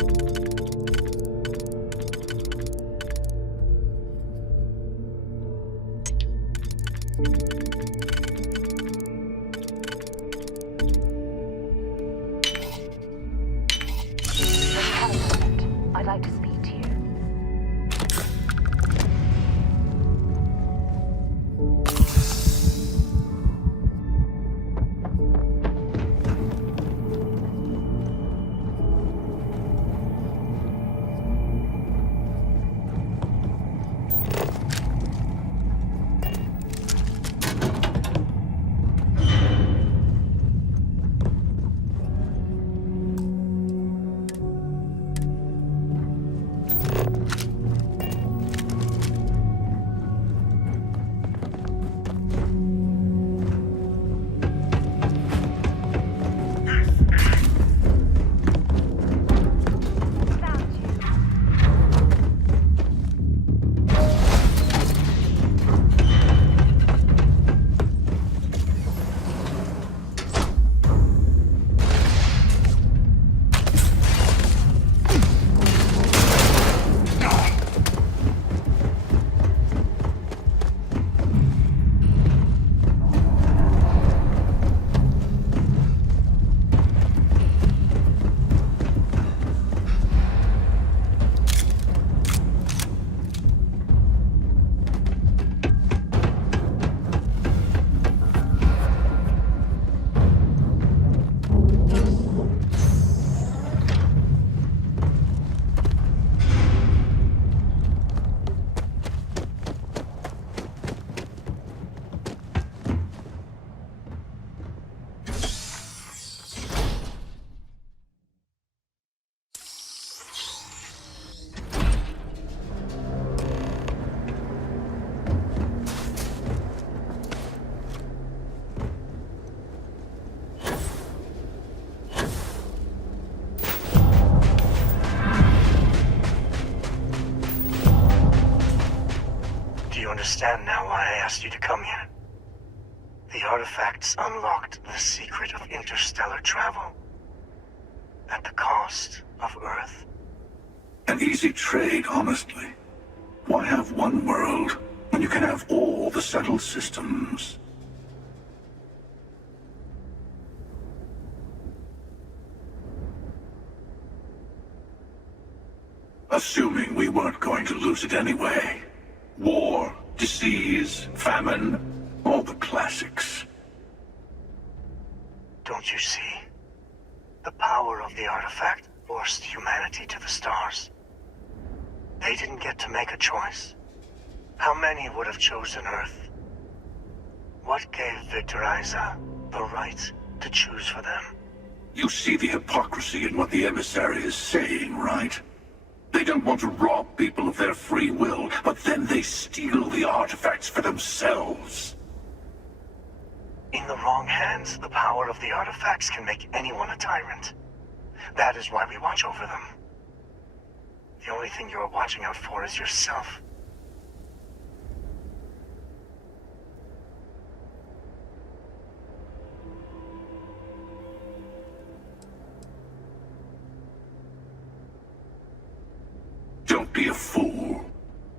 I'd like to speak to you. Understand now why I asked you to come here. The artifacts unlocked the secret of interstellar travel. At the cost of Earth. An easy trade, honestly. Why have one world when you can have all the settled systems? Assuming we weren't going to lose it anyway. War, disease, famine, all the classics. Don't you see? The power of the artifact forced humanity to the stars. They didn't get to make a choice. How many would have chosen Earth? What gave Victor Isa the right to choose for them? You see the hypocrisy in what the emissary is saying, right? They don't want to rob people of their free will, but then they steal the artifacts for themselves. In the wrong hands, the power of the artifacts can make anyone a tyrant. That is why we watch over them. The only thing you're watching out for is yourself. Don't be a fool.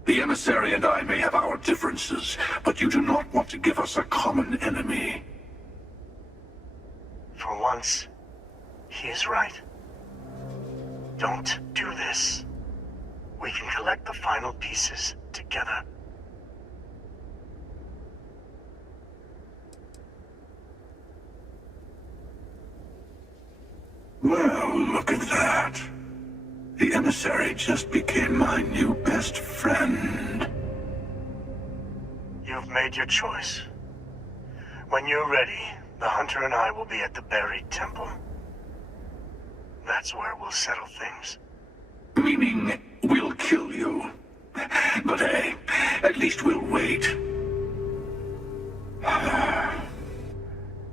The emissary and I may have our differences, but you do not want to give us a common enemy. For once, he is right. Don't do this. We can collect the final pieces together. Well, look at that. The emissary just became my new best friend. You've made your choice. When you're ready, the hunter and I will be at the buried temple. That's where we'll settle things. Meaning, we'll kill you. But hey, at least we'll wait.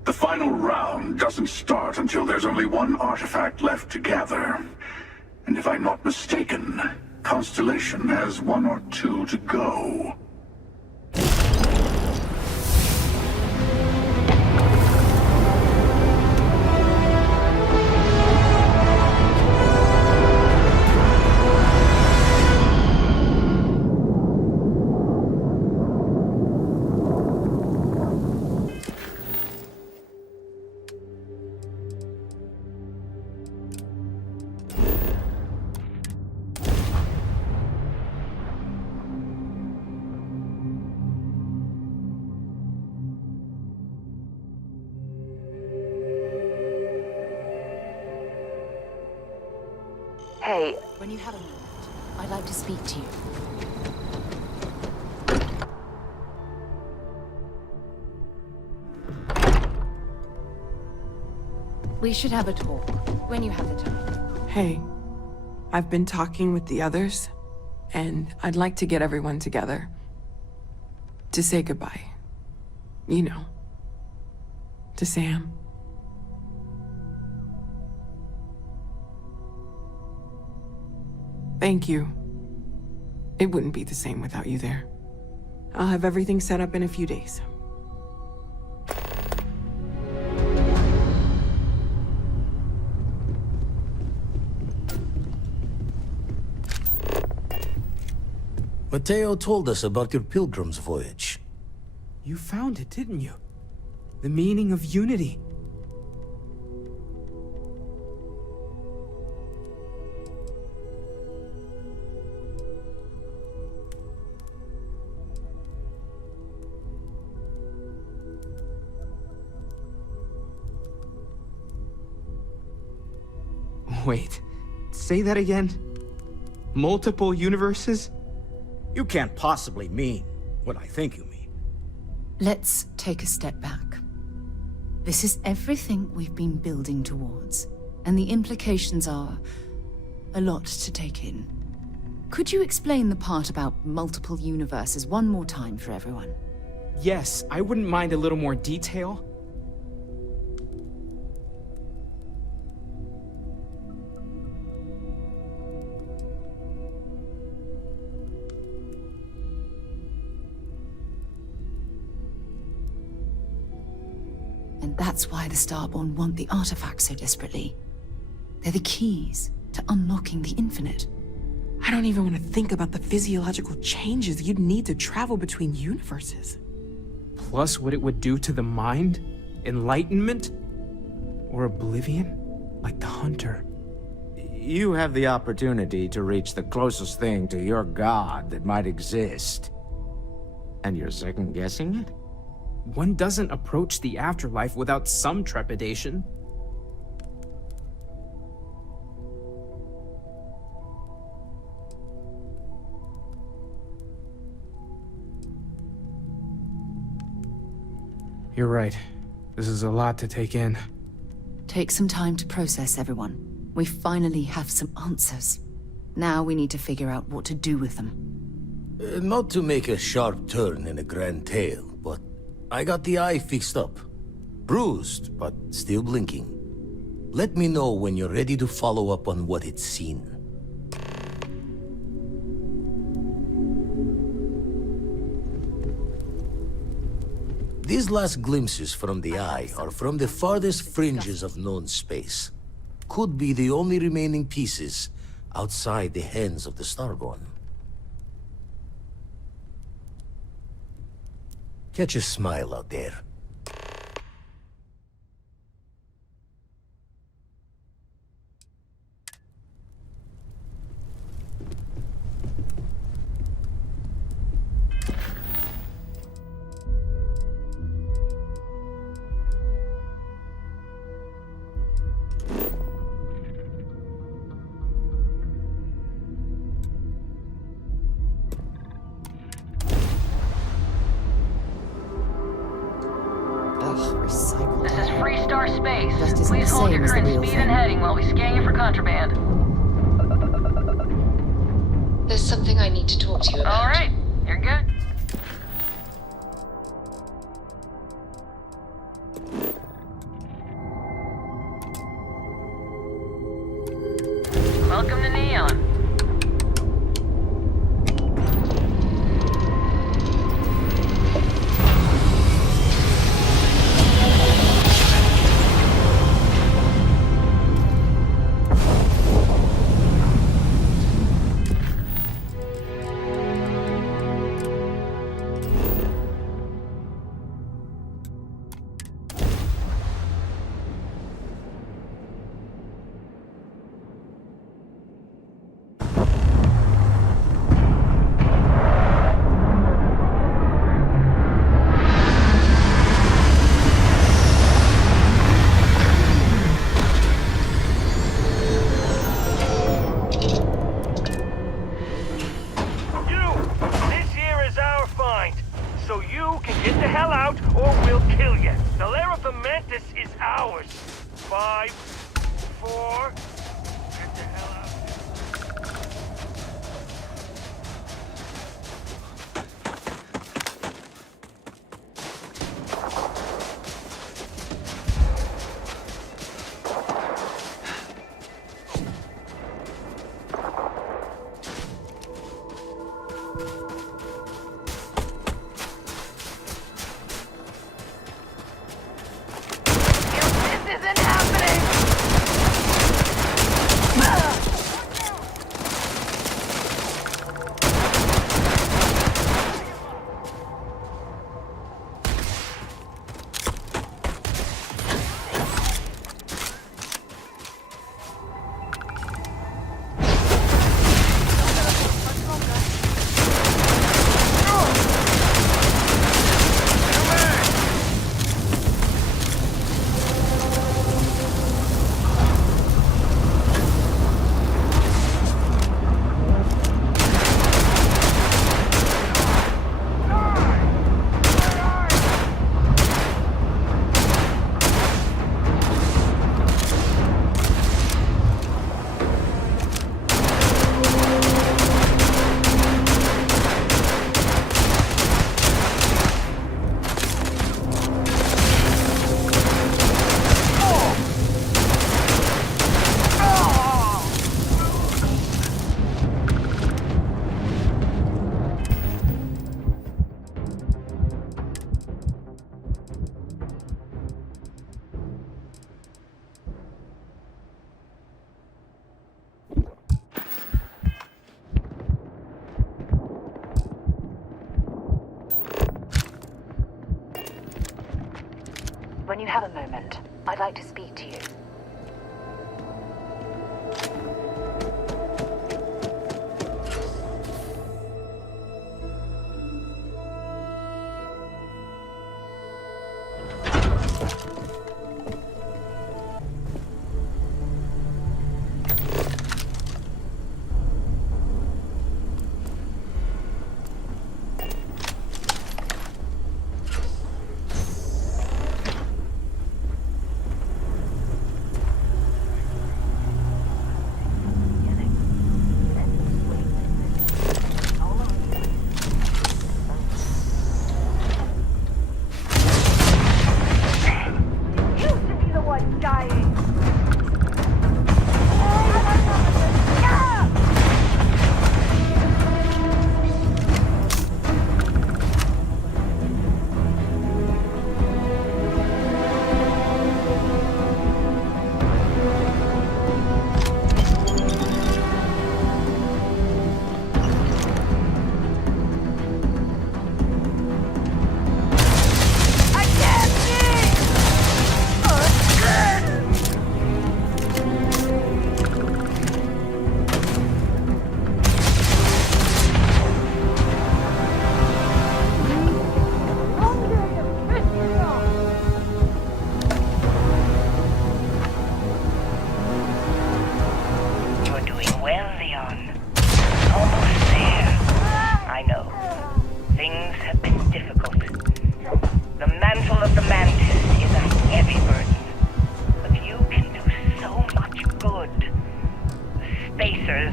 The final round doesn't start until there's only one artifact left to gather. And if I'm not mistaken, Constellation has 1 or 2 to go. Hey. When you have a moment, I'd like to speak to you. We should have a talk when you have the time. Hey, I've been talking with the others, and I'd like to get everyone together. To say goodbye. You know. To Sam. Thank you. It wouldn't be the same without you there. I'll have everything set up in a few days. Mateo told us about your pilgrim's voyage. You found it, didn't you? The meaning of unity. Wait, say that again? Multiple universes? You can't possibly mean what I think you mean. Let's take a step back. This is everything we've been building towards, and the implications are a lot to take in. Could you explain the part about multiple universes one more time for everyone? Yes, I wouldn't mind a little more detail. And that's why the Starborn want the artifacts so desperately. They're the keys to unlocking the infinite. I don't even want to think about the physiological changes you'd need to travel between universes. Plus what it would do to the mind? Enlightenment? Or oblivion? Like the Hunter. You have the opportunity to reach the closest thing to your god that might exist. And you're second-guessing it? One doesn't approach the afterlife without some trepidation. You're right. This is a lot to take in. Take some time to process, everyone. We finally have some answers. Now we need to figure out what to do with them. Not to make a sharp turn in a grand tale, but I got the eye fixed up. Bruised, but still blinking. Let me know when you're ready to follow up on what it's seen. These last glimpses from the eye are from the farthest fringes of known space. Could be the only remaining pieces outside the hands of the Starborn. Catch a smile out there. This is Freestar Space. Just isn't Please the hold same your as the current real speed thing. and heading while we scan you for contraband. There's something I need to talk to you about. All right, you're good. Welcome to Neon. When you have a moment, I'd like to speak to you.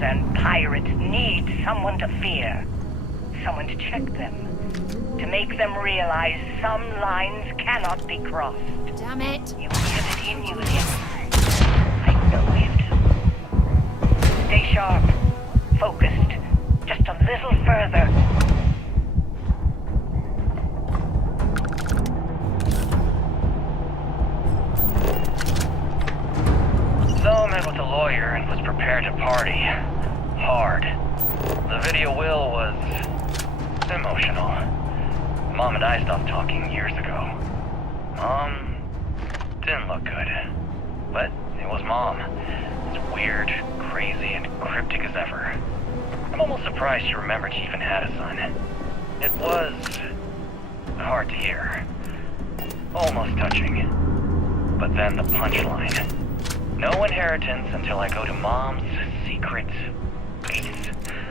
And pirates need someone to fear. Someone to check them. To make them realize some lines cannot be crossed. Damn it! You have it in you, Liam. I know it. Stay sharp. Focused. Just a little further. So I met with a lawyer and was prepared to party. Hard. The video will was emotional. Mom and I stopped talking years ago. Mom didn't look good. But it was Mom. As weird, crazy, and cryptic as ever. I'm almost surprised she remembered she even had a son. It was hard to hear. Almost touching. But then the punchline. No inheritance until I go to Mom's secret base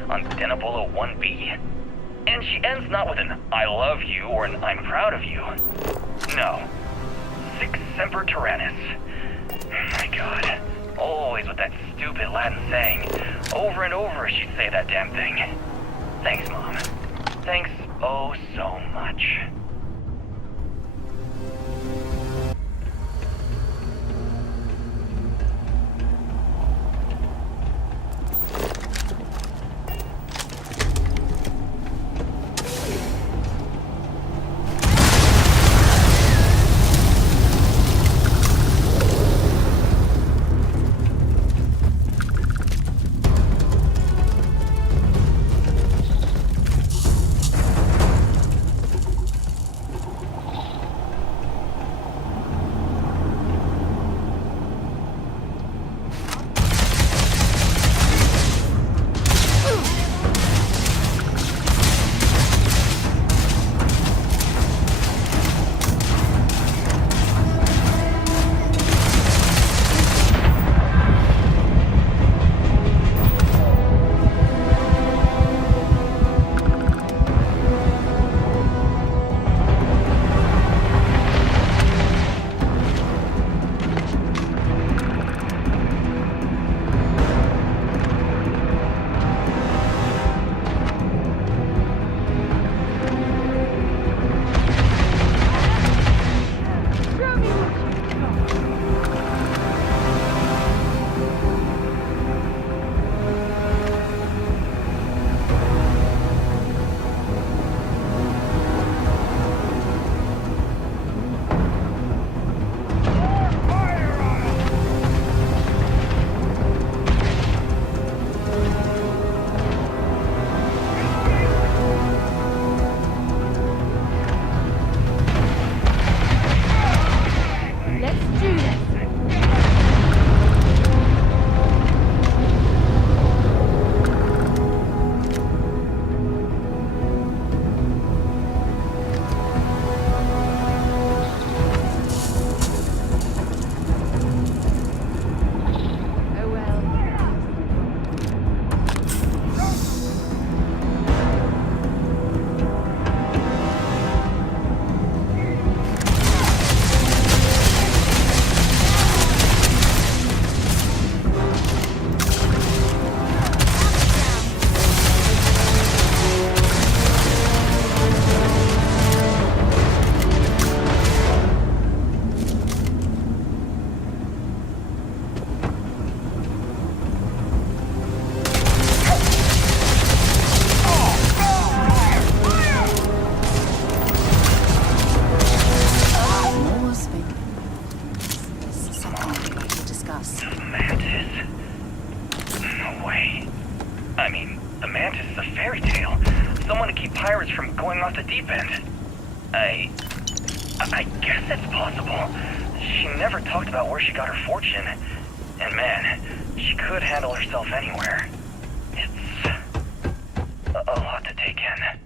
on Denebola 1B. And she ends not with an I love you or an I'm proud of you. No. Sic semper tyrannis. My God. Always with that stupid Latin saying. Over and over she'd say that damn thing. Thanks, Mom. Thanks oh so much. I mean, the Mantis is a fairy tale. Someone to keep pirates from going off the deep end. I guess it's possible. She never talked about where she got her fortune. And man, she could handle herself anywhere. It's a lot to take in.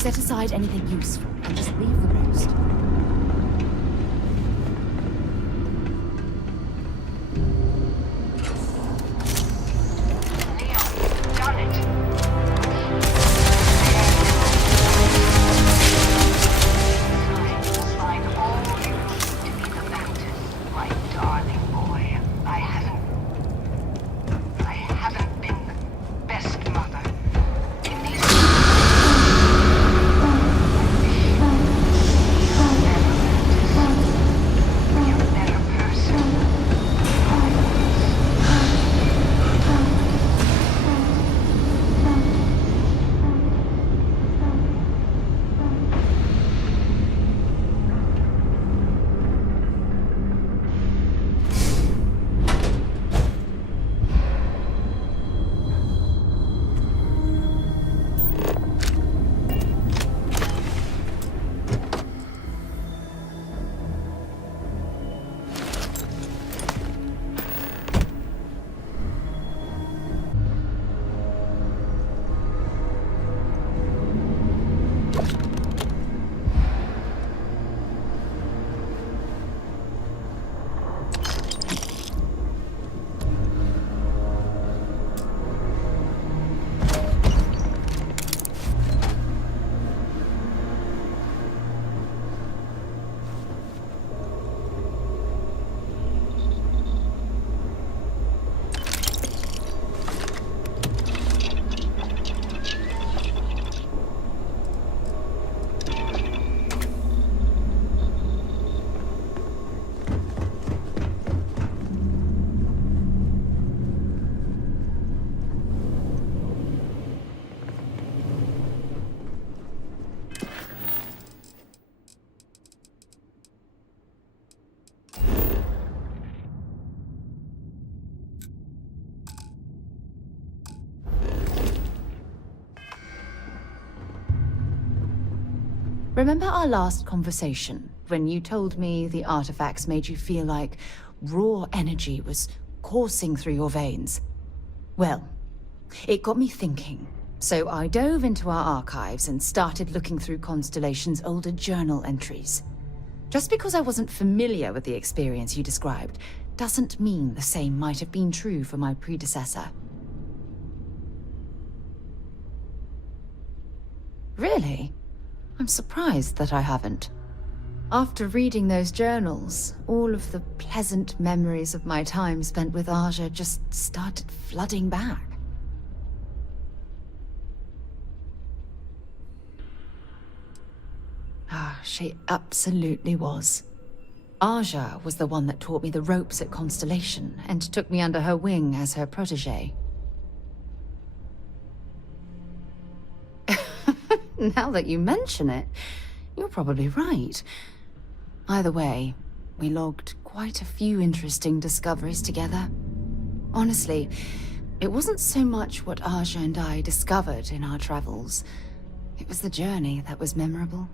Set aside anything useful and just leave the rest. Like all Remember our last conversation, when you told me the artifacts made you feel like raw energy was coursing through your veins? Well, it got me thinking. So I dove into our archives and started looking through Constellation's older journal entries. Just because I wasn't familiar with the experience you described, doesn't mean the same might have been true for my predecessor. Really? I'm surprised that I haven't. After reading those journals, all of the pleasant memories of my time spent with Aja just started flooding back. She absolutely was. Aja was the one that taught me the ropes at Constellation and took me under her wing as her protege. Now that you mention it, you're probably right. Either way, we logged quite a few interesting discoveries together. Honestly, it wasn't so much what Aja and I discovered in our travels. It was the journey that was memorable.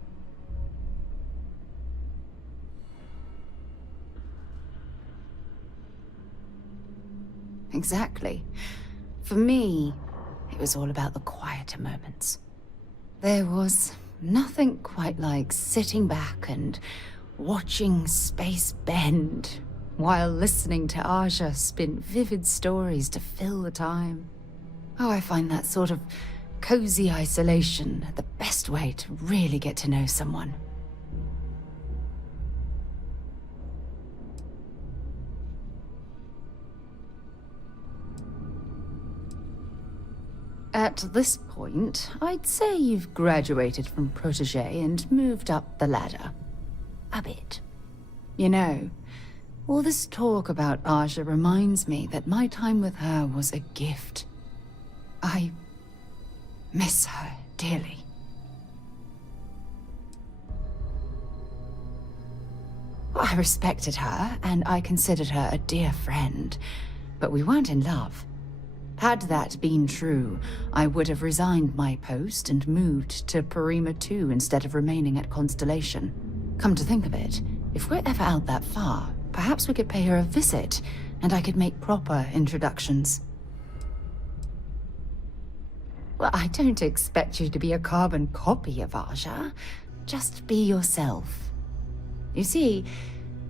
Exactly. For me, it was all about the quieter moments. There was nothing quite like sitting back and watching space bend while listening to Aja spin vivid stories to fill the time. Oh, I find that sort of cozy isolation the best way to really get to know someone. At this point, I'd say you've graduated from protege and moved up the ladder. A bit. You know, all this talk about Aja reminds me that my time with her was a gift. I miss her dearly. I respected her, and I considered her a dear friend, but we weren't in love. Had that been true, I would have resigned my post and moved to Parima 2 instead of remaining at Constellation. Come to think of it, if we're ever out that far, perhaps we could pay her a visit, and I could make proper introductions. Well, I don't expect you to be a carbon copy of Aja. Just be yourself. You see,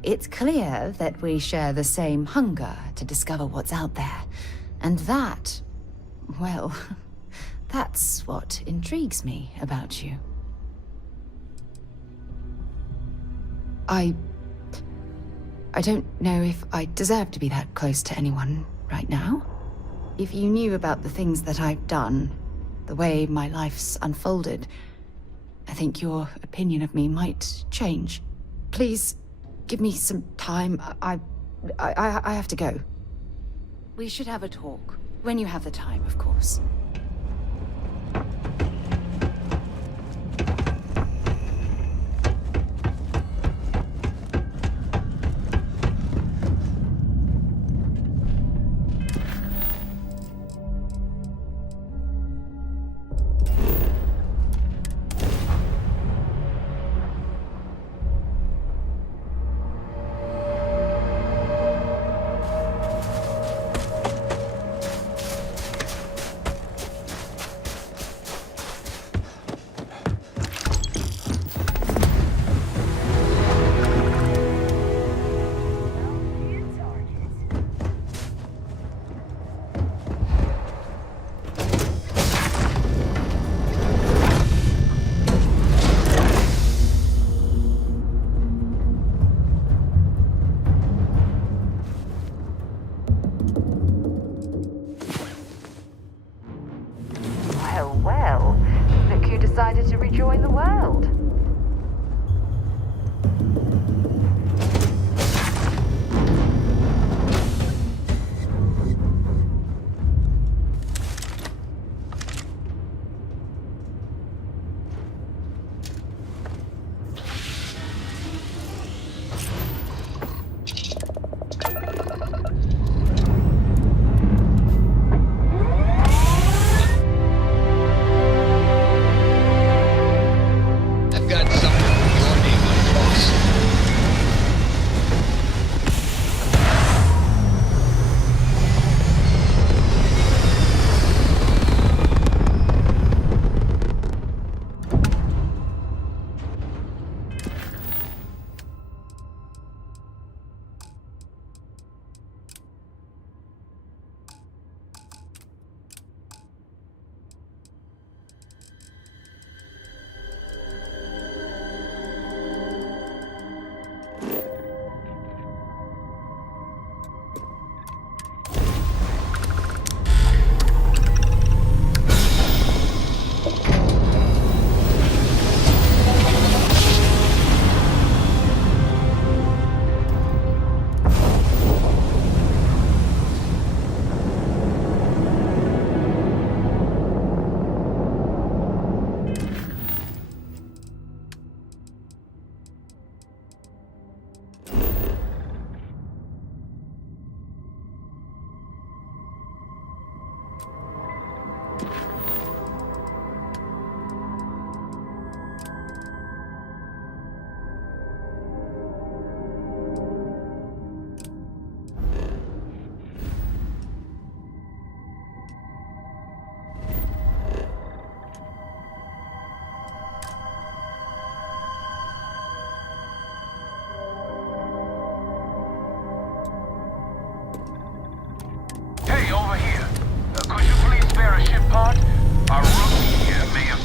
it's clear that we share the same hunger to discover what's out there. And that, well, that's what intrigues me about you. I don't know if I deserve to be that close to anyone right now. If you knew about the things that I've done, the way my life's unfolded, I think your opinion of me might change. Please, give me some time. I have to go. We should have a talk. When you have the time, of course.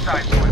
inside point.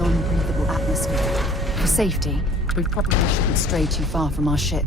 Non-breathable atmosphere. For safety, we probably shouldn't stray too far from our ship.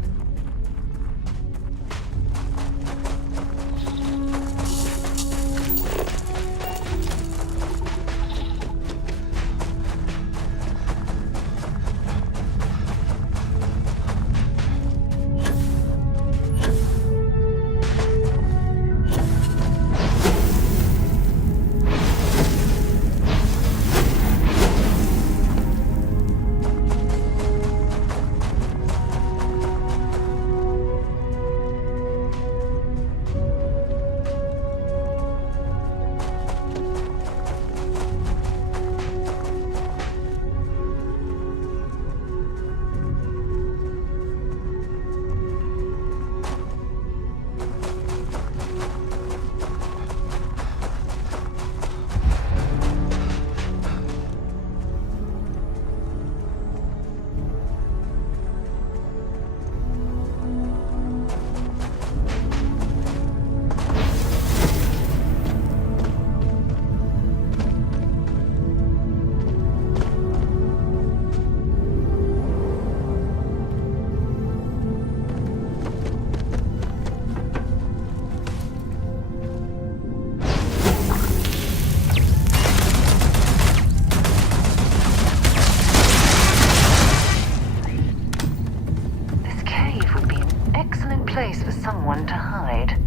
Place for someone to hide.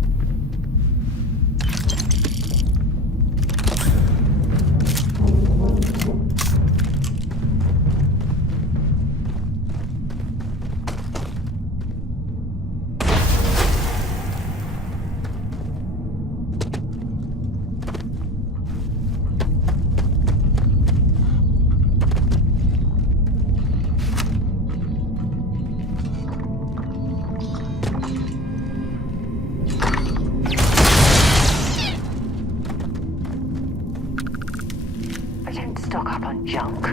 Stock up on junk.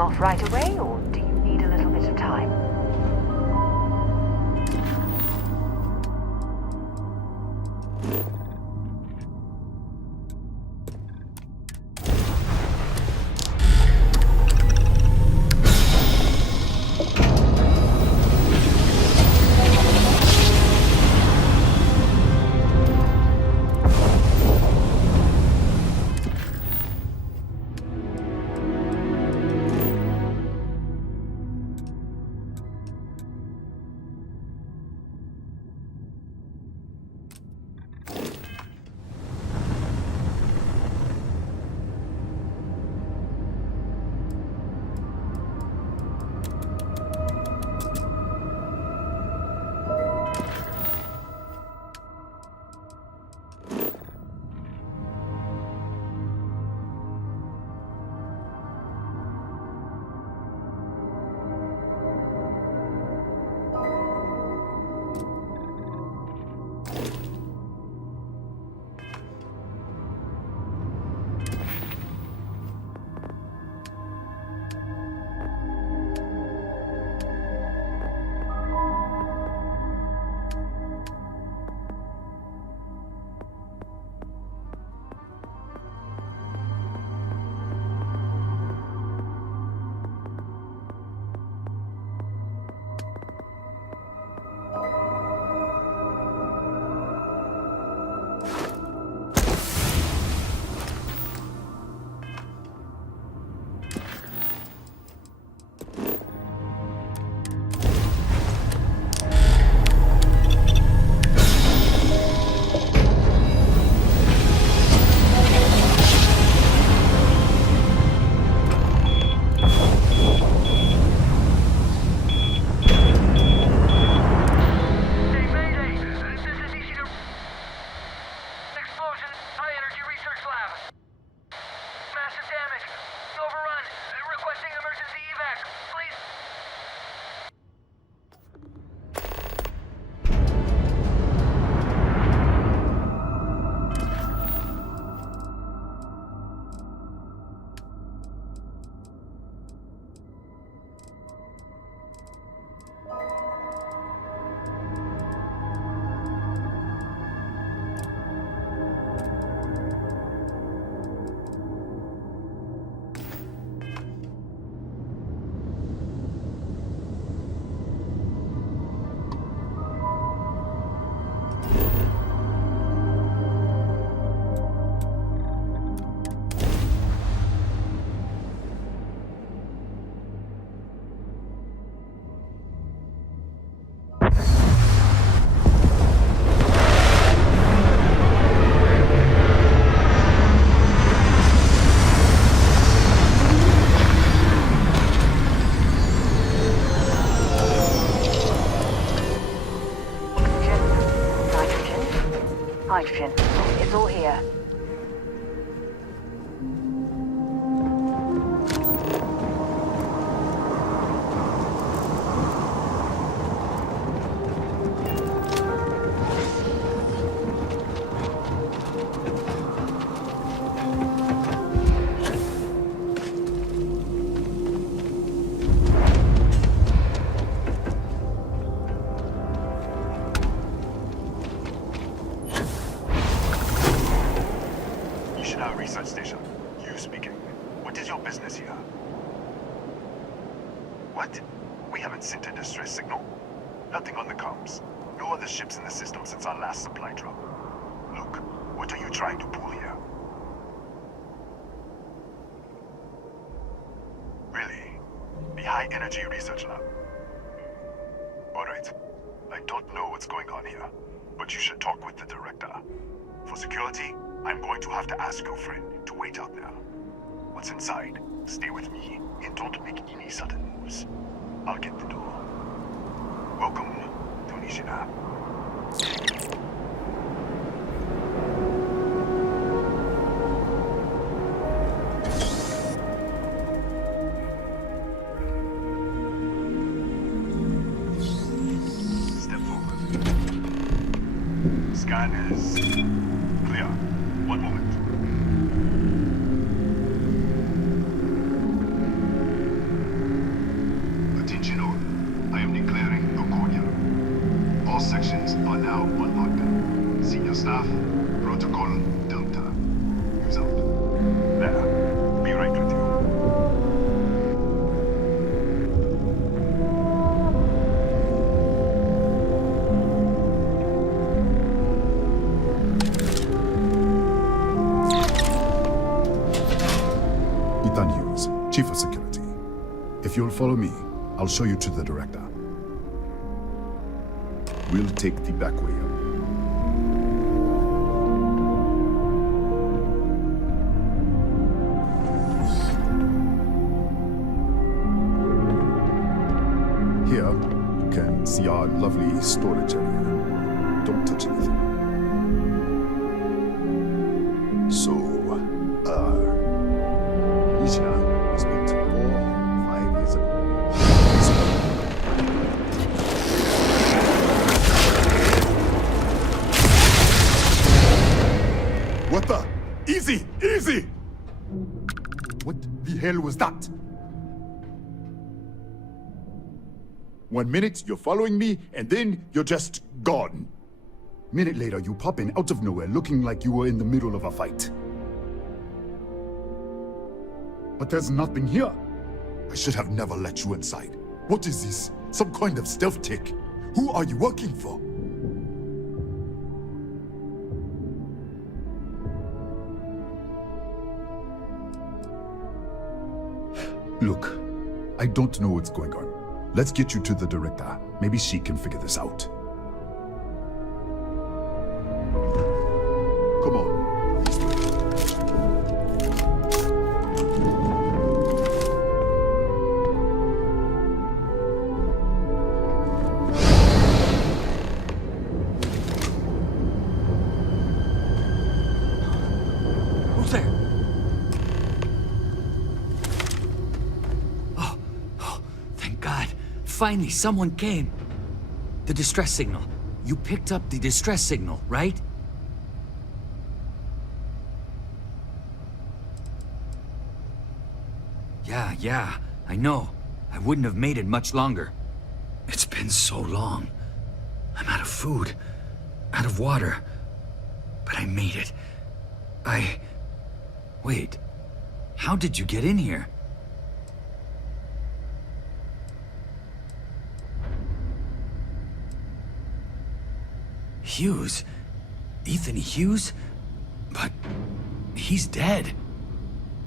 off right away, or do you need a little bit of time? Hydrogen. It's all here. Research station. You speaking. What is your business here? What? We haven't sent a distress signal? Nothing on the comms. No other ships in the system since our last supply drop. Look, what are you trying to pull here? Really? The High Energy Research Lab? Alright. I don't know what's going on here, but you should talk with the director. For security, I'm going to have to ask your friend to wait out there. Once inside, stay with me and don't make any sudden moves. I'll get the door. Welcome to Nishina. Step forward. Scan is clear. One moment. now on lockdown. Senior staff, protocol Delta. Who's out? There. Be right with you. Ethan Hughes, Chief of Security. If you'll follow me, I'll show you to the director. We'll take the back way up. Here, you can see our lovely storage area. Don't touch anything. So, Isha was built 4 or 5 years ago. What the? Easy! Easy! What the hell was that? 1 minute, you're following me, and then you're just gone. Minute later, you pop in out of nowhere looking like you were in the middle of a fight. But there's nothing here. I should have never let you inside. What is this? Some kind of stealth tick? Who are you working for? Look, I don't know what's going on. Let's get you to the director. Maybe she can figure this out. Come on. Who's there? Thank God. Finally, someone came. The distress signal. You picked up the distress signal, right? Yeah, I know. I wouldn't have made it much longer. It's been so long. I'm out of food, out of water. But I made it. Wait. How did you get in here? Hughes? Ethan Hughes? But he's dead.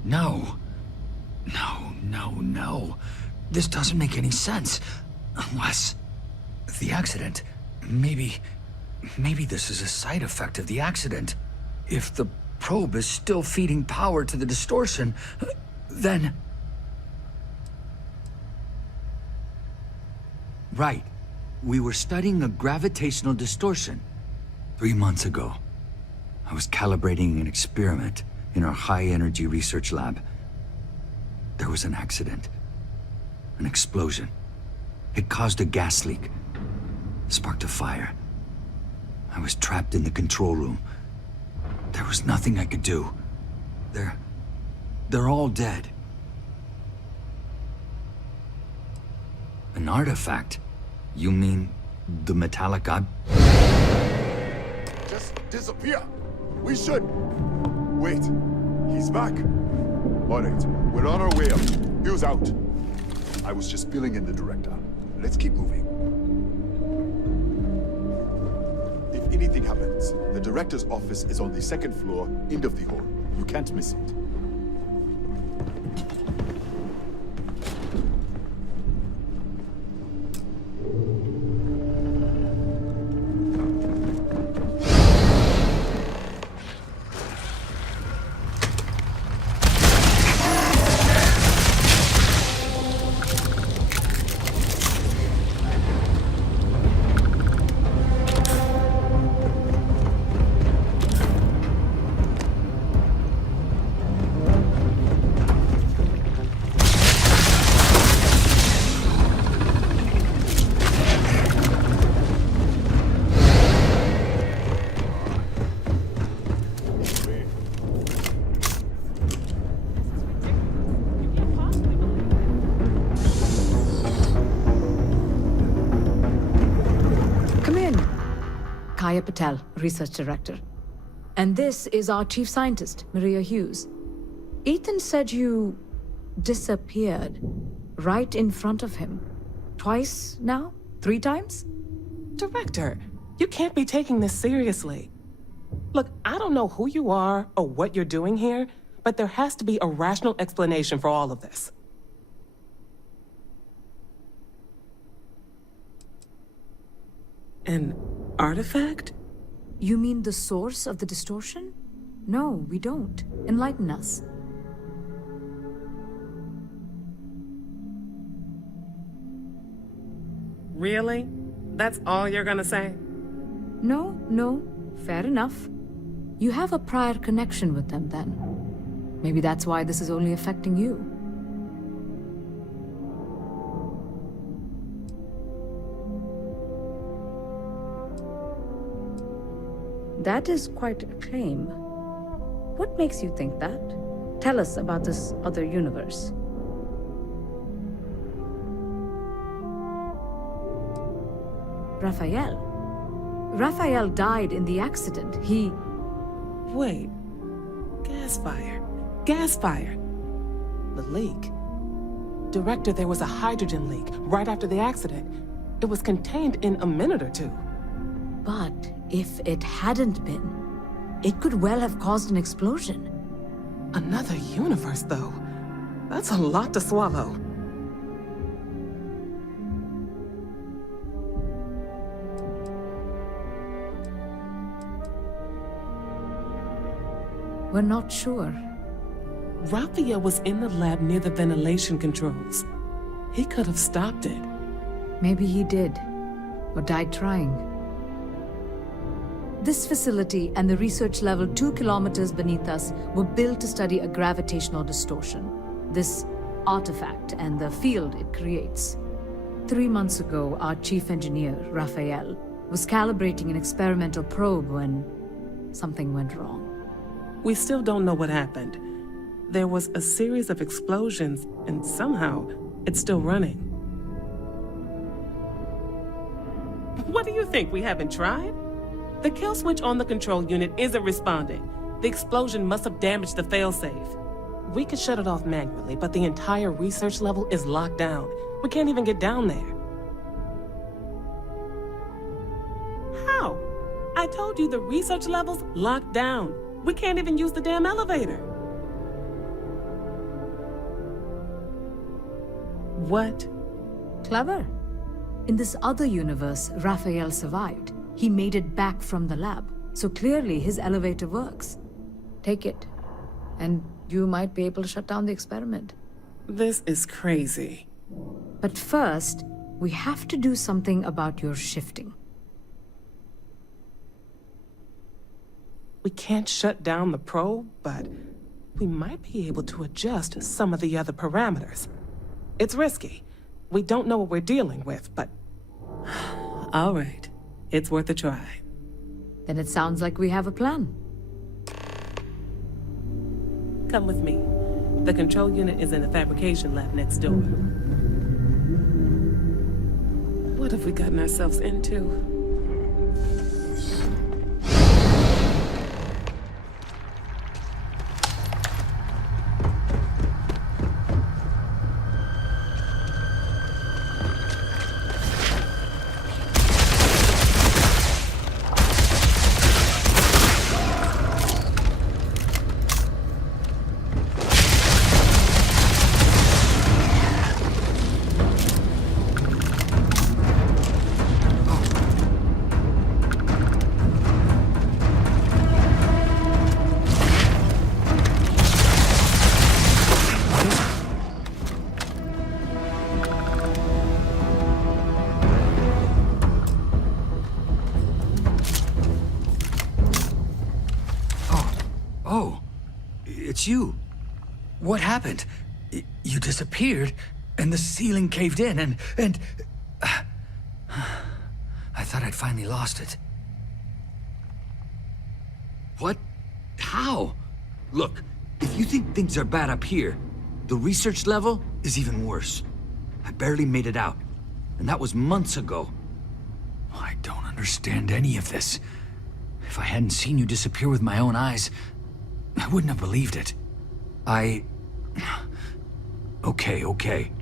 No. No. This doesn't make any sense. Unless... the accident. Maybe this is a side effect of the accident. If the probe is still feeding power to the distortion, then... Right. We were studying a gravitational distortion. 3 months ago, I was calibrating an experiment in our high-energy research lab. There was an accident. An explosion. It caused a gas leak. Sparked a fire. I was trapped in the control room. There was nothing I could do. They're all dead. An artifact? You mean the metallic ob... Just disappear. We should... Wait. He's back. All right. We're on our way up. Hughes out. I was just filling in the director. Let's keep moving. If anything happens, the director's office is on the 2nd floor, end of the hall. You can't miss it. Maya Patel, Research Director. And this is our Chief Scientist, Maria Hughes. Ethan said you disappeared right in front of him. Twice now? 3 times? Director, you can't be taking this seriously. Look, I don't know who you are or what you're doing here, but there has to be a rational explanation for all of this. An artifact? You mean the source of the distortion? No, we don't. Enlighten us. Really? That's all you're gonna say? No. Fair enough. You have a prior connection with them then. Maybe that's why this is only affecting you. That is quite a claim. What makes you think that? Tell us about this other universe. Raphael died in the accident. He... Wait. Gas fire. The leak. Director, there was a hydrogen leak right after the accident. It was contained in a minute or 2. But if it hadn't been, it could well have caused an explosion. Another universe, though. That's a lot to swallow. We're not sure. Raphael was in the lab near the ventilation controls. He could have stopped it. Maybe he did, or died trying. This facility and the research level 2 kilometers beneath us were built to study a gravitational distortion, this artifact and the field it creates. 3 months ago, our chief engineer, Raphael, was calibrating an experimental probe when something went wrong. We still don't know what happened. There was a series of explosions, and somehow, it's still running. What do you think, we haven't tried? The kill switch on the control unit isn't responding. The explosion must have damaged the failsafe. We could shut it off manually, but the entire research level is locked down. We can't even get down there. How? I told you the research level's locked down. We can't even use the damn elevator. What? Clever. In this other universe, Raphael survived. He made it back from the lab, so clearly his elevator works. Take it, and you might be able to shut down the experiment. This is crazy. But first, we have to do something about your shifting. We can't shut down the probe, but we might be able to adjust some of the other parameters. It's risky. We don't know what we're dealing with, but... All right. It's worth a try. Then it sounds like we have a plan. Come with me. The control unit is in the fabrication lab next door. What have we gotten ourselves into? You. What happened? You disappeared, and the ceiling caved in, and... I thought I'd finally lost it. What? How? Look, if you think things are bad up here, the research level is even worse. I barely made it out, and that was months ago. I don't understand any of this. If I hadn't seen you disappear with my own eyes, I wouldn't have believed it. Okay.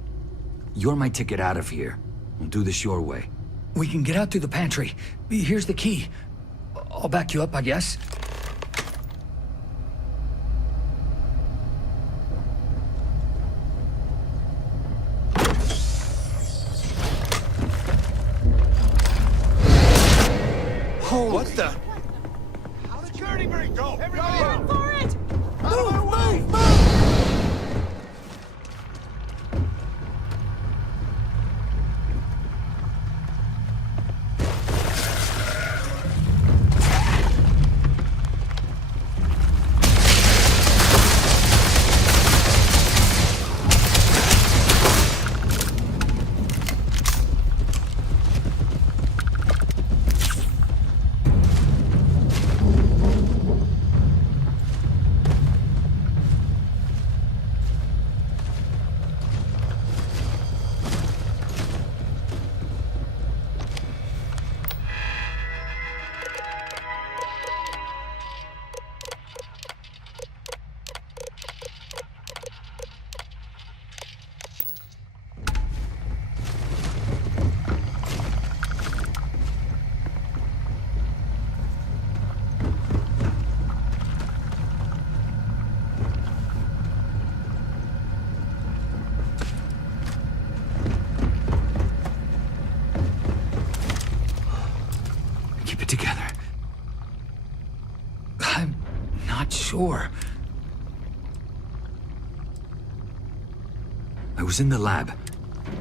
You're my ticket out of here. We'll do this your way. We can get out through the pantry. Here's the key. I'll back you up, I guess. What the? Security break, go! Everybody Go! for it! Move! Keep it together. I'm not sure. I was in the lab.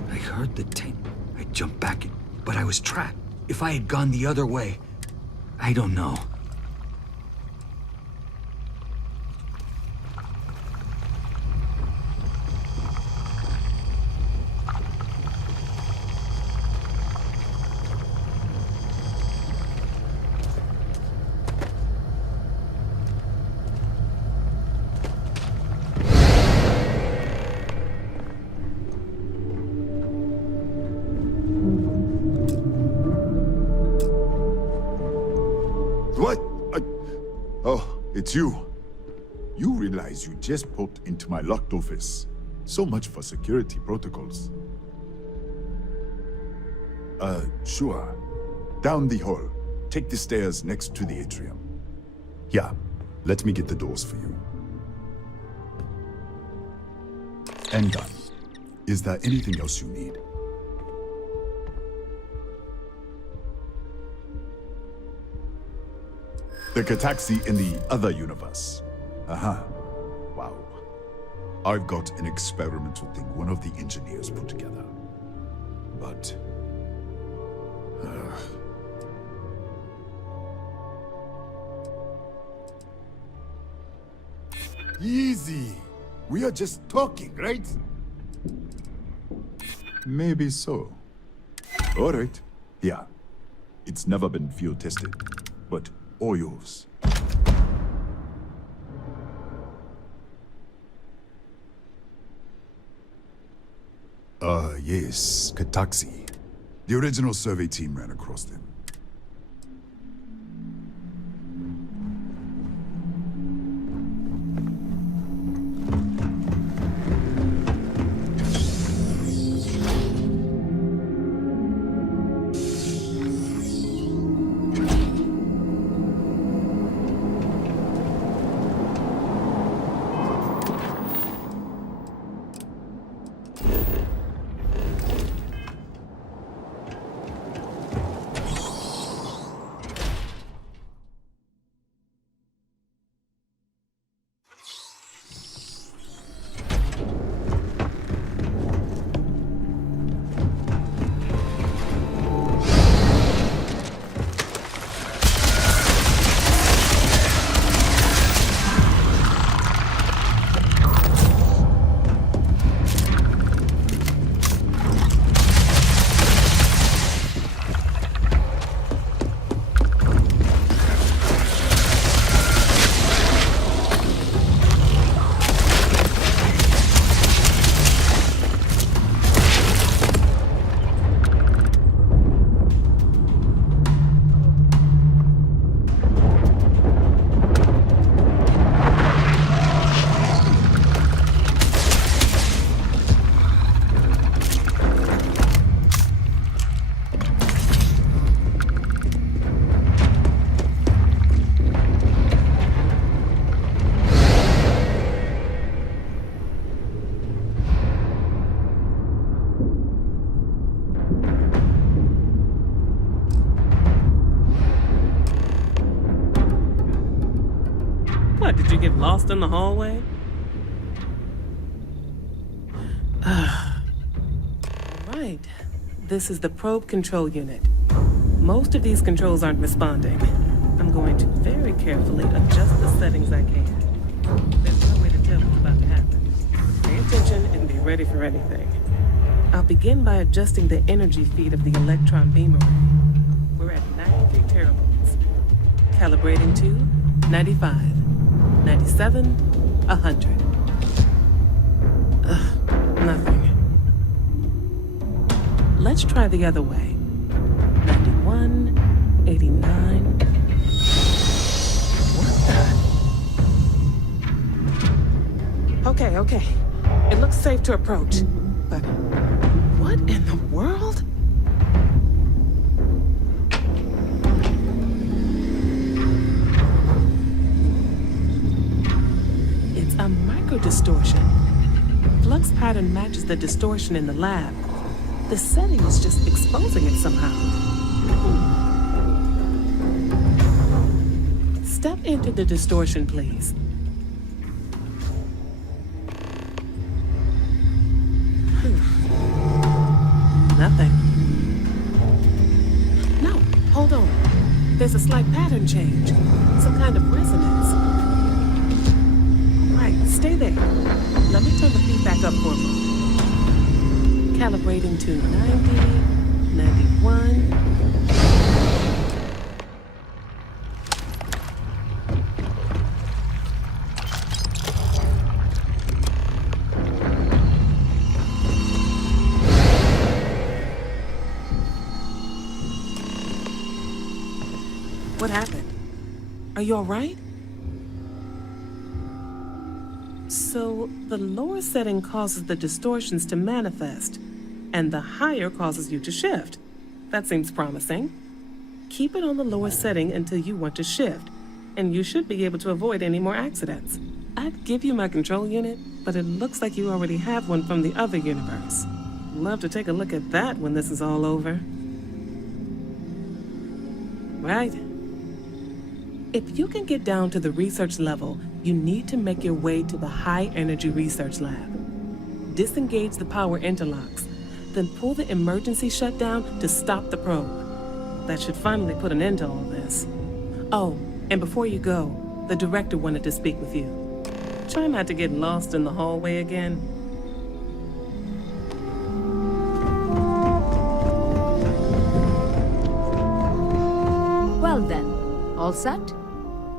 I heard the tape. I jumped back, but I was trapped. If I had gone the other way, I don't know. What? Oh, it's you. You realize you just poked into my locked office. So much for security protocols. Sure. Down the hall. Take the stairs next to the atrium. Yeah, let me get the doors for you. And done. Is there anything else you need? The Kataxi in the other universe. Aha. Wow. I've got an experimental thing one of the engineers put together. But... Easy. We are just talking, right? Maybe so. All right. Yeah. It's never been field tested, but all yours. Yes, Kataxi. The original survey team ran across them. What, did you get lost in the hallway? Right. This is the probe control unit. Most of these controls aren't responding. I'm going to very carefully adjust the settings I can. There's no way to tell what's about to happen. Pay attention and be ready for anything. I'll begin by adjusting the energy feed of the electron beam array. We're at 93 teravolts. Calibrating to 95, 97, 100. Nothing. Let's try the other way. 91, 89. What the? Okay. It looks safe to approach. But what in the world? It's a microdistortion. Flux pattern matches the distortion in the lab. The setting is just exposing it somehow. Step into the distortion, please. Nothing. No, hold on. There's a slight pattern change. Some kind of resonance. Right, stay there. Let me turn the feedback up for a moment. Calibrating to 90, 91. What happened? Are you all right? So, the lower setting causes the distortions to manifest, and the higher causes you to shift. That seems promising. Keep it on the lower setting until you want to shift, and you should be able to avoid any more accidents. I'd give you my control unit, but it looks like you already have one from the other universe. Love to take a look at that when this is all over. Right. If you can get down to the research level, you need to make your way to the high-energy research lab. Disengage the power interlocks, then pull the emergency shutdown to stop the probe. That should finally put an end to all this. Oh, and before you go, the director wanted to speak with you. Try not to get lost in the hallway again. Well then, all set?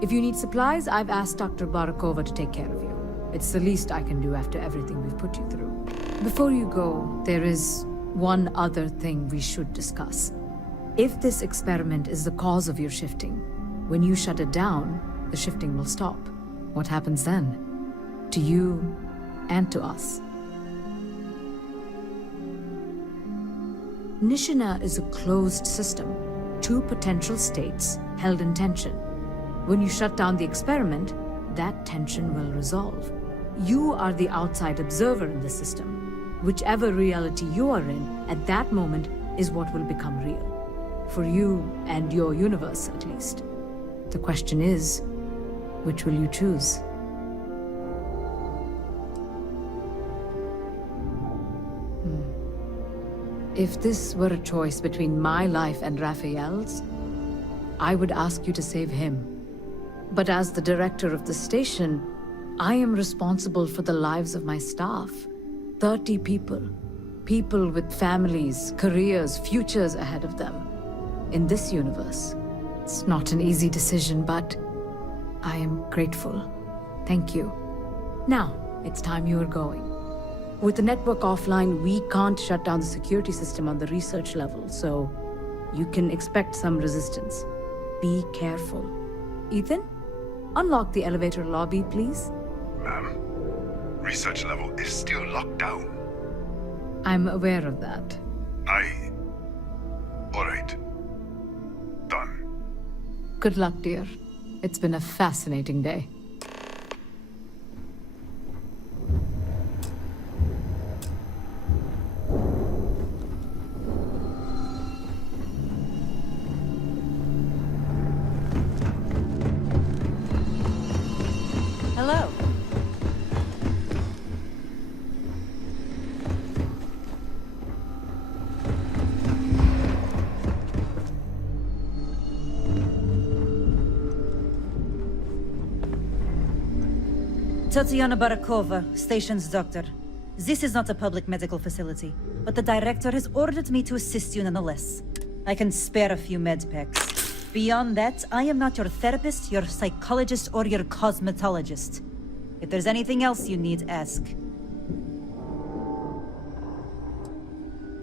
If you need supplies, I've asked Dr. Barakova to take care of you. It's the least I can do after everything we've put you through. Before you go, there is one other thing we should discuss. If this experiment is the cause of your shifting, when you shut it down, the shifting will stop. What happens then? To you and to us. Nishina is a closed system. Two potential states held in tension. When you shut down the experiment, that tension will resolve. You are the outside observer in the system. Whichever reality you are in at that moment is what will become real. For you and your universe, at least. The question is, which will you choose? If this were a choice between my life and Raphael's, I would ask you to save him. But as the director of the station, I am responsible for the lives of my staff. 30 people. People with families, careers, futures ahead of them. In this universe. It's not an easy decision, but I am grateful. Thank you. Now, it's time you are going. With the network offline, we can't shut down the security system on the research level, so you can expect some resistance. Be careful. Ethan, unlock the elevator lobby, please. Ma'am, research level is still locked down. I'm aware of that. All right. Done. Good luck, dear. It's been a fascinating day. Tatiana Barakova, station's doctor. This is not a public medical facility, but the director has ordered me to assist you nonetheless. I can spare a few med packs. Beyond that, I am not your therapist, your psychologist, or your cosmetologist. If there's anything else you need, ask.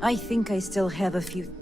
I think I still have a few...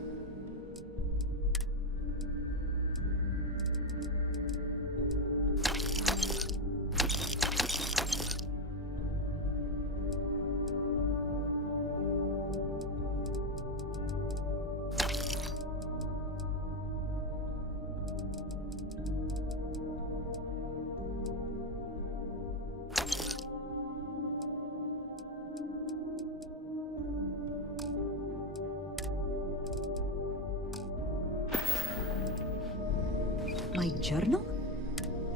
My journal?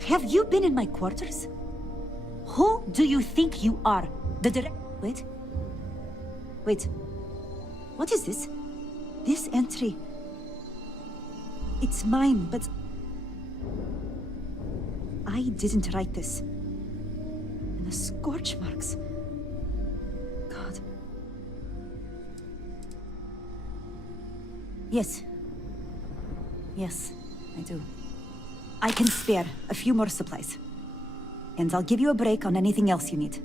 Have you been in my quarters? Who do you think you are? Wait. Wait. What is this? This entry... It's mine, but... I didn't write this. And the scorch marks... God. Yes. Yes, I do. I can spare a few more supplies. And I'll give you a break on anything else you need.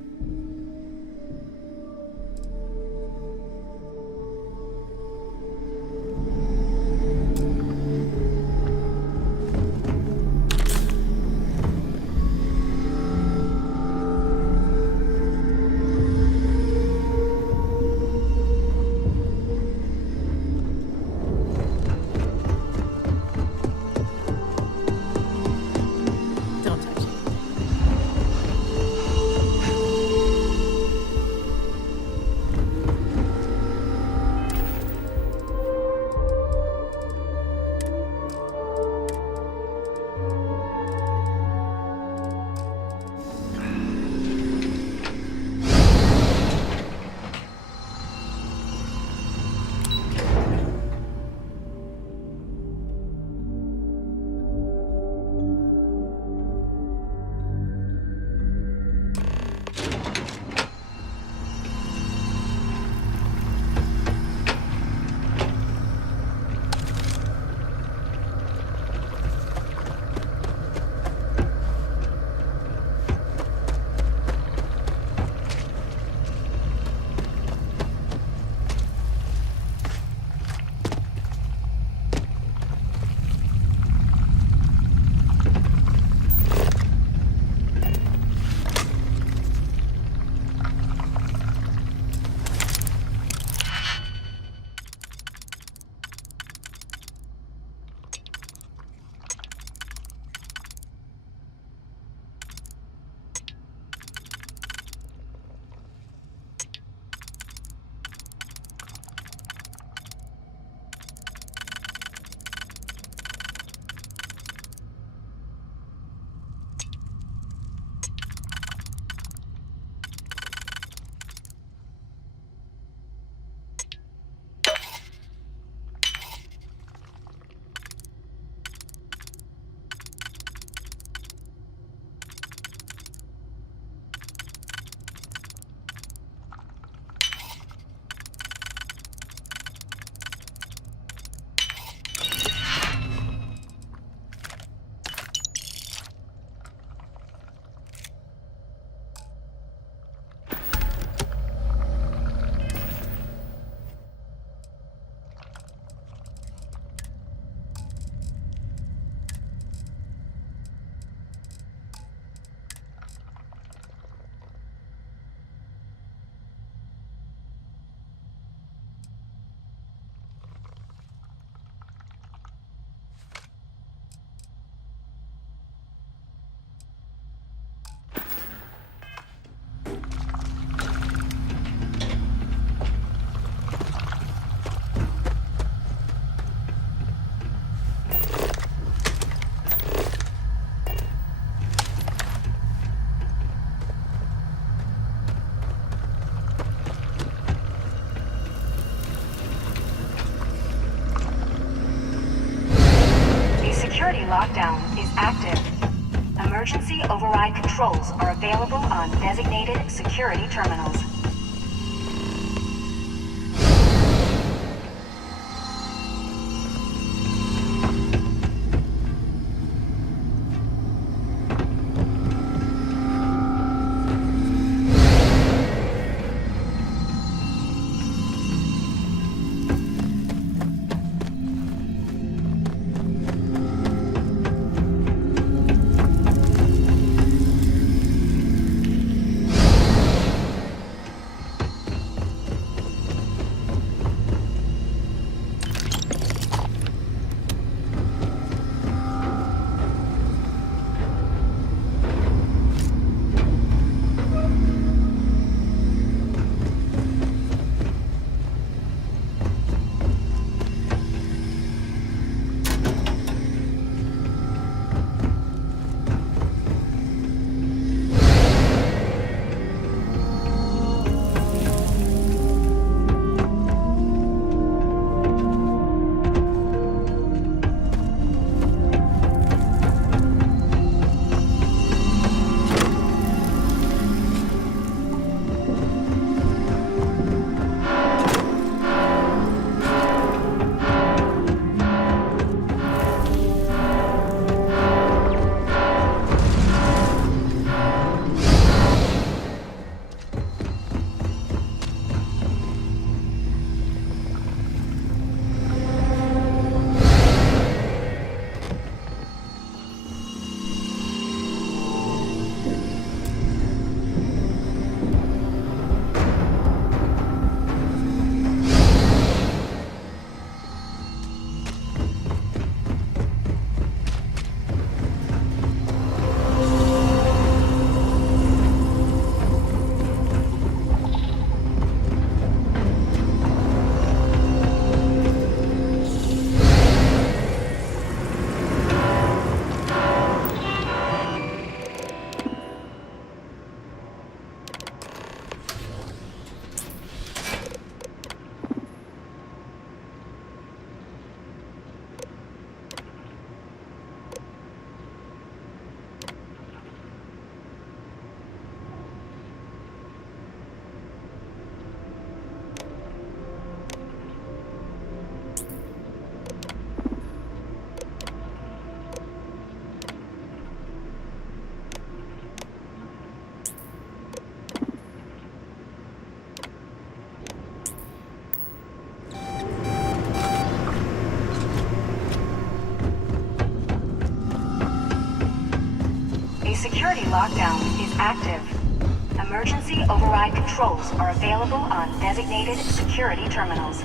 Lockdown is active. Emergency override controls are available on designated security terminals. Security lockdown is active. Emergency override controls are available on designated security terminals.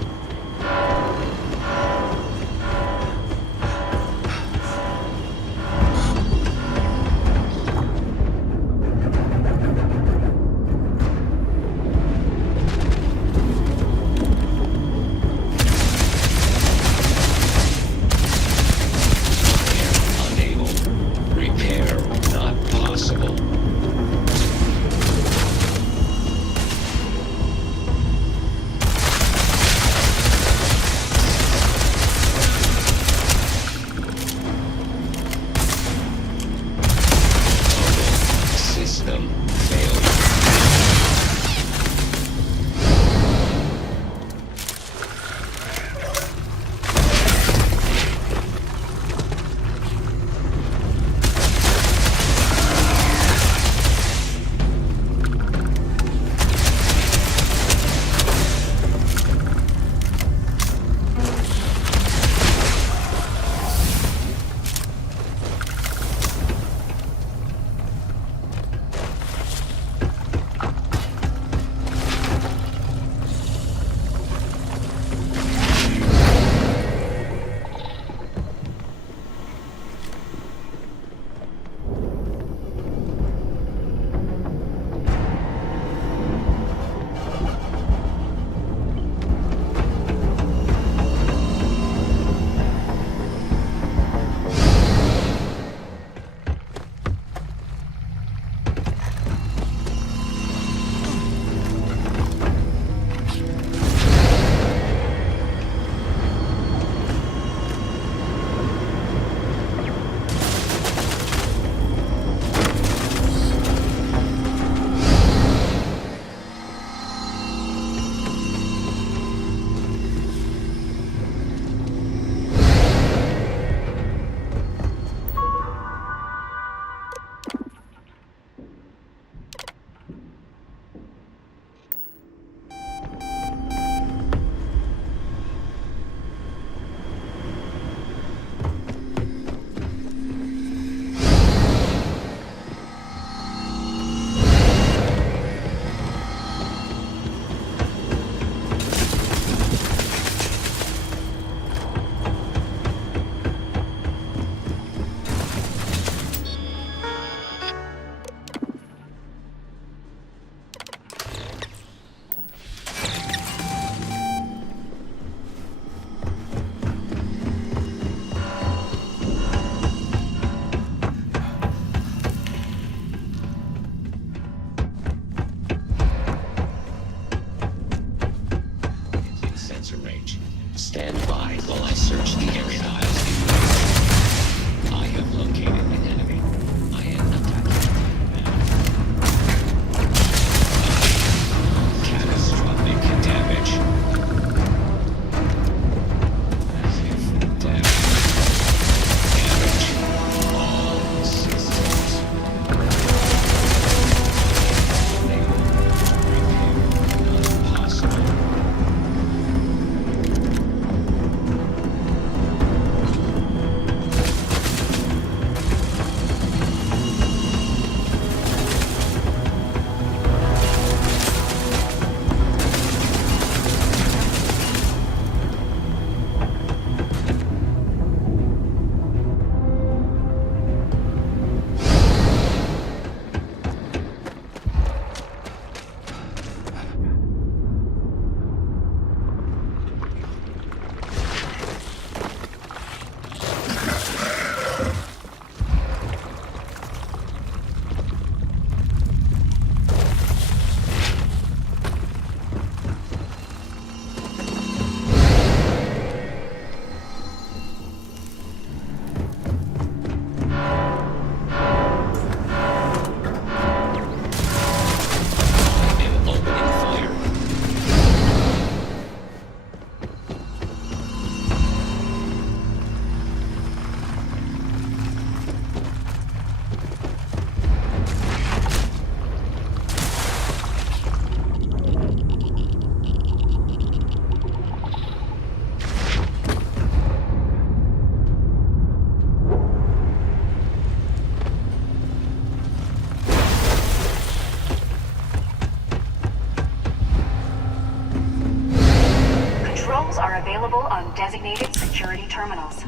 available on designated security terminals.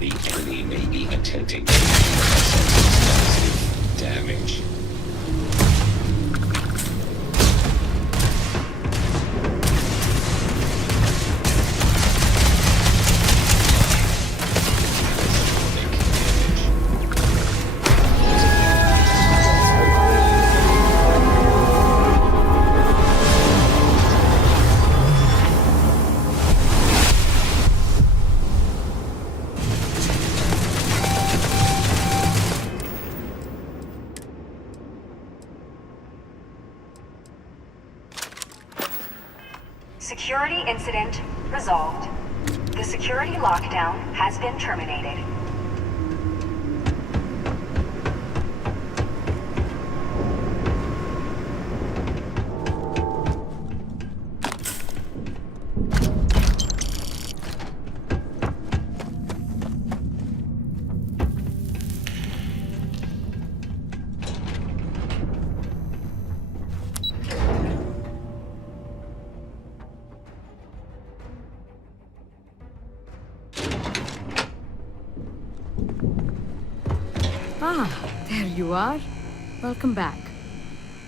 The enemy may be attempting to damage. Security incident resolved. The security lockdown has been terminated. Ah, there you are. Welcome back.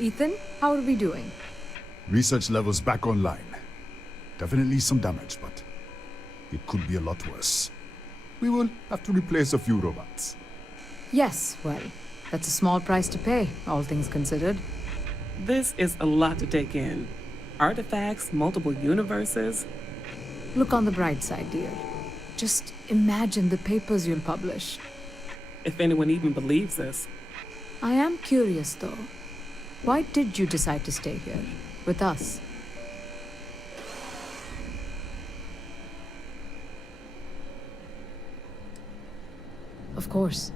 Ethan, how are we doing? Research levels back online. Definitely some damage, but it could be a lot worse. We will have to replace a few robots. Yes, well, that's a small price to pay, all things considered. This is a lot to take in. Artifacts, multiple universes. Look on the bright side, dear. Just imagine the papers you'll publish. If anyone even believes this. I am curious, though. Why did you decide to stay here, with us? Of course.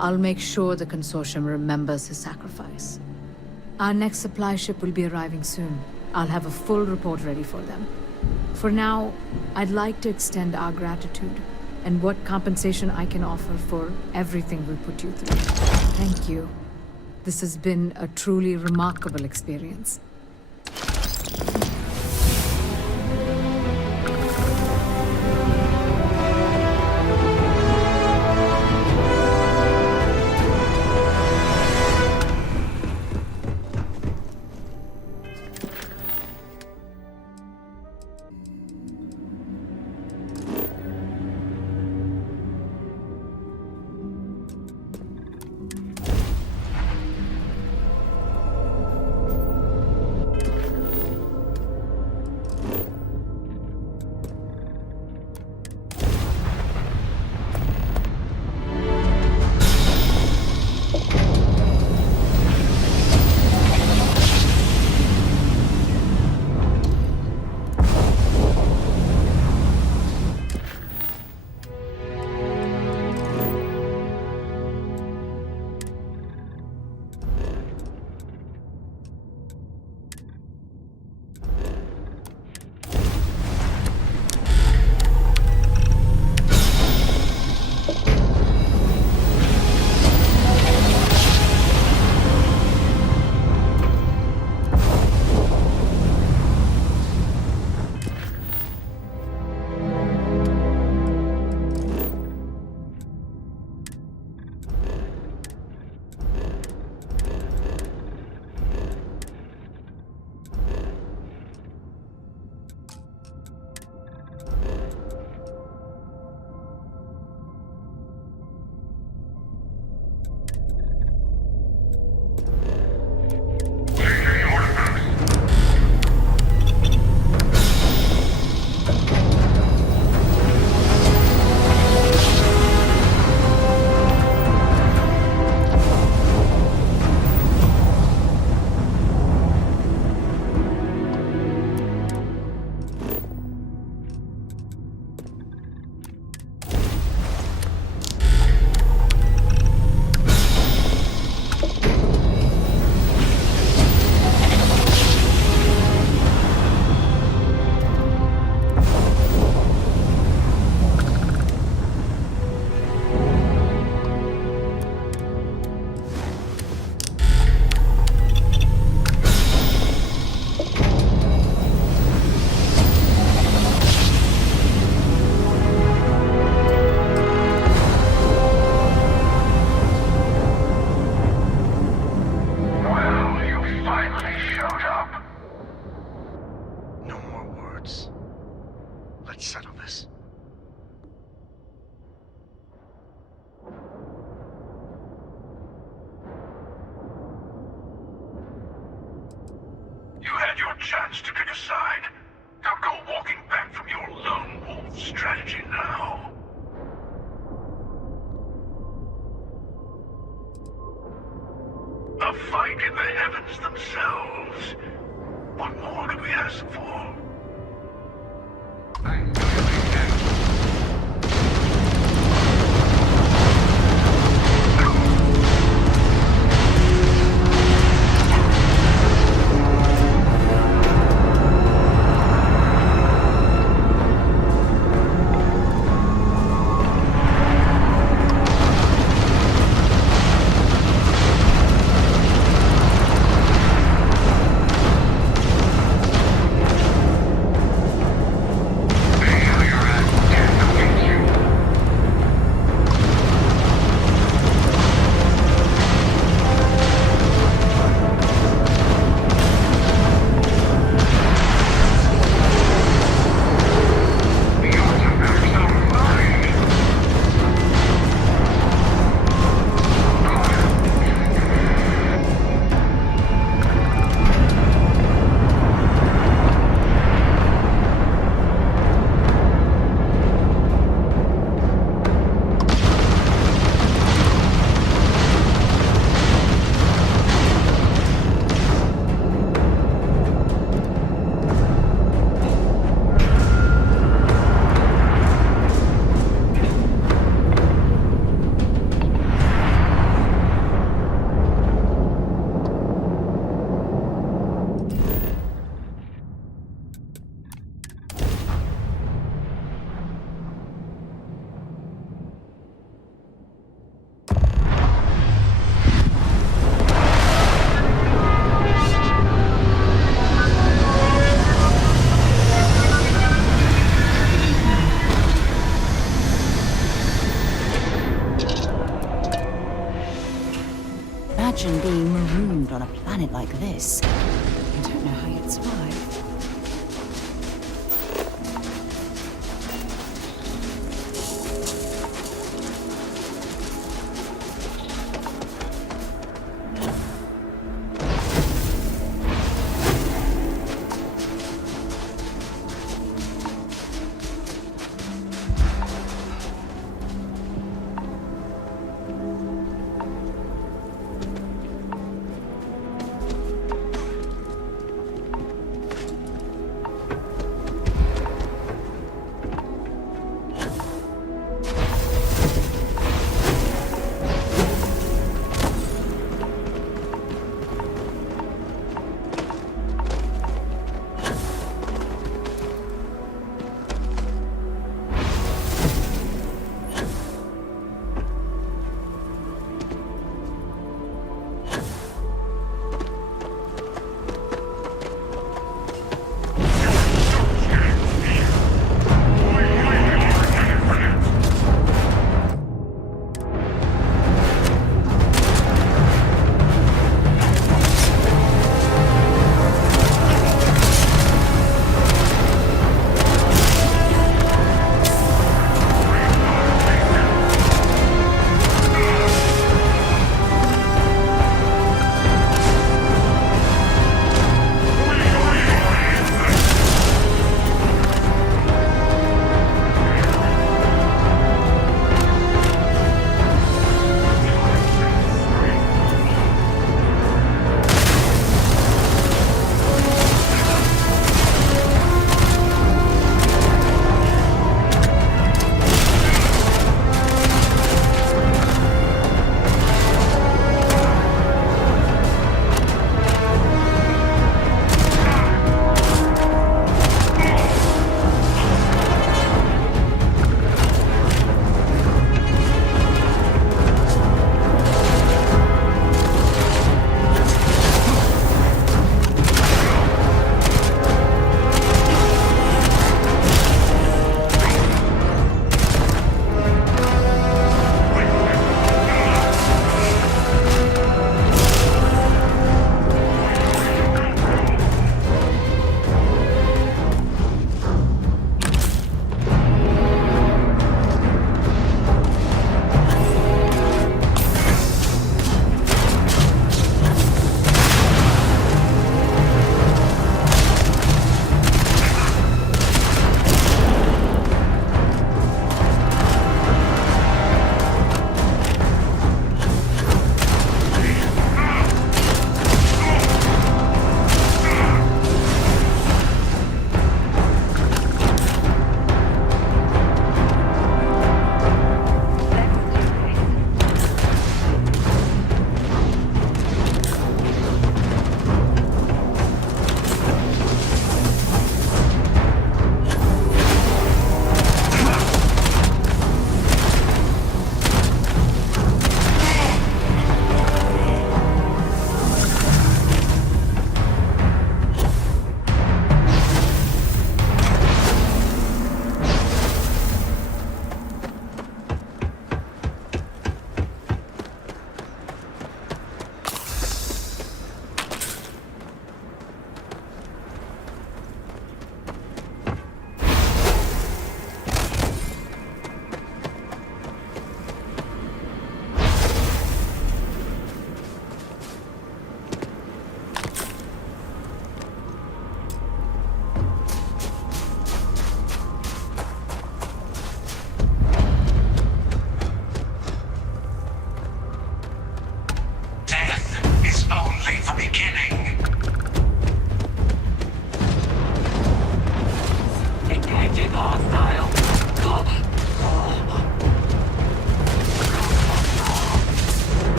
I'll make sure the consortium remembers his sacrifice. Our next supply ship will be arriving soon. I'll have a full report ready for them. For now, I'd like to extend our gratitude and what compensation I can offer for everything we put you through. Thank you. This has been a truly remarkable experience. chance to pick a side. Don't go walking back from your lone wolf strategy now. A fight in the heavens themselves. What more could we ask for? Imagine being marooned on a planet like this. I don't know how you'd survive.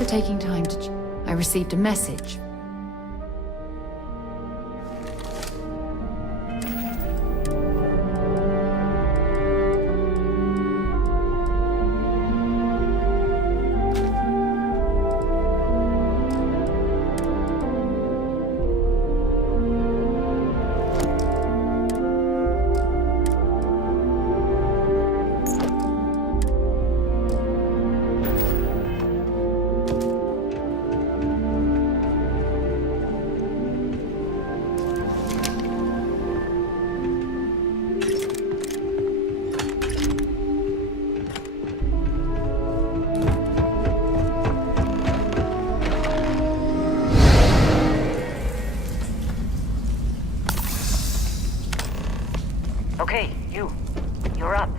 for taking time to... I received a message. Okay, you're up.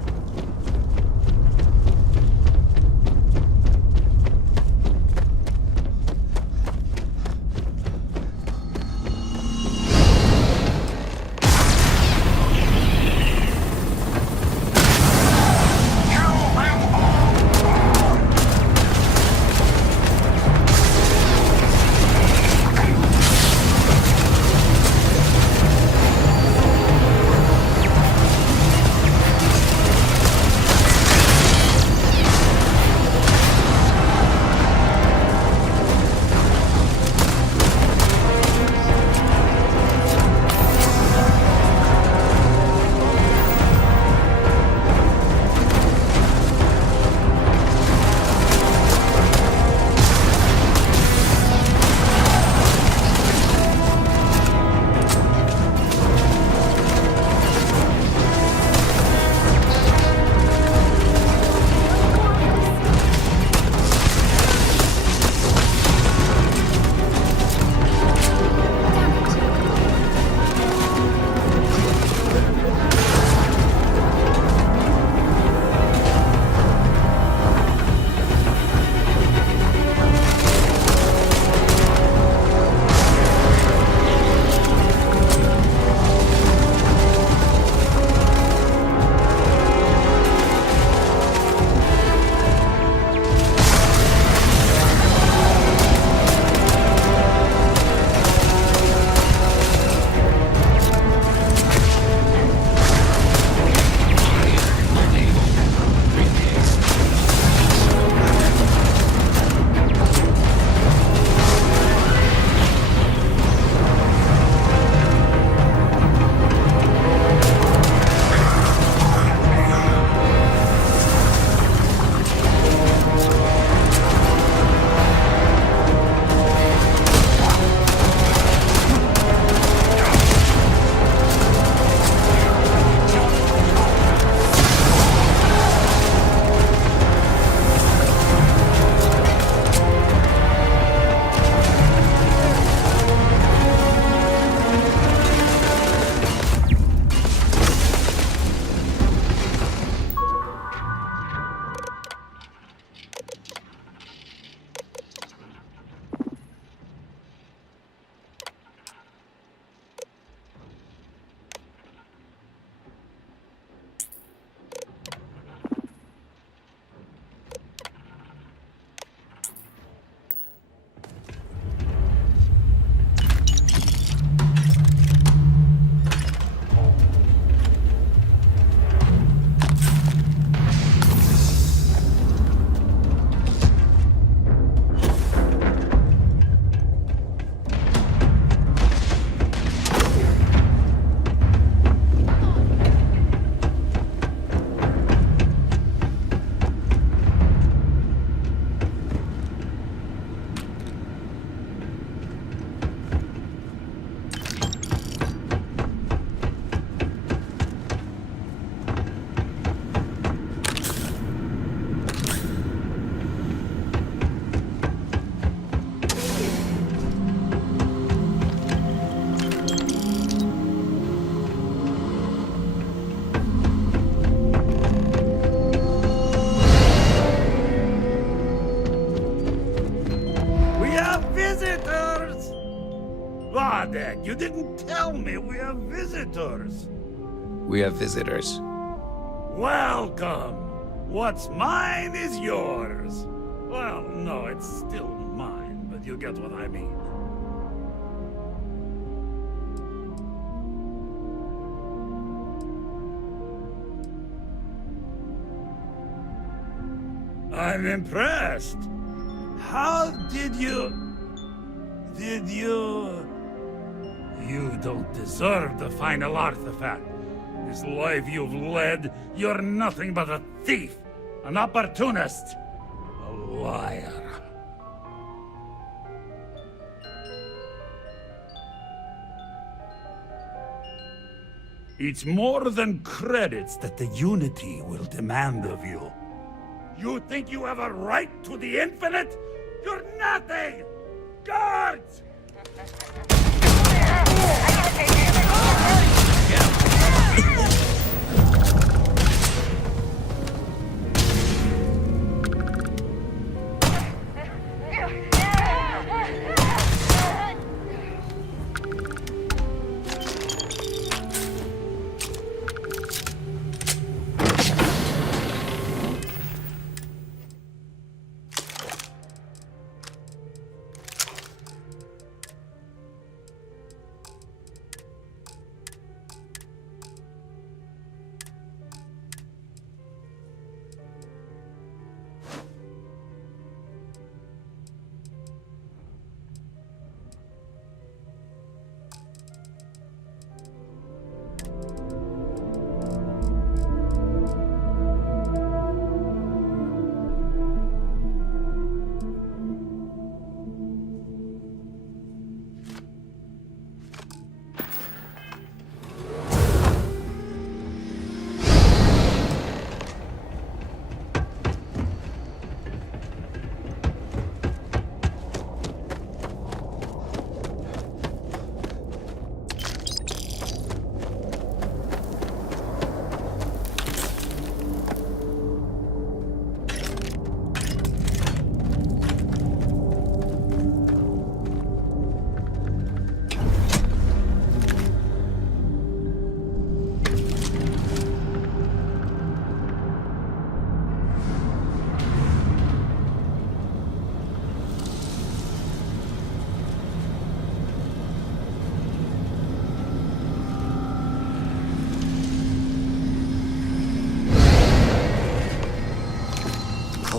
Dad, you didn't tell me we have visitors. We have visitors. Welcome. What's mine is yours. Well, no, it's still mine, but you get what I mean. I'm impressed. How did you... You don't deserve the final artifact. This life you've led, you're nothing but a thief, an opportunist, a liar. It's more than credits that the Unity will demand of you. You think you have a right to the infinite? You're nothing! Guards!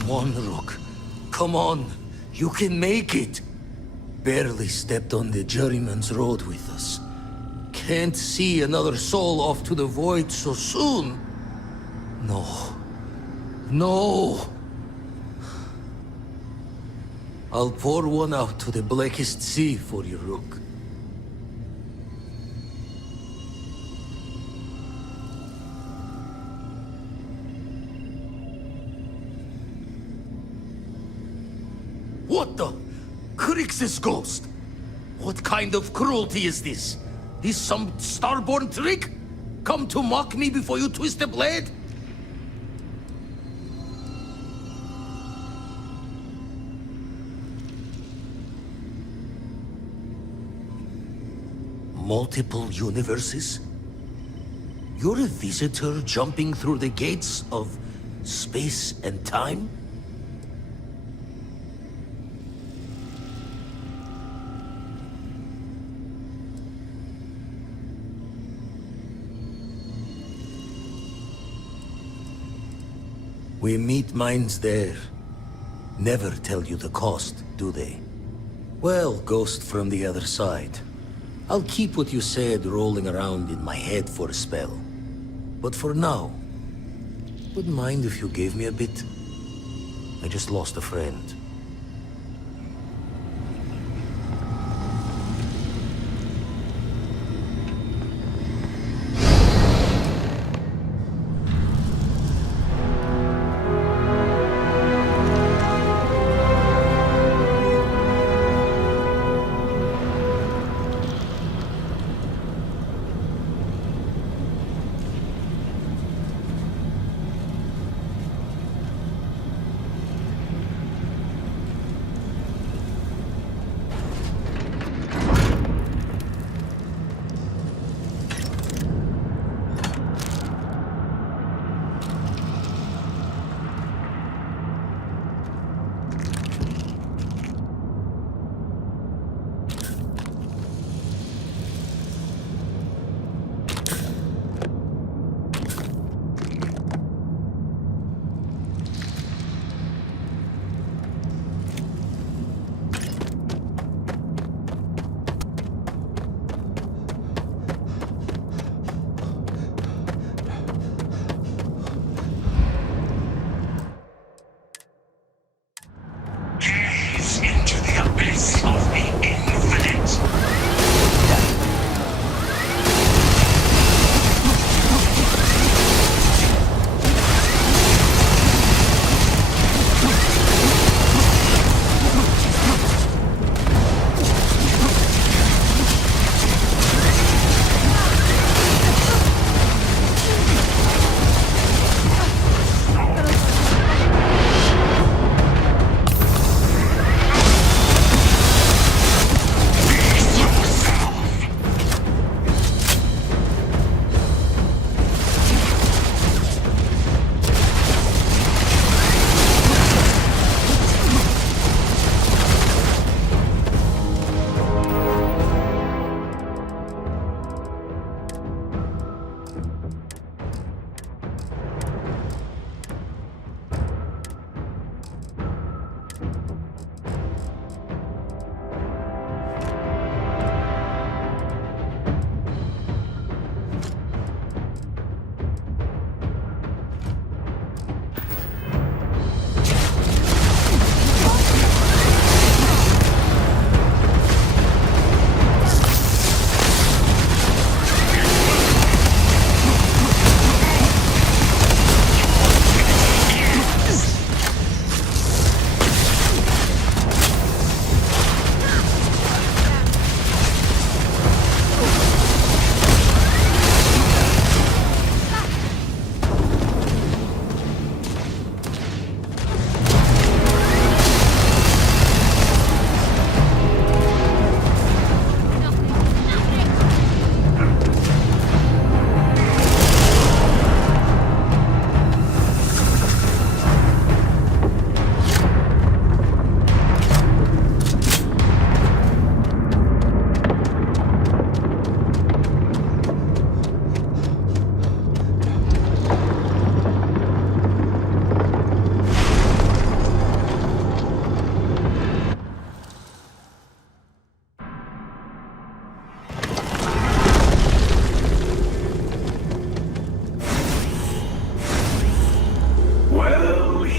Come on, Rook. Come on. You can make it. Barely stepped on the journeyman's road with us. Can't see another soul off to the void so soon. No. No. I'll pour one out to the blackest sea for you, Rook. What the? Crix's ghost? What kind of cruelty is this? Is some starborn trick? Come to mock me before you twist the blade? Multiple universes? You're a visitor jumping through the gates of space and time? We meet minds there. Never tell you the cost, do they? Well, ghost from the other side. I'll keep what you said rolling around in my head for a spell. But for now, wouldn't mind if you gave me a bit. I just lost a friend.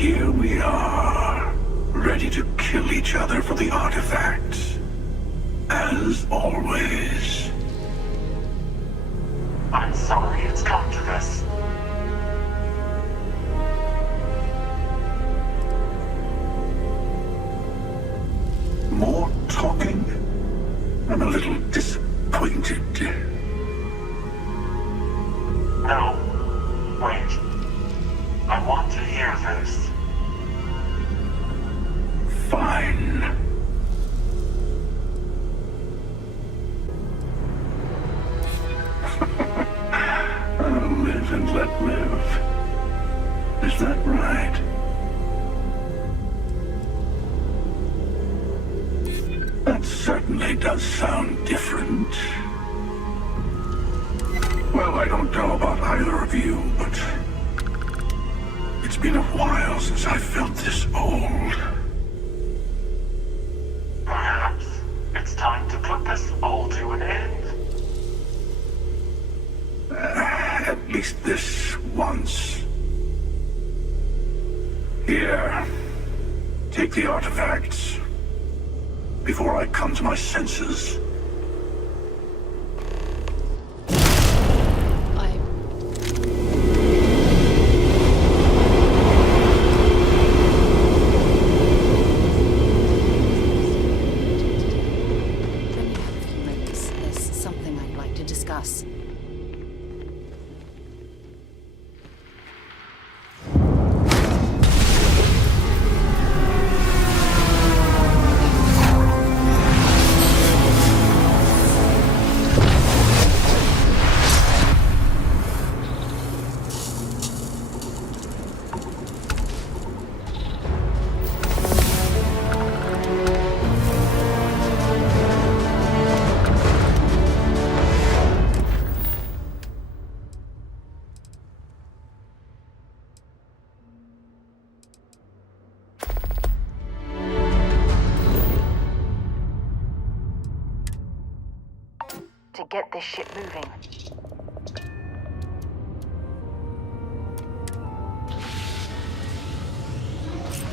here we are, ready to kill each other for the artifacts. As always. I'm sorry it's come to this. More talking? I'm a little disappointed. No. Wait. I want to hear this. Fine. Live and let live. Is that right? That certainly does sound different. Well, I don't know about either of you, but it's been a while since I felt this old. Perhaps it's time to put this all to an end. At least this once. Here, take the artifacts before I come to my senses. There's something I'd like to discuss. To get this ship moving.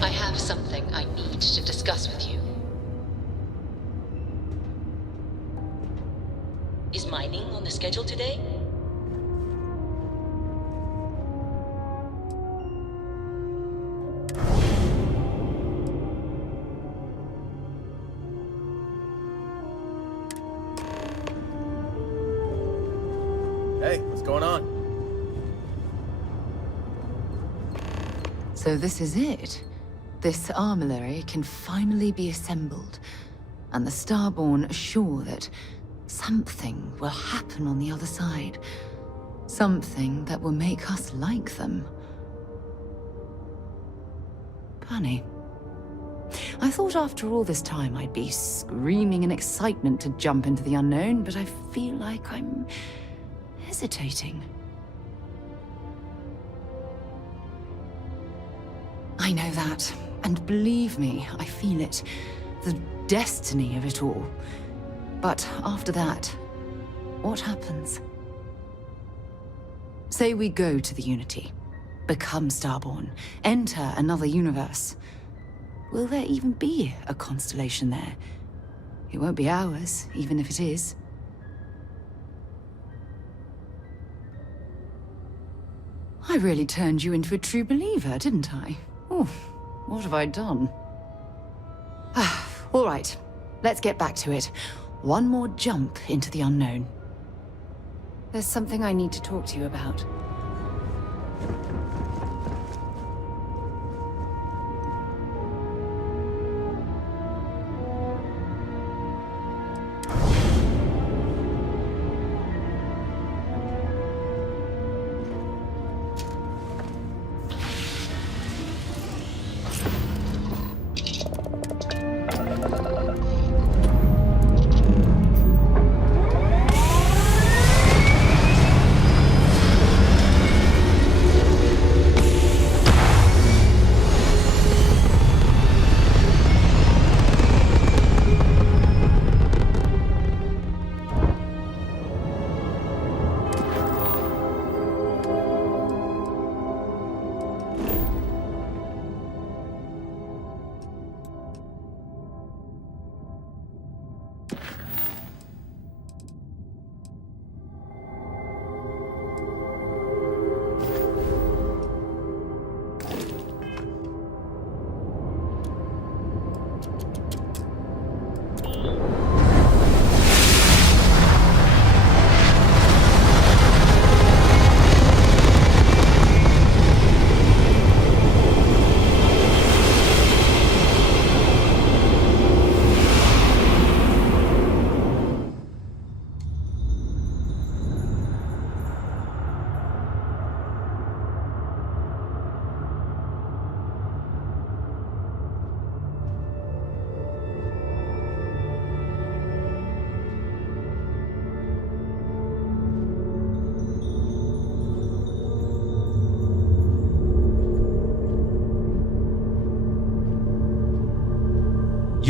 I have something I need to discuss with you. Is mining on the schedule today? Hey, what's going on? So this is it. This armillary can finally be assembled, and the Starborn are sure that something will happen on the other side. Something that will make us like them. Funny. I thought after all this time I'd be screaming in excitement to jump into the unknown, but I feel like I'm hesitating. I know that, and believe me, I feel it. The destiny of it all. But after that, what happens? Say we go to the Unity, become Starborn, enter another universe. Will there even be a constellation there? It won't be ours, even if it is. I really turned you into a true believer, didn't I? Oh, what have I done? All right, let's get back to it. One more jump into the unknown. There's something I need to talk to you about.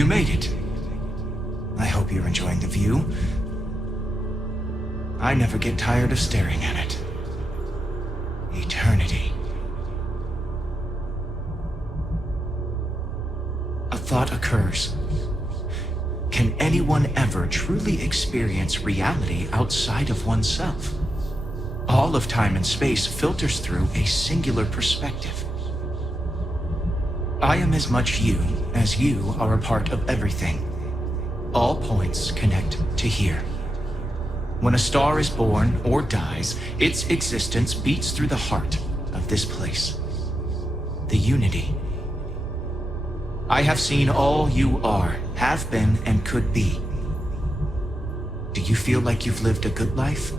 You made it. I hope you're enjoying the view. I never get tired of staring at it. Eternity. A thought occurs. Can anyone ever truly experience reality outside of oneself? All of time and space filters through a singular perspective. I am as much you as you are a part of everything. All points connect to here. When a star is born or dies, its existence beats through the heart of this place. The unity. I have seen all you are, have been, and could be. Do you feel like you've lived a good life?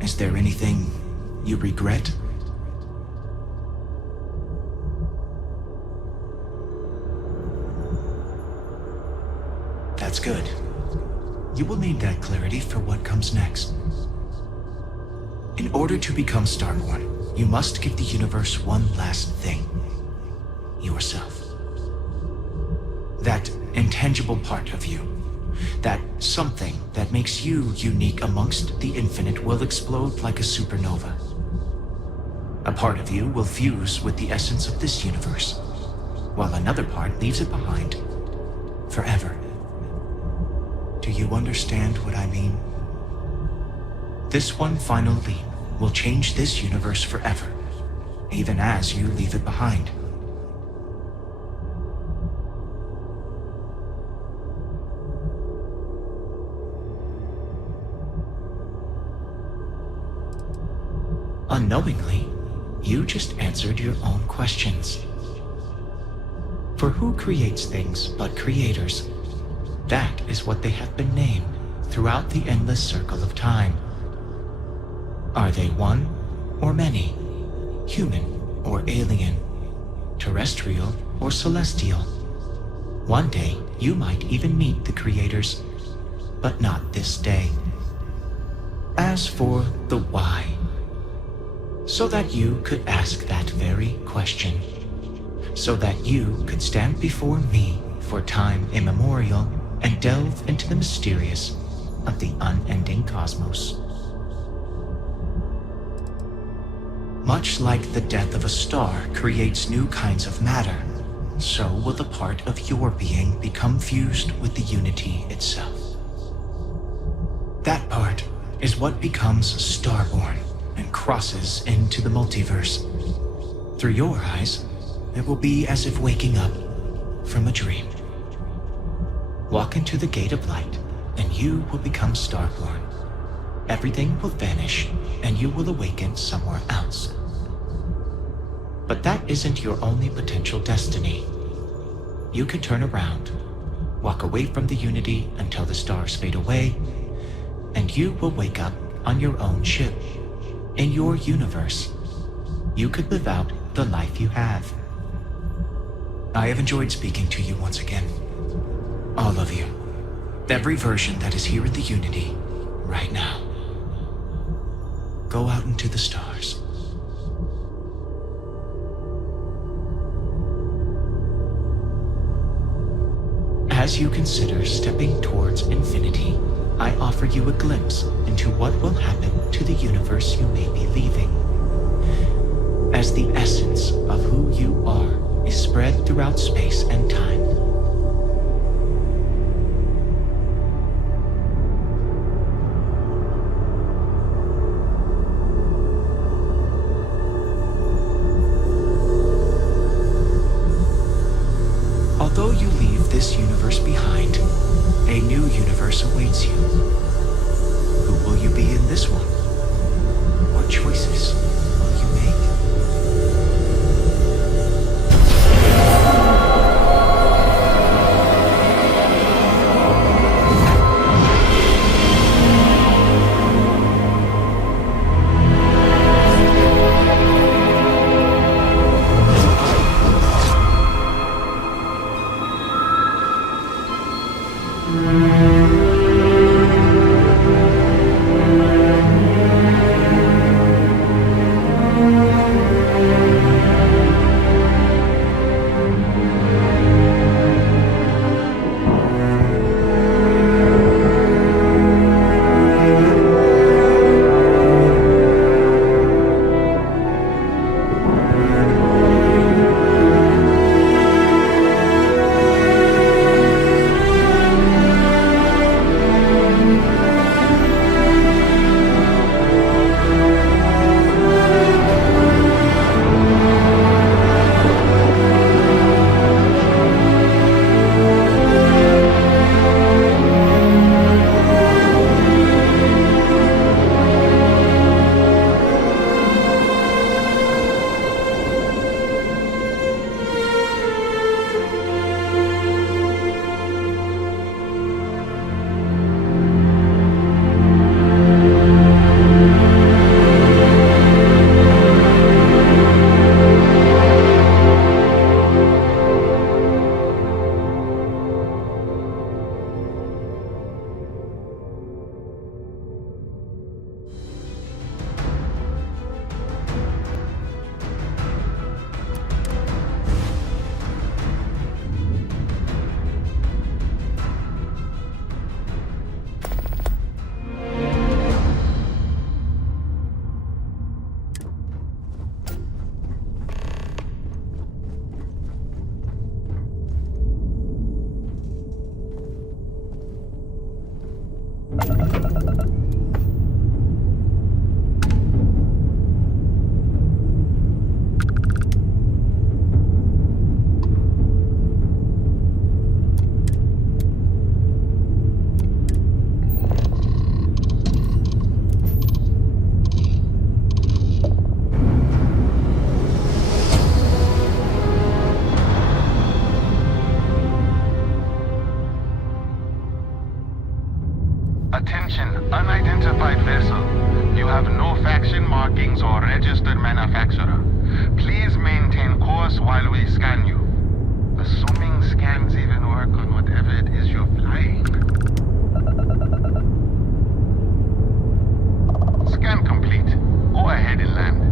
Is there anything you regret? That's good. You will need that clarity for what comes next. In order to become Starborn, you must give the universe one last thing. Yourself. That intangible part of you. That something that makes you unique amongst the infinite will explode like a supernova. A part of you will fuse with the essence of this universe, while another part leaves it behind. Forever. Do you understand what I mean? This one final leap will change this universe forever, even as you leave it behind. Unknowingly, you just answered your own questions. For who creates things but creators? That is what they have been named throughout the endless circle of time. Are they one or many? Human or alien? Terrestrial or celestial? One day, you might even meet the creators, but not this day. As for the why, so that you could ask that very question, so that you could stand before me for time immemorial and delve into the mysterious of the unending cosmos. Much like the death of a star creates new kinds of matter, so will the part of your being become fused with the unity itself. That part is what becomes Starborn and crosses into the multiverse. Through your eyes, it will be as if waking up from a dream. Walk into the gate of light, and you will become Starborn. Everything will vanish, and you will awaken somewhere else. But that isn't your only potential destiny. You can turn around, walk away from the unity until the stars fade away, and you will wake up on your own ship, in your universe. You could live out the life you have. I have enjoyed speaking to you once again. All of you. Every version that is here in the Unity, right now. Go out into the stars. As you consider stepping towards infinity, I offer you a glimpse into what will happen to the universe you may be leaving. As the essence of who you are is spread throughout space and time, although you leave this universe behind, a new universe awaits you. Who will you be in this one? What choices will you make? manufacturer. Please maintain course while we scan you. Assuming scans even work on whatever it is you're flying. Scan complete. Go ahead and land.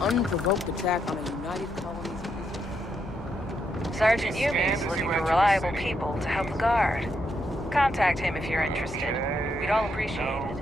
Unprovoked attack on a United Colonies. Sergeant Yumi is looking for reliable people to help the guard. Contact him if you're interested. We'd all appreciate it.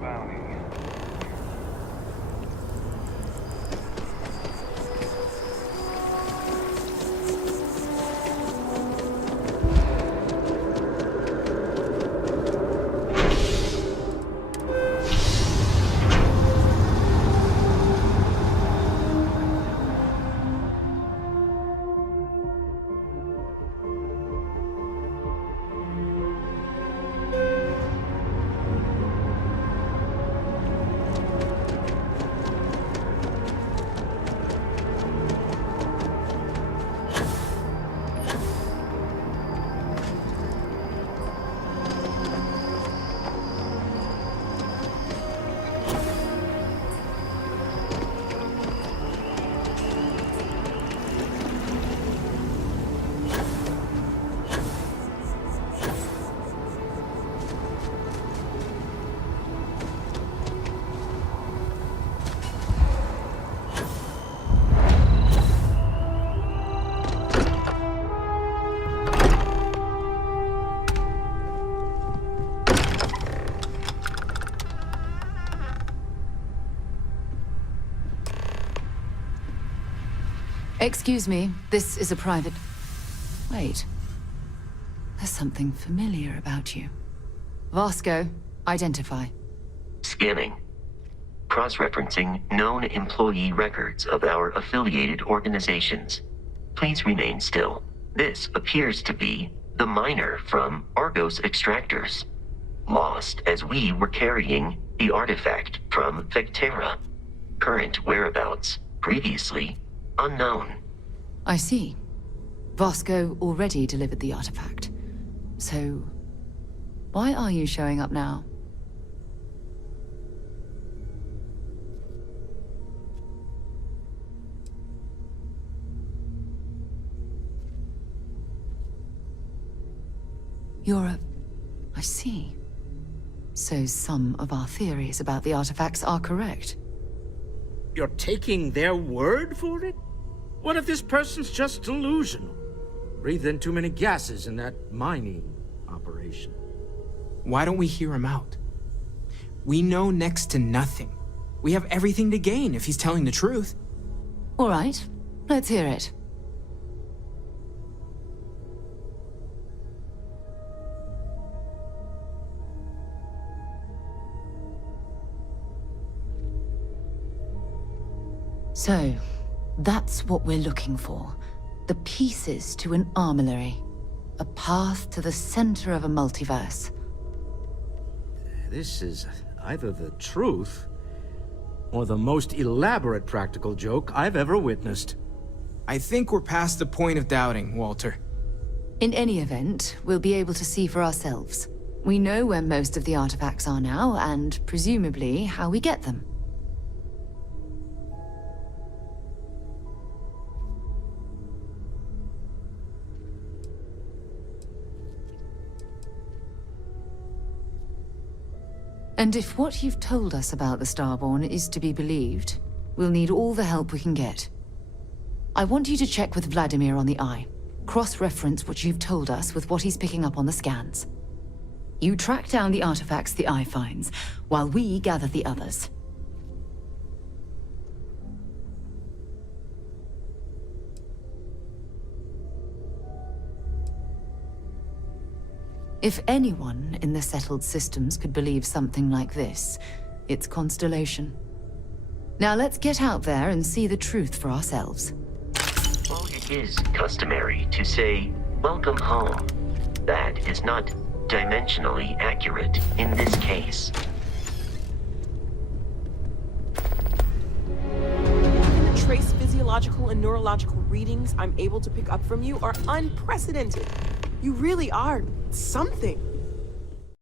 Excuse me, this is a private... Wait. There's something familiar about you. Vasco, identify. Scanning. Cross-referencing known employee records of our affiliated organizations. Please remain still. This appears to be the miner from Argos Extractors. Lost as we were carrying the artifact from Vectera. Current whereabouts, previously unknown. I see. Vasco already delivered the artifact. So, why are you showing up now? I see. So some of our theories about the artifacts are correct. You're taking their word for it? What if this person's just delusional? Breathed in too many gases in that mining operation. Why don't we hear him out? We know next to nothing. We have everything to gain if he's telling the truth. All right, let's hear it. So, that's what we're looking for. The pieces to an armillary. A path to the center of a multiverse. This is either the truth, or the most elaborate practical joke I've ever witnessed. I think we're past the point of doubting, Walter. In any event, we'll be able to see for ourselves. We know where most of the artifacts are now, and presumably how we get them. And if what you've told us about the Starborn is to be believed, we'll need all the help we can get. I want you to check with Vladimir on the Eye. Cross-reference what you've told us with what he's picking up on the scans. You track down the artifacts the Eye finds, while we gather the others. If anyone in the settled systems could believe something like this, it's Constellation. Now let's get out there and see the truth for ourselves. Well, it is customary to say, "Welcome home." That is not dimensionally accurate in this case. The trace physiological and neurological readings I'm able to pick up from you are unprecedented. You really are something.